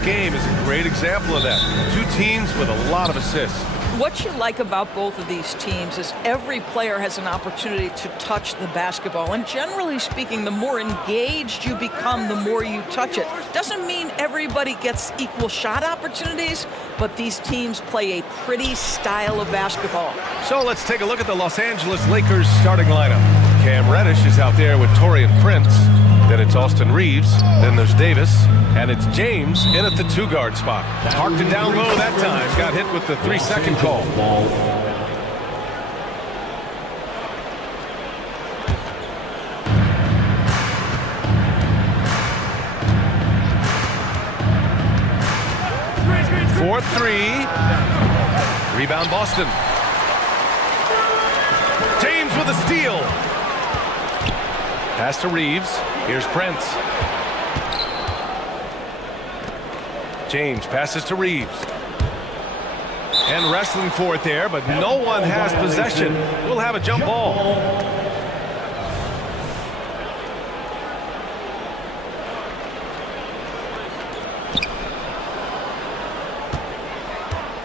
game is a great example of that. Two teams with a lot of assists. What you like about both of these teams is every player has an opportunity to touch the basketball. And generally speaking, the more engaged you become, the more you touch it. Doesn't mean everybody gets equal shot opportunities, but these teams play a pretty style of basketball. So let's take a look at the Los Angeles Lakers starting lineup. Cam Reddish is out there with Taurean Prince. Then it's Austin Reeves. Then there's Davis. And it's James in at the 2-guard spot. Parked it down low that time. Got hit with the 3-second call. Fourth three. Rebound Boston. James with a steal. Pass to Reeves. Here's Prince. James passes to Reeves. And wrestling for it there, but no one has possession. We'll have a jump ball.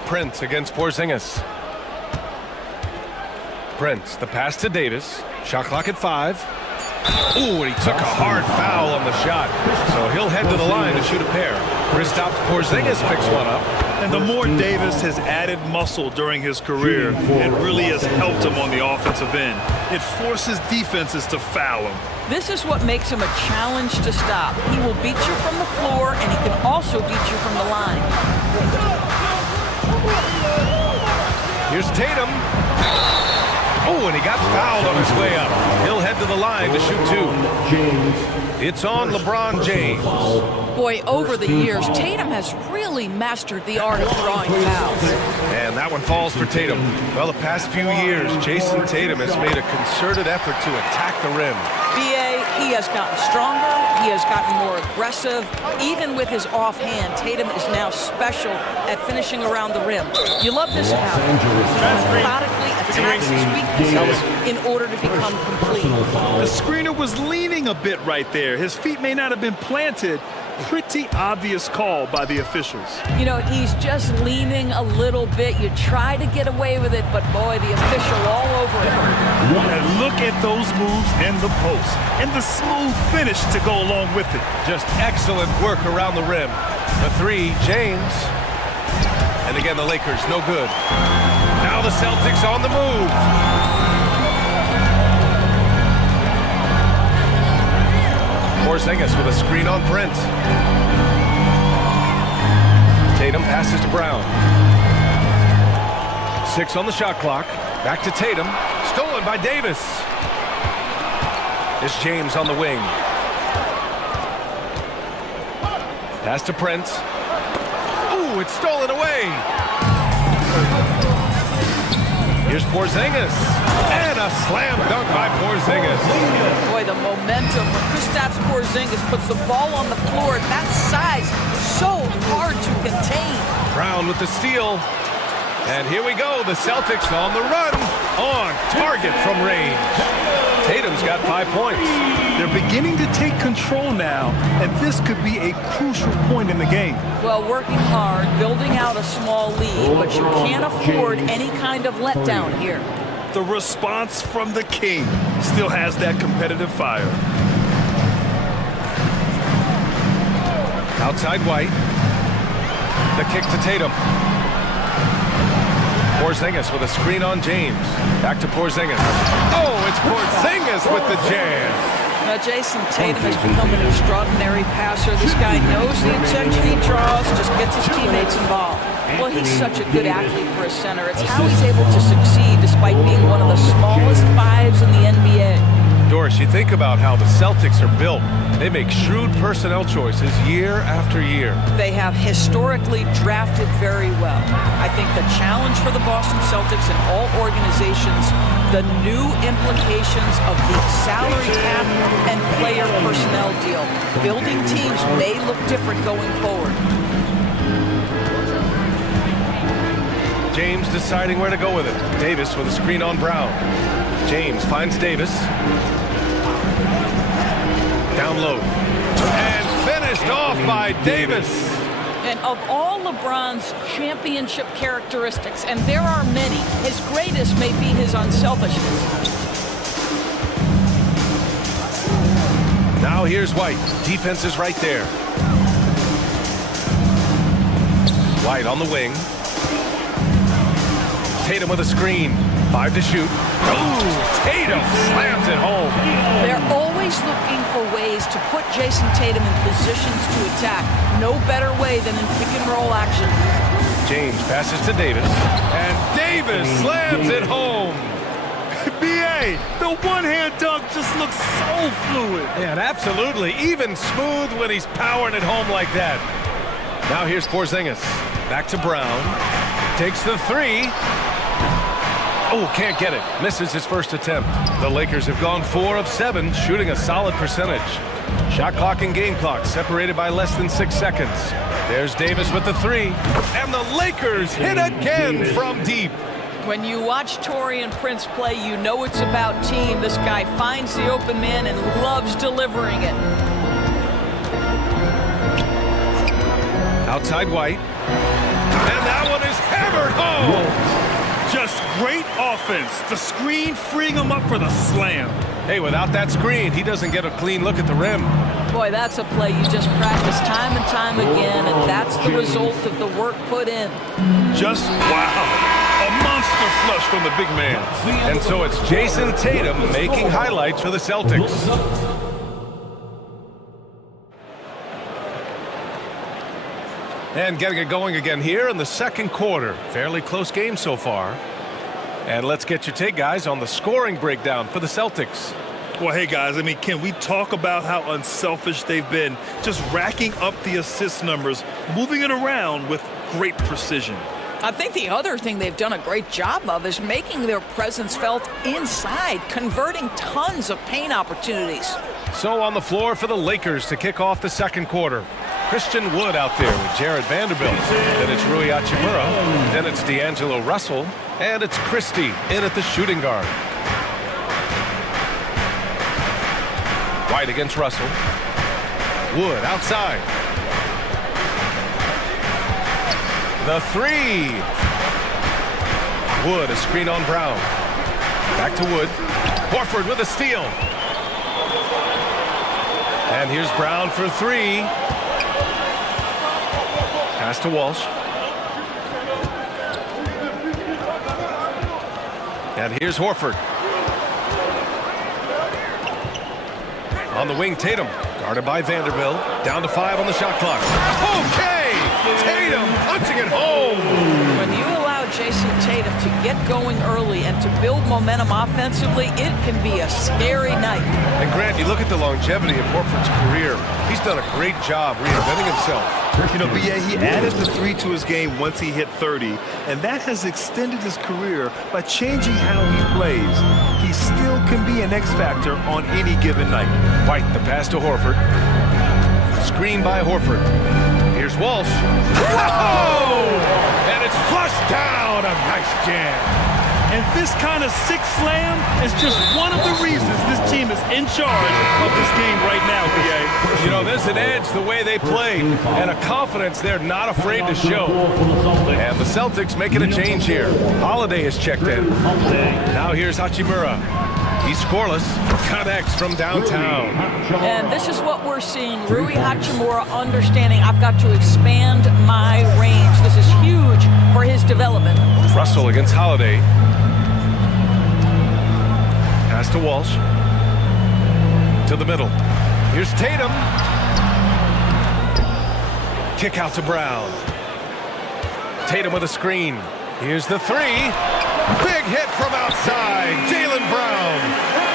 Prince against Porzingis. Prince, the pass to Davis. Shot clock at 5. Ooh, and he took a hard foul on the shot. So he'll head to the line to shoot a pair. Kristaps Porzingis picks one up. And the more Davis has added muscle during his career, it really has helped him on the offensive end. It forces defenses to foul him. This is what makes him a challenge to stop. He will beat you from the floor, and he can also beat you from the line. Here's Tatum. Oh, and he got fouled on his way up. He'll head to the line to shoot 2. It's on LeBron James. Boy, over the years, Tatum has really mastered the art of drawing fouls. And that one falls for Tatum. Well, the past few years, Jason Tatum has made a concerted effort to attack the rim. B.A., he has gotten stronger. He has gotten more aggressive. Even with his offhand, Tatum is now special at finishing around the rim. You love this about him. He methodically attacks his weaknesses in order to become complete. The screener was leaning a bit right there. His feet may not have been planted. Pretty obvious call by the officials. You know, he's just leaning a little bit. You try to get away with it, but boy, the official all over him. And look at those moves in the post and the smooth finish to go along with it. Just excellent work around the rim. The 3, James. And again, the Lakers, no good. Now the Celtics on the move. Porzingis with a screen on Prince. Tatum passes to Brown. 6 on the shot clock. Back to Tatum. Stolen by Davis. It's James on the wing. Pass to Prince. Ooh, it's stolen away. Here's Porzingis. And a slam dunk by Porzingis. Boy, the momentum when Kristaps Porzingis puts the ball on the floor at that size, so hard to contain. Brown with the steal. And here we go, the Celtics on the run, on target from range. Tatum's got 5 points. They're beginning to take control now, and this could be a crucial point in the game. Well, working hard, building out a small lead, but you can't afford any kind of letdown here. The response from the King still has that competitive fire. Outside White. The kick to Tatum. Porzingis with a screen on James. Back to Porzingis. Oh, it's Porzingis with the jam. Now, Jason Tatum has become an extraordinary passer. This guy knows the attention he draws, just gets his teammates involved. Well, he's such a good athlete for a center. It's how he's able to succeed despite being one of the smallest 5s in the NBA. Doris, you think about how the Celtics are built. They make shrewd personnel choices year after year. They have historically drafted very well. I think the challenge for the Boston Celtics and all organizations, the new implications of the salary cap and player personnel deal. Building teams may look different going forward. James deciding where to go with it. Davis with a screen on Brown. James finds Davis. Down low. And finished off by Davis. And of all LeBron's championship characteristics, and there are many, his greatest may be his unselfishness. Now here's White. Defense is right there. White on the wing. Tatum with a screen. 5 to shoot. Ooh, Tatum slams it home. They're always looking for ways to put Jason Tatum in positions to attack. No better way than in pick-and-roll action. James passes to Davis. And Davis slams it home. B.A., the one-hand dunk just looks so fluid. Yeah, absolutely. Even smooth when he's powering it home like that. Now here's Porzingis. Back to Brown. Takes the three. Oh, can't get it. Misses his first attempt. The Lakers have gone 4 of 7, shooting a solid percentage. Shot clock and game clock separated by less than 6 seconds. There's Davis with the three. And the Lakers hit again from deep. When you watch Taurean Prince play, you know it's about team. This guy finds the open man and loves delivering it. Outside White. And that one is hammered home. Just great offense. The screen freeing him up for the slam. Hey, without that screen, he doesn't get a clean look at the rim. Boy, that's a play you just practice time and time again, and that's the result of the work put in. Just wow. A monster flush from the big man. And so it's Jason Tatum making highlights for the Celtics. And getting it going again here in the second quarter. Fairly close game so far. And let's get your take, guys, on the scoring breakdown for the Celtics. Well, hey, guys, I mean, can we talk about how unselfish they've been? Just racking up the assist numbers, moving it around with great precision. I think the other thing they've done a great job of is making their presence felt inside, converting tons of paint opportunities. So on the floor for the Lakers to kick off the second quarter. Christian Wood out there with Jared Vanderbilt. Then it's Rui Hachimura. Then it's D'Angelo Russell. And it's Christie in at the shooting guard. White against Russell. Wood outside. The three. Wood, a screen on Brown. Back to Wood. Horford with a steal. And here's Brown for three. Pass to Walsh. And here's Horford. On the wing, Tatum. Guarded by Vanderbilt. Down to 5 on the shot clock. Okay! Tatum punching it home! When you allow Jason Tatum to get going early and to build momentum offensively, it can be a scary night. And Grant, you look at the longevity of Horford's career. He's done a great job reinventing himself. You know, B.A., he added the three to his game once he hit 30, and that has extended his career by changing how he plays. He still can be an X factor on any given night. White, the pass to Horford. Screen by Horford. Here's Walsh. Whoa! And it's flushed down. A nice jam. And this kind of sick slam is just one of the reasons this team is in charge of this game right now, B.A. You know, there's an edge the way they play and a confidence they're not afraid to show. And the Celtics making a change here. Holiday is checked in. Now here's Hachimura. He's scoreless. Connects from downtown. And this is what we're seeing. Rui Hachimura understanding I've got to expand my range. This is huge for his development. Russell against Holiday. Pass to Walsh. To the middle. Here's Tatum. Kick out to Brown. Tatum with a screen. Here's the three. Big hit from outside. Jaylen Brown.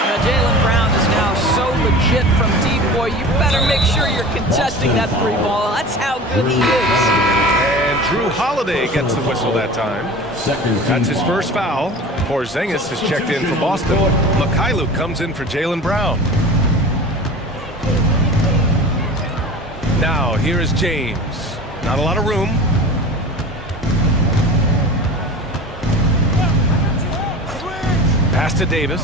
Now, Jaylen Brown is now so legit from deep, boy. You better make sure you're contesting that three ball. That's how good he is. And Drew Holiday gets the whistle that time. That's his first foul. Porzingis is checked in for Boston. Mikhailuk comes in for Jaylen Brown. Now, here is James. Not a lot of room. Pass to Davis.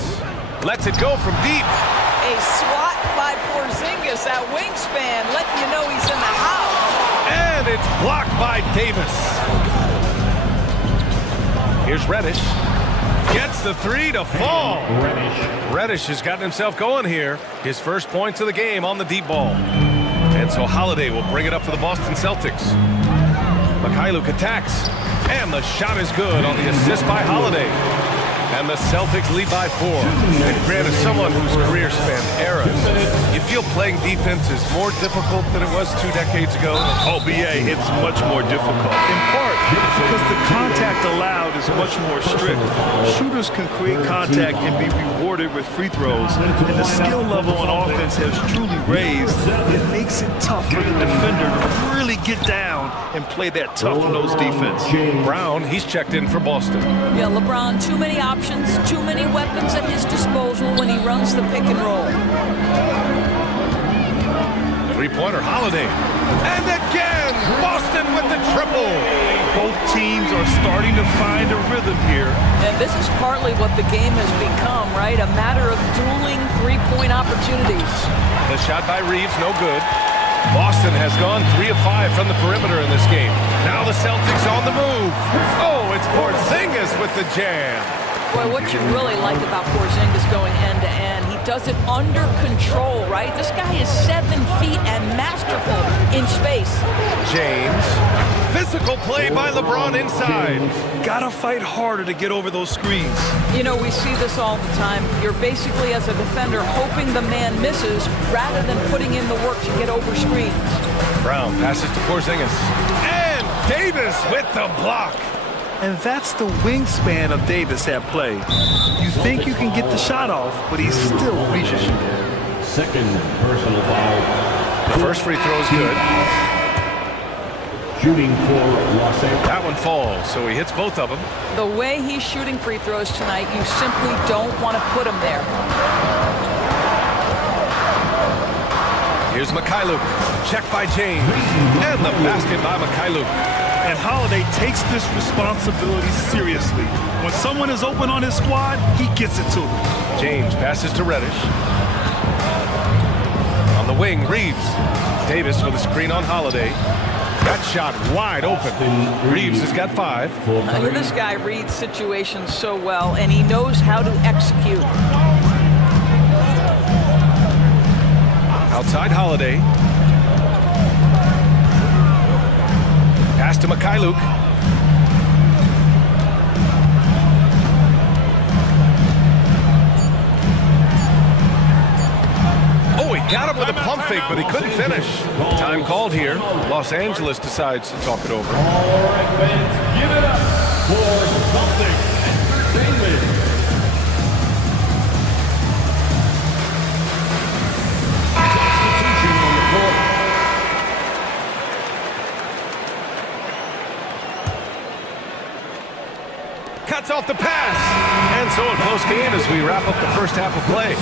Lets it go from deep. A swat by Porzingis, that wingspan, letting you know he's in the house. And And it's blocked by Davis. Here's Reddish. Gets the three to fall. Reddish has gotten himself going here. His first points of the game on the deep ball. And so Holiday will bring it up for the Boston Celtics. Mikhailuk attacks. And the shot is good on the assist by Holiday. And the Celtics lead by 4. And Grant, as someone whose career spanned eras, you feel playing defense is more difficult than it was 2 decades ago? Oh, BA, it's much more difficult. In part because the contact allowed is much more strict. Shooters can create contact and be rewarded with free throws. And the skill level on offense has truly raised. It makes it tough for the defender to really get down and play that tough-nosed defense. Brown, he's checked in for Boston. Yeah, LeBron, too many options, too many weapons at his disposal when he runs the pick and roll. Three-pointer, Holiday. And again, Boston with the triple. Both teams are starting to find a rhythm here. And this is partly what the game has become, right? A matter of dueling three-point opportunities. The shot by Reeves, no good. Boston has gone 3 of 5 from the perimeter in this game. Now the Celtics on the move. Oh, it's Porzingis with the jam. Boy, what you really like about Porzingis going end-to-end, he does it under control, right? This guy is 7 feet and masterful in space. James. Physical play by LeBron inside. Gotta fight harder to get over those screens. You know, we see this all the time. You're basically, as a defender, hoping the man misses rather than putting in the work to get over screens. Brown passes to Porzingis. And Davis with the block. And that's the wingspan of Davis at play. You think you can get the shot off, but he still reaches you. Second personal foul. The first free throw is good. Shooting for Los Angeles. That one falls, so he hits both of them. The way he's shooting free throws tonight, you simply don't want to put him there. Here's Mikhailuk. Check by James. And the basket by Mikhailuk. And Holiday takes this responsibility seriously. When someone is open on his squad, he gets it to them. James passes to Reddish. On the wing, Reeves. Davis with a screen on Holiday. That shot wide open. Reeves has got 5. This guy reads situations so well, and he knows how to execute. Outside Holiday. Pass to Mikhailuk. Oh, he got him with a pump fake, but he couldn't finish. Time called here. Los Angeles decides to talk it over. All right, fans, give it up for Celtics Entertainment. Cuts off the pass. And so a close game as we wrap up the first half of play.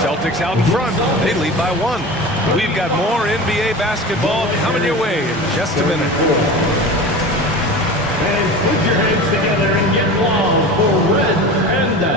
Celtics out in front. They lead by 1. We've got more NBA basketball coming your way in just a minute. And put your hands together and get wild for Red Panda.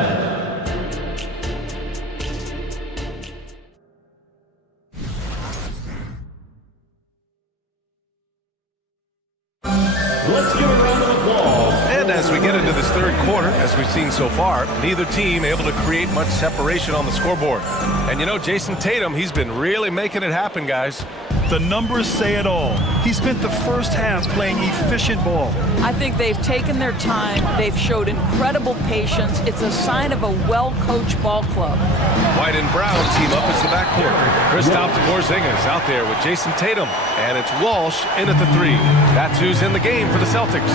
Let's give a round of applause. And as we get into this third quarter, as we've seen so far, neither team able to create much separation on the scoreboard. And you know, Jason Tatum, he's been really making it happen, guys. The numbers say it all. He spent the first half playing efficient ball. I think they've taken their time. They've showed incredible patience. It's a sign of a well-coached ball club. White and Brown team up as the backcourt. Kristaps Porzingis out there with Jason Tatum. And it's Walsh in at the 3. That's who's in the game for the Celtics.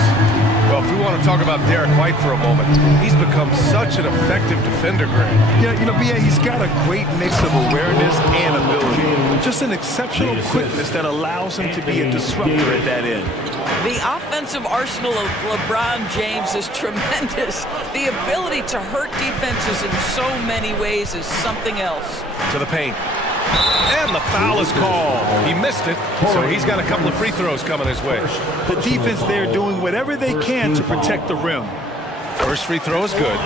Well, if we want to talk about Derek White for a moment, he's become such an effective defender, Grant. Yeah, you know, BA, he's got a great mix of awareness and ability. Just an exceptional quickness that allows him to be a disruptor at that end. The offensive arsenal of LeBron James is tremendous. The ability to hurt defenses in so many ways is something else. To the paint. And the foul is called. He missed it, so he's got a couple of free throws coming his way. The defense there doing whatever they can to protect the rim. First free throw is good.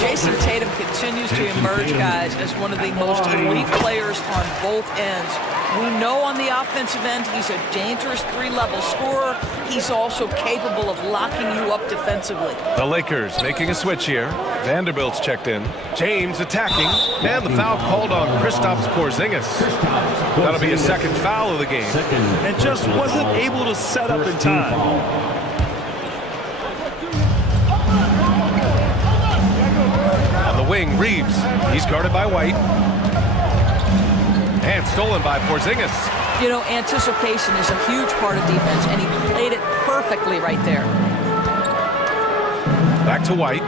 Jason Tatum continues to emerge, guys, as one of the most elite players on both ends. We know on the offensive end he's a dangerous three-level scorer. He's also capable of locking you up defensively. The Lakers making a switch here. Vanderbilt's checked in. James attacking. And the foul called on Kristaps Porzingis. That'll be a second foul of the game. And just wasn't able to set up in time. On the wing, Reeves. He's guarded by White. And stolen by Porzingis. You know, anticipation is a huge part of defense, and he played it perfectly right there. Back to White.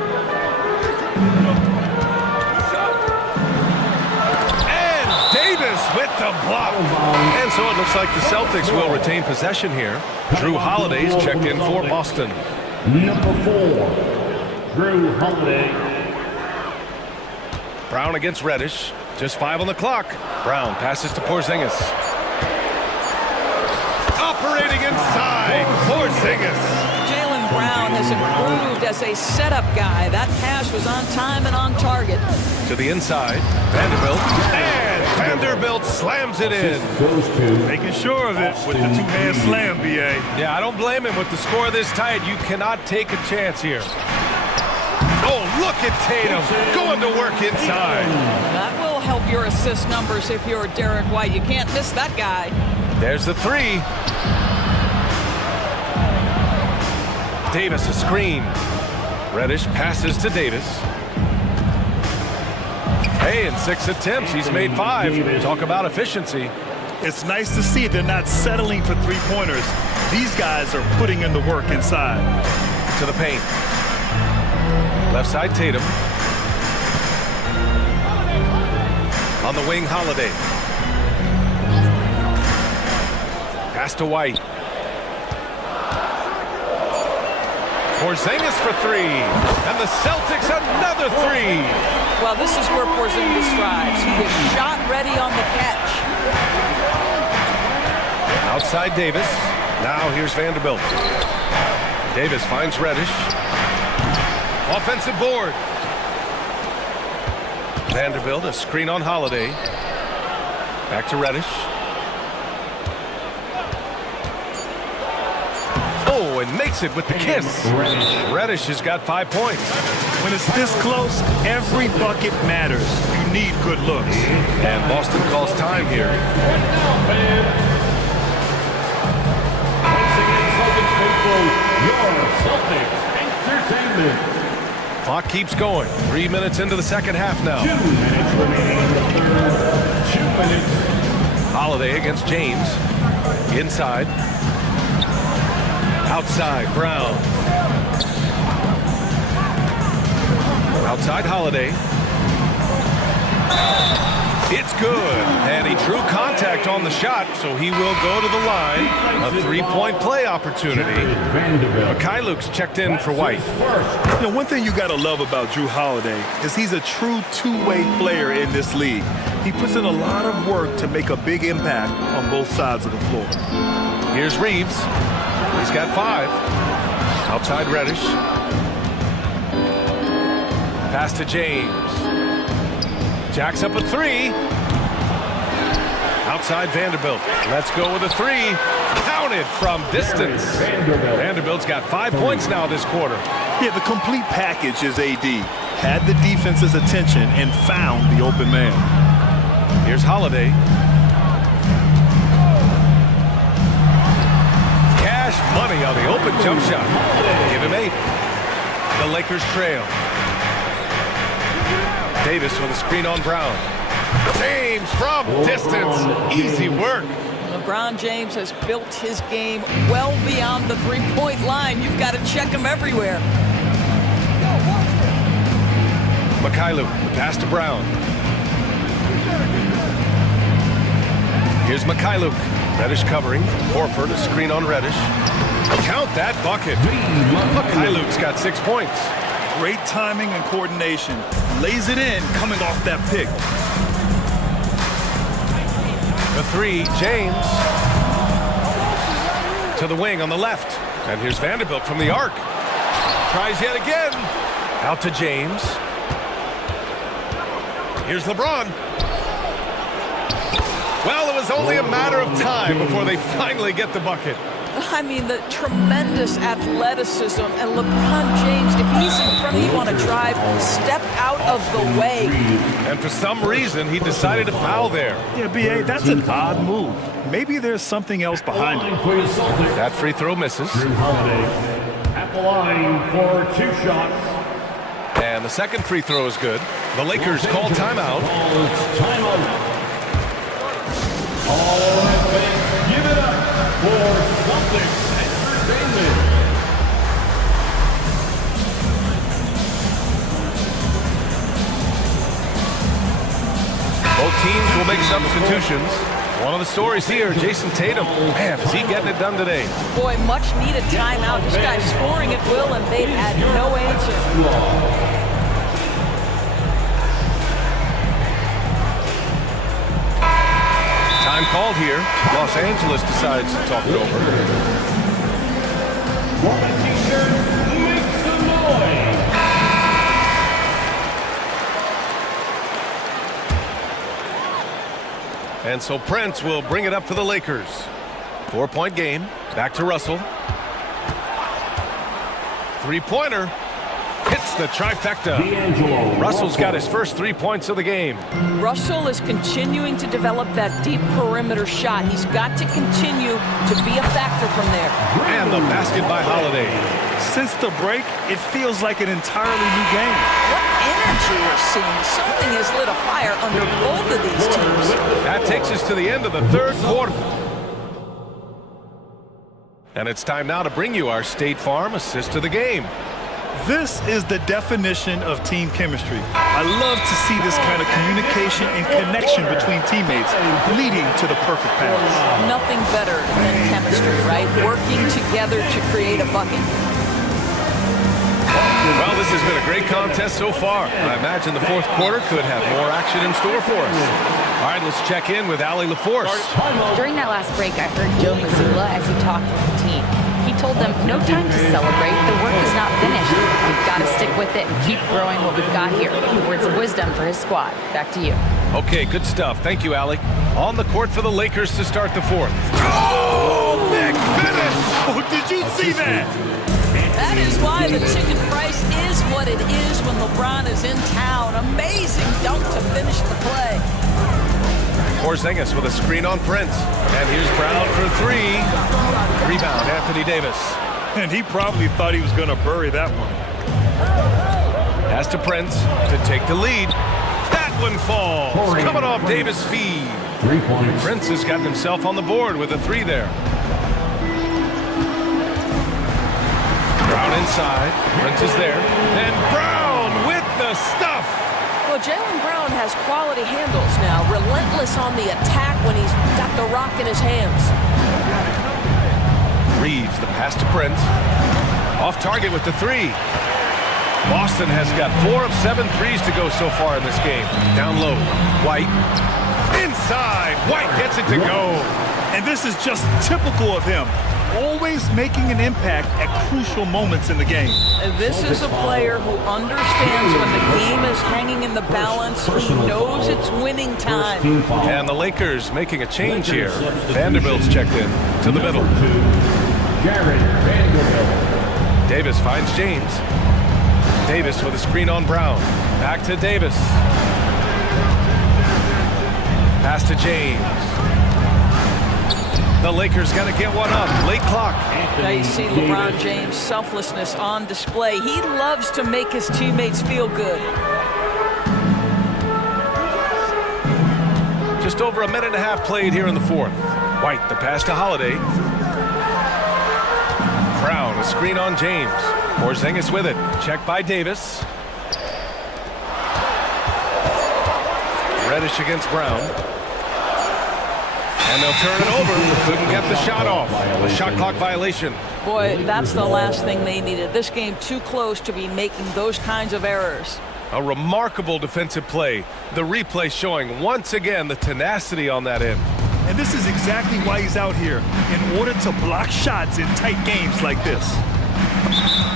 And Davis with the block. And so it looks like the Celtics will retain possession here. Drew Holiday's checked in for Boston. Number 4, Drew Holiday. Brown against Reddish. Just 5 on the clock. Brown passes to Porzingis. Operating inside. Porzingis. Jaylen Brown has improved as a setup guy. That pass was on time and on target. To the inside. Vanderbilt. And Vanderbilt slams it in. Making sure of it with the two-hand slam, B.A. Yeah, I don't blame him with the score this tight. You cannot take a chance here. Oh, look at Tatum going to work inside. That will help your assist numbers if you're Derek White. You can't miss that guy. There's the three. Davis a screen. Reddish passes to Davis. Hey, in 6 attempts, he's made 5. Talk about efficiency. It's nice to see they're not settling for three-pointers. These guys are putting in the work inside. To the paint. Left side, Tatum. On the wing, Holiday. Pass to White. Porzingis for 3. And the Celtics another 3. Well, this is where Porzingis thrives. He is shot ready on the catch. Outside Davis. Now here's Vanderbilt. Davis finds Reddish. Offensive board. Vanderbilt, a screen on Holiday. Back to Reddish. Oh, and makes it with the kiss. Reddish has got 5 points. When it's this close, every bucket matters. You need good looks. And Boston calls time here. Once again, Celtics faithful, your Celtics Entertainment. Clock keeps going. 3 minutes into the second half now. 2 minutes remaining in the third. 2 minutes. Holiday against James. Inside. Outside, Brown. Outside, Holiday. It's good. And he drew contact on the shot, so he will go to the line. A three-point play opportunity. Mikhailuk's checked in for White. You know, one thing you got to love about Drew Holiday is he's a true two-way player in this league. He puts in a lot of work to make a big impact on both sides of the floor. Here's Reeves. He's got 5. Outside Reddish. Pass to James. Jacks up a 3. Outside Vanderbilt. Let's go with a 3. Counted from distance. Vanderbilt's got 5 points now this quarter. Yeah, the complete package is AD. Had the defense's attention and found the open man. Here's Holiday. Cash money on the open jump shot. Give him 8. The Lakers trail. Davis with a screen on Brown. James from distance. Easy work. LeBron James has built his game well beyond the three-point line. You've got to check him everywhere. Mikhailuk, the pass to Brown. Here's Mikhailuk. Reddish covering. Horford, a screen on Reddish. Count that bucket. Mikhailuk's got 6 points. Great timing and coordination. Lays it in coming off that pick. The 3, James. To the wing on the left. And here's Vanderbilt from the arc. Tries yet again. Out to James. Here's LeBron. Well, it was only a matter of time before they finally get the bucket. I mean, the tremendous athleticism, and LeBron James, if he's in front of you on a drive, step out of the way. And for some reason, he decided to foul there. Yeah, B.A., that's an odd move. Maybe there's something else behind it. That free throw misses. Drew Holiday at the line for 2 shots. And the second free throw is good. The Lakers call timeout. All right, fans, give it up for Celtics Entertainment. Both teams will make substitutions. One of the stories here, Jason Tatum. Man, is he getting it done today? Boy, much needed timeout. This guy's scoring at will, and they've had no answer. Time called here. Los Angeles decides to talk it over. For the t-shirt, make some noise. And so Prince will bring it up for the Lakers. 4-point game. Back to Russell. Three-pointer. Hits the trifecta. Russell's got his first 3 points of the game. Russell is continuing to develop that deep perimeter shot. He's got to continue to be a factor from there. And the basket by Holiday. Since the break, it feels like an entirely new game. What energy we're seeing. Something has lit a fire under both of these teams. That takes us to the end of the third quarter. And it's time now to bring you our State Farm assist of the game. This is the definition of team chemistry. I love to see this kind of communication and connection between teammates leading to the perfect pass. Nothing better than chemistry, right? Working together to create a bucket. Well, this has been a great contest so far. I imagine the fourth quarter could have more action in store for us. All right, let's check in with Allie LaForce. During that last break, I heard Joe Mazzulla as he talked with the team. He told them, no time to celebrate. The work is not finished. We've got to stick with it and keep growing what we've got here. Words of wisdom for his squad. Back to you. Okay, good stuff. Thank you, Allie. On the court for the Lakers to start the fourth. Oh, big finish! Oh, did you see that? That is why the ticket price is what it is when LeBron is in town. Amazing dunk to finish the play. Porzingis with a screen on Prince. And here's Brown for three. Rebound, Anthony Davis. And he probably thought he was going to bury that one. Pass to Prince to take the lead. That one falls. Coming off Davis' feed. 3 points. Prince has gotten himself on the board with a three there. Brown inside. Prince is there. And Brown with the stuff. Well, Jaylen Brown has quality handles now. Relentless on the attack when he's got the rock in his hands. Reeves, the pass to Prince. Off target with the three. Boston has got 4 of 7 threes to go so far in this game. Down low. White. Inside. White gets it to go. And this is just typical of him. Always making an impact at crucial moments in the game. And this is a player who understands when the game is hanging in the balance. He knows it's winning time. And the Lakers making a change here. Vanderbilt's checked in to the middle. Jared Vanderbilt. Davis finds James. Davis with a screen on Brown. Back to Davis. Pass to James. The Lakers got to get one up. Late clock. Now you see LeBron James' selflessness on display. He loves to make his teammates feel good. Just over a minute and a half played here in the fourth. White, the pass to Holiday. Brown, a screen on James. Porzingis with it. Checked by Davis. Reddish against Brown. And they'll turn it over. Couldn't get the shot off. A shot clock violation. Boy, that's the last thing they needed. This game too close to be making those kinds of errors. A remarkable defensive play. The replay showing once again the tenacity on that end. And this is exactly why he's out here, in order to block shots in tight games like this.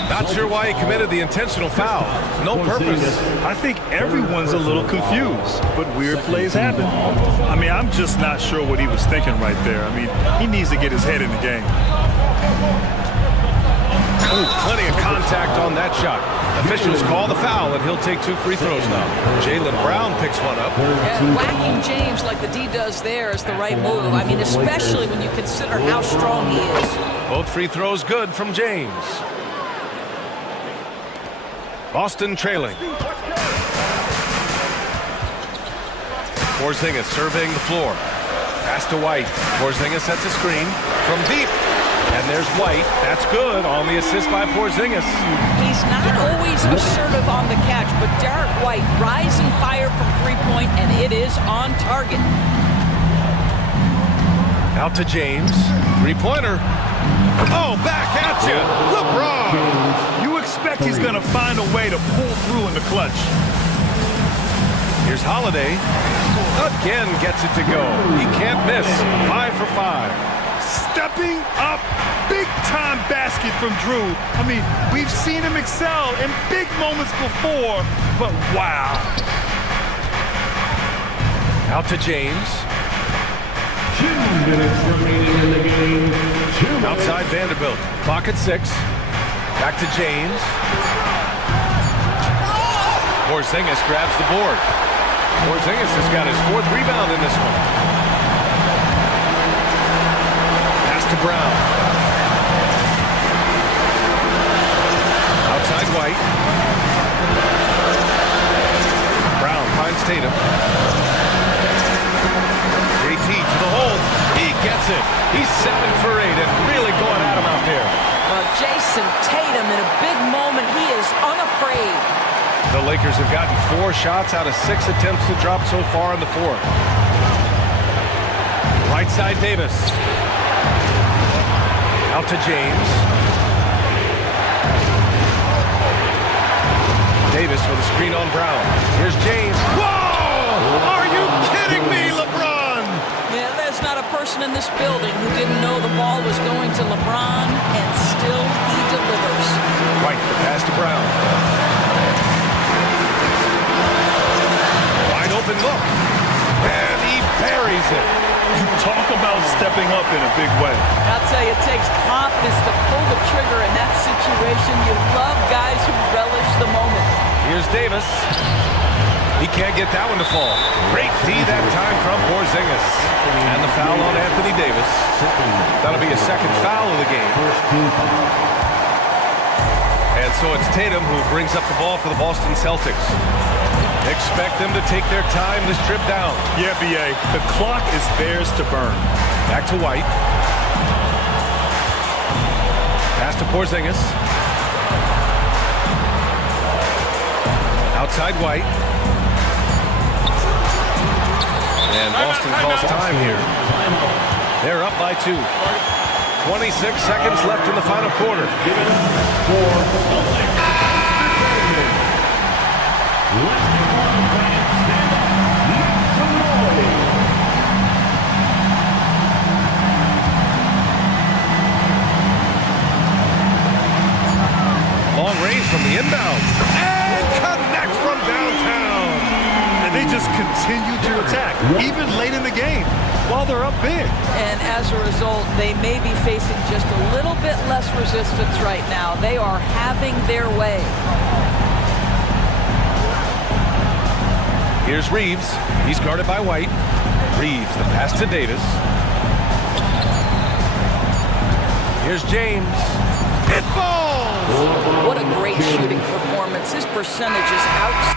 Not sure why he committed the intentional foul. No purpose. I think everyone's a little confused, but weird plays happen. I mean, I'm just not sure what he was thinking right there. I mean, he needs to get his head in the game. Ooh, plenty of contact on that shot. Officials call the foul, and he'll take 2 free throws now. Jaylen Brown picks one up. Yeah, whacking James like the D does there is the right move. I mean, especially when you consider how strong he is. Both free throws good from James. Boston trailing. Porzingis surveying the floor. Pass to White. Porzingis sets a screen from deep. And there's White. That's good on the assist by Porzingis. He's not always assertive on the catch, but Derek White, rise and fire from three-point, and it is on target. Out to James. Three-pointer. Oh, back at you. LeBron. You expect he's going to find a way to pull through in the clutch. Here's Holiday. Again gets it to go. He can't miss. 5 for 5. Stepping up, big-time basket from Drew. I mean, we've seen him excel in big moments before, but wow. Out to James. 2 minutes remaining in the game. Outside Vanderbilt. Clock at 6. Back to James. Porzingis grabs the board. Porzingis has got his 4th rebound in this one. To Brown. Outside White. Brown finds Tatum. JT to the hole. He gets it. He's 7 for 8 and really going at him out there. Well, Jason Tatum in a big moment. He is unafraid. The Lakers have gotten 4 shots out of 6 attempts to drop so far in the 4th. Right side Davis. Out to James. Davis with a screen on Brown. Here's James. Whoa! Are you kidding me, LeBron? Yeah, there's not a person in this building who didn't know the ball was going to LeBron, and still he delivers. White, the pass to Brown. Wide open look. And he buries it. Talk about stepping up in a big way. I'll tell you, it takes confidence to pull the trigger in that situation. You love guys who relish the moment. Here's Davis. He can't get that one to fall. Great D that time from Porzingis. And the foul on Anthony Davis. That'll be a 2nd foul of the game. And so it's Tatum who brings up the ball for the Boston Celtics. Expect them to take their time this trip down. Yeah, B.A. The clock is theirs to burn. Back to White. Pass to Porzingis. Outside White. And Boston calls time here. They're up by 2. 26 seconds left in the final quarter. Long range from the inbound. And connects from downtown. And they just continue to attack, even late in the game, while they're up big. And as a result, they may be facing just a little bit less resistance right now. They are having their way. Here's Reeves. He's guarded by White. Reeves, the pass to Davis. Here's James. It falls! What a great shooting performance. His percentage is out.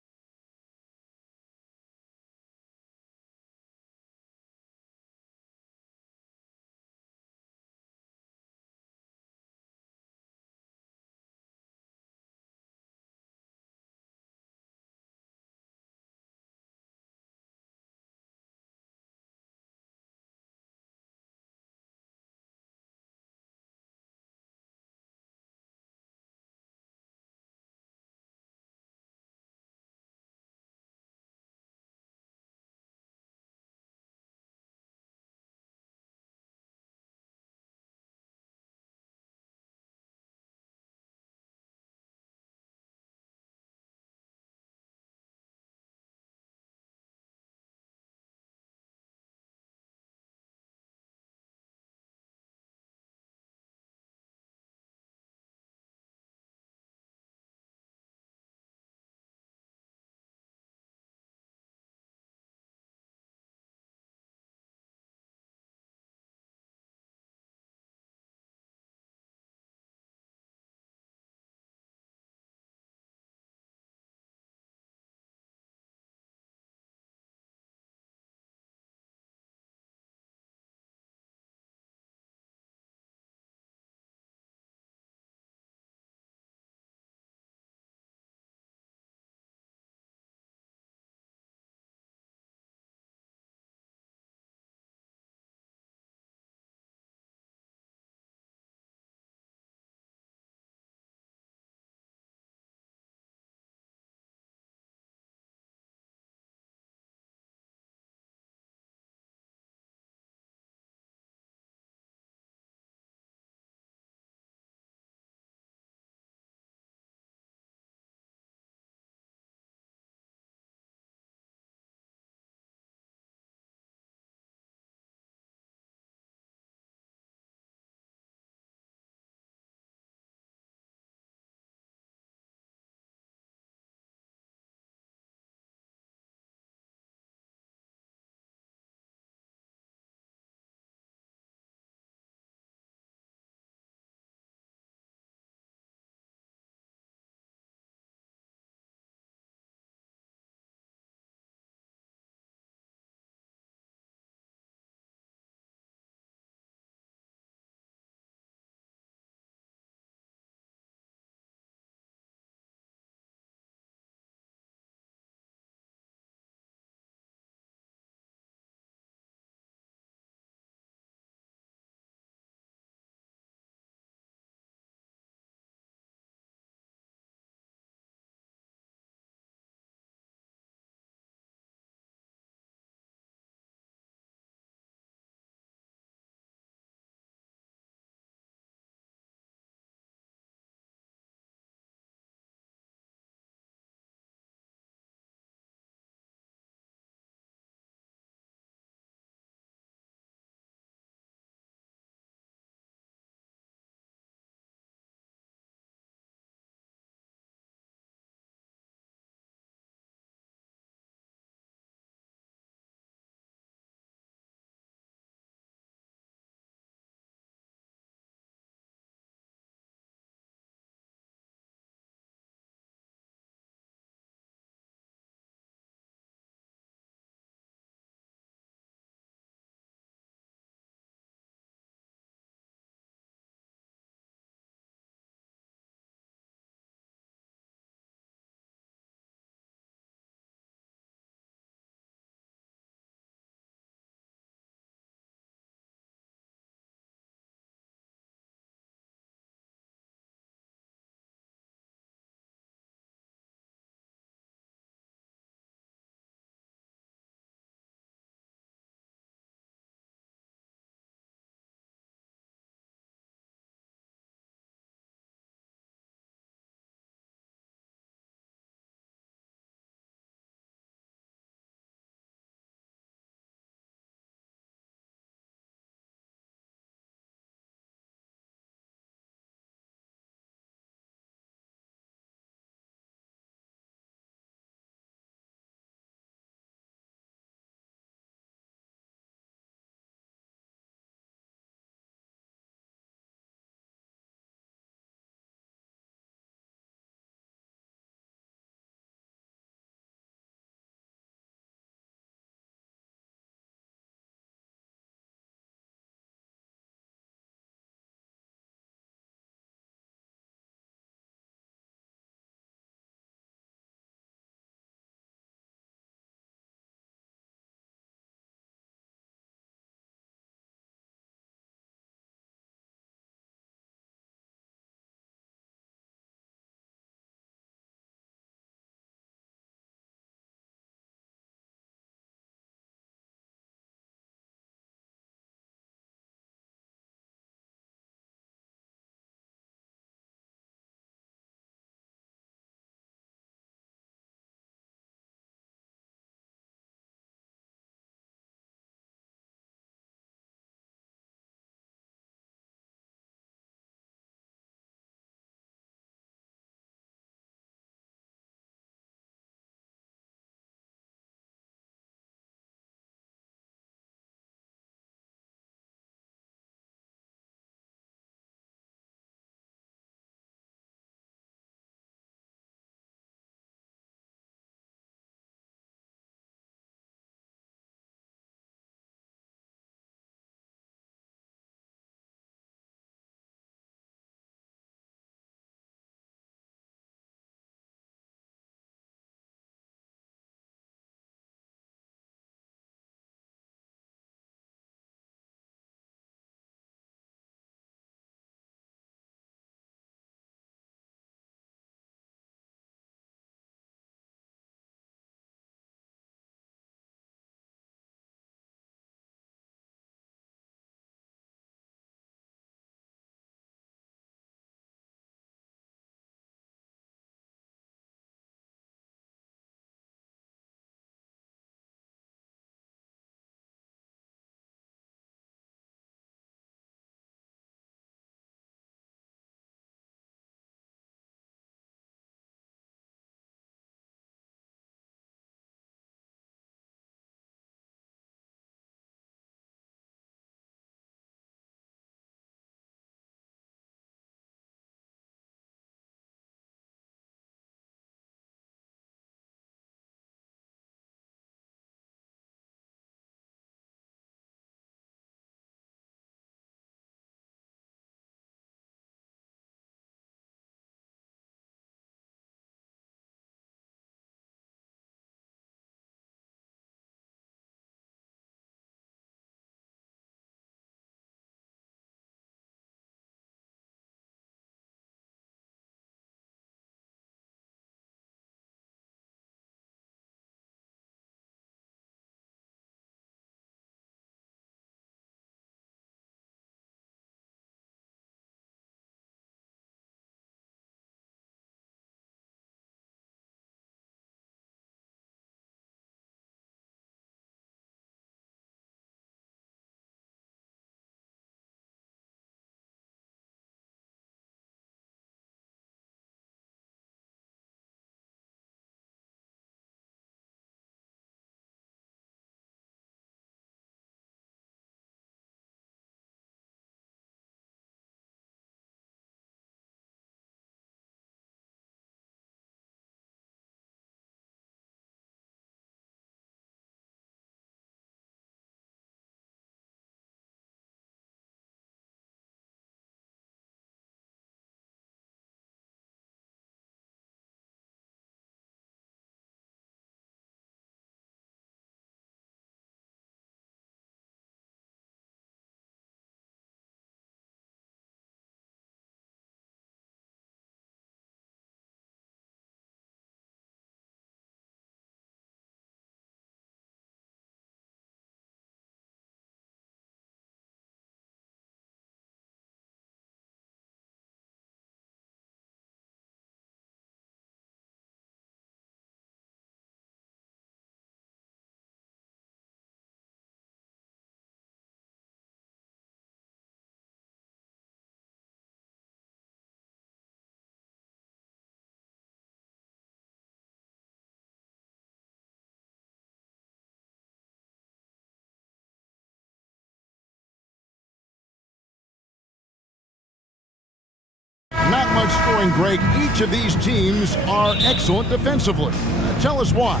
much scoring, Greg. Each of these teams are excellent defensively. Tell us why.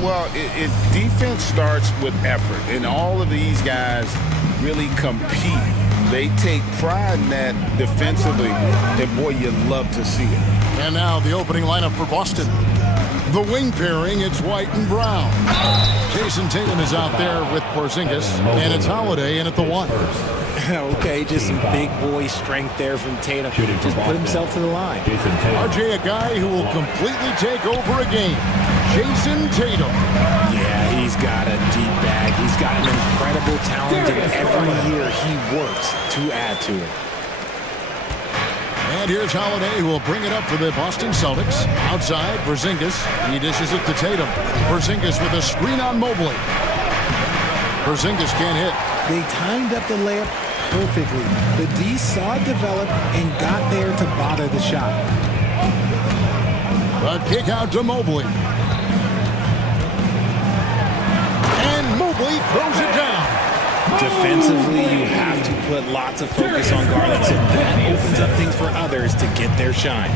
Well, defense starts with effort, and all of these guys really compete. They take pride in that defensively, and boy, you love to see it. And now the opening lineup for Boston. The wing pairing, it's White and Brown. Jason Tatum is out there with Porzingis, and it's Holiday in at the one. Okay, just some big boy strength there from Tatum. Just put himself to the line. RJ, a guy who will completely take over a game. Jason Tatum. Yeah, he's got a deep bag. He's got an incredible talent, and every year he works to add to it. And here's Holiday, who will bring it up for the Boston Celtics. Outside, Porzingis. He dishes it to Tatum. Porzingis with a screen on Mobley. Porzingis can't hit. They timed up the layup perfectly. The D saw it develop and got there to bother the shot. A kick out to Mobley. And Mobley throws it down. Defensively, you have to put lots of focus on Garland, so that opens up things for others to get their shine.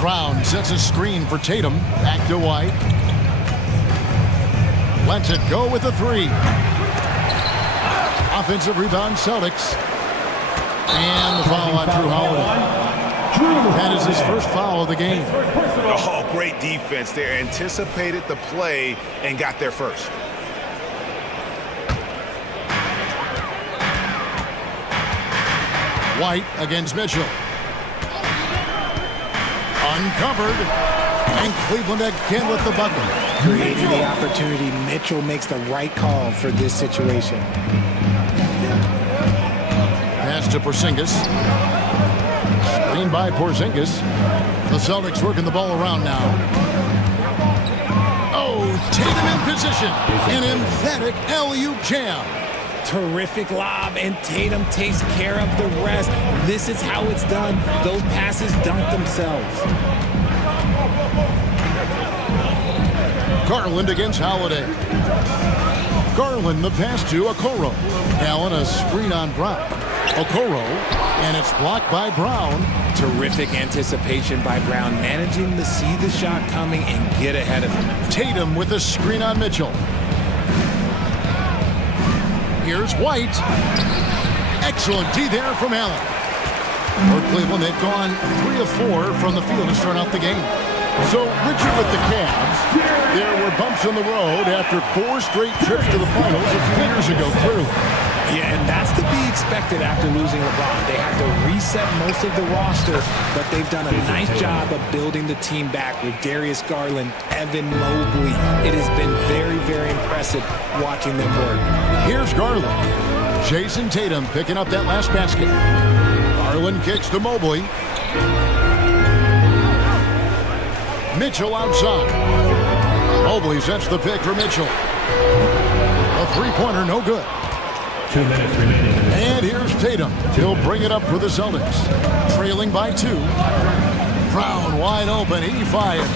Brown sets a screen for Tatum. Back to White. Lets it go with a three. Offensive rebound, Celtics. And the foul on Drew Holiday. That is his first foul of the game. Oh, great defense there. Anticipated the play and got there first. White against Mitchell. Uncovered. And Cleveland again with the bucket. Creating the opportunity, Mitchell makes the right call for this situation. Pass to Porzingis. Screen by Porzingis. The Celtics working the ball around now. Oh, Tatum in position. An emphatic alley-oop jam. Terrific lob, and Tatum takes care of the rest. This is how it's done. Those passes dunk themselves. Garland against Holiday. Garland the pass to Okoro. Allen a screen on Brown. Okoro, and it's blocked by Brown. Terrific anticipation by Brown, managing to see the shot coming and get ahead of him. Tatum with a screen on Mitchell. Here's White. Excellent D there from Allen. For Cleveland, they've gone 3 of 4 from the field to start out the game. So, Richard, with the Cavs, there were bumps in the road after 4 straight trips to the finals a few years ago, clearly. Yeah, and that's to be expected after losing LeBron. They had to reset most of the roster, but they've done a nice job of building the team back with Darius Garland, Evan Mobley. It has been very, very impressive watching them work. Here's Garland. Jason Tatum picking up that last basket. Garland kicks to Mobley. Mitchell outside. Mobley sets the pick for Mitchell. A three-pointer, no good. 2 minutes remaining. And here's Tatum. He'll bring it up for the Celtics. Trailing by 2. Brown wide open. He fires.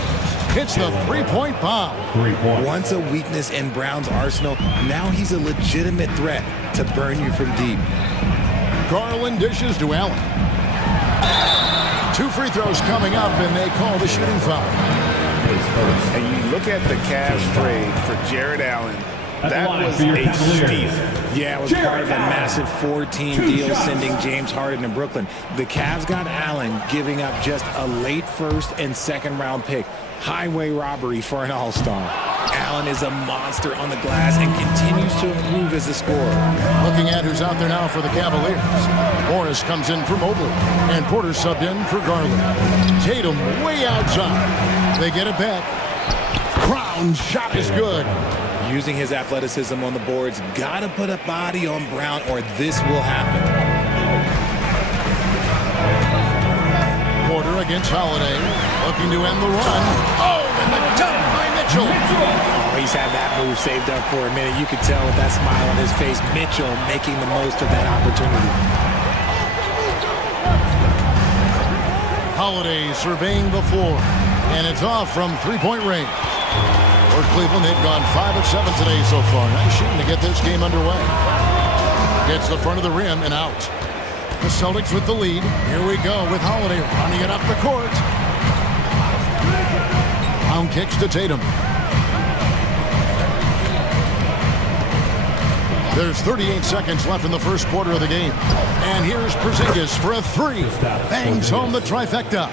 Hits the three-point bomb. 3 points. Once a weakness in Brown's arsenal, now he's a legitimate threat to burn you from deep. Garland dishes to Allen. 2 free throws coming up, and they call the shooting foul. And you look at the Cavs trade for Jared Allen. That was a steal. Yeah, it was part of a massive 4-team deal sending James Harden to Brooklyn. The Cavs got Allen, giving up just a late first and second round pick. Highway robbery for an all-star. Allen is a monster on the glass and continues to improve as a scorer. Looking at who's out there now for the Cavaliers. Morris comes in for Mobley, and Porter subbed in for Garland. Tatum way outside. They get it back. Brown's shot is good. Using his athleticism on the boards, gotta put a body on Brown or this will happen. Porter against Holiday, looking to end the run. Oh, and the dunk by Mitchell. Oh, he's had that move saved up for a minute. You could tell with that smile on his face, Mitchell making the most of that opportunity. Holiday surveying the floor, and it's off from three-point range. For Cleveland, they've gone 5 of 7 today so far. Nice shooting to get this game underway. Gets the front of the rim and out. The Celtics with the lead. Here we go with Holiday running it up the court. Brown kicks to Tatum. There's 38 seconds left in the first quarter of the game. And here's Porzingis for a three. Bangs home the trifecta.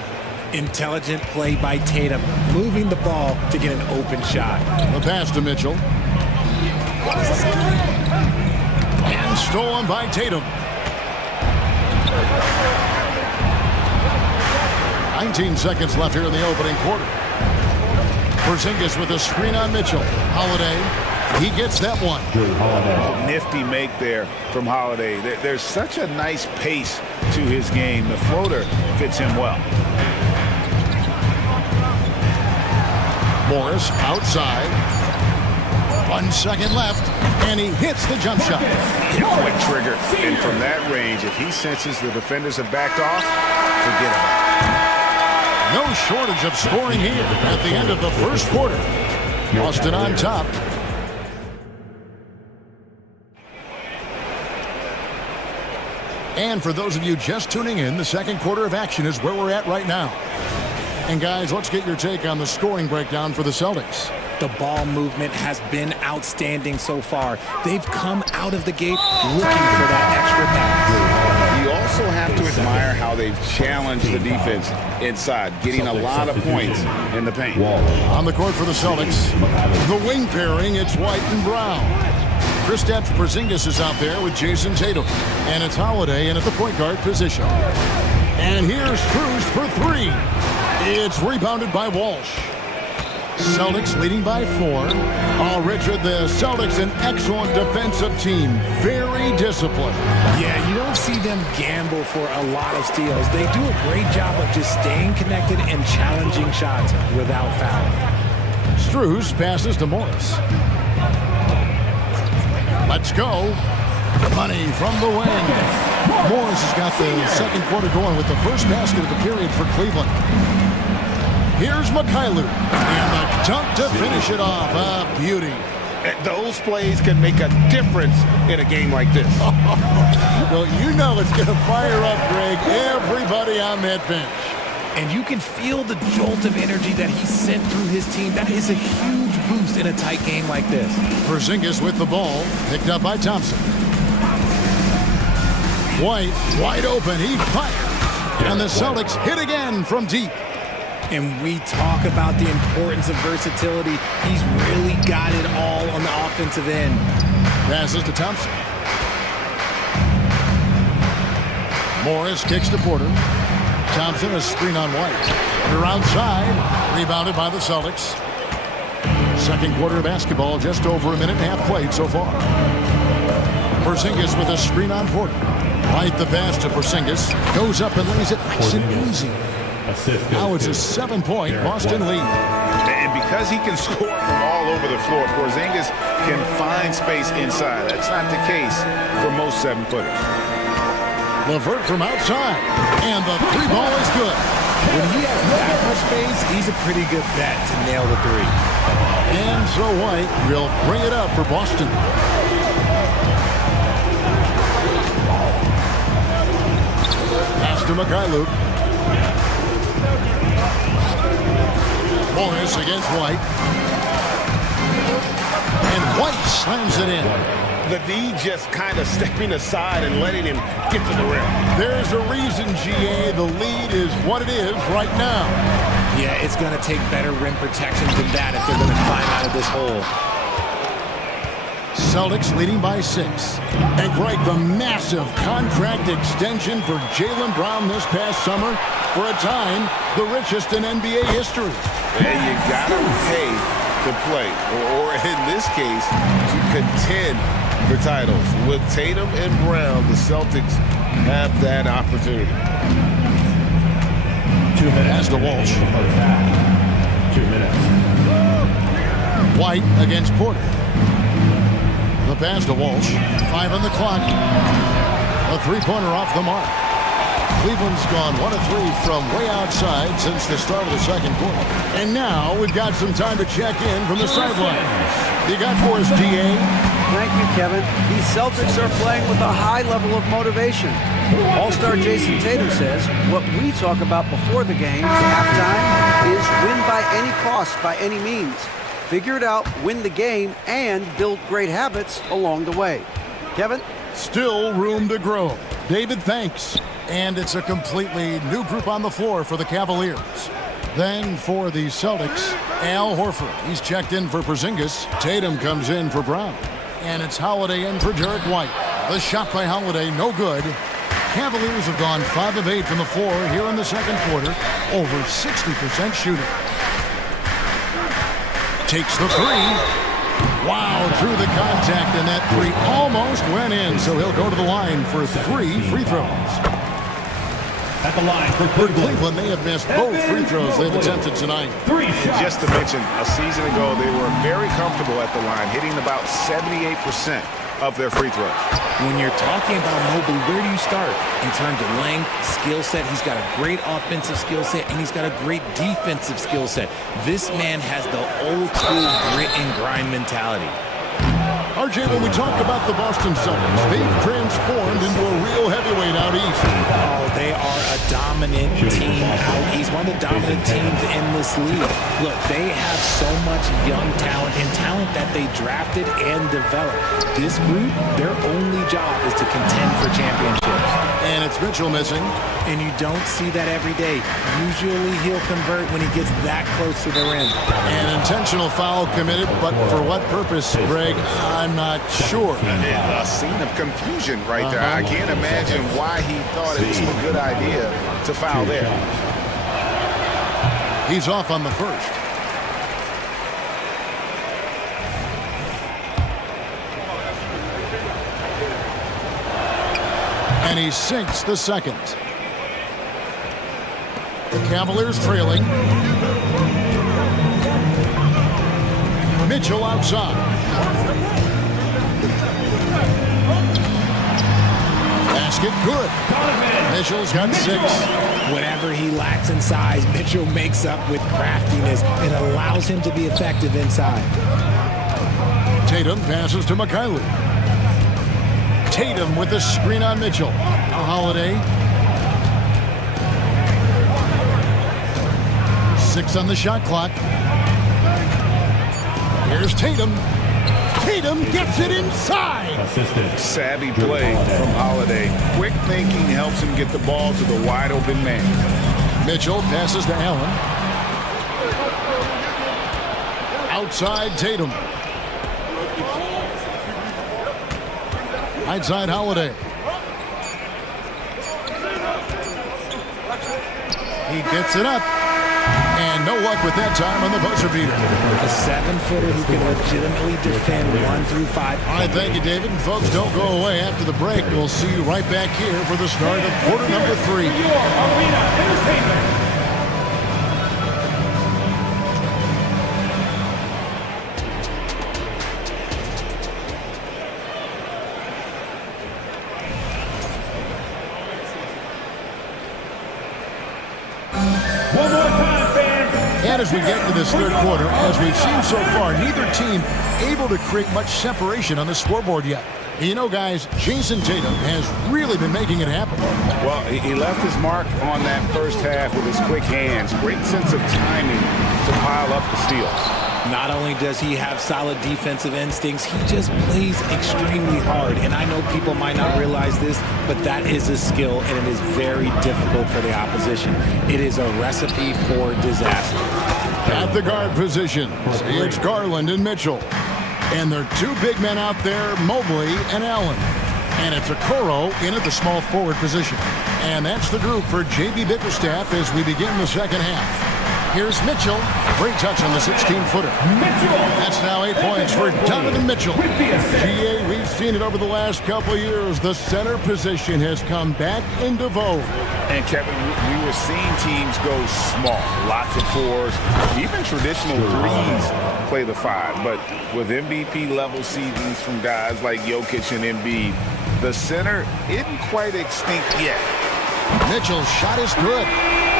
Intelligent play by Tatum, moving the ball to get an open shot. The pass to Mitchell. And stolen by Tatum. 19 seconds left here in the opening quarter. Porzingis with a screen on Mitchell. Holiday, he gets that one. Nifty make there from Holiday. There's such a nice pace to his game. The floater fits him well. Morris outside. 1 second left, and he hits the jump shot. Quick trigger, and from that range, if he senses the defenders have backed off, forget about it. No shortage of scoring here at the end of the first quarter. Boston on top. And for those of you just tuning in, the second quarter of action is where we're at right now. And guys, let's get your take on the scoring breakdown for the Celtics. The ball movement has been outstanding so far. They've come out of the gate looking for that extra pass. You also have to admire how they've challenged the defense inside, getting a lot of points in the paint. On the court for the Celtics, the wing pairing, it's White and Brown. Kristaps Porzingis is out there with Jason Tatum. And it's Holiday in at the point guard position. And here's Cruz for three. It's rebounded by Walsh. Celtics leading by 4. Oh, Richard, the Celtics an excellent defensive team. Very disciplined. Yeah, you don't see them gamble for a lot of steals. They do a great job of just staying connected and challenging shots without fouling. Strus passes to Morris. Let's go. Money from the wing. Morris has got the second quarter going with the first basket of the period for Cleveland. Here's Mikhailuk, and the dunk to finish it off. A beauty. Those plays can make a difference in a game like this. Well, you know it's going to fire up, Greg, everybody on that bench. And you can feel the jolt of energy that he sent through his team. That is a huge boost in a tight game like this. Porzingis with the ball, picked up by Thompson. White, wide open, he fires. And the Celtics hit again from deep. And we talk about the importance of versatility. He's really got it all on the offensive end. Passes to Thompson. Morris kicks to Porter. Thompson, a screen on White. They're outside, rebounded by the Celtics. Second quarter of basketball, just over a minute and a half played so far. Porzingis with a screen on Porter. White the pass to Porzingis. Goes up and lays it nice and easy. Now it's a 7-point Boston lead. And because he can score from all over the floor, Porzingis can find space inside. That's not the case for most 7-footers. LeVert from outside, and the three ball is good. When he has that much space, he's a pretty good bet to nail the three. And so White will bring it up for Boston. Pass to Mikhailuk. Morris against White. And White slams it in. The D just kind of stepping aside and letting him get to the rim. There's a reason, GA, the lead is what it is right now. Yeah, it's going to take better rim protection than that if they're going to climb out of this hole. Celtics leading by 6. And Greg, the massive contract extension for Jaylen Brown this past summer. For a time, the richest in NBA history. And you got to pay to play, or in this case, to contend for titles. With Tatum and Brown, the Celtics have that opportunity. 2 minutes to Walsh. 2 minutes. White against Porter. The pass to Walsh. 5 on the clock. A three-pointer off the mark. Cleveland's gone 1 of 3 from way outside since the start of the second quarter. And now we've got some time to check in from the sidelines. You got for us, DA? Thank you, Kevin. These Celtics are playing with a high level of motivation. All-star Jason Tatum says, what we talk about before the game, halftime, is win by any cost, by any means. Figure it out, win the game, and build great habits along the way. Kevin? Still room to grow. David, thanks. And it's a completely new group on the floor for the Cavaliers. Then for the Celtics, Al Horford. He's checked in for Porzingis. Tatum comes in for Brown. And it's Holiday in for Derek White. The shot by Holiday, no good. Cavaliers have gone 5 of 8 from the floor here in the second quarter. Over 60% shooting. Takes the three. Wow, through the contact, and that three almost went in. So he'll go to the line for 3 free throws. At the line for Cleveland, they have missed both free throws they've attempted tonight. And just to mention, a season ago, they were very comfortable at the line, hitting about 78% of their free throws. When you're talking about Mobley, where do you start? In terms of length, skill set, he's got a great offensive skill set, and he's got a great defensive skill set. This man has the old school grit and grind mentality. RJ, when we talk about the Boston Celtics, they've transformed into a real heavyweight out east. Oh, they are a dominant team out east, one of the dominant teams in this league. Look, they have so much young talent and talent that they drafted and developed. This group, their only job is to contend for championships. And it's Mitchell missing. And you don't see that every day. Usually he'll convert when he gets that close to the rim. An intentional foul committed, but for what purpose, Greg? I'm not sure. A scene of confusion right there. I can't imagine why he thought it was a good idea to foul there. He's off on the first. And he sinks the second. The Cavaliers trailing. Mitchell outside. Basket good. Mitchell's got 6. Whatever he lacks in size, Mitchell makes up with craftiness. It allows him to be effective inside. Tatum passes to McKinley. Tatum with the screen on Mitchell. Now Holiday. 6 on the shot clock. Here's Tatum. Tatum gets it inside. Savvy play from Holiday. Quick thinking helps him get the ball to the wide open man. Mitchell passes to Allen. Outside Tatum. Right side Holiday. He gets it up. And no luck with that time on the buzzer beater. A 7-footer who can legitimately defend 1 through 5. All right, thank you, David. And folks, don't go away. After the break, we'll see you right back here for the start of quarter number 3. Arena Entertainment. One more time, fans. And as we get to this third quarter, as we've seen so far, neither team able to create much separation on the scoreboard yet. You know, guys, Jason Tatum has really been making it happen. Well, he left his mark on that first half with his quick hands. Great sense of timing to pile up the steals. Not only does he have solid defensive instincts, he just plays extremely hard. And I know people might not realize this, but that is a skill, and it is very difficult for the opposition. It is a recipe for disaster. At the guard positions, it's Garland and Mitchell. And there are 2 big men out there, Mobley and Allen. And it's Okoro in at the small forward position. And that's the group for J.B. Bickerstaff as we begin the second half. Here's Mitchell. Great touch on the 16-footer. That's now 8 points for Donovan Mitchell. GA, we've seen it over the last couple of years. The center position has come back into vogue. And Kevin, we were seeing teams go small. Lots of 4s, even traditional 3s play the 5. But with MVP level seasons from guys like Jokic and Embiid, the center isn't quite extinct yet. Mitchell's shot is good.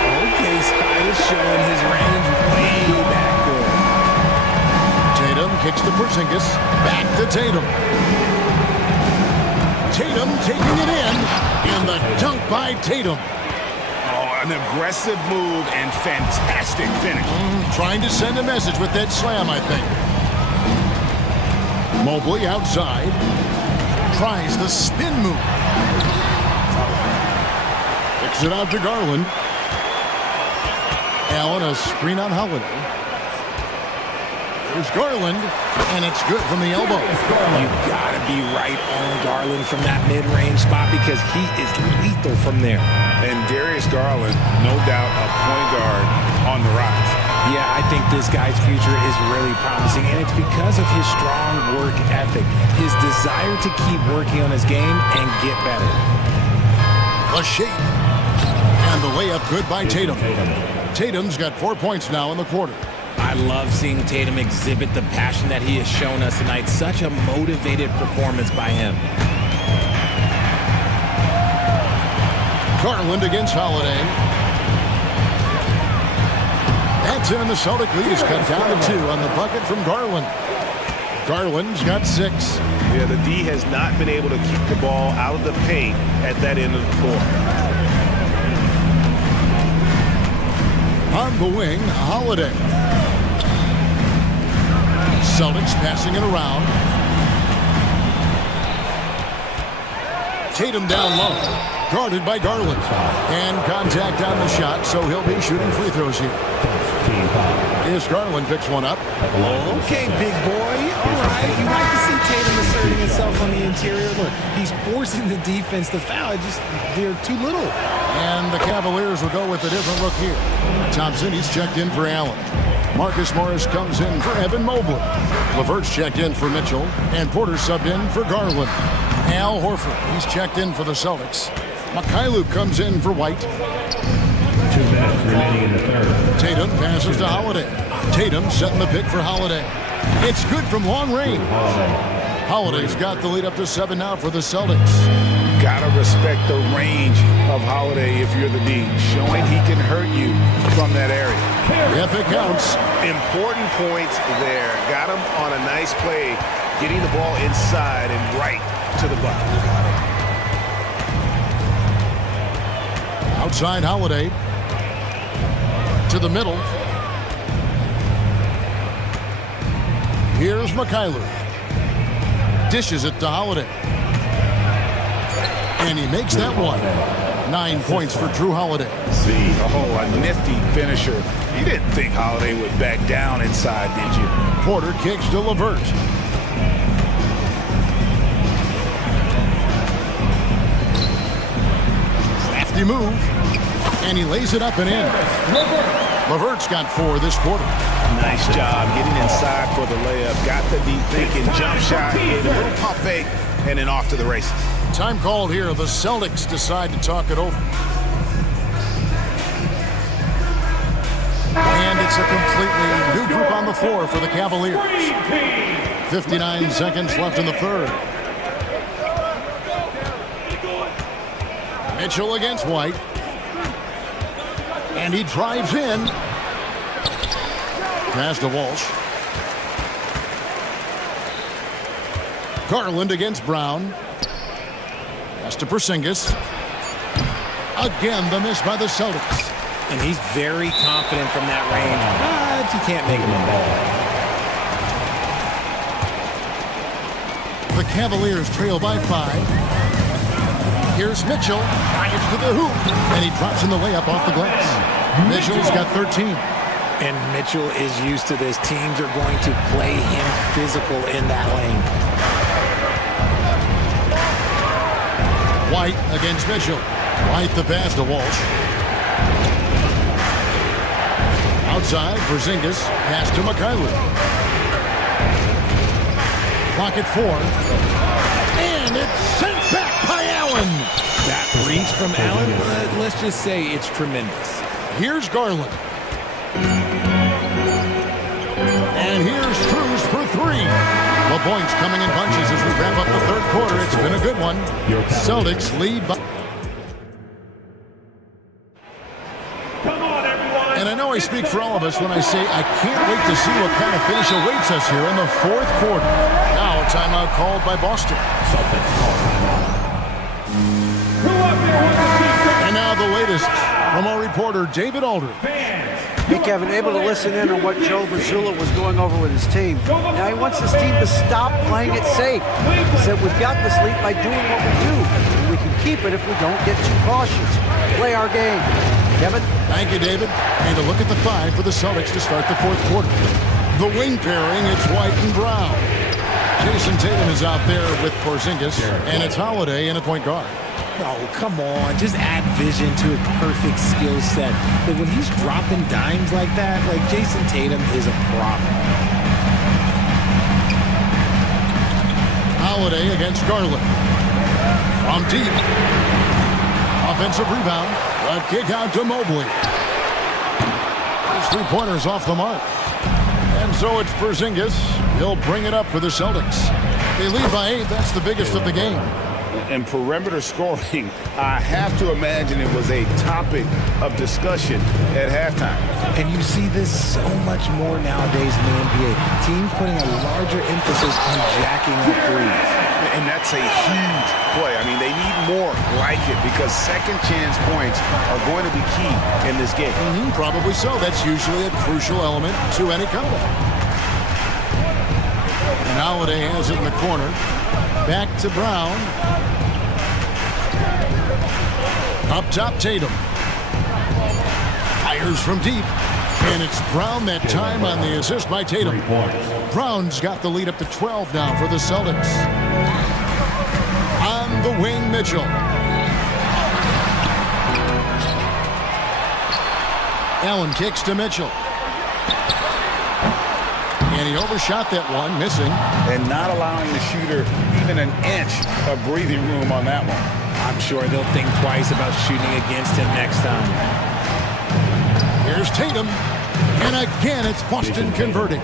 Okay, Spider's showing his range way back there. Tatum Kicks to Porzingis. Back to Tatum. Tatum taking it in. And the dunk by Tatum. Oh, an aggressive move and fantastic finish. Trying to send a message with that slam, I think. Mobley outside. Tries the spin move. Kicks it out to Garland. Allen, a screen on Holiday. Here's Garland, and it's good from the elbow. You gotta be right on Garland from that mid-range spot because he is lethal from there. And Darius Garland, no doubt a point guard on the rise. Yeah, I think this guy's future is really promising, and it's because of his strong work ethic, his desire to keep working on his game and get better. A shape. And the layup good by Tatum. Tatum's got 4 points now in the quarter. I love seeing Tatum exhibit the passion that he has shown us tonight. Such a motivated performance by him. Garland against Holiday. That's in, and the Celtic lead is cut down to 2 on the bucket from Garland. Garland's got 6. Yeah, the D has not been able to keep the ball out of the paint at that end of the floor. On the wing, Holiday. Celtics passing it around. Tatum down low. Guarded by Garland. And contact on the shot, so he'll be shooting free throws here. Here's Garland, picks one up. Okay, big boy. All right. You like to see Tatum asserting himself on the interior. Look, he's forcing the defense to foul. They're too little. And the Cavaliers will go with a different look here. Thompson, he's checked in for Allen. Marcus Morris comes in for Evan Mobley. LeVert's checked in for Mitchell. And Porter subbed in for Garland. Al Horford, he's checked in for the Celtics. Mikhailuk comes in for White. 2 minutes remaining in the third. Tatum passes to Holiday. Tatum setting the pick for Holiday. It's good from long range. Holiday's got the lead up to 7 now for the Celtics. Gotta respect the range of Holiday if you're the D, showing he can hurt you from that area. If it counts. Important points there. Got him on a nice play, getting the ball inside and right to the bucket. Outside Holiday. To the middle. Here's Mikhailuk. Dishes it to Holiday. And he makes that one. 9 points for Drew Holiday. Oh, a nifty finisher. You didn't think Holiday would back down inside, did you? Porter kicks to LeVert. Crafty move. And he lays it up and in. LeVert's got 4 this quarter. Nice job getting inside for the layup. Got the deep thinking jump shot. Gave a little pump fake and then off to the races. Time called here. The Celtics decide to talk it over. And it's a completely new group on the floor for the Cavaliers. 59 seconds left in the third. Mitchell against White. And he drives in. Pass to Walsh. Garland against Brown. Pass to Porzingis. Again, the miss by the Celtics. And he's very confident from that range, but you can't make him a ball. The Cavaliers trail by 5. Here's Mitchell. Drives to the hoop. And he drops in the layup off the glass. Mitchell's got 13. And Mitchell is used to this. Teams are going to play him physical in that lane. White against Mitchell. White the pass to Walsh. Outside, Porzingis. Pass to Mikhailuk. Clock at 4. And it's sent back by Allen. That reach from Allen, let's just say it's tremendous. Here's Garland. And here's Cruz for 3. The points coming in bunches as we wrap up the third quarter. It's been a good one. Celtics lead by... And I know I speak for all of us when I say I can't wait to see what kind of finish awaits us here in the fourth quarter. Now a timeout called by Boston. And now the latest from our reporter, David Aldridge. Hey, Kevin, able to listen in on what Joe Mazzulla was going over with his team. Now he wants his team to stop playing it safe. He said, we've got this lead by doing what we do. And we can keep it if we don't get too cautious. Play our game. Kevin? Thank you, David. And a look at the five for the Celtics to start the fourth quarter. The wing pairing, it's White and Brown. Jason Tatum is out there with Porzingis, and it's Holiday in a point guard. Oh, come on. Just add vision to his perfect skill set. But when he's dropping dimes like that, like Jason Tatum is a problem. Holiday against Garland. From deep. Offensive rebound. A kick out to Mobley. His three-pointers off the mark. And so it's Porzingis. He'll bring it up for the Celtics. They lead by 8. That's the biggest of the game. And perimeter scoring, I have to imagine it was a topic of discussion at halftime. And you see this so much more nowadays in the NBA. Teams putting a larger emphasis on jacking up threes. And that's a huge play. I mean, they need more like it because second chance points are going to be key in this game. Probably so. That's usually a crucial element to any comeback. And Holiday has it in the corner. Back to Brown. Up top, Tatum. Fires from deep. And it's Brown that time on the assist by Tatum. Brown's got the lead up to 12 now for the Celtics. On the wing, Mitchell. Allen kicks to Mitchell. And he overshot that one, missing. And not allowing the shooter even an inch of breathing room on that one. I'm sure they'll think twice about shooting against him next time. Here's Tatum. And again, it's Boston converting.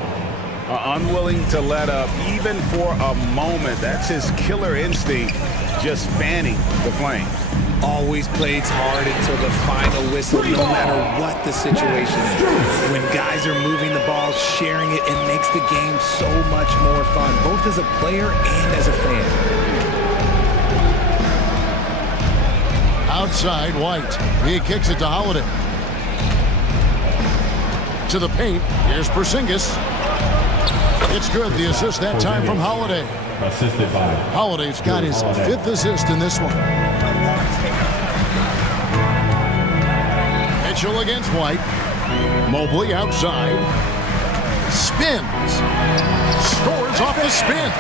Unwilling to let up even for a moment. That's his killer instinct, just fanning the flames. Always plays hard until the final whistle, no matter what the situation is. When guys are moving the ball, sharing it, it makes the game so much more fun, both as a player and as a fan. Outside, White. He kicks it to Holiday. To the paint. Here's Porzingis. It's good. The assist that time from Holiday. Assisted by Holiday's got his fifth assist in this one. Mitchell against White. Mobley outside. Spins. Scores off the spin.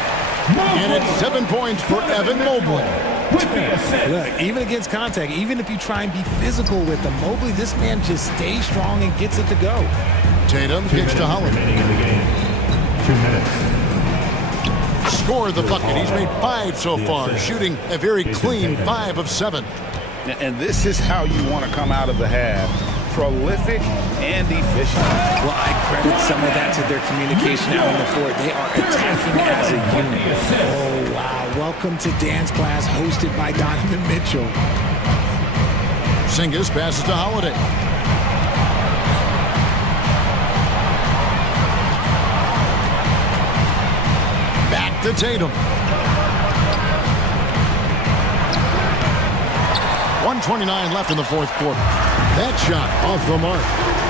And it's 7 points for Evan Mobley. Look, even against contact, even if you try and be physical with him, Mobley, this man just stays strong and gets it to go. Tatum kicks to Holiday. 2 minutes. Scored the bucket. He's made 5 so far, shooting a very clean 5 of 7. And this is how you want to come out of the half. Prolific and efficient. Well, I credit some of that to their communication out on the floor. They are attacking as a unit. Oh, wow. Welcome to dance class hosted by Donovan Mitchell. Porzingis passes to Holiday. Back to Tatum. 1:29 left in the fourth quarter. That shot off the mark.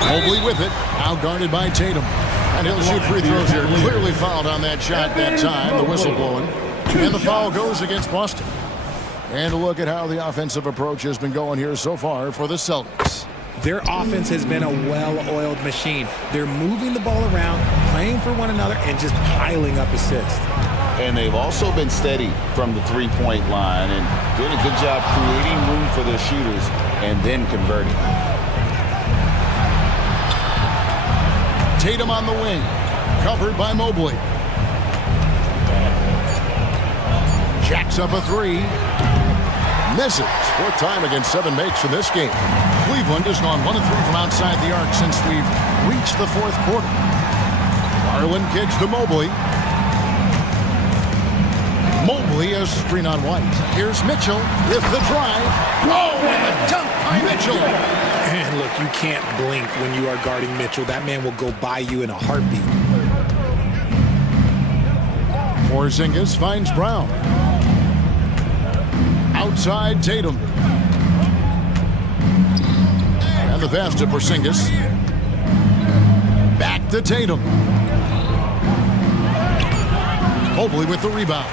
Mobley with it, out guarded by Tatum. And he'll shoot free throws here. Clearly fouled on that shot that time, the whistle blowing. And the foul goes against Boston. And look at how the offensive approach has been going here so far for the Celtics. Their offense has been a well-oiled machine. They're moving the ball around, playing for one another, and just piling up assists. And they've also been steady from the three-point line and doing a good job creating room for their shooters and then converting. Tatum on the wing, covered by Mobley. Jacks up a 3. Misses. 4th time against 7 makes in this game. Cleveland has gone 1 of 3 from outside the arc since we've reached the fourth quarter. Garland kicks to Mobley. Mobley a screen on White. Here's Mitchell with the drive. Oh, and the dunk by Mitchell. And look, you can't blink when you are guarding Mitchell. That man will go by you in a heartbeat. Porzingis finds Brown. Outside Tatum. And the pass to Porzingis. Back to Tatum. Mobley with the rebound.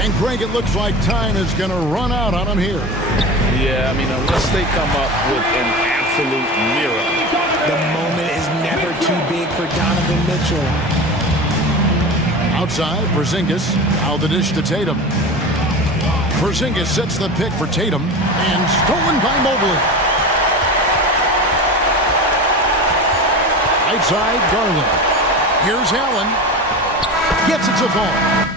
And Greg, it looks like time is going to run out on him here. Yeah, I mean, unless they come up with an absolute miracle. The moment is never too big for Donovan Mitchell. Outside, Porzingis. Now the dish to Tatum. Porzingis sets the pick for Tatum. And stolen by Mobley. Outside, Garland. Here's Allen. Gets it to fall.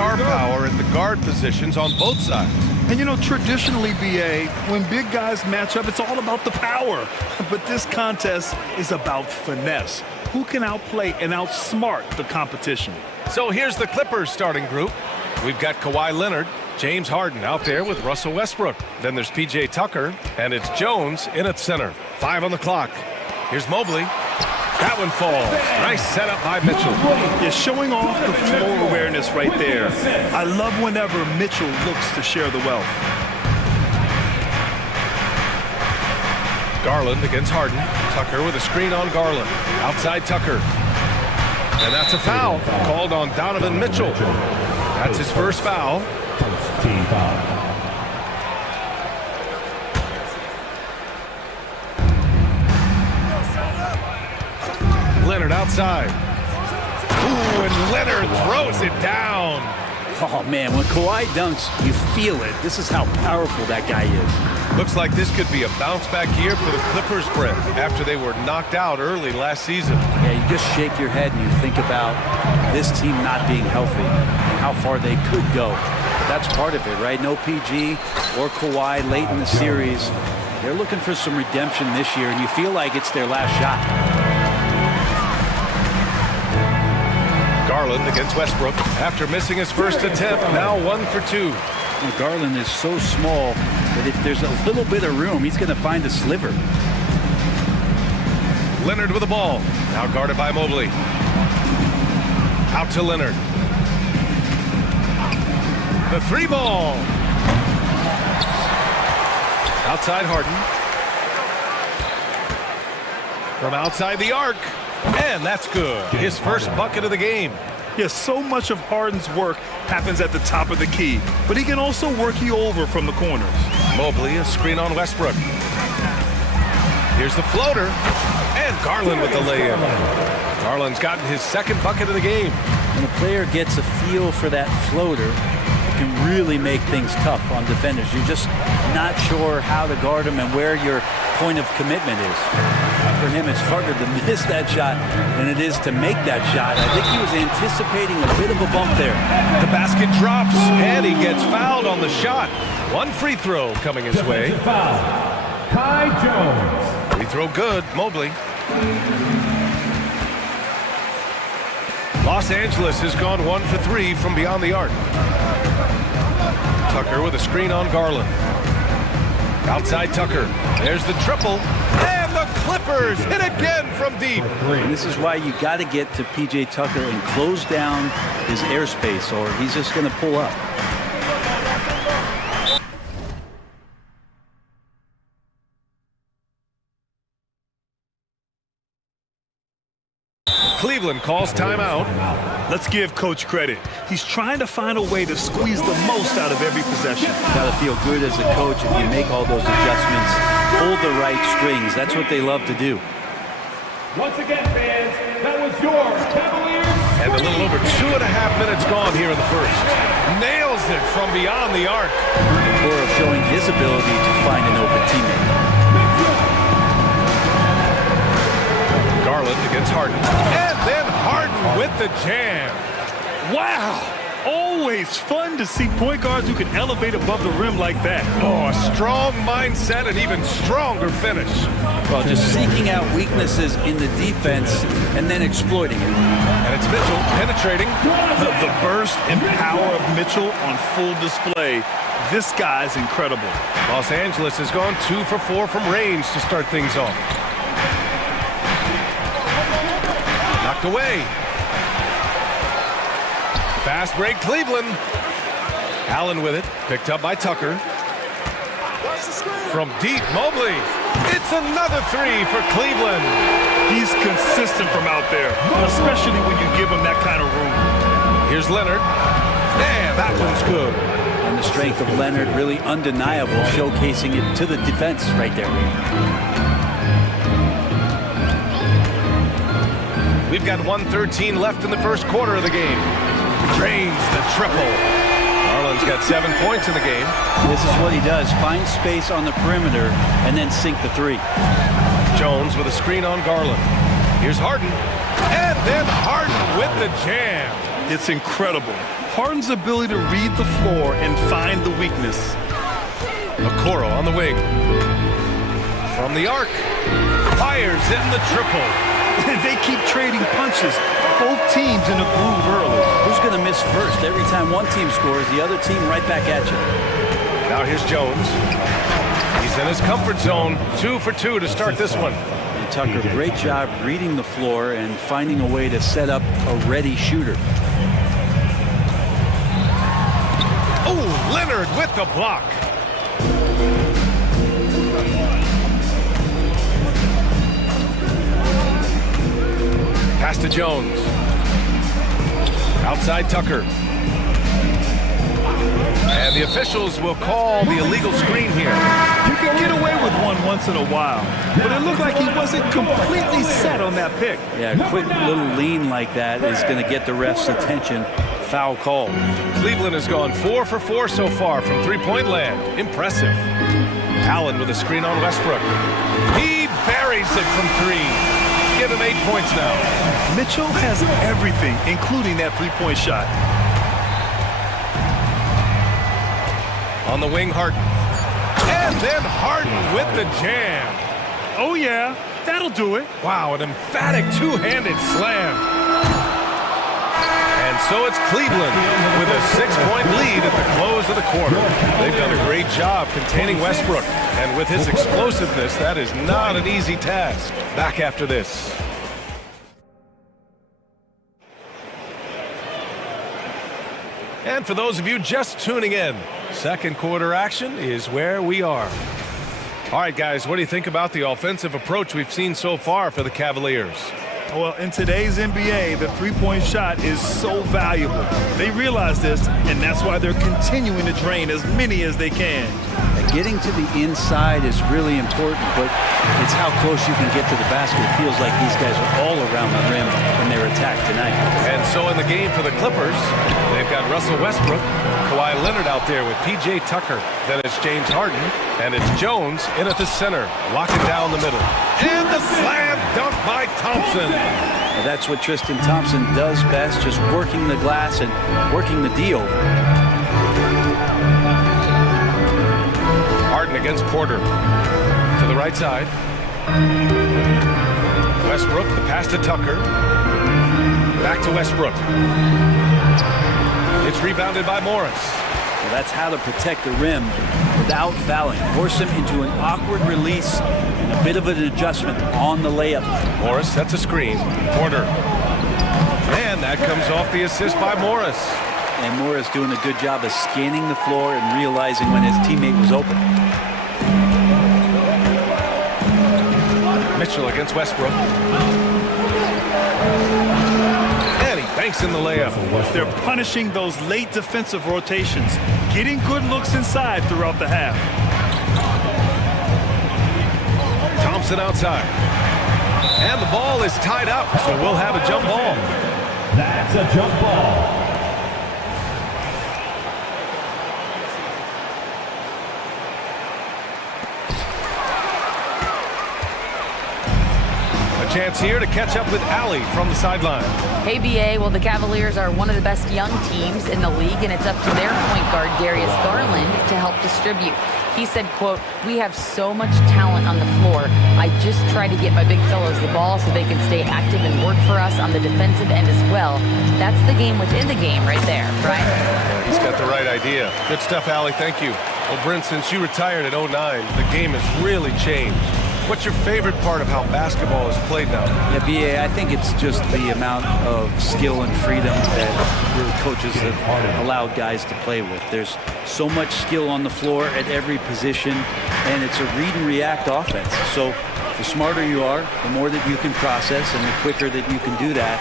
star power at the guard positions on both sides. And you know, traditionally, BA, when big guys match up, it's all about the power. But this contest is about finesse. Who can outplay and outsmart the competition? So here's the Clippers starting group. We've got Kawhi Leonard, James Harden out there with Russell Westbrook. Then there's P.J. Tucker, and it's Jones in at center. 5 on the clock. Here's Mobley. That one falls. Nice setup by Mitchell. Yeah, showing off the floor awareness right there. I love whenever Mitchell looks to share the wealth. Garland against Harden. Tucker with a screen on Garland. Outside Tucker. And that's a foul called on Donovan Mitchell. That's his first foul. Team foul. Leonard outside. Ooh, and Leonard throws it down. Oh, man, when Kawhi dunks, you feel it. This is how powerful that guy is. Looks like this could be a bounce-back year for the Clippers, Brent, after they were knocked out early last season. Yeah, you just shake your head and you think about this team not being healthy and how far they could go. That's part of it, right? No PG or Kawhi late in the series. They're looking for some redemption this year, and you feel like it's their last shot. Garland against Westbrook after missing his first attempt, now 1 for 2. Well, Garland is so small that if there's a little bit of room, he's going to find a sliver. Leonard with the ball, now guarded by Mobley. Out to Leonard. The 3 ball. Outside Harden. From outside the arc. And that's good. His first bucket of the game. Yes, so much of Harden's work happens at the top of the key, but he can also work you over from the corners. Mobley, a screen on Westbrook. Here's the floater. And Garland with the lay-in. Garland's gotten his second bucket of the game. When a player gets a feel for that floater, it can really make things tough on defenders. You're just not sure how to guard him and where your point of commitment is. For him, it's harder to miss that shot than it is to make that shot. I think he was anticipating a bit of a bump there. The basket drops, and he gets fouled on the shot. 1 free throw coming his way. Kai Jones. Free throw good, Mobley. Los Angeles has gone 1 for 3 from beyond the arc. Tucker with a screen on Garland. Outside Tucker. There's the triple. And the Clippers hit again from deep. And this is why you got to get to P.J. Tucker and close down his airspace, or he's just going to pull up. Cleveland calls timeout. Let's give Coach credit. He's trying to find a way to squeeze the most out of every possession. Got to feel good as a coach if you make all those adjustments, pull the right strings. That's what they love to do. Once again, fans, that was your Cavaliers. And a little over 2.5 minutes gone here in the first. Nails it from beyond the arc. Okoro showing his ability to find an open teammate. Garland against Harden. And then Harden with the jam. Wow! Always fun to see point guards who can elevate above the rim like that. Oh, a strong mindset and even stronger finish. Well, just seeking out weaknesses in the defense and then exploiting it. And it's Mitchell penetrating. The burst and power of Mitchell on full display. This guy's incredible. Los Angeles has gone 2 for 4 from range to start things off. Knocked away. Fast break, Cleveland. Allen with it, picked up by Tucker. From deep, Mobley. It's another 3 for Cleveland. He's consistent from out there, especially when you give him that kind of room. Here's Leonard. Man, that one's good. And the strength of Leonard really undeniable, showcasing it to the defense right there. We've got 1:13 left in the first quarter of the game. Drains the triple. Garland's got 7 points in the game. This is what he does. Find space on the perimeter and then sink the 3. Jones with a screen on Garland. Here's Harden. And then Harden with the jam. It's incredible. Harden's ability to read the floor and find the weakness. Okoro on the wing. From the arc. Fires in the triple. They keep trading punches. Both teams in a groove early. Who's going to miss first? Every time one team scores, the other team right back at you. Now here's Jones. He's in his comfort zone. 2 for 2 to start this one. And Tucker, great job reading the floor and finding a way to set up a ready shooter. Oh, Leonard with the block. Pass to Jones. Outside Tucker. And the officials will call the illegal screen here. You can get away with one once in a while, but it looked like he wasn't completely set on that pick. Yeah, a quick little lean like that is going to get the ref's attention. Foul call. Cleveland has gone 4 for 4 so far from three-point land. Impressive. Allen with a screen on Westbrook. He buries it from 3. Give him 8 points now. Mitchell has everything, including that three-point shot. On the wing, Harden. And then Harden with the jam. Oh, yeah, that'll do it. Wow, an emphatic two-handed slam. And so it's Cleveland with a 6-point lead at the close of the quarter. They've done a great job containing Westbrook. And with his explosiveness, that is not an easy task. Back after this. And for those of you just tuning in, second quarter action is where we are. All right, guys, what do you think about the offensive approach we've seen so far for the Cavaliers? Well, in today's NBA, the three-point shot is so valuable. They realize this, and that's why they're continuing to drain as many as they can. Getting to the inside is really important, but it's how close you can get to the basket. It feels like these guys are all around the rim when they're attacked tonight. And so in the game for the Clippers, they've got Russell Westbrook, Kawhi Leonard out there with P.J. Tucker. Then it's James Harden, and it's Jones in at the center, locking down the middle. And the slam dunk by Thompson. Well, that's what Tristan Thompson does best, just working the glass and working the D over. Harden against Porter. To the right side. Westbrook, the pass to Tucker. Back to Westbrook. It's rebounded by Morris. Well, that's how to protect the rim without fouling. Force him into an awkward release and a bit of an adjustment on the layup. Morris sets a screen. Porter. And that comes off the assist by Morris. And Morris doing a good job of scanning the floor and realizing when his teammate was open. Mitchell against Westbrook. And he banks in the layup. They're punishing those late defensive rotations, getting good looks inside throughout the half. Thompson outside. And the ball is tied up, so we'll have a jump ball. That's a jump ball. Chance here to catch up with Allie from the sideline. Hey, BA, well, the Cavaliers are one of the best young teams in the league, and it's up to their point guard, Darius Garland, to help distribute. He said, quote, "We have so much talent on the floor. I just try to get my big fellows the ball so they can stay active and work for us on the defensive end as well." That's the game within the game right there, right? Yeah, he's got the right idea. Good stuff, Allie. Thank you. Well, Brent, since you retired at 09, the game has really changed. What's your favorite part of how basketball is played now? Yeah, BA, I think it's just the amount of skill and freedom that the coaches have allowed guys to play with. There's so much skill on the floor at every position, and it's a read and react offense. So the smarter you are, the more that you can process, and the quicker that you can do that,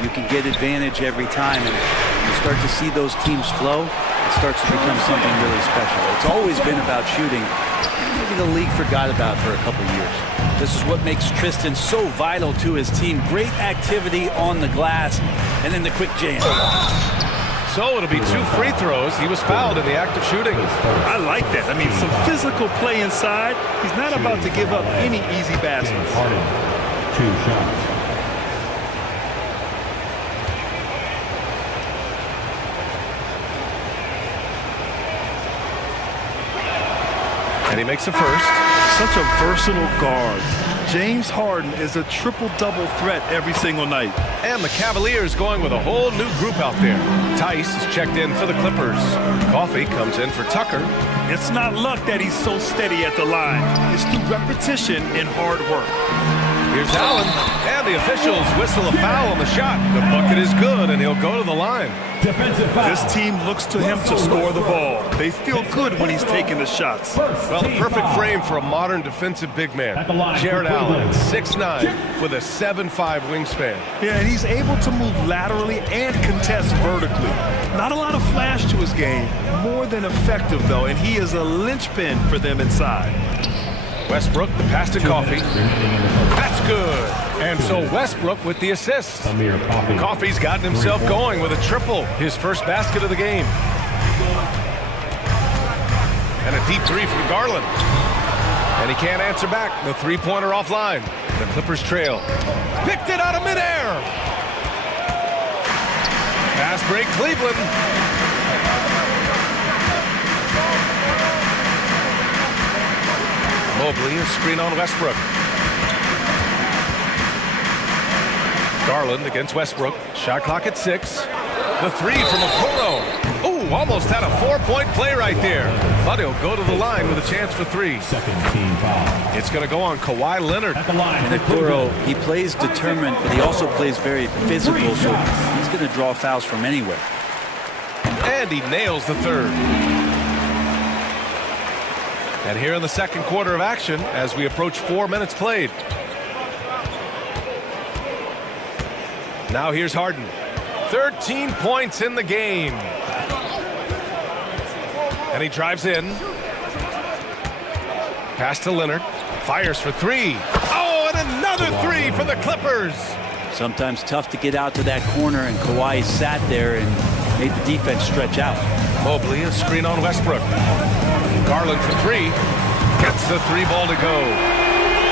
you can get advantage every time. And when you start to see those teams flow, it starts to become something really special. It's always been about shooting. Maybe the league forgot about for a couple years. This is what makes Tristan so vital to his team. Great activity on the glass, and then the quick jam. So it'll be 2 free throws. He was fouled in the act of shooting. I like that. I mean, some physical play inside. He's not about to give up any easy baskets. 2 shots. And he makes a first. Such a versatile guard. James Harden is a triple-double threat every single night. And the Cavaliers going with a whole new group out there. Tice is checked in for the Clippers. Coffee comes in for Tucker. It's not luck that he's so steady at the line. It's through repetition and hard work. Here's Allen, and the officials whistle a foul on the shot. The bucket is good, and he'll go to the line. This team looks to him to score the ball. They feel good when he's taking the shots. Well, the perfect frame for a modern defensive big man. Jared Allen at 6'9", with a 7'5" wingspan. Yeah, and he's able to move laterally and contest vertically. Not a lot of flash to his game, more than effective, though, and he is a linchpin for them inside. Westbrook, the pass to Coffee. That's good. And so Westbrook with the assist. Coffee's gotten himself going with a triple, his first basket of the game. And a deep three from Garland. And he can't answer back. The three-pointer offline. The Clippers trail. Picked it out of midair. Fast break, Cleveland. Mobley, a screen on Westbrook. Garland against Westbrook. Shot clock at 6. The three from Okoro. Ooh, almost had a 4-point play right there. But he'll go to the line with a chance for 3. It's going to go on Kawhi Leonard. And Okoro, he plays determined, but he also plays very physical, so he's going to draw fouls from anywhere. And he nails the third. And here in the second quarter of action, as we approach 4 minutes played. Now here's Harden. 13 points in the game. And he drives in. Pass to Leonard. Fires for 3. Oh, and another 3 for the Clippers. Sometimes tough to get out to that corner, and Kawhi sat there and made the defense stretch out. Mobley, a screen on Westbrook. Garland for 3. Gets the 3 ball to go.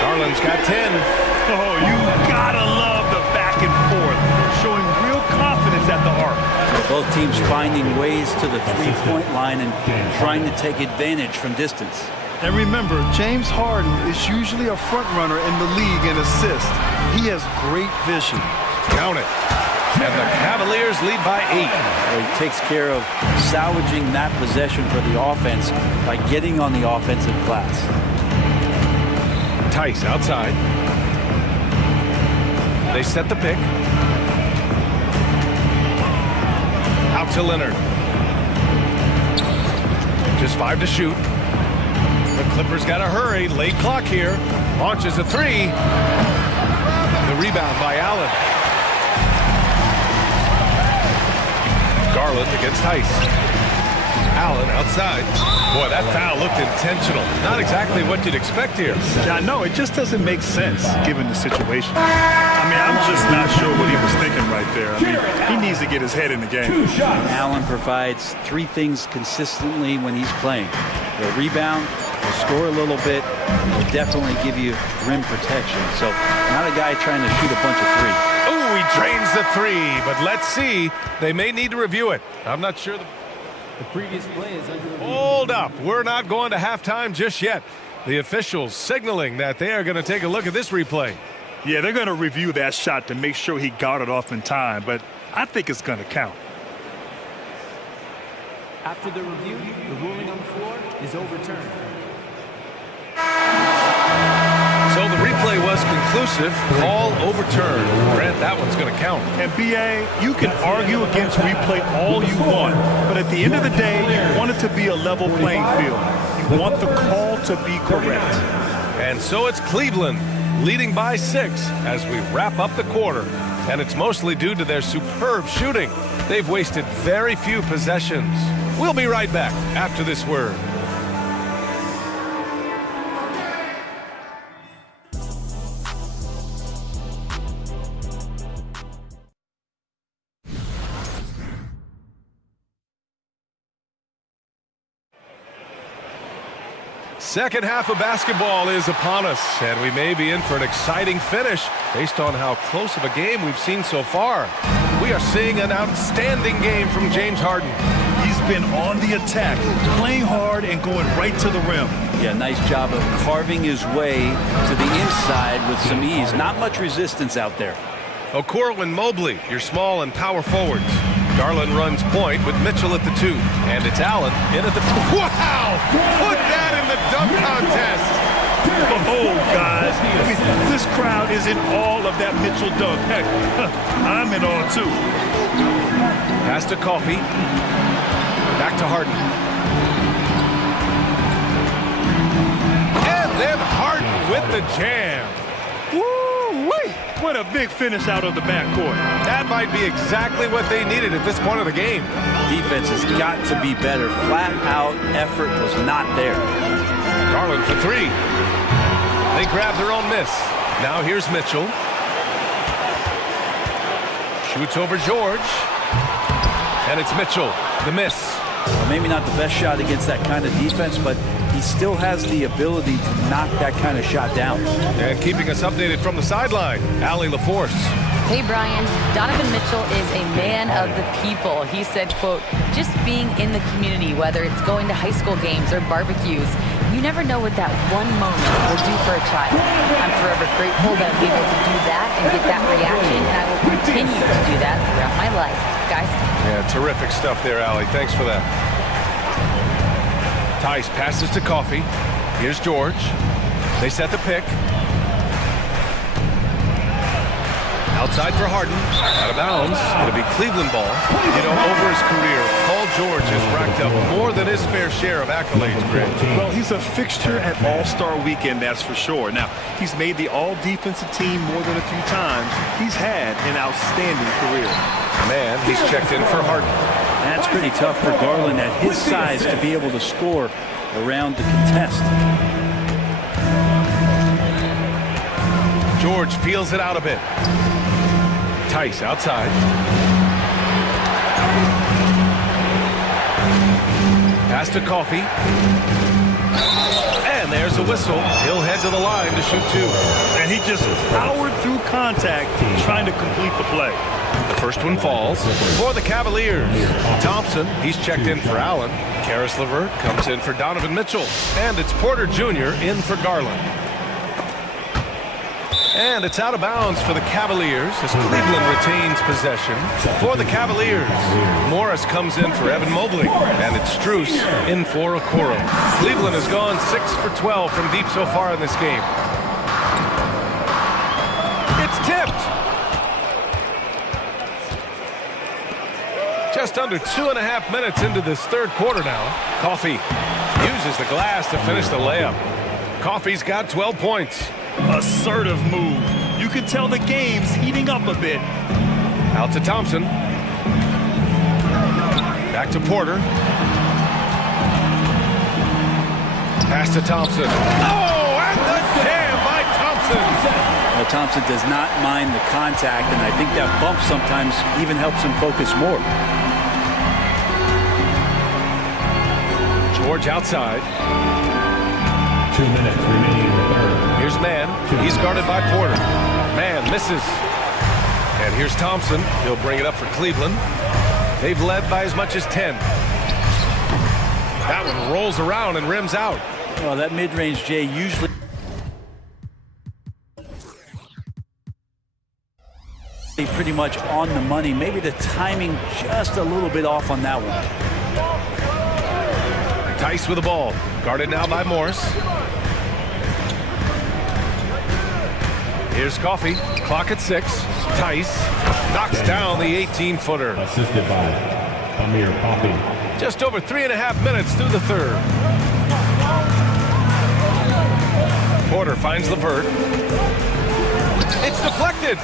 Garland's got 10. Oh, you gotta love the back and forth, showing real confidence at the arc. Both teams finding ways to the three-point line and trying to take advantage from distance. And remember, James Harden is usually a front runner in the league in assists. He has great vision. Count it. And the Cavaliers lead by 8. Well, he takes care of salvaging that possession for the offense by getting on the offensive glass. Tice outside. They set the pick. Out to Leonard. Just 5 to shoot. The Clippers got to hurry. Late clock here. Launches a 3. The rebound by Allen. Garland against Tice. Allen outside. Boy, that foul looked intentional. Not exactly what you'd expect here. Yeah, no, it just doesn't make sense given the situation. I mean, I'm just not sure what he was thinking right there. I mean, he needs to get his head in the game. Allen provides 3 things consistently when he's playing. He'll rebound, he'll score a little bit, he'll definitely give you rim protection. So not a guy trying to shoot a bunch of 3. Oh, he drains the 3, but let's see. They may need to review it. I'm not sure. The previous play is under review. Hold up. We're not going to halftime just yet. The officials signaling that they are going to take a look at this replay. Yeah, they're going to review that shot to make sure he got it off in time, but I think it's going to count. After the review, the ruling on the floor is overturned. So the replay was conclusive. Call overturned. Grant, that one's going to count. And BA, you can argue against replay all you want, but at the end of the day, you want it to be a level playing field. You want the call to be correct. And so it's Cleveland leading by 6 as we wrap up the quarter. And it's mostly due to their superb shooting. They've wasted very few possessions. We'll be right back after this word. Second half of basketball is upon us, and we may be in for an exciting finish based on how close of a game we've seen so far. We are seeing an outstanding game from James Harden. He's been on the attack, playing hard and going right to the rim. Yeah, nice job of carving his way to the inside with some ease. Not much resistance out there. Okoro and Mobley, your small and power forwards. Garland runs point with Mitchell at the 2. And it's Allen in at the... Wow! Put that in the dunk contest! Oh, guys. I mean, this crowd is in all of that Mitchell dunk. Heck, I'm in awe, too. Pass to Coffey. Back to Harden. And then Harden with the jam. Woo-wee! What a big finish out of the backcourt. That might be exactly what they needed at this point of the game. Defense has got to be better. Flat out effort was not there. Garland for 3. They grab their own miss. Now here's Mitchell. Shoots over George. And it's Mitchell, the miss. Well, maybe not the best shot against that kind of defense, but he still has the ability to knock that kind of shot down. And keeping us updated from the sideline, Allie LaForce. Hey, Brian, Donovan Mitchell is a man of the people. He said, quote, just being in the community, whether it's going to high school games or barbecues, you never know what that one moment will do for a child. I'm forever grateful that I'm able to do that and get that reaction, and I will continue to do that throughout my life. Guys? Yeah, terrific stuff there, Allie. Thanks for that. Tice passes to Coffey. Here's George. They set the pick. Outside for Harden, out of bounds. It'll be Cleveland ball. You know, over his career, Paul George has racked up more than his fair share of accolades, Greg. Well, he's a fixture at All-Star Weekend, that's for sure. Now, he's made the All-Defensive Team more than a few times. He's had an outstanding career. Man, he's checked in for Harden. That's pretty tough for Garland at his size to be able to score around the contest. George peels it out a bit. Tice outside. Pass to Coffey. And there's a whistle. He'll head to the line to shoot 2. And he just powered through contact trying to complete the play. The first one falls for the Cavaliers. Thompson, he's checked in for Allen. Karis LeVert comes in for Donovan Mitchell. And it's Porter Jr. in for Garland. And it's out of bounds for the Cavaliers as Cleveland retains possession. For the Cavaliers, Morris comes in for Evan Mobley. And it's Strus in for Okoro. Cleveland has gone 6 for 12 from deep so far in this game. It's tipped. Just under 2.5 minutes into this third quarter now. Coffey uses the glass to finish the layup. Coffey's got 12 points. Assertive move. You can tell the game's heating up a bit. Out to Thompson. Back to Porter. Pass to Thompson. Oh, and the jam by Thompson. Well, Thompson does not mind the contact, and I think that bump sometimes even helps him focus more. George outside. 2 minutes remaining in the third. Here's Mann. He's guarded by Porter. Mann misses. And here's Thompson. He'll bring it up for Cleveland. They've led by as much as 10. That one rolls around and rims out. Well, that mid-range, Jay, usually pretty much on the money. Maybe the timing just a little bit off on that one. Tice with the ball. Guarded now by Morris. Here's Coffey. Clock at 6. Tice knocks down the 18-footer. Assisted by Amir Coffey. Just over 3.5 minutes through the third. Porter finds LeVert. It's deflected.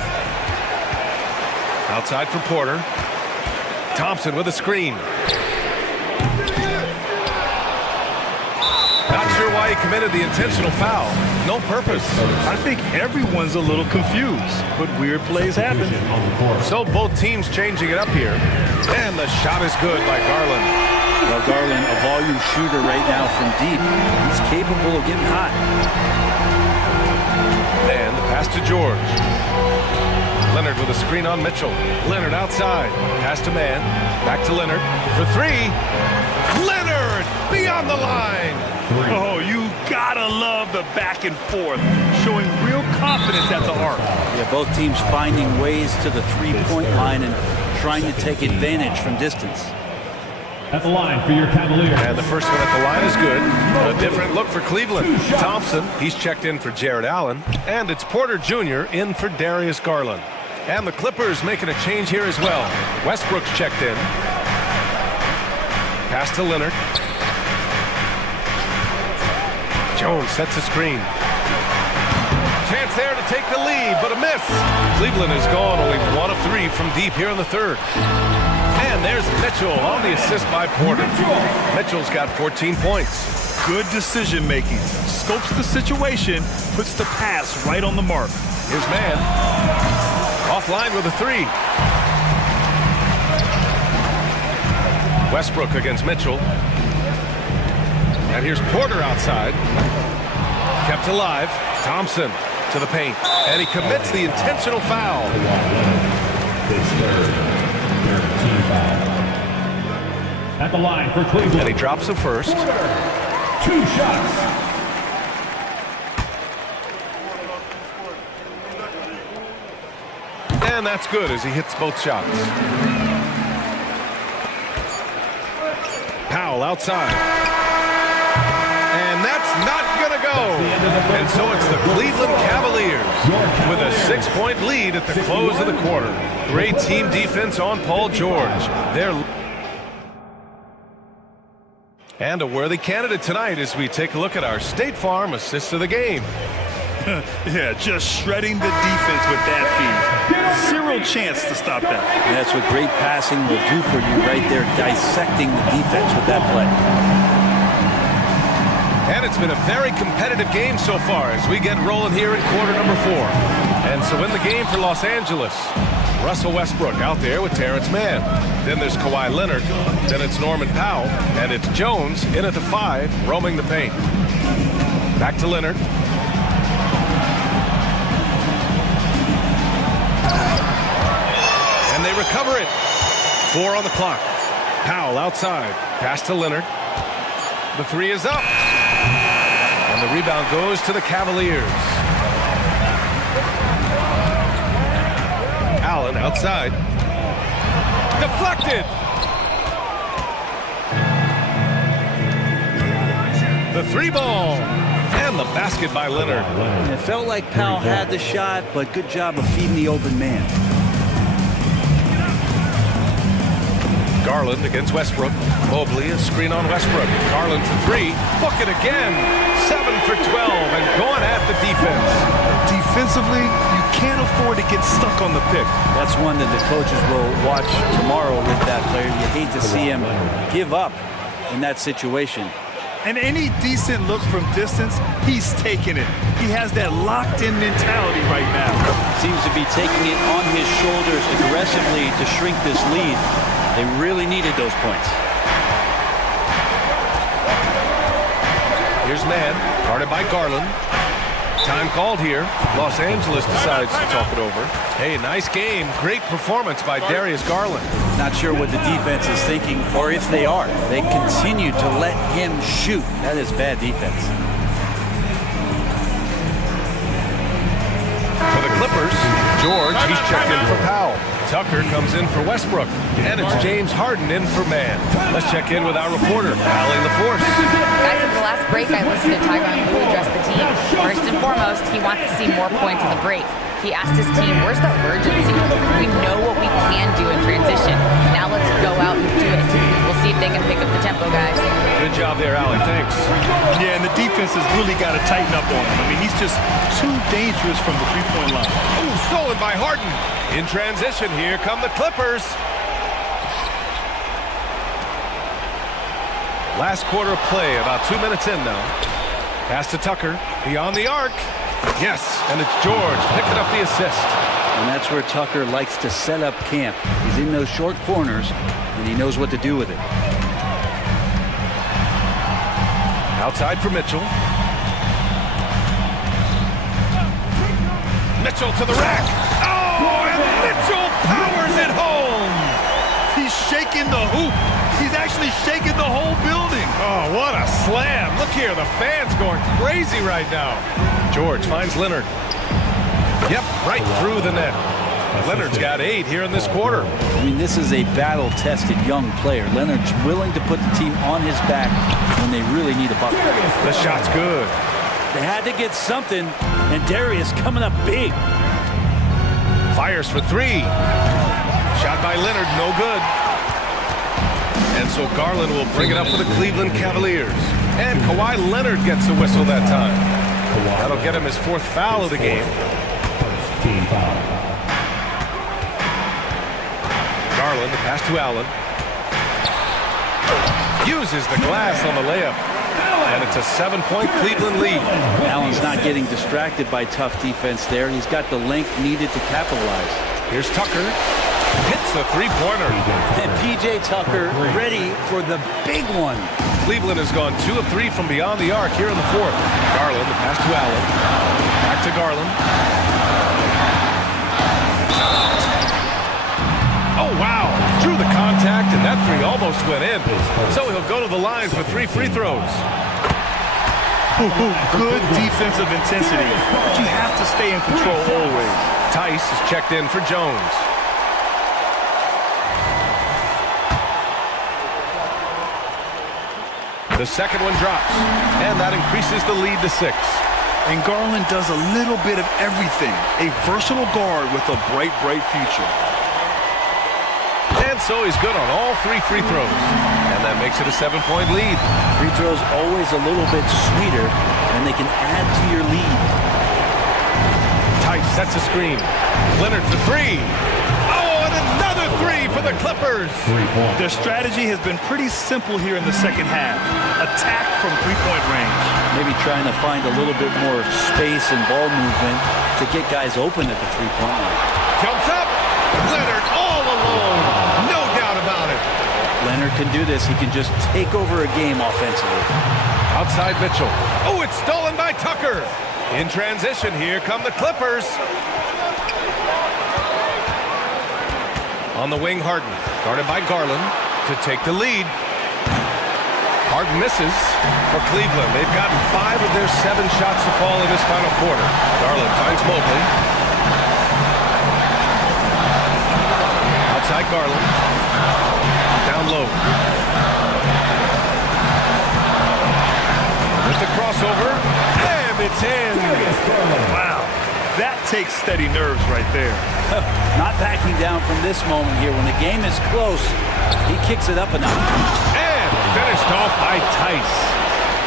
Outside for Porter. Thompson with a screen. Not sure why he committed the intentional foul. No purpose. I think everyone's a little confused, but weird plays happen. So both teams changing it up here. And the shot is good by Garland. Well, Garland, a volume shooter right now from deep. He's capable of getting hot. And the pass to George. Leonard with a screen on Mitchell. Leonard outside. Pass to Mann. Back to Leonard for 3. Leonard beyond the line. Oh, you gotta love the back and forth, showing real confidence at the arc. Yeah, both teams finding ways to the three-point line and trying to take advantage from distance. At the line for your Cavaliers. And the first one at the line is good. A different look for Cleveland. Thompson, he's checked in for Jared Allen. And it's Porter Jr. in for Darius Garland. And the Clippers making a change here as well. Westbrook's checked in. Pass to Leonard. Jones sets a screen. Chance there to take the lead, but a miss. Cleveland has gone only 1 of 3 from deep here in the third. And there's Mitchell on the assist by Porter. Mitchell's got 14 points. Good decision making. Scopes the situation, puts the pass right on the mark. Here's man. Offline with a 3. Westbrook against Mitchell. And here's Porter outside. Kept alive. Thompson to the paint. And he commits the intentional foul. His third team foul. At the line for Cleveland. And he drops the first. 2 shots. And that's good as he hits both shots. Powell outside. And that's not going to go. And so it's the Cleveland Cavaliers with a 6-point lead at the close of the quarter. Great team defense on Paul George. And a worthy candidate tonight as we take a look at our State Farm assist of the game. Yeah, just shredding the defense with that feed. Zero chance to stop that. And that's what great passing will do for you right there, dissecting the defense with that play. And it's been a very competitive game so far as we get rolling here in quarter number 4. And so in the game for Los Angeles, Russell Westbrook out there with Terrence Mann. Then there's Kawhi Leonard. Then it's Norman Powell. And it's Jones in at the 5, roaming the paint. Back to Leonard. And they recover it. 4 on the clock. Powell outside. Pass to Leonard. The 3 is up. And the rebound goes to the Cavaliers. Allen outside. Deflected. The 3 ball. And the basket by Leonard. It felt like Powell had the shot, but good job of feeding the open man. Garland against Westbrook. Mobley, a screen on Westbrook. Garland for 3. Book it again. 7 for 12 and going at the defense. Defensively, you can't afford to get stuck on the pick. That's one that the coaches will watch tomorrow with that player. You hate to see him give up in that situation. And any decent look from distance, he's taking it. He has that locked-in mentality right now. Seems to be taking it on his shoulders aggressively to shrink this lead. They really needed those points. Here's Mann, guarded by Garland. Time called here. Los Angeles decides to talk it over. Hey, nice game. Great performance by Darius Garland. Not sure what the defense is thinking, or if they are. They continue to let him shoot. That is bad defense. For the Clippers, George, he's checked in for Powell. Tucker comes in for Westbrook. And it's James Harden in for Mann. Let's check in with our reporter, Allie LaForce. Guys, at the last break, I listened to Tyronn Lue address the team. First and foremost, he wants to see more points in the break. He asked his team, where's the urgency? We know what we can do in transition. Now let's go out and do it. We'll see if they can pick up the tempo, guys. Good job there, Allie. Thanks. Yeah, and the defense has really got to tighten up on him. I mean, he's just too dangerous from the three-point line. Ooh, stolen by Harden. In transition, here come the Clippers. Last quarter of play, about 2 minutes in now. Pass to Tucker, beyond the arc. Yes, and it's George picking up the assist. And that's where Tucker likes to set up camp. He's in those short corners, and he knows what to do with it. Outside for Mitchell. Mitchell to the rack. Oh, and Mitchell powers it home. He's shaking the hoop. He's actually shaking the whole building. Oh, what a slam. Look here, the fans going crazy right now. George finds Leonard. Yep, right through the net. Leonard's got 8 here in this quarter. I mean, this is a battle-tested young player. Leonard's willing to put the team on his back when they really need a bucket. The shot's good. They had to get something, and Darius coming up big. Fires for 3. Shot by Leonard, no good. And so Garland will bring it up for the Cleveland Cavaliers. And Kawhi Leonard gets the whistle that time. That'll get him his 4th foul of the game. Team foul. Garland, the pass to Allen. Uses the glass on the layup. And it's a 7-point Cleveland lead. Allen's not getting distracted by tough defense there. He's got the length needed to capitalize. Here's Tucker. Hits the 3-pointer. And P.J. Tucker ready for the big one. Cleveland has gone 2 of 3 from beyond the arc here in the 4th. Garland, the pass to Allen. Back to Garland. Oh, wow. Drew the contact, and that 3 almost went in. So he'll go to the line for 3 free throws. Good defensive intensity, but you have to stay in control always. Tice is checked in for Jones. The second one drops, and that increases the lead to 6. And Garland does a little bit of everything. A versatile guard with a bright, bright future. And so he's good on all 3 free throws. And that makes it a 7-point lead. Free throws always a little bit sweeter, and they can add to your lead. Tice sets a screen. Leonard for 3. Oh, and another 3 for the Clippers. Their strategy has been pretty simple here in the second half. Attack from 3-point range. Maybe trying to find a little bit more space and ball movement to get guys open at the 3-point line. Jumps up. Leonard all alone. No doubt about it. Leonard can do this. He can just take over a game offensively. Outside Mitchell. Oh, it's stolen by Tucker. In transition, here come the Clippers. On the wing, Harden. Guarded by Garland to take the lead. Harden misses for Cleveland. They've gotten 5 of their 7 shots to fall in this final quarter. Garland finds Mobley. Outside Garland. Down low. With the crossover. And it's in. Wow. That takes steady nerves right there. Not backing down from this moment here. When the game is close, he kicks it up a notch. And finished off by Tice.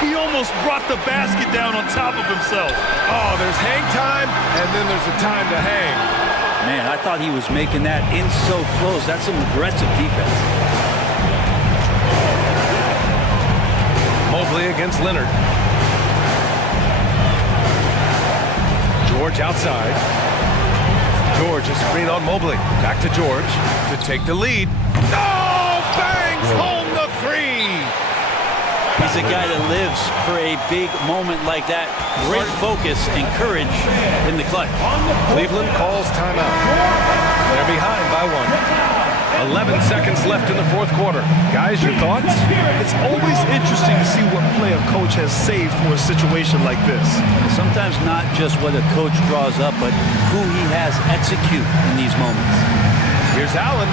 He almost brought the basket down on top of himself. Oh, there's hang time, and then there's a time to hang. Man, I thought he was making that in so close. That's some aggressive defense. Mobley against Leonard. George outside. George is screen on Mobley. Back to George to take the lead. Oh, bangs home the 3. He's a guy that lives for a big moment like that. Great focus and courage in the clutch. Cleveland calls timeout. They're behind by 1. 11 seconds left in the 4th quarter. Guys, your thoughts? It's always interesting to see what play a coach has saved for a situation like this. Sometimes not just what a coach draws up, but who he has execute in these moments. Here's Allen.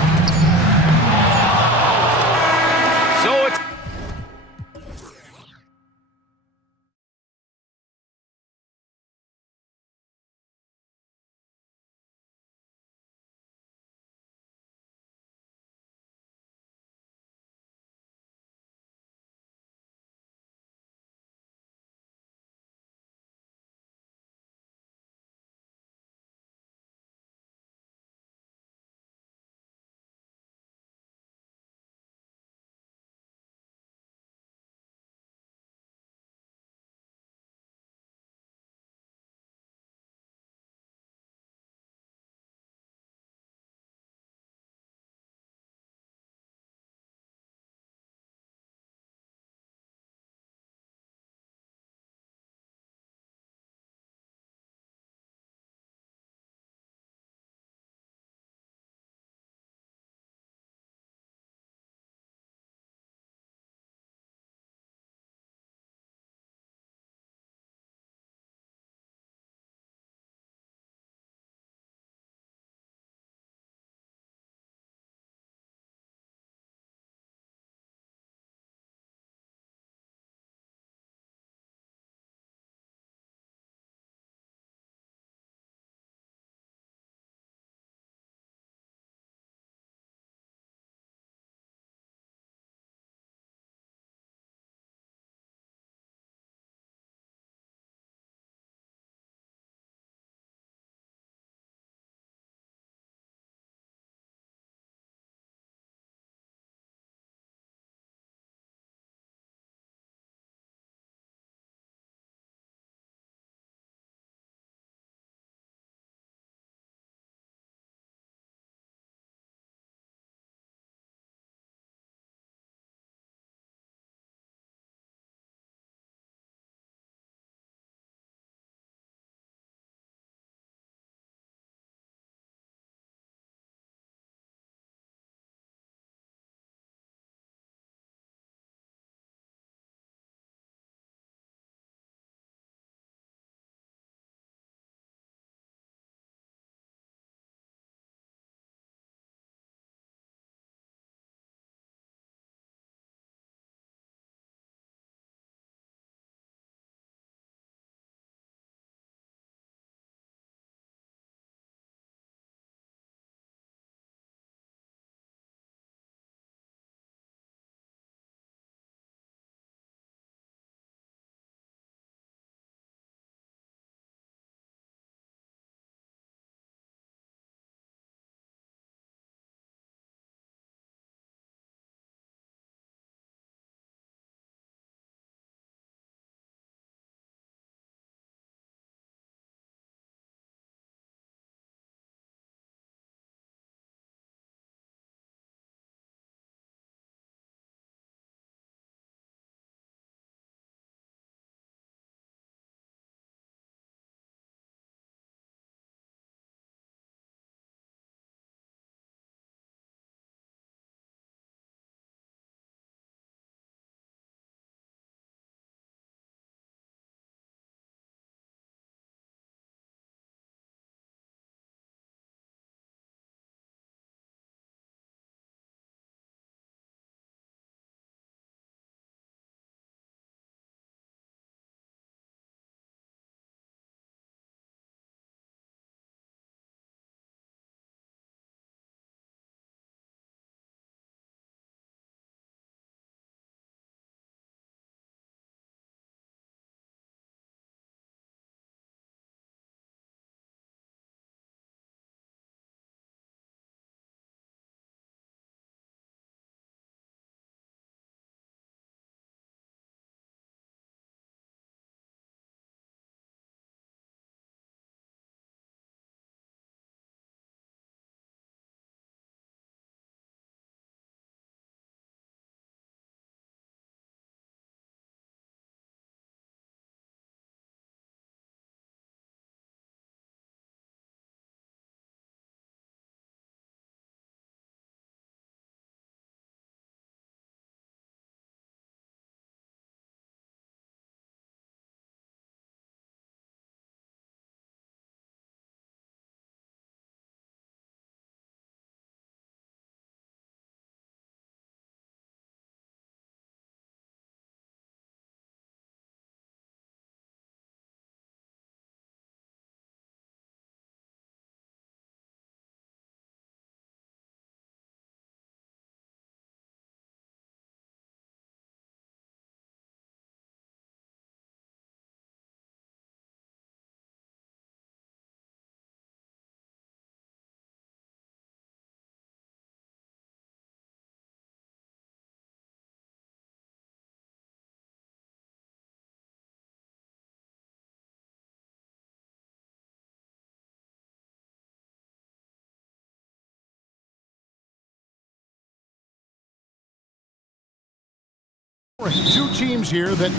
Two teams here that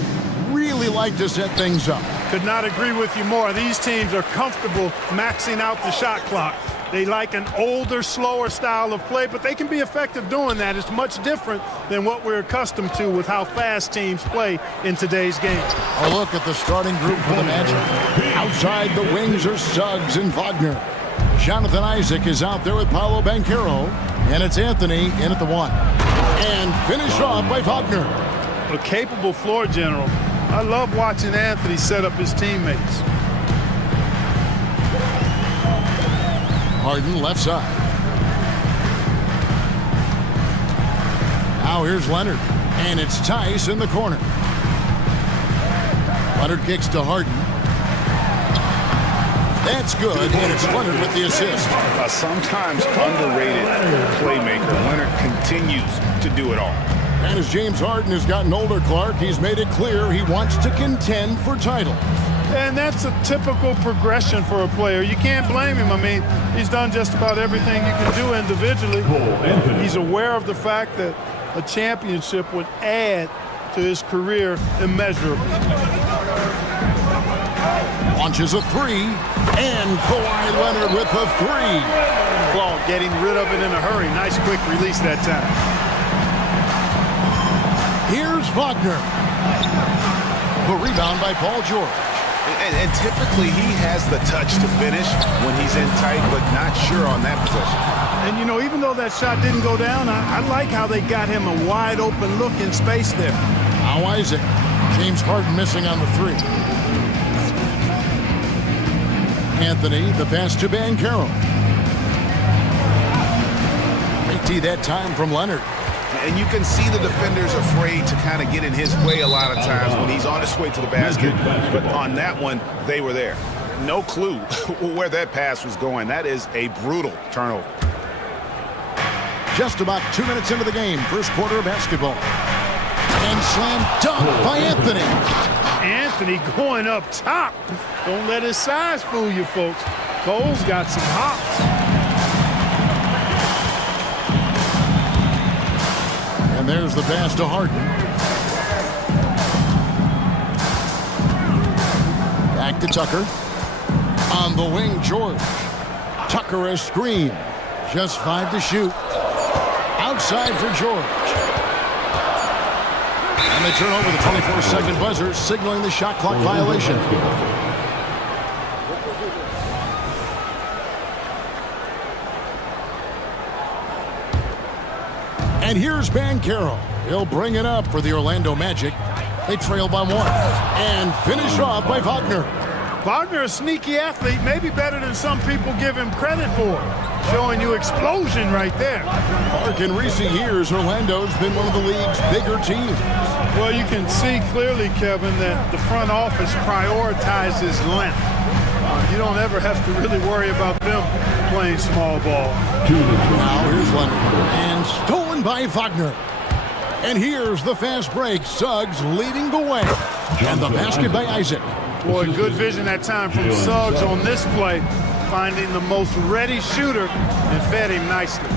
really like to set things up. Could not agree with you more. These teams are comfortable maxing out the shot clock. They like an older, slower style of play, but they can be effective doing that. It's much different than what we're accustomed to with how fast teams play in today's game. A look at the starting group for the matchup. Outside the wings are Suggs and Wagner. Jonathan Isaac is out there with Paolo Banchero, and it's Anthony in at the 1. And finished off by Wagner. A capable floor general. I love watching Anthony set up his teammates. Harden left side. Now here's Leonard, and it's Tice in the corner. Leonard kicks to Harden. That's good, and it's Leonard with the assist. A sometimes underrated playmaker. Leonard continues to do it all. And as James Harden has gotten older, Clark, he's made it clear he wants to contend for titles. And that's a typical progression for a player. You can't blame him. I mean, he's done just about everything you can do individually. He's aware of the fact that a championship would add to his career immeasurably. Launches a 3, and Kawhi Leonard with a 3. Claude getting rid of it in a hurry. Nice quick release that time. Here's Wagner. The rebound by Paul George. And typically he has the touch to finish when he's in tight, but not sure on that possession. And, you know, even though that shot didn't go down, I like how they got him a wide open look in space there. Now Isaac. James Harden missing on the 3. Anthony, the pass to Banchero. Big T that time from Leonard. And you can see the defenders afraid to kind of get in his way a lot of times when he's on his way to the basket. But on that one, they were there. No clue where that pass was going. That is a brutal turnover. Just about 2 minutes into the game, first quarter of basketball. And slam dunk by Anthony. Anthony going up top. Don't let his size fool you, folks. Cole's got some hops. And there's the pass to Harden. Back to Tucker. On the wing, George. Tucker a screen. Just 5 to shoot. Outside for George. And they turn over the 24-second buzzer, signaling the shot clock violation. And here's Banchero. He'll bring it up for the Orlando Magic. They trail by 1. And finish off by Wagner. Wagner, a sneaky athlete, maybe better than some people give him credit for. Showing you explosion right there. Mark, in recent years, Orlando's been one of the league's bigger teams. Well, you can see clearly, Kevin, that the front office prioritizes length. You don't ever have to really worry about them playing small ball. Now here's Leonard. And stolen by Wagner. And here's the fast break. Suggs leading the way. And the basket by Isaac. Boy, good vision that time from Suggs on this play. Finding the most ready shooter and fed him nicely.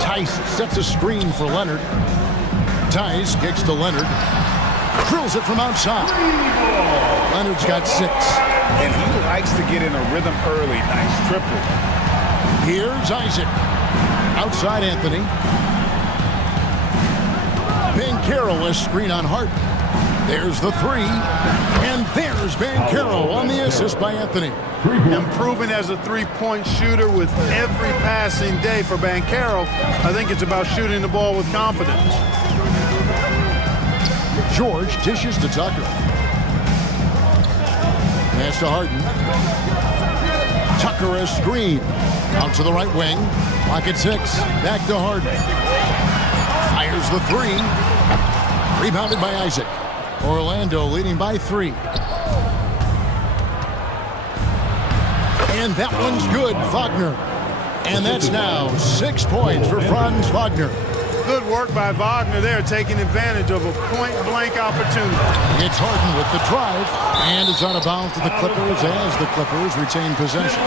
Tice sets a screen for Leonard. Tice kicks to Leonard. Drills it from outside. Leonard's got 6. And he likes to get in a rhythm early. Nice triple. Here's Isaac. Outside Anthony. Banchero a screen on Hart. There's the 3. And there's Banchero on the assist by Anthony. Improving as a three-point shooter with every passing day for Banchero. I think it's about shooting the ball with confidence. George dishes to Tucker. Pass to Harden. Tucker a screen. Out to the right wing. Pocket 6. Back to Harden. Fires the 3. Rebounded by Isaac. Orlando leading by 3. And that one's good, Wagner. And that's now 6 points for Franz Wagner. Good work by Wagner there, taking advantage of a point-blank opportunity. It's Harden with the drive, and it's out of bounds to the Clippers as the Clippers retain possession.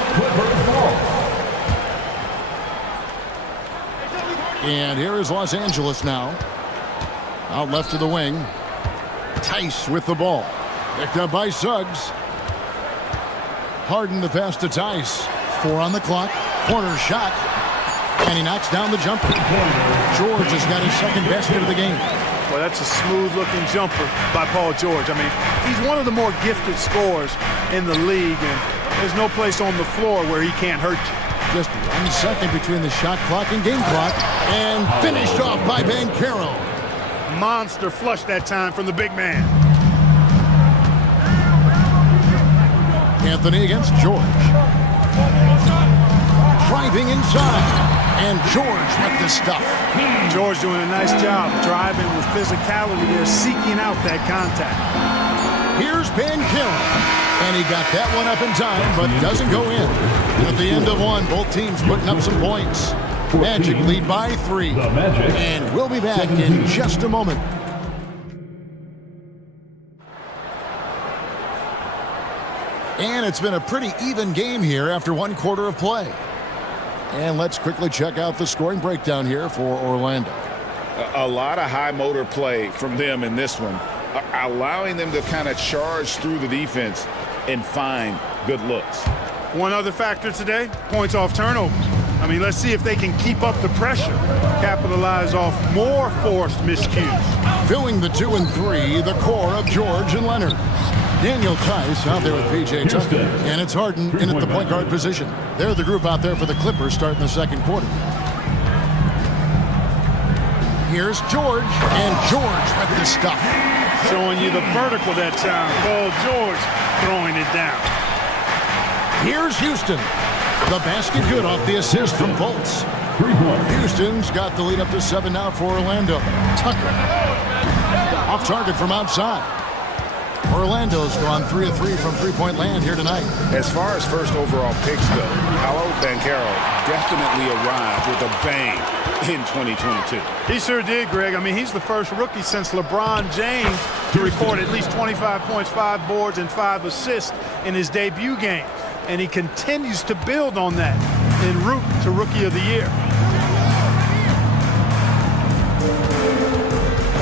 And here is Los Angeles now. Out left to the wing. Tice with the ball. Picked up by Suggs. Harden the pass to Tice. 4 on the clock. Corner shot. And he knocks down the jumper. George has got his second basket of the game. Well, that's a smooth-looking jumper by Paul George. I mean, he's one of the more gifted scorers in the league, and there's no place on the floor where he can't hurt you. Just 1 second between the shot clock and game clock. And finished off by Banchero. Monster flush that time from the big man. Anthony against George. Driving inside. And George with the stuff. George doing a nice job driving with physicality there, seeking out that contact. Here's Banchero. And he got that one up in time, but doesn't go in. At the end of one, both teams putting up some points. Magic lead by 3. And we'll be back in just a moment. And it's been a pretty even game here after 1 quarter of play. And let's quickly check out the scoring breakdown here for Orlando. A lot of high motor play from them in this one, allowing them to kind of charge through the defense and find good looks. One other factor today, points off turnovers. I mean, let's see if they can keep up the pressure, capitalize off more forced miscues. Filling the 2 and 3, the core of George and Leonard. Daniel Tice out there with P.J. Tucker. And it's Harden in at the point guard position. They're the group out there for the Clippers starting the second quarter. Here's George, and George with the stuff. Showing you the vertical that time. Paul George throwing it down. Here's Houston. The basket good off the assist from Fultz. Houston's got the lead up to 7 now for Orlando. Tucker. Off target from outside. Orlando's gone 3 of 3 from three-point land here tonight. As far as first overall picks go, Paolo Banchero definitely arrived with a bang in 2022. He sure did, Greg. I mean, he's the first rookie since LeBron James to record at least 25 points, 5 boards, and 5 assists in his debut game. And he continues to build on that en route to Rookie of the Year.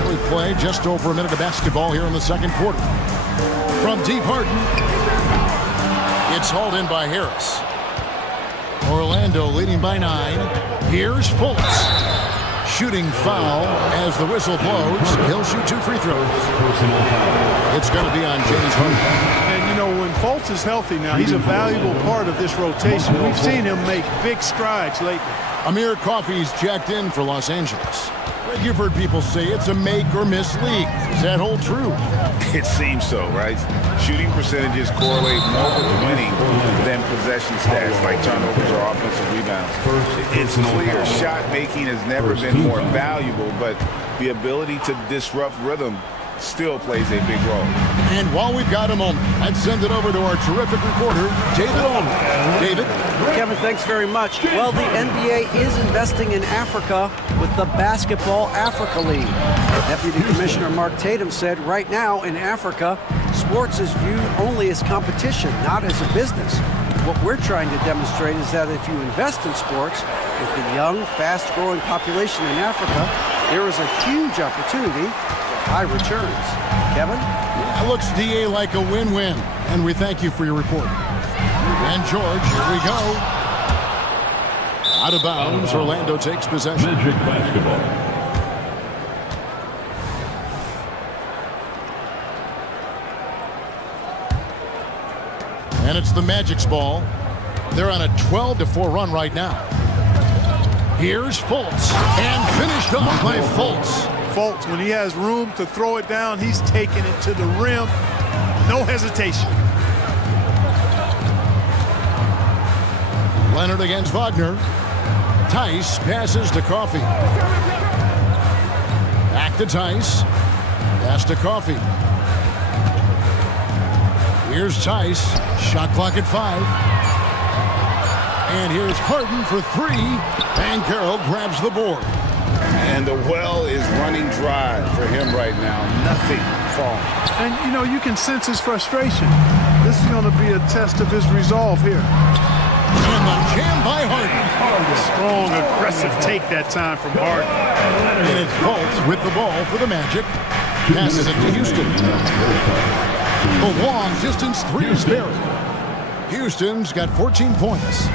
We play just over a minute of basketball here in the second quarter. From deep Harden, it's hauled in by Harris. Orlando leading by 9. Here's Fultz. Shooting foul as the whistle blows. He'll shoot 2 free throws. It's going to be on James Harden. And, you know, when Fultz is healthy now, he's a valuable part of this rotation. We've seen him make big strides lately. Amir Coffey's checked in for Los Angeles. You've heard people say it's a make-or-miss league. Does that hold true? It seems so, right? Shooting percentages correlate more with winning than possession stats like turnovers or offensive rebounds. It's clear shot making has never been more valuable, but the ability to disrupt rhythm still plays a big role. And while we've got a moment, let's send it over to our terrific reporter, David Ullman. David? Kevin, thanks very much. Well, the NBA is investing in Africa with the Basketball Africa League. Deputy Commissioner Mark Tatum said right now in Africa, sports is viewed only as competition, not as a business. What we're trying to demonstrate is that if you invest in sports, with the young, fast-growing population in Africa, there is a huge opportunity for high returns. Kevin? It looks, DA, like a win-win, and we thank you for your report. And George, here we go. Out of bounds, Orlando takes possession. Magic basketball. And it's the Magic's ball. They're on a 12-4 run right now. Here's Fultz, and finished off by Fultz. Fultz, when he has room to throw it down, he's taking it to the rim. No hesitation. Leonard against Wagner. Tice passes to Coffey. Back to Tice. Pass to Coffey. Here's Tice. Shot clock at 5. And here's Harden for 3. And Carroll grabs the board. And the well is running dry for him right now. Nothing falling. And, you know, you can sense his frustration. This is going to be a test of his resolve here. And the jam by Harden. strong, aggressive take that time from Harden. And it's Fultz with the ball for the Magic. Passes it to Houston. The long distance three is buried. Houston's got 14 points.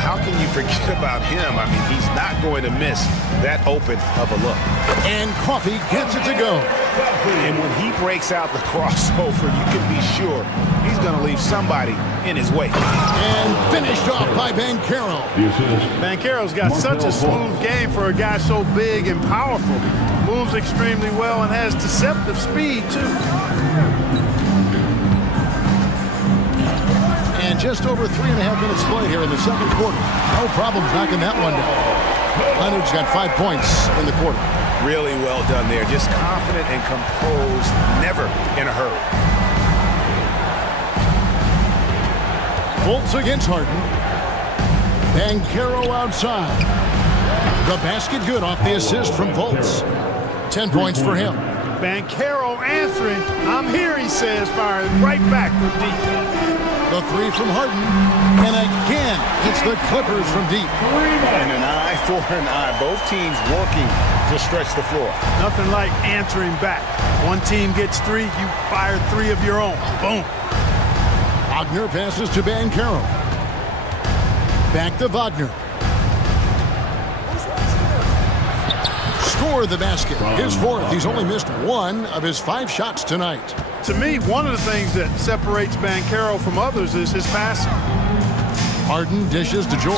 How can you forget about him? I mean, he's not going to miss that open of a look. And Coffee gets it to go. And when he breaks out the crossover, you can be sure he's going to leave somebody in his way. And finished off by Banchero. Banchero's got such a smooth game for a guy so big and powerful. Moves extremely well and has deceptive speed, too. And just over 3.5 minutes played here in the second quarter. No problems knocking that one down. Leonard's got 5 points in the quarter. Really well done there. Just confident and composed, never in a hurry. Fultz against Harden. Banchero outside. The basket good off the assist from Fultz. 10 points for him. Banchero answering. I'm here, he says, firing right back from deep. The three from Harden. And again, it's the Clippers from deep. And an eye for an eye. Both teams working to stretch the floor. Nothing like answering back. One team gets three, you fire three of your own. Boom. Wagner passes to Banchero. Back to Wagner. Score the basket. His fourth. He's only missed one of his 5 shots tonight. To me, one of the things that separates Banchero from others is his passing. Harden dishes to George.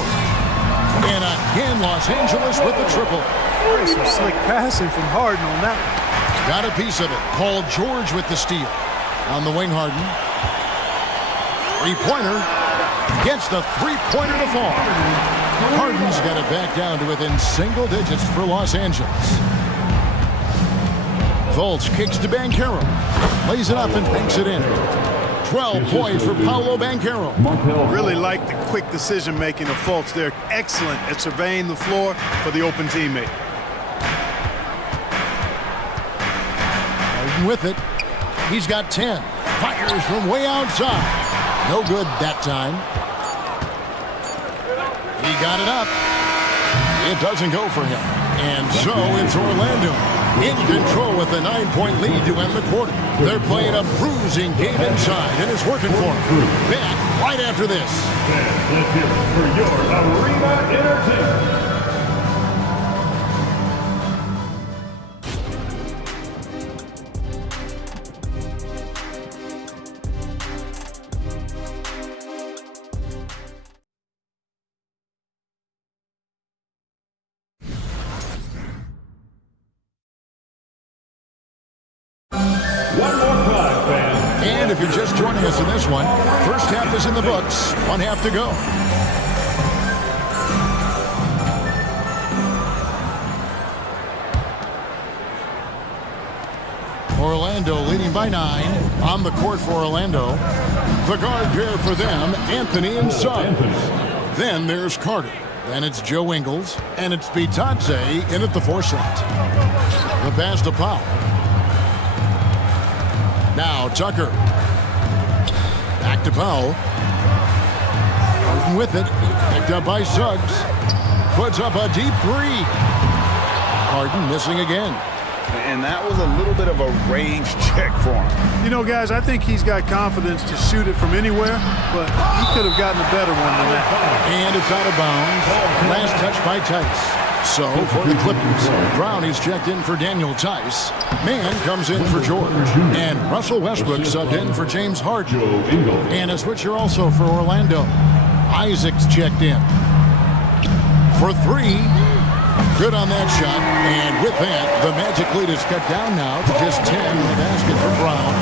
And again, Los Angeles with the triple. Some slick passing from Harden on that one. Got a piece of it. Paul George with the steal. On the wing, Harden. Three-pointer. Gets the three-pointer to fall. Harden's got it back down to within single digits for Los Angeles. Fultz kicks to Banchero. Lays it up and banks it in. 12 points for Paolo Banchero. Really like the quick decision-making of Fultz. They're excellent at surveying the floor for the open teammate. Harden with it. He's got 10. Fires from way outside. No good that time. He got it up. It doesn't go for him. And so it's Orlando in control with a 9-point lead to end the quarter. They're playing a bruising game inside, and it's working for them. Back right after this. Let's hear it for your Arena Entertainment. One more time, fans. And if you're just joining us in this one, first half is in the books. 1 half to go. Orlando leading by 9. On the court for Orlando. The guard pair for them, Anthony and Suggs. Then there's Carter. Then it's Joe Ingles. And it's Bitadze in at the 4 slot. The pass to Powell. Now Tucker. Back to Powell. Harden with it. Picked up by Suggs. Puts up a deep 3. Harden missing again. And that was a little bit of a range check for him. You know, guys, I think he's got confidence to shoot it from anywhere, but he could have gotten a better one than that. And it's out of bounds. Last touch by Tice. So for the Clippers, Brown is checked in for Daniel Tice. Mann comes in for George. And Russell Westbrook subbed in for James Harden. And a switcher also for Orlando. Isaac's checked in for 3. Good on that shot. And with that, the Magic lead is cut down now to just 10 in the basket for Brown.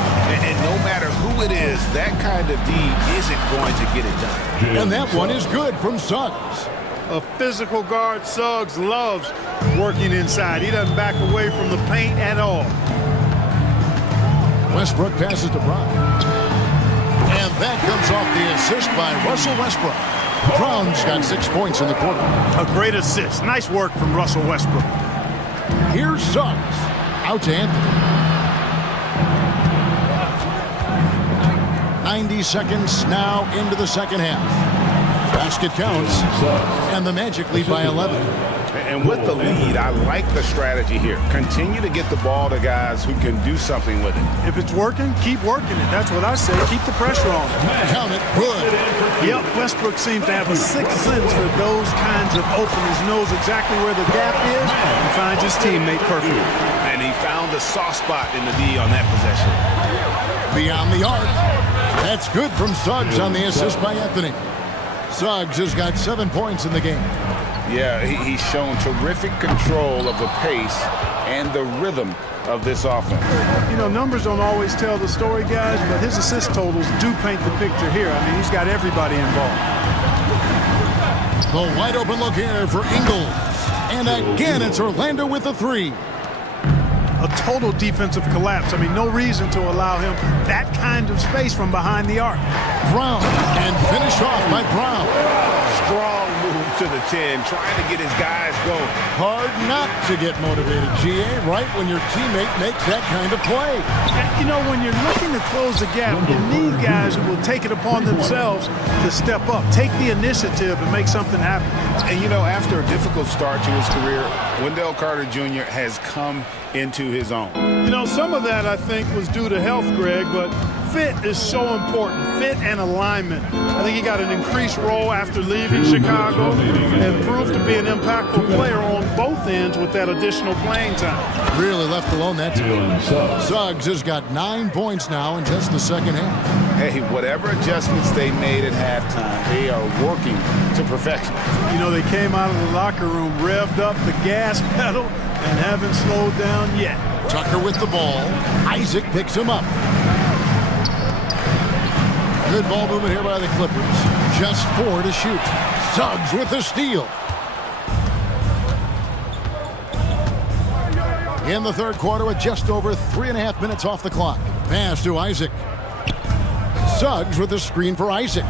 And no matter who it is, that kind of D isn't going to get it done. And that one is good from Suggs. A physical guard, Suggs, loves working inside. He doesn't back away from the paint at all. Westbrook passes to Brown. And that comes off the assist by Russell Westbrook. Brown's got 6 points in the quarter. A great assist. Nice work from Russell Westbrook. Here's Suggs. Out to Anthony. 90 seconds now into the second half. Basket counts, and the Magic lead by 11. And with the lead, I like the strategy here. Continue to get the ball to guys who can do something with it. If it's working, keep working it. That's what I say. Keep the pressure on. Count it. Good. Yep, Westbrook seems to have a sixth sense for those kinds of openings. Knows exactly where the gap is and finds his teammate perfectly. And he found the soft spot in the D on that possession. Beyond the arc. That's good from Suggs on the assist by Anthony. Suggs has got 7 points in the game. Yeah, he's shown terrific control of the pace and the rhythm of this offense. You know, numbers don't always tell the story, guys, but his assist totals do paint the picture here. I mean, he's got everybody involved. The wide open look here for Ingles. And again, it's Orlando with the three. A total defensive collapse. I mean, no reason to allow him that kind of space from behind the arc. Brown, and finished off by Brown. Strong move to the 10, trying to get his guys going. Hard not to get motivated, GA, right when your teammate makes that kind of play. And, you know, when you're looking to close the gap, you need guys who will take it upon themselves to step up, take the initiative and make something happen. And, you know, after a difficult start to his career, Wendell Carter Jr. has come into his own. You know, some of that, I think, was due to health, Greg, but fit is so important. Fit and alignment. I think he got an increased role after leaving Chicago and proved to be an impactful player on both ends with that additional playing time. Really left alone that time. Suggs has got 9 points now in just the second half. Hey, whatever adjustments they made at halftime, they are working to perfection. You know, they came out of the locker room, revved up the gas pedal, and haven't slowed down yet. Tucker with the ball. Isaac picks him up. Good ball movement here by the Clippers. Just 4 to shoot. Suggs with the steal. In the third quarter with just over 3.5 minutes off the clock. Pass to Isaac. Suggs with the screen for Isaac.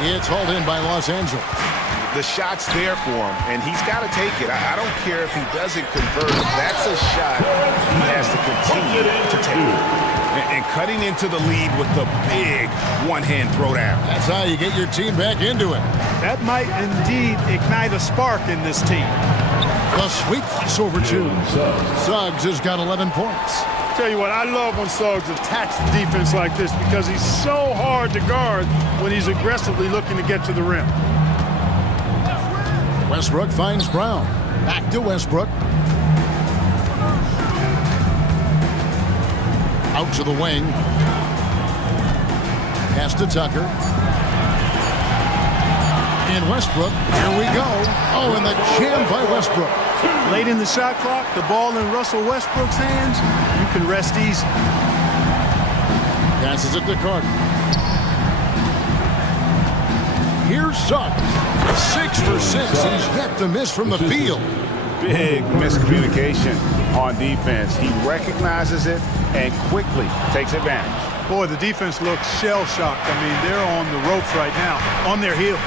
It's hauled in by Los Angeles. The shot's there for him, and he's got to take it. I don't care if he doesn't convert. That's a shot he has to continue to take. And cutting into the lead with the big one-hand throwdown. That's how you get your team back into it. That might indeed ignite a spark in this team. A sweet pass over two. Suggs has got 11 points. Tell you what, I love when Suggs attacks the defense like this because he's so hard to guard when he's aggressively looking to get to the rim. Westbrook finds Brown. Back to Westbrook. Out to the wing. Pass to Tucker. And Westbrook, here we go. Oh, and the jam by Westbrook. Late in the shot clock, the ball in Russell Westbrook's hands, you can rest easy. Passes it to Carter. Here's Suggs. 6 for 6. He's yet to miss from the field. Big miscommunication on defense. He recognizes it and quickly takes advantage. Boy, the defense looks shell-shocked. I mean, they're on the ropes right now, on their heels.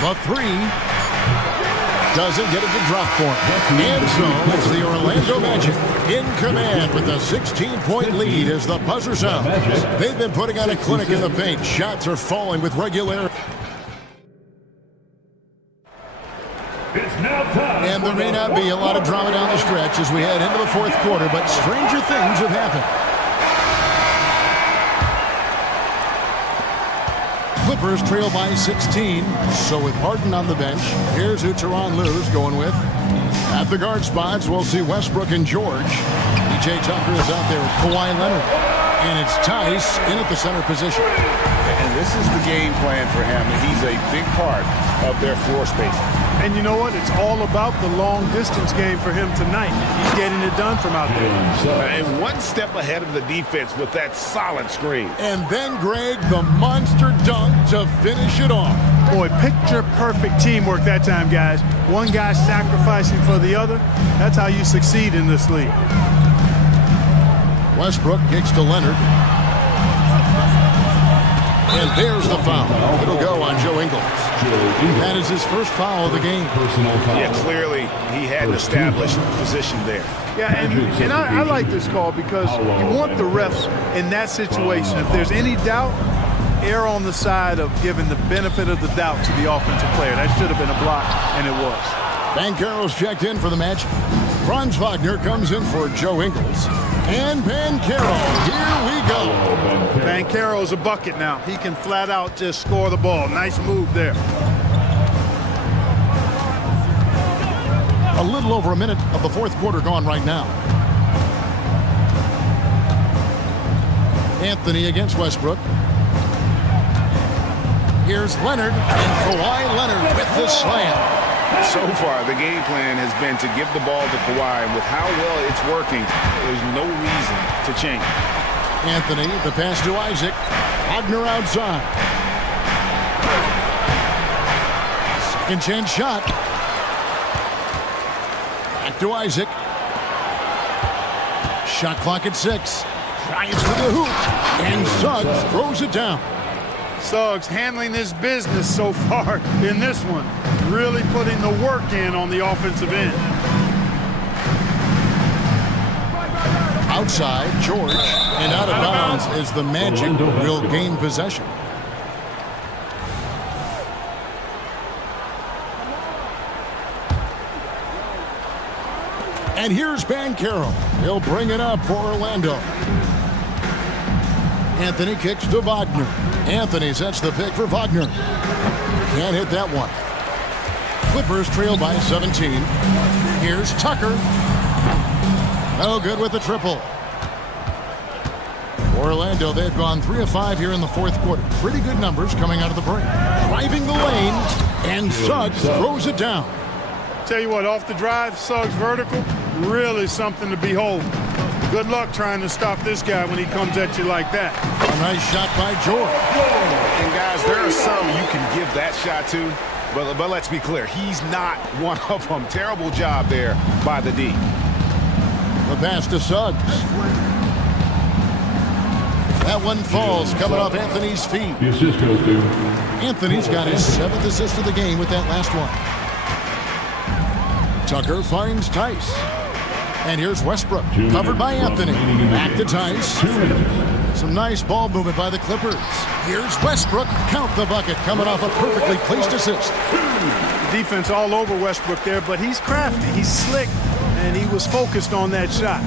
The three doesn't get it to drop for him. And so it's the Orlando Magic in command with a 16-point lead as the buzzer sounds. They've been putting on a clinic in the paint. Shots are falling with regularity. And there may not be a lot of drama down the stretch as we head into the fourth quarter, but stranger things have happened. Clippers trail by 16. So with Harden on the bench, here's who Tyronn Lue's going with. At the guard spots, we'll see Westbrook and George. PJ Tucker is out there with Kawhi Leonard. And it's Tice in at the center position. And this is the game plan for him. He's a big part of their floor spacing. And you know what? It's all about the long-distance game for him tonight. He's getting it done from out there. And one step ahead of the defense with that solid screen. And then, Greg, the monster dunk to finish it off. Boy, picture-perfect teamwork that time, guys. One guy sacrificing for the other. That's how you succeed in this league. Westbrook kicks to Leonard. And there's the foul. It'll go on Joe Ingles. That is his first foul of the game. Yeah, clearly he had an established position there. Yeah, and I like this call because you want the refs in that situation. If there's any doubt, err on the side of giving the benefit of the doubt to the offensive player. That should have been a block, and it was. Banchero's checked in for the match. Franz Wagner comes in for Joe Ingles. And Banchero, here we go. Banchero's a bucket now. He can flat out just score the ball. Nice move there. A little over a minute of the fourth quarter gone right now. Anthony against Westbrook. Here's Leonard, and Kawhi Leonard with the slam. So far, the game plan has been to give the ball to Kawhi, and with how well it's working, there's no reason to change. Anthony, the pass to Isaac. Wagner outside. Second chance shot. Back to Isaac. Shot clock at 6. Drives to the hoop, and Suggs throws it down. Suggs handling his business so far in this one. Really putting the work in on the offensive end. Outside, George, and out of bounds as the Magic will gain possession. And here's Banchero. He'll bring it up for Orlando. Anthony kicks to Wagner. Anthony sets the pick for Wagner. Can't hit that one. Clippers trail by 17. Here's Tucker. No good with the triple. Orlando, they've gone 3 of 5 here in the fourth quarter. Pretty good numbers coming out of the break. Driving the lane, and Suggs throws it down. Tell you what, off the drive, Suggs vertical, really something to behold. Good luck trying to stop this guy when he comes at you like that. A nice shot by George. And guys, there are some you can give that shot to, but let's be clear, he's not one of them. Terrible job there by the D. The pass to Suggs. That one falls, coming off Anthony's feet. Anthony's got his 7th assist of the game with that last one. Tucker finds Tice. And here's Westbrook, covered by Anthony. Back to Tice. Some nice ball movement by the Clippers. Here's Westbrook, count the bucket, coming off a perfectly placed assist. Defense all over Westbrook there, but he's crafty, he's slick, and he was focused on that shot.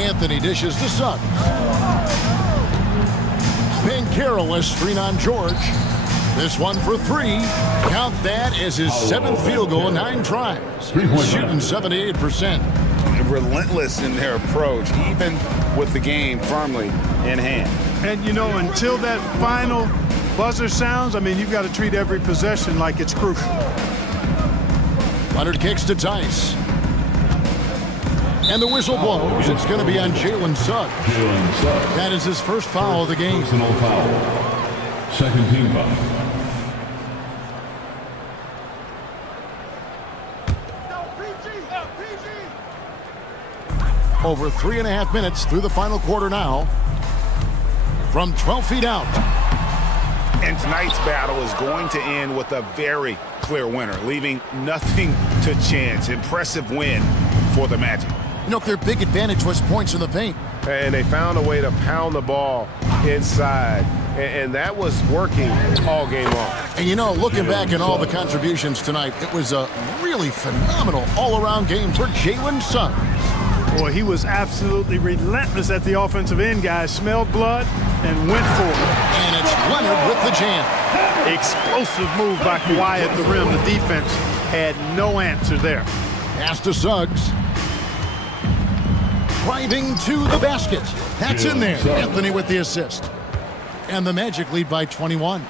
Anthony dishes to Suggs. Banchero has screen on George. This one for 3. Count that as his 7th field goal in 9 tries. Shooting 78%. Relentless in their approach, even with the game firmly in hand. And, you know, until that final buzzer sounds, I mean, you've got to treat every possession like it's crucial. Leonard kicks to Tice. And the whistle blows. It's going to be on Jalen Suggs. That is his first foul of the game. Personal foul. Second team foul. Over 3.5 minutes through the final quarter now. From 12 feet out. And tonight's battle is going to end with a very clear winner, leaving nothing to chance. Impressive win for the Magic. You know, their big advantage was points in the paint. And they found a way to pound the ball inside. And that was working all game long. And you know, looking back at all the contributions tonight, it was a really phenomenal all-around game for Jalen Suggs. Boy, he was absolutely relentless at the offensive end, guys. Smelled blood and went for it. And it's Leonard with the jam. Explosive move by Kawhi at the rim. The defense had no answer there. Pass to Suggs. Driving to the basket. That's in there. Anthony with the assist. And the Magic lead by 21.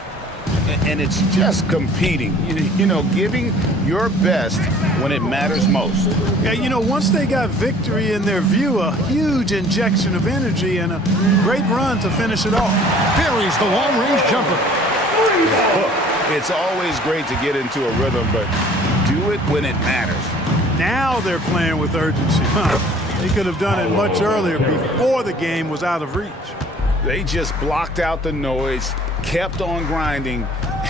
And it's just competing, you know, giving your best when it matters most. Yeah, you know, once they got victory in their view, a huge injection of energy and a great run to finish it off. Buries the long-range jumper. Look, it's always great to get into a rhythm, but do it when it matters. Now they're playing with urgency. They could have done it much earlier before the game was out of reach. They just blocked out the noise, kept on grinding,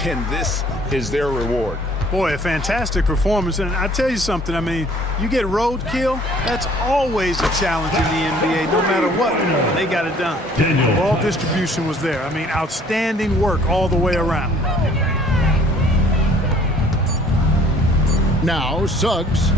and this is their reward. Boy, a fantastic performance. And I tell you something, I mean, you get roadkill, that's always a challenge in the NBA. No matter what, they got it done. The ball distribution was there. I mean, outstanding work all the way around. Now, Suggs.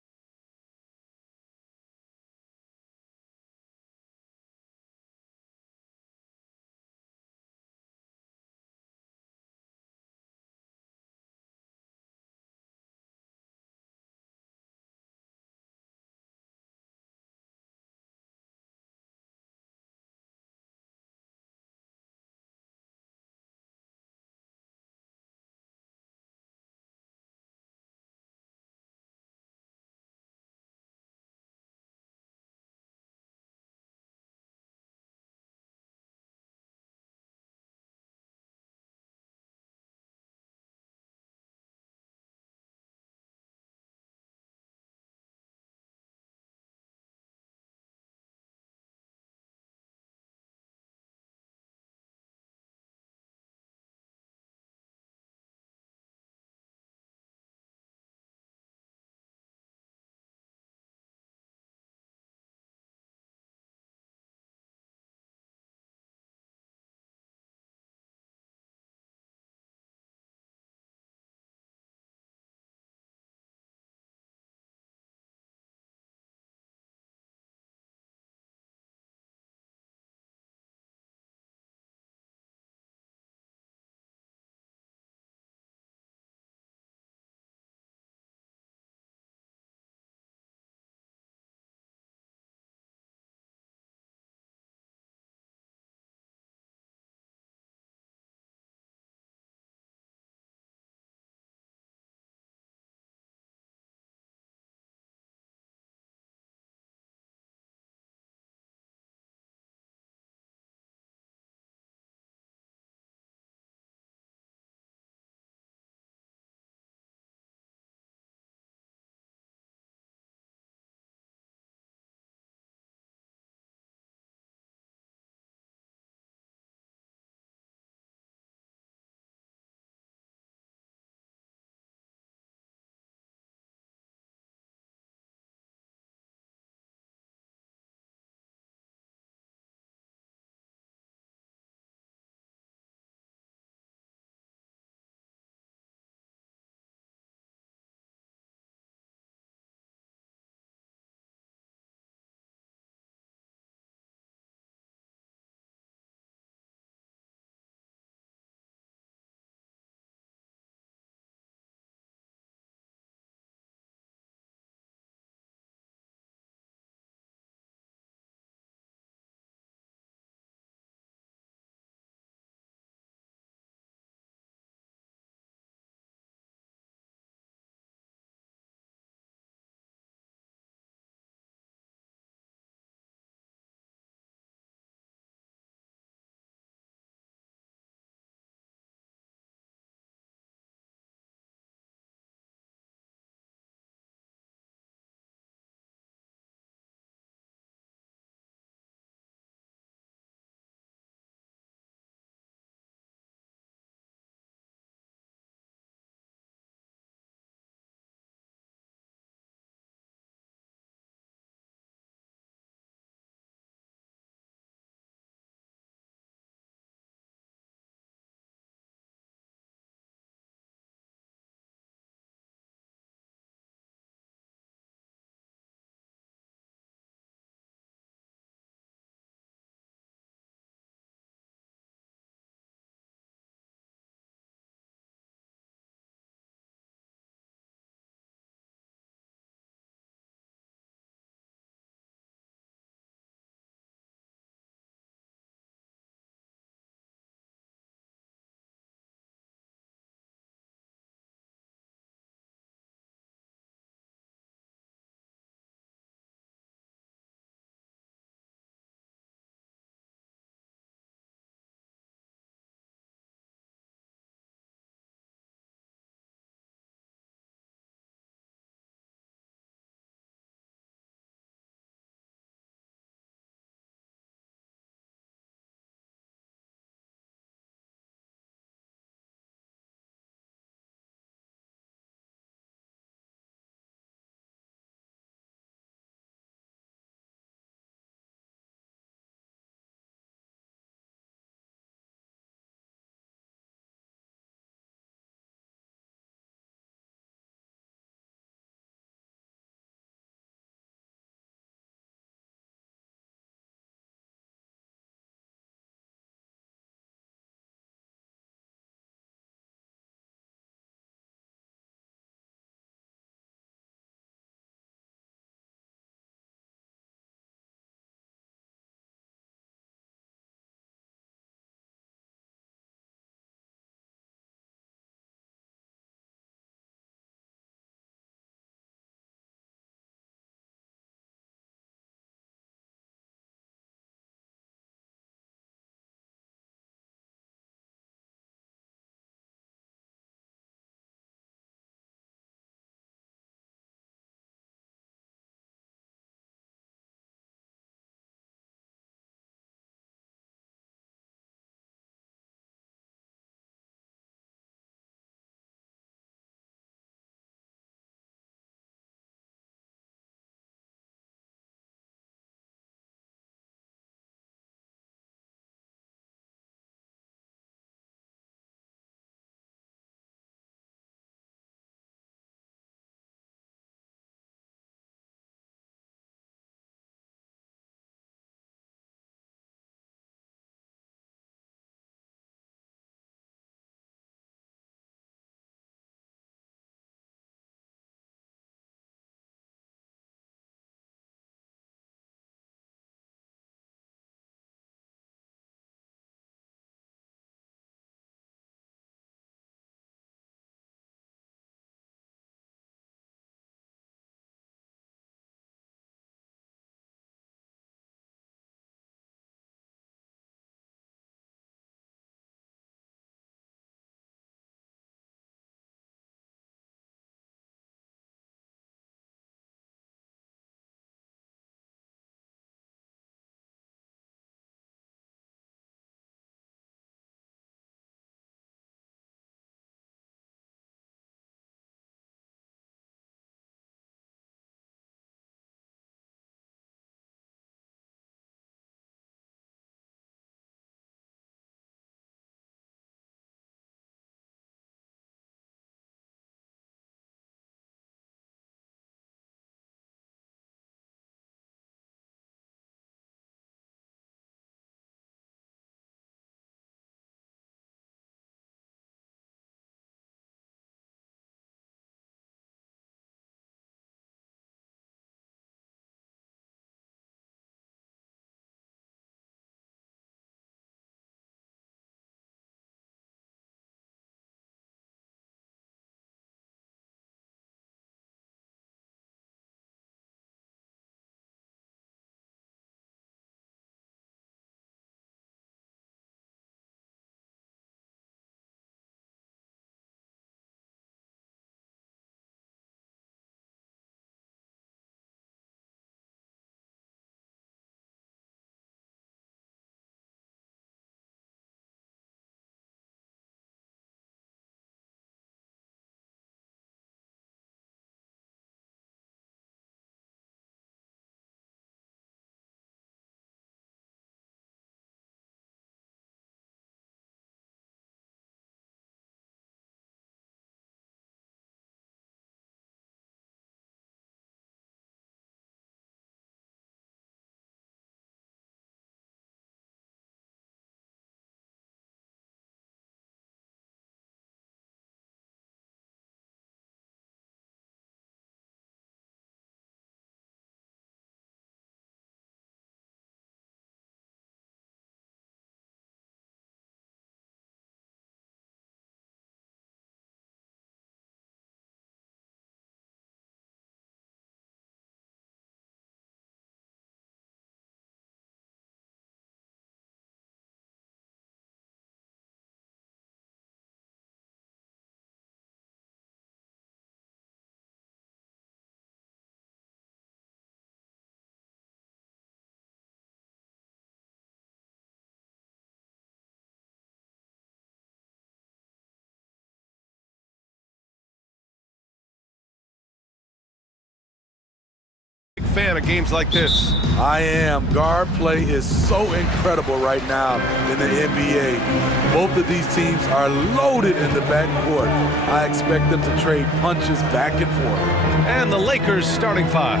fan of games like this. I am. Guard play is so incredible right now in the NBA. Both of these teams are loaded in the backcourt. I expect them to trade punches back and forth. And the Lakers starting five.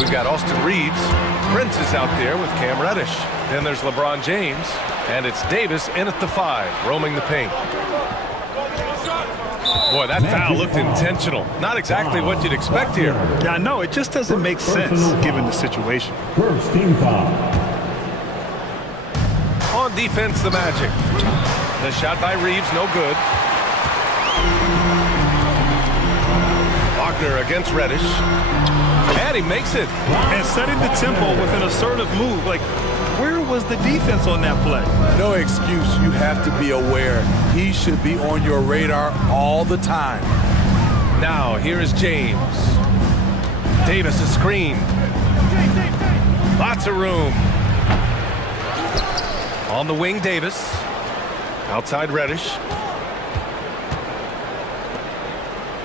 We've got Austin Reeves. Prince is out there with Cam Reddish. Then there's LeBron James. And it's Davis in at the five, roaming the paint. Boy, that foul looked intentional. Not exactly what you'd expect here. Yeah, I know. It just doesn't make sense given the situation. First team foul. On defense, the Magic. The shot by Reeves, no good. Wagner against Reddish. And he makes it. And setting the tempo with an assertive move. Like, where was the defense on that play? No excuse. You have to be aware. He should be on your radar all the time. Now, here is James. Davis, a screen. Lots of room. On the wing, Davis. Outside, Reddish.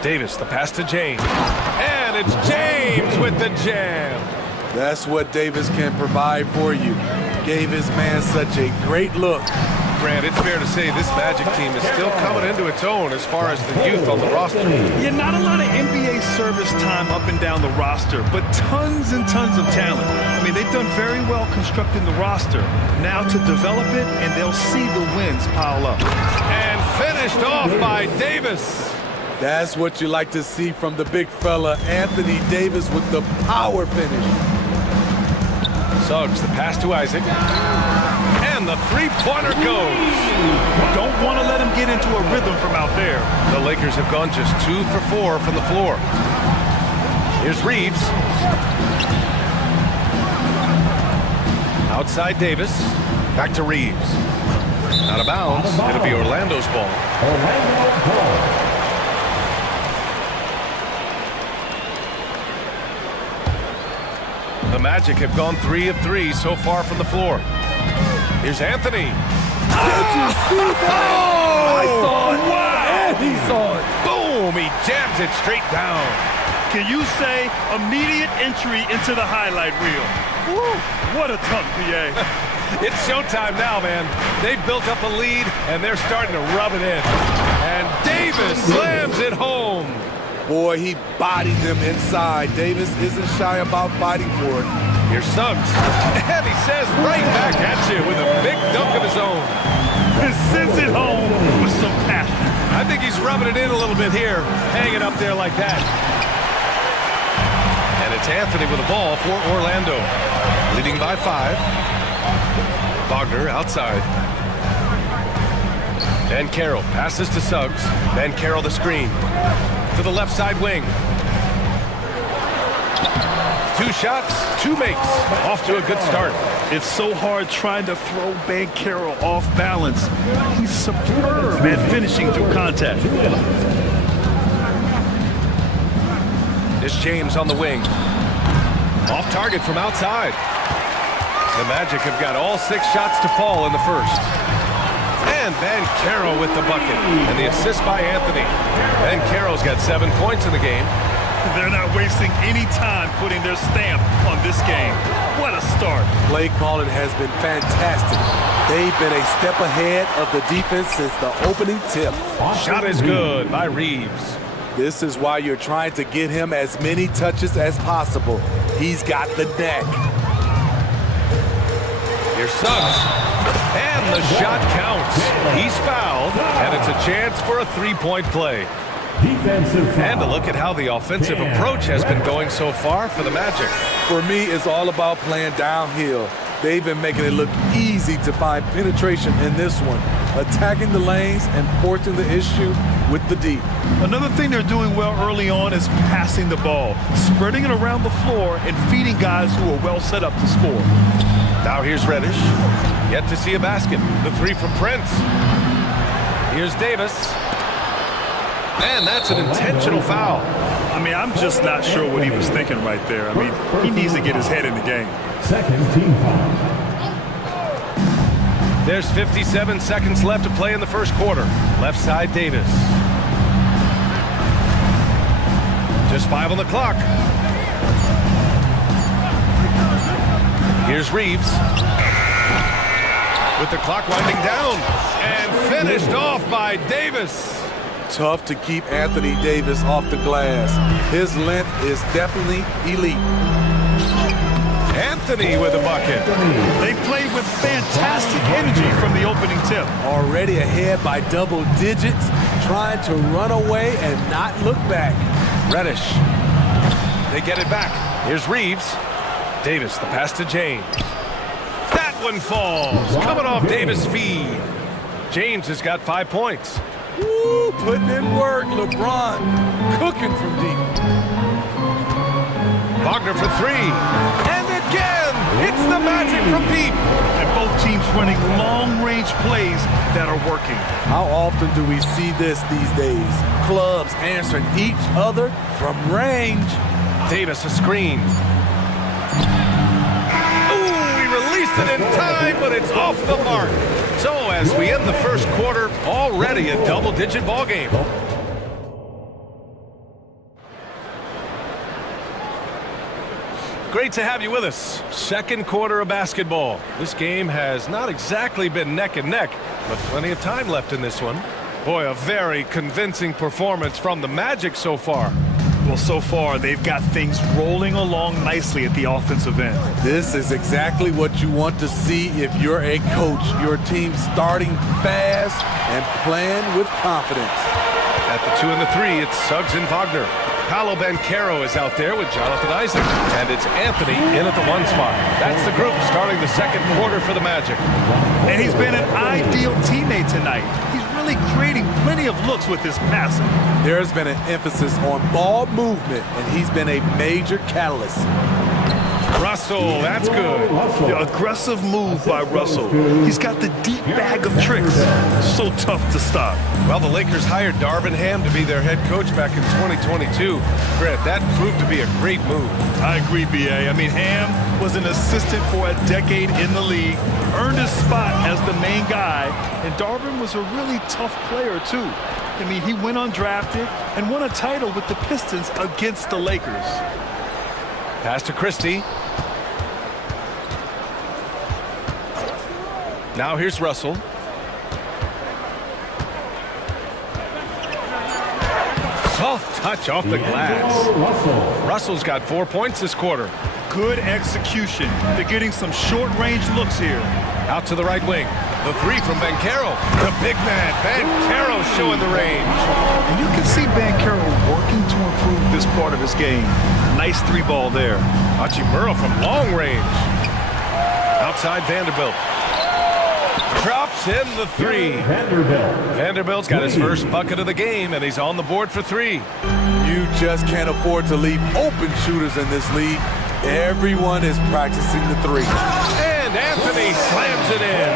Davis, the pass to James. And it's James with the jam. That's what Davis can provide for you. Gave his man such a great look. Grant, it's fair to say this Magic team is still coming into its own as far as the youth on the roster. Yeah, not a lot of NBA service time up and down the roster, but tons and tons of talent. I mean, they've done very well constructing the roster. Now to develop it, and they'll see the wins pile up. And finished off by Davis. That's what you like to see from the big fella, Anthony Davis, with the power finish. Suggs, the pass to Isaac. And the three-pointer goes. Don't want to let him get into a rhythm from out there. The Lakers have gone just 2 for 4 from the floor. Here's Reeves. Outside Davis. Back to Reeves. Out of bounds. It'll be Orlando's ball. Orlando ball. The Magic have gone 3 of 3 so far from the floor. Here's Anthony. Did you see that? I saw it. Wow. And he saw it. Boom. He jams it straight down. Can you say immediate entry into the highlight reel? Woo, what a dunk, PA. It's showtime now, man. They've built up a lead, and they're starting to rub it in. And Davis slams it home. Boy, he bodied them inside. Davis isn't shy about fighting for it. Here's Suggs. And he says right back at you with a big dunk of his own. And sends it home with some passion. I think he's rubbing it in a little bit here, hanging up there like that. And it's Anthony with the ball for Orlando. Leading by 5. Wagner outside. Van Carroll passes to Suggs. Van Carroll the screen. To the left side wing. 2 shots, 2 makes. Off to a good start. It's so hard trying to throw Banchero off balance. He's superb at finishing through contact. It's James on the wing. Off target from outside. The Magic have got all 6 shots to fall in the first. And Van Carroll with the bucket. And the assist by Anthony. Van Carroll's got 7 points in the game. They're not wasting any time putting their stamp on this game. What a start. Play calling has been fantastic. They've been a step ahead of the defense since the opening tip. Shot is good by Reeves. This is why you're trying to get him as many touches as possible. He's got the neck. Here's Suggs. And the shot counts. He's fouled, and it's a chance for a 3-point play. And a look at how the offensive approach has been going so far for the Magic. For me, it's all about playing downhill. They've been making it look easy to find penetration in this one, attacking the lanes and forcing the issue with the D. Another thing they're doing well early on is passing the ball, spreading it around the floor and feeding guys who are well set up to score. Now here's Reddish. Yet to see a basket. The 3 from Prince. Here's Davis. And that's an intentional foul. I mean, I'm just not sure what he was thinking right there. I mean, he needs to get his head in the game. Second team foul. There's 57 seconds left to play in the first quarter. Left side, Davis. Just 5 on the clock. Here's Reeves. With the clock winding down. And finished off by Davis. Tough to keep Anthony Davis off the glass. His length is definitely elite. Anthony with a bucket. They played with fantastic energy from the opening tip. Already ahead by double digits, trying to run away and not look back. Reddish. They get it back. Here's Reeves. Davis, the pass to James. That one falls. Coming off Davis' feed. James has got 5 points. Woo, putting in work. LeBron cooking from deep. Wagner for three. And again, it's the Magic from deep. And both teams running long-range plays that are working. How often do we see this these days? Clubs answering each other from range. Davis a screen. Ooh, he released it in time, but it's off the mark. So as we end the first quarter, already a double-digit ball game. Great to have you with us. Second quarter of basketball. This game has not exactly been neck and neck, but plenty of time left in this one. Boy, a very convincing performance from the Magic so far. Well, so far, they've got things rolling along nicely at the offensive end. This is exactly what you want to see if you're a coach. Your team starting fast and playing with confidence. At the 2 and the 3, it's Suggs and Wagner. Paolo Banchero is out there with Jonathan Isaac. And it's Anthony in at the 1 spot. That's the group starting the second quarter for the Magic. And he's been an ideal teammate tonight. He's really creating plenty of looks with his passing. There's been an emphasis on ball movement, and he's been a major catalyst. Russell, that's good. The aggressive move by Russell. He's got the deep bag of tricks. So tough to stop. Well, the Lakers hired Darvin Ham to be their head coach back in 2022. Grant, that proved to be a great move. I agree, B.A. I mean, Ham was an assistant for a decade in the league, earned his spot as the main guy, and Darvin was a really tough player, too. I mean, he went undrafted and won a title with the Pistons against the Lakers. Pass to Christie. Now here's Russell. Soft touch off the glass. Russell's got 4 points this quarter. Good execution. They're getting some short-range looks here. Out to the right wing. The 3 from Banchero. The big man, Banchero, showing the range. And you can see Banchero working to improve this part of his game. Nice 3-ball there. Hachimura from long range. Outside Vanderbilt. Drops in the 3. Vanderbilt's got his first bucket of the game, and he's on the board for 3. You just can't afford to leave open shooters in this league. Everyone is practicing the 3. And Anthony slams it in.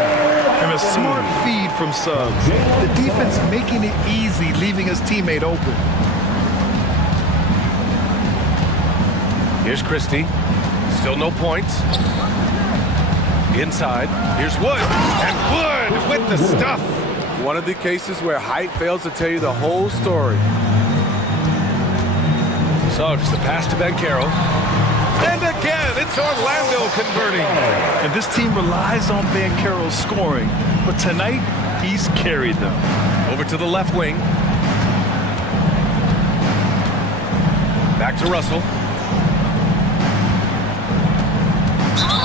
And a smart feed from Suggs. The defense making it easy, leaving his teammate open. Here's Christie. Still no points. Inside. Here's Wood. And Wood with the stuff. One of the cases where height fails to tell you the whole story. Suggs, the pass to Banchero. And again, it's Orlando converting. And this team relies on Banchero's scoring, but tonight, he's carried them. Over to the left wing. Back to Russell.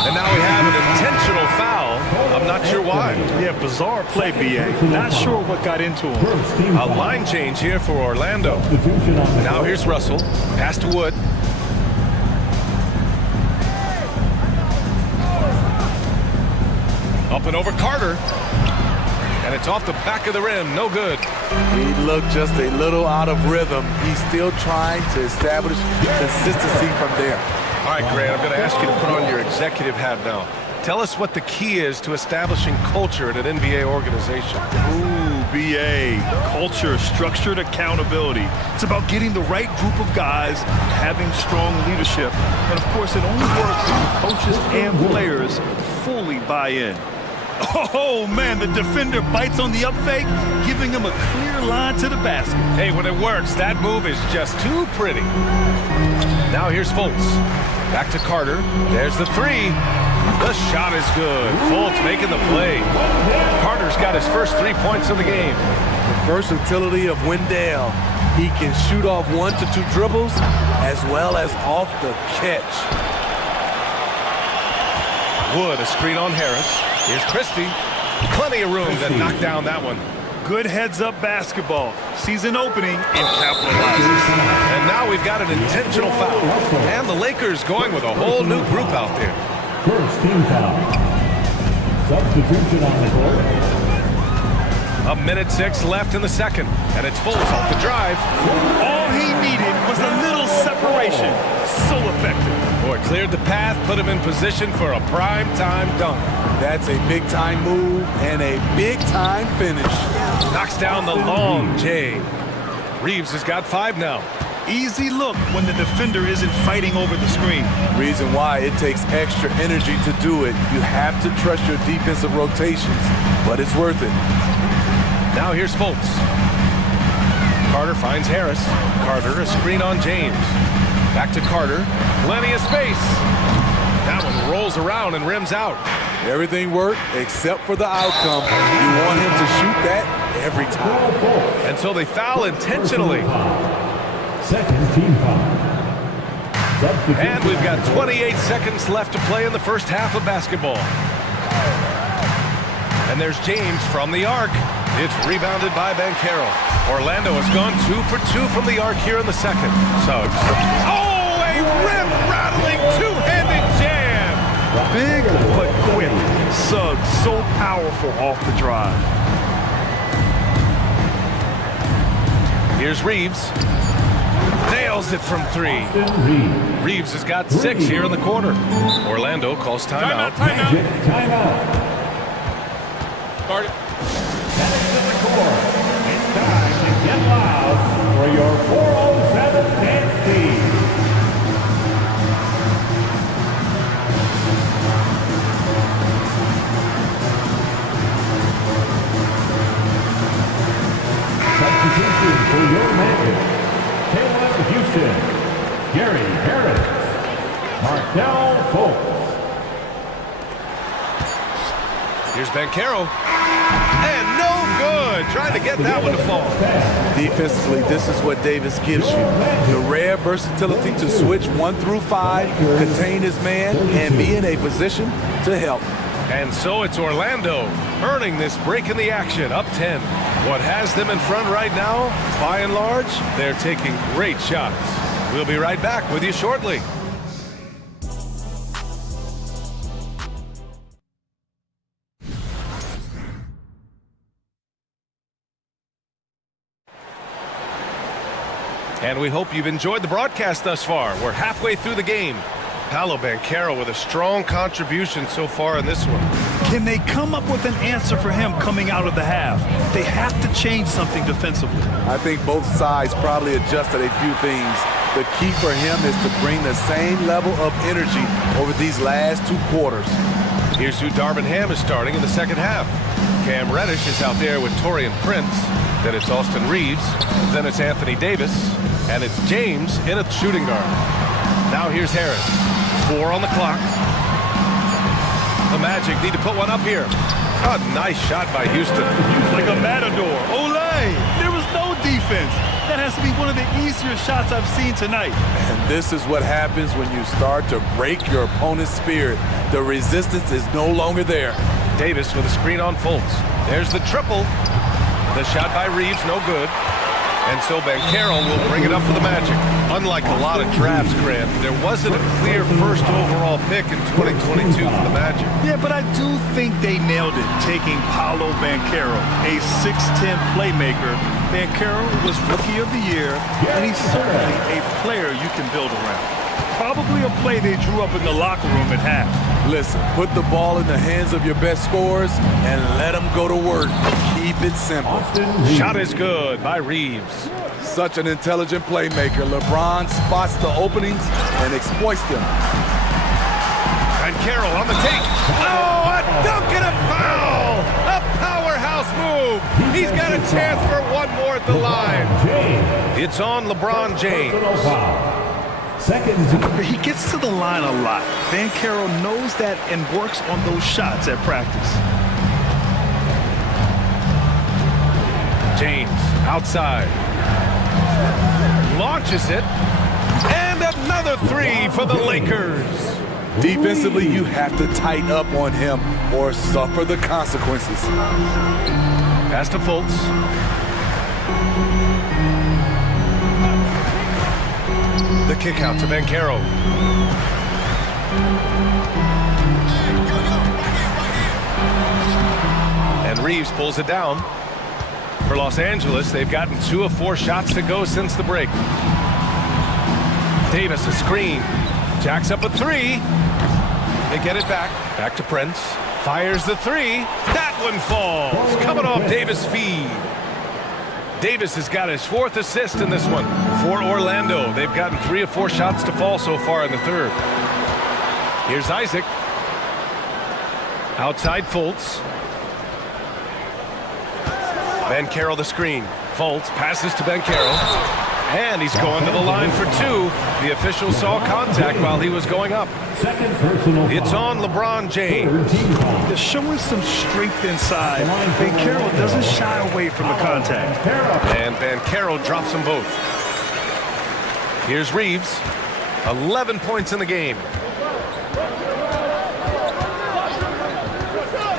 And now we have an intentional foul. I'm not sure why. Yeah, bizarre play, B.A. Not sure what got into him. A line change here for Orlando. Now here's Russell. Pass to Wood. Up and over Carter. And it's off the back of the rim. No good. He looked just a little out of rhythm. He's still trying to establish consistency from there. All right, Grant, I'm going to ask you to put on your executive hat now. Tell us what the key is to establishing culture at an NBA organization. Ooh, B.A. Culture, structured accountability. It's about getting the right group of guys, having strong leadership. And, of course, it only works if coaches and players fully buy in. Oh, man, the defender bites on the up fake, giving him a clear line to the basket. Hey, when it works, that move is just too pretty. Now here's Fultz. Back to Carter. There's the 3. The shot is good. Fultz making the play. Carter's got his first 3 points of the game. The versatility of Wendell. He can shoot off 1 to 2 dribbles as well as off the catch. Wood, a screen on Harris. Here's Christie. Plenty of room to knock down that one. Good heads-up basketball. Sees an opening and capitalizes. And now we've got an intentional foul. And the Lakers going with a whole new group out there. First team foul. Substitution on the court. 1:06 left in the second. And it's Fultz off the drive. All he needed was a little separation. So effective. Boy, cleared the path, put him in position for a prime-time dunk. That's a big-time move and a big-time finish. Knocks down the long J. Reeves has got 5 now. Easy look when the defender isn't fighting over the screen. Reason why it takes extra energy to do it. You have to trust your defensive rotations, but it's worth it. Now here's Fultz. Carter finds Harris. Carter, a screen on James. Back to Carter. Plenty of space. That one rolls around and rims out. Everything worked except for the outcome. You want him to shoot that every time. And so they foul intentionally. Second team foul. And we've got 28 seconds left to play in the first half of basketball. And there's James from the arc. It's rebounded by Banchero. Orlando has gone 2 for 2 from the arc here in the second. Suggs. Oh, a rim-rattling two-handed jam. Big but quick. Suggs so powerful off the drive. Here's Reeves. Nails it from 3. Reeves has got 6 here in the quarter. Orlando calls timeout. Timeout. Guard it. Heading to the court. It's time to get loud for your 407 dance team. Substitution for your man. Caleb Houston, Gary Harris, Markel Fultz. Here's Banchero. And no good. Trying to get that one to fall. Defensively, this is what Davis gives you. The rare versatility to switch 1 through 5, contain his man, and be in a position to help. And so it's Orlando earning this break in the action, up 10. What has them in front right now, by and large, they're taking great shots. We'll be right back with you shortly. And we hope you've enjoyed the broadcast thus far. We're halfway through the game. Paolo Banchero with a strong contribution so far in this one. Can they come up with an answer for him coming out of the half? They have to change something defensively. I think both sides probably adjusted a few things. The key for him is to bring the same level of energy over these last 2 quarters. Here's who Darvin Ham is starting in the second half. Cam Reddish is out there with Torian Prince. Then it's Austin Reeves. Then it's Anthony Davis. And it's James in a shooting guard. Now here's Harris. 4 on the clock. The Magic need to put one up here. A nice shot by Houston. Like a matador. Olay! There was no defense. That has to be one of the easier shots I've seen tonight. And this is what happens when you start to break your opponent's spirit. The resistance is no longer there. Davis with a screen on Fultz. There's the triple. The shot by Reeves, no good. And so Banchero will bring it up for the Magic. Unlike a lot of drafts, Grant, there wasn't a clear first overall pick in 2022 for the Magic. Yeah, but I do think they nailed it, taking Paolo Banchero, a 6'10 playmaker. Banchero was Rookie of the Year, and he's certainly a player you can build around. Probably a play they drew up in the locker room at half. Listen, put the ball in the hands of your best scorers and let them go to work. Keep it simple. Shot is good by Reeves. Such an intelligent playmaker. LeBron spots the openings and exploits them. And Carroll on the take. Oh, a dunk and a foul! A powerhouse move. He's got a chance for one more at the line. It's on LeBron James. He gets to the line a lot. Banchero knows that and works on those shots at practice. James outside. Launches it. And another three for the Lakers. Defensively, you have to tighten up on him or suffer the consequences. Pass to Fultz. The kick out to Banchero. And Reeves pulls it down. For Los Angeles, they've gotten 2 of 4 shots to go since the break. Davis, a screen. Jacks up a 3. They get it back. Back to Prince. Fires the 3. That one falls. Coming off Davis' feed. Davis has got his 4th assist in this one. For Orlando, they've gotten 3 of 4 shots to fall so far in the 3rd. Here's Isaac. Outside Fultz. Banchero the screen. Fultz passes to Banchero. And he's going to the line for 2. The official saw contact while he was going up. It's on LeBron James. They're showing some strength inside. Banchero doesn't shy away from the contact. And Banchero drops them both. Here's Reeves. 11 points in the game.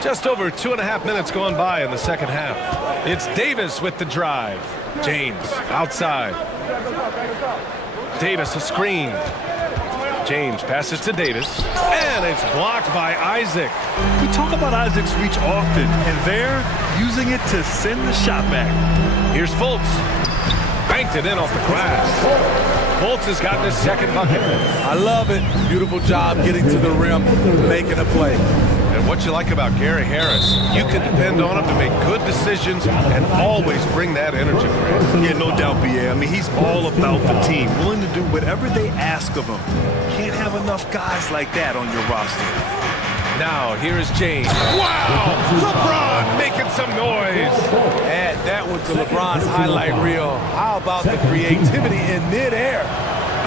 Just over 2.5 minutes gone by in the second half. It's Davis with the drive. James outside. Davis a screen. James passes to Davis. And it's blocked by Isaac. We talk about Isaac's reach often, and they're using it to send the shot back. Here's Fultz. Banked it in off the glass. Fultz has gotten his 2nd bucket. I love it. Beautiful job getting to the rim, making a play. And what you like about Gary Harris, you can depend on him to make good decisions and always bring that energy, Grant. Yeah, no doubt, B.A. I mean, he's all about the team, willing to do whatever they ask of him. Can't have enough guys like that on your roster. Now, here is James. Wow! LeBron making some noise. Add that one to LeBron's highlight reel. How about the creativity in midair?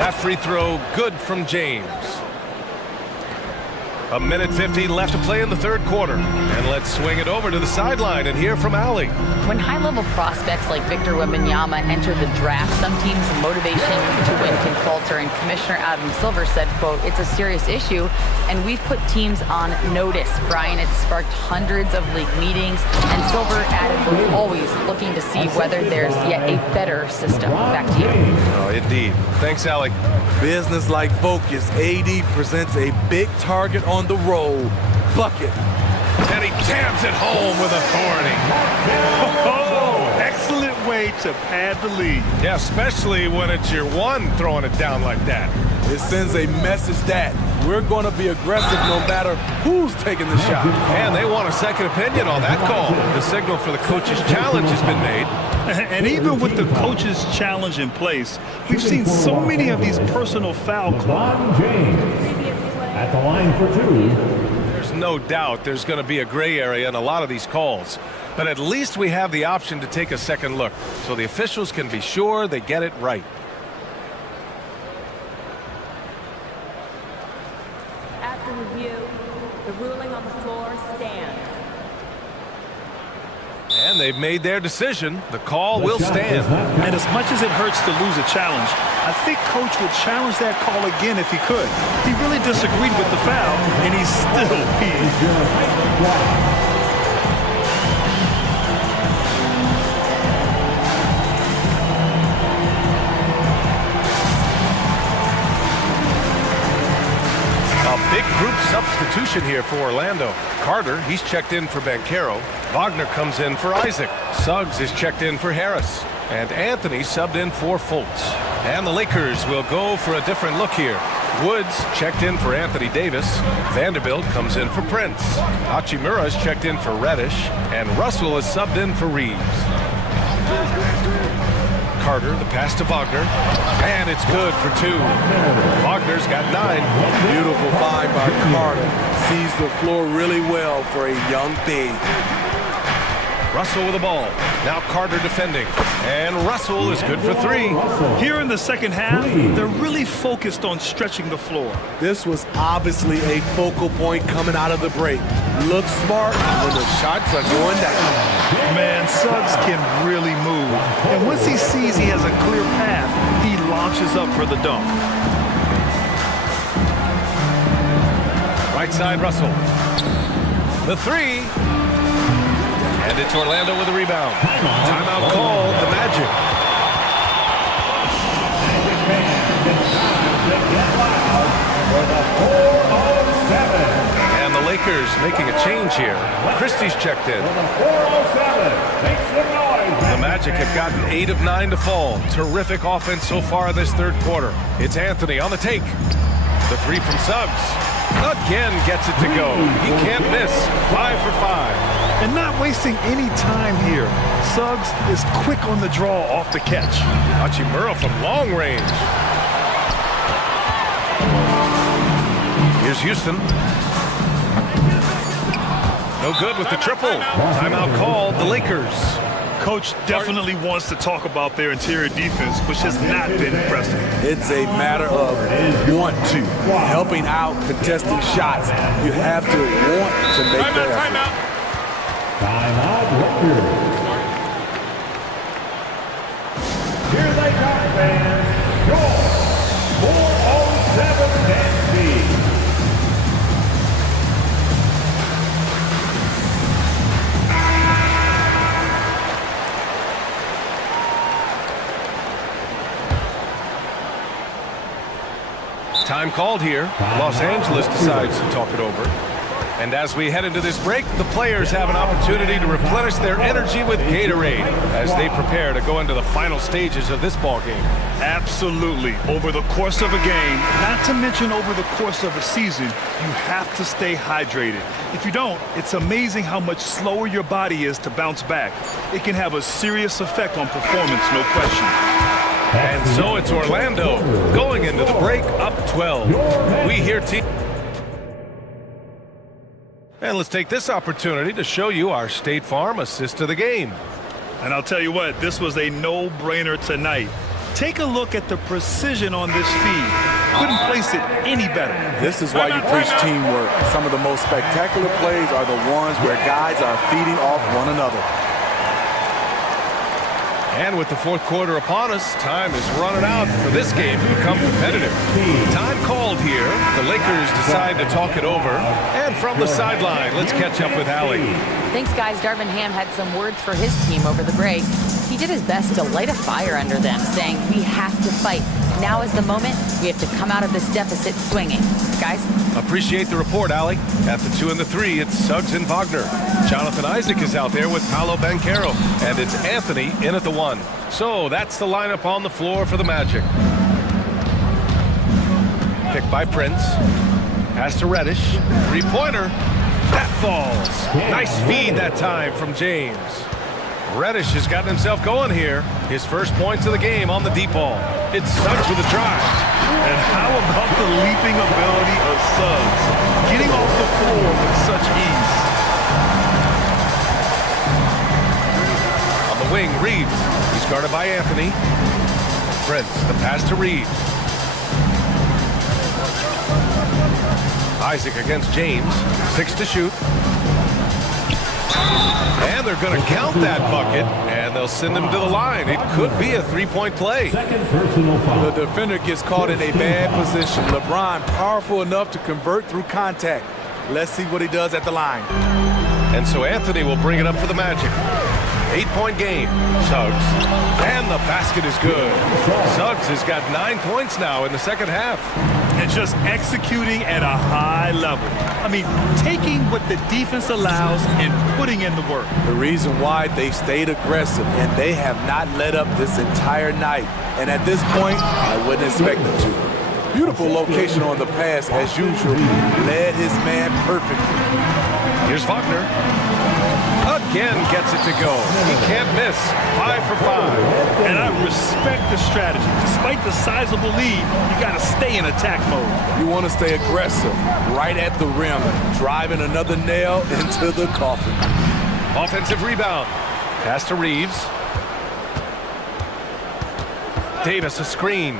That free throw good from James. 1:50 left to play in the 3rd quarter. And let's swing it over to the sideline and hear from Allie. When high-level prospects like Victor Wembanyama enter the draft, some teams' motivation to win can falter, and Commissioner Adam Silver said, quote, "It's a serious issue, and we've put teams on notice." Brian, it's sparked hundreds of league meetings, and Silver added, "We're always looking to see whether there's yet a better system." Back to you. Oh, indeed. Thanks, Allie. Business-like focus. AD presents a big target on the roll. Bucket. And he jams it home with authority. Oh, excellent way to pad the lead. Yeah, especially when it's your one throwing it down like that. It sends a message that we're going to be aggressive no matter who's taking the shot. And they want a second opinion on that call. The signal for the coach's challenge has been made. And even with the coach's challenge in place, we've seen so many of these personal foul calls. At the line for 2. There's no doubt there's going to be a gray area in a lot of these calls. But at least we have the option to take a second look, so the officials can be sure they get it right. After review, the ruling on the floor stands. And they've made their decision. The call will stand. And as much as it hurts to lose a challenge, I think Coach would challenge that call again if he could. He really disagreed with the foul, and he's still peeved. A big group substitution here for Orlando. Carter, he's checked in for Banchero. Wagner comes in for Isaac. Suggs is checked in for Harris. And Anthony subbed in for Fultz. And the Lakers will go for a different look here. Woods checked in for Anthony Davis. Vanderbilt comes in for Prince. Hachimura's checked in for Reddish. And Russell is subbed in for Reeves. Carter, the pass to Wagner. And it's good for 2. Wagner's got 9. Beautiful find by Carter. Sees the floor really well for a young big. Russell with the ball. Now Carter defending. And Russell is good for three. Here in the second half, they're really focused on stretching the floor. This was obviously a focal point coming out of the break. Look smart when the shots are going down. Man, Suggs can really move. And once he sees he has a clear path, he launches up for the dunk. Right side, Russell. The three. And it's Orlando with a rebound. Timeout called, the Magic. And the Lakers making a change here. Christie's checked in. The Magic have gotten 8 of 9 to fall. Terrific offense so far this third quarter. It's Anthony on the take. The three from Suggs. Again gets it to go. He can't miss. 5 for 5. And not wasting any time here. Suggs is quick on the draw off the catch. Hachimura from long range. Here's Houston. No good with the triple. Timeout called, the Lakers. Coach definitely wants to talk about their interior defense, which has not been impressive. It's a matter of want to. Helping out, contesting shots. You have to want to make that effort. Timeout, Lakers. Here they come, fans. Your 407 NC. Time called here. Los Angeles decides to talk it over. And as we head into this break, the players have an opportunity to replenish their energy with Gatorade as they prepare to go into the final stages of this ball game. Absolutely. Over the course of a game, not to mention over the course of a season, you have to stay hydrated. If you don't, it's amazing how much slower your body is to bounce back. It can have a serious effect on performance, no question. And so it's Orlando going into the break up 12. We hear team. And let's take this opportunity to show you our State Farm assist to the game. And I'll tell you what, this was a no-brainer tonight. Take a look at the precision on this feed. Couldn't place it any better. This is why you preach teamwork. Some of the most spectacular plays are the ones where guys are feeding off one another. And with the fourth quarter upon us, time is running out for this game to become competitive. Time called here. The Lakers decide to talk it over. And from the sideline, let's catch up with Allie. Thanks, guys. Darvin Ham had some words for his team over the break. He did his best to light a fire under them, saying, we have to fight. Now is the moment. We have to come out of this deficit swinging. Guys? Appreciate the report, Allie. At the 2 and the 3, it's Suggs and Wagner. Jonathan Isaac is out there with Paolo Banchero. And it's Anthony in at the 1. So that's the lineup on the floor for the Magic. Picked by Prince. Pass to Reddish. Three-pointer. That falls. Nice feed that time from James. Reddish has gotten himself going here. His first points of the game on the deep ball. It's Suggs with a drive. And how about the leaping ability of Suggs? Getting off the floor with such ease. On the wing, Reeves. He's guarded by Anthony. Prince, the pass to Reeves. Isaac against James. 6 to shoot. And they're going to count that bucket, and they'll send him to the line. It could be a three-point play. The defender gets caught in a bad position. LeBron powerful enough to convert through contact. Let's see what he does at the line. And so Anthony will bring it up for the Magic. 8-point game. Suggs. And the basket is good. Suggs has got 9 points now in the second half. And just executing at a high level. I mean, taking what the defense allows and putting in the work. The reason why they stayed aggressive, and they have not let up this entire night. And at this point, I wouldn't expect them to. Beautiful location on the pass, as usual. Led his man perfectly. Here's Wagner. Again gets it to go. He can't miss. 5 for 5. And I respect the strategy. Despite the sizable lead, you got to stay in attack mode. You want to stay aggressive, right at the rim, driving another nail into the coffin. Offensive rebound. Pass to Reeves. Davis, a screen.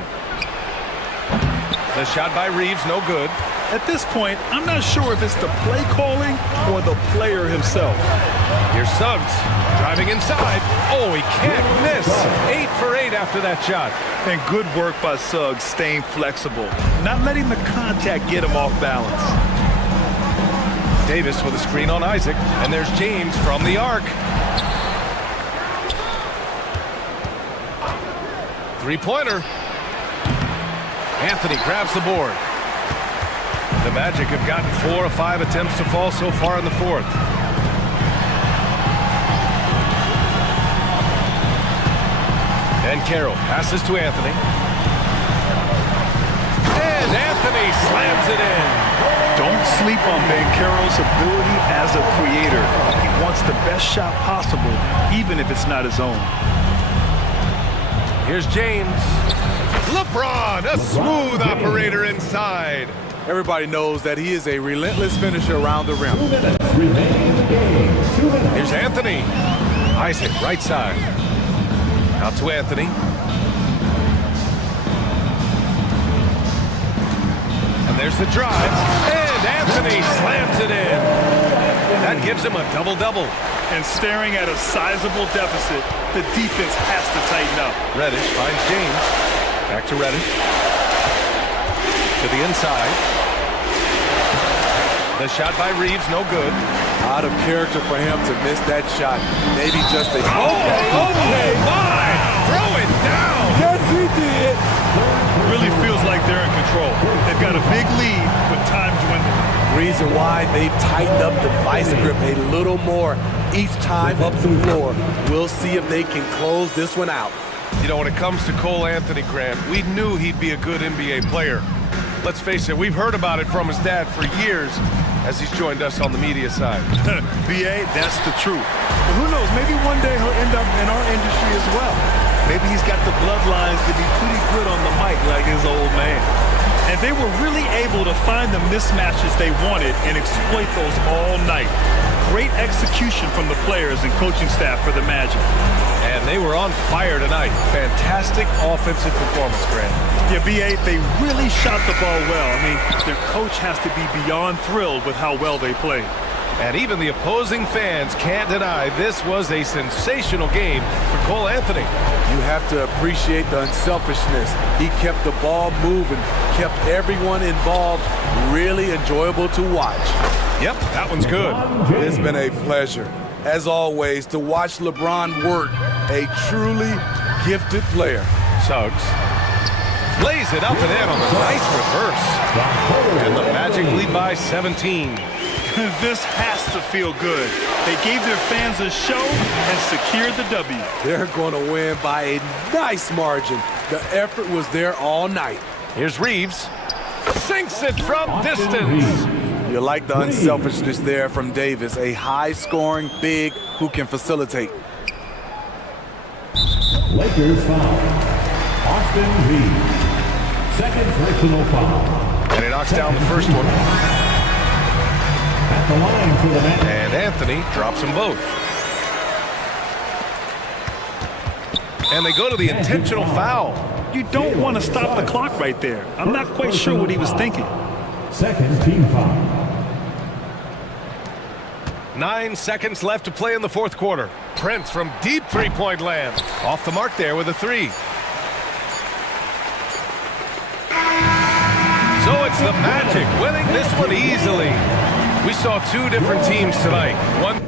The shot by Reeves, no good. At this point, I'm not sure if it's the play calling or the player himself. Here's Suggs, driving inside. Oh, he can't miss. 8 for 8 after that shot. And good work by Suggs, staying flexible, not letting the contact get him off balance. Davis with a screen on Isaac, and there's James from the arc. Three-pointer. Anthony grabs the board. The Magic have gotten 4 of 5 attempts to fall so far in the fourth. And Carroll passes to Anthony. And Anthony slams it in. Don't sleep on Ben Carroll's ability as a creator. He wants the best shot possible, even if it's not his own. Here's James. LeBron, a smooth operator inside. Everybody knows that he is a relentless finisher around the rim. 2 minutes remaining in the game. 2 minutes. Here's Anthony. Isaac, right side. Out to Anthony. And there's the drive. And Anthony slams it in. That gives him a double-double. And staring at a sizable deficit, the defense has to tighten up. Reddish finds James. Back to Reddish. To the inside. The shot by Reeves, no good. Out of character for him to miss that shot. Maybe just a... Okay. My! Throw it down! Yes, he did! Really feels like they're in control. They've got a big lead, but time dwindling. Reason why they've tightened up the vice grip a little more each time up the floor. We'll see if they can close this one out. You know, when it comes to Cole Anthony, Grant, we knew he'd be a good NBA player. Let's face it, we've heard about it from his dad for years as he's joined us on the media side. B.A., that's the truth. But who knows, maybe one day he'll end up in our industry as well. Maybe he's got the bloodlines to be pretty good on the mic like his old man. And they were really able to find the mismatches they wanted and exploit those all night. Great execution from the players and coaching staff for the Magic. And they were on fire tonight. Fantastic offensive performance, Grant. Yeah, B.A., they really shot the ball well. I mean, their coach has to be beyond thrilled with how well they played. And even the opposing fans can't deny this was a sensational game for Cole Anthony. You have to appreciate the unselfishness. He kept the ball moving, kept everyone involved, really enjoyable to watch. Yep, that one's good. It's been a pleasure, as always, to watch LeBron work, a truly gifted player. Suggs lays it up and in on a nice reverse. And the Magic lead by 17. This has to feel good. They gave their fans a show and secured the W. They're going to win by a nice margin. The effort was there all night. Here's Reeves. Sinks it from distance. You like the unselfishness there from Davis. A high-scoring big who can facilitate. Lakers foul. Austin Reeves. Second personal foul. And he knocks down the first one. At the line for the Magic. And Anthony drops them both. And they go to the intentional foul. You don't want to stop the clock right there. I'm not quite sure what he was thinking. Second team foul. 9 seconds left to play in the fourth quarter. Prince from deep three-point land. Off the mark there with a three. So it's the Magic winning this one easily. We saw two different teams tonight. One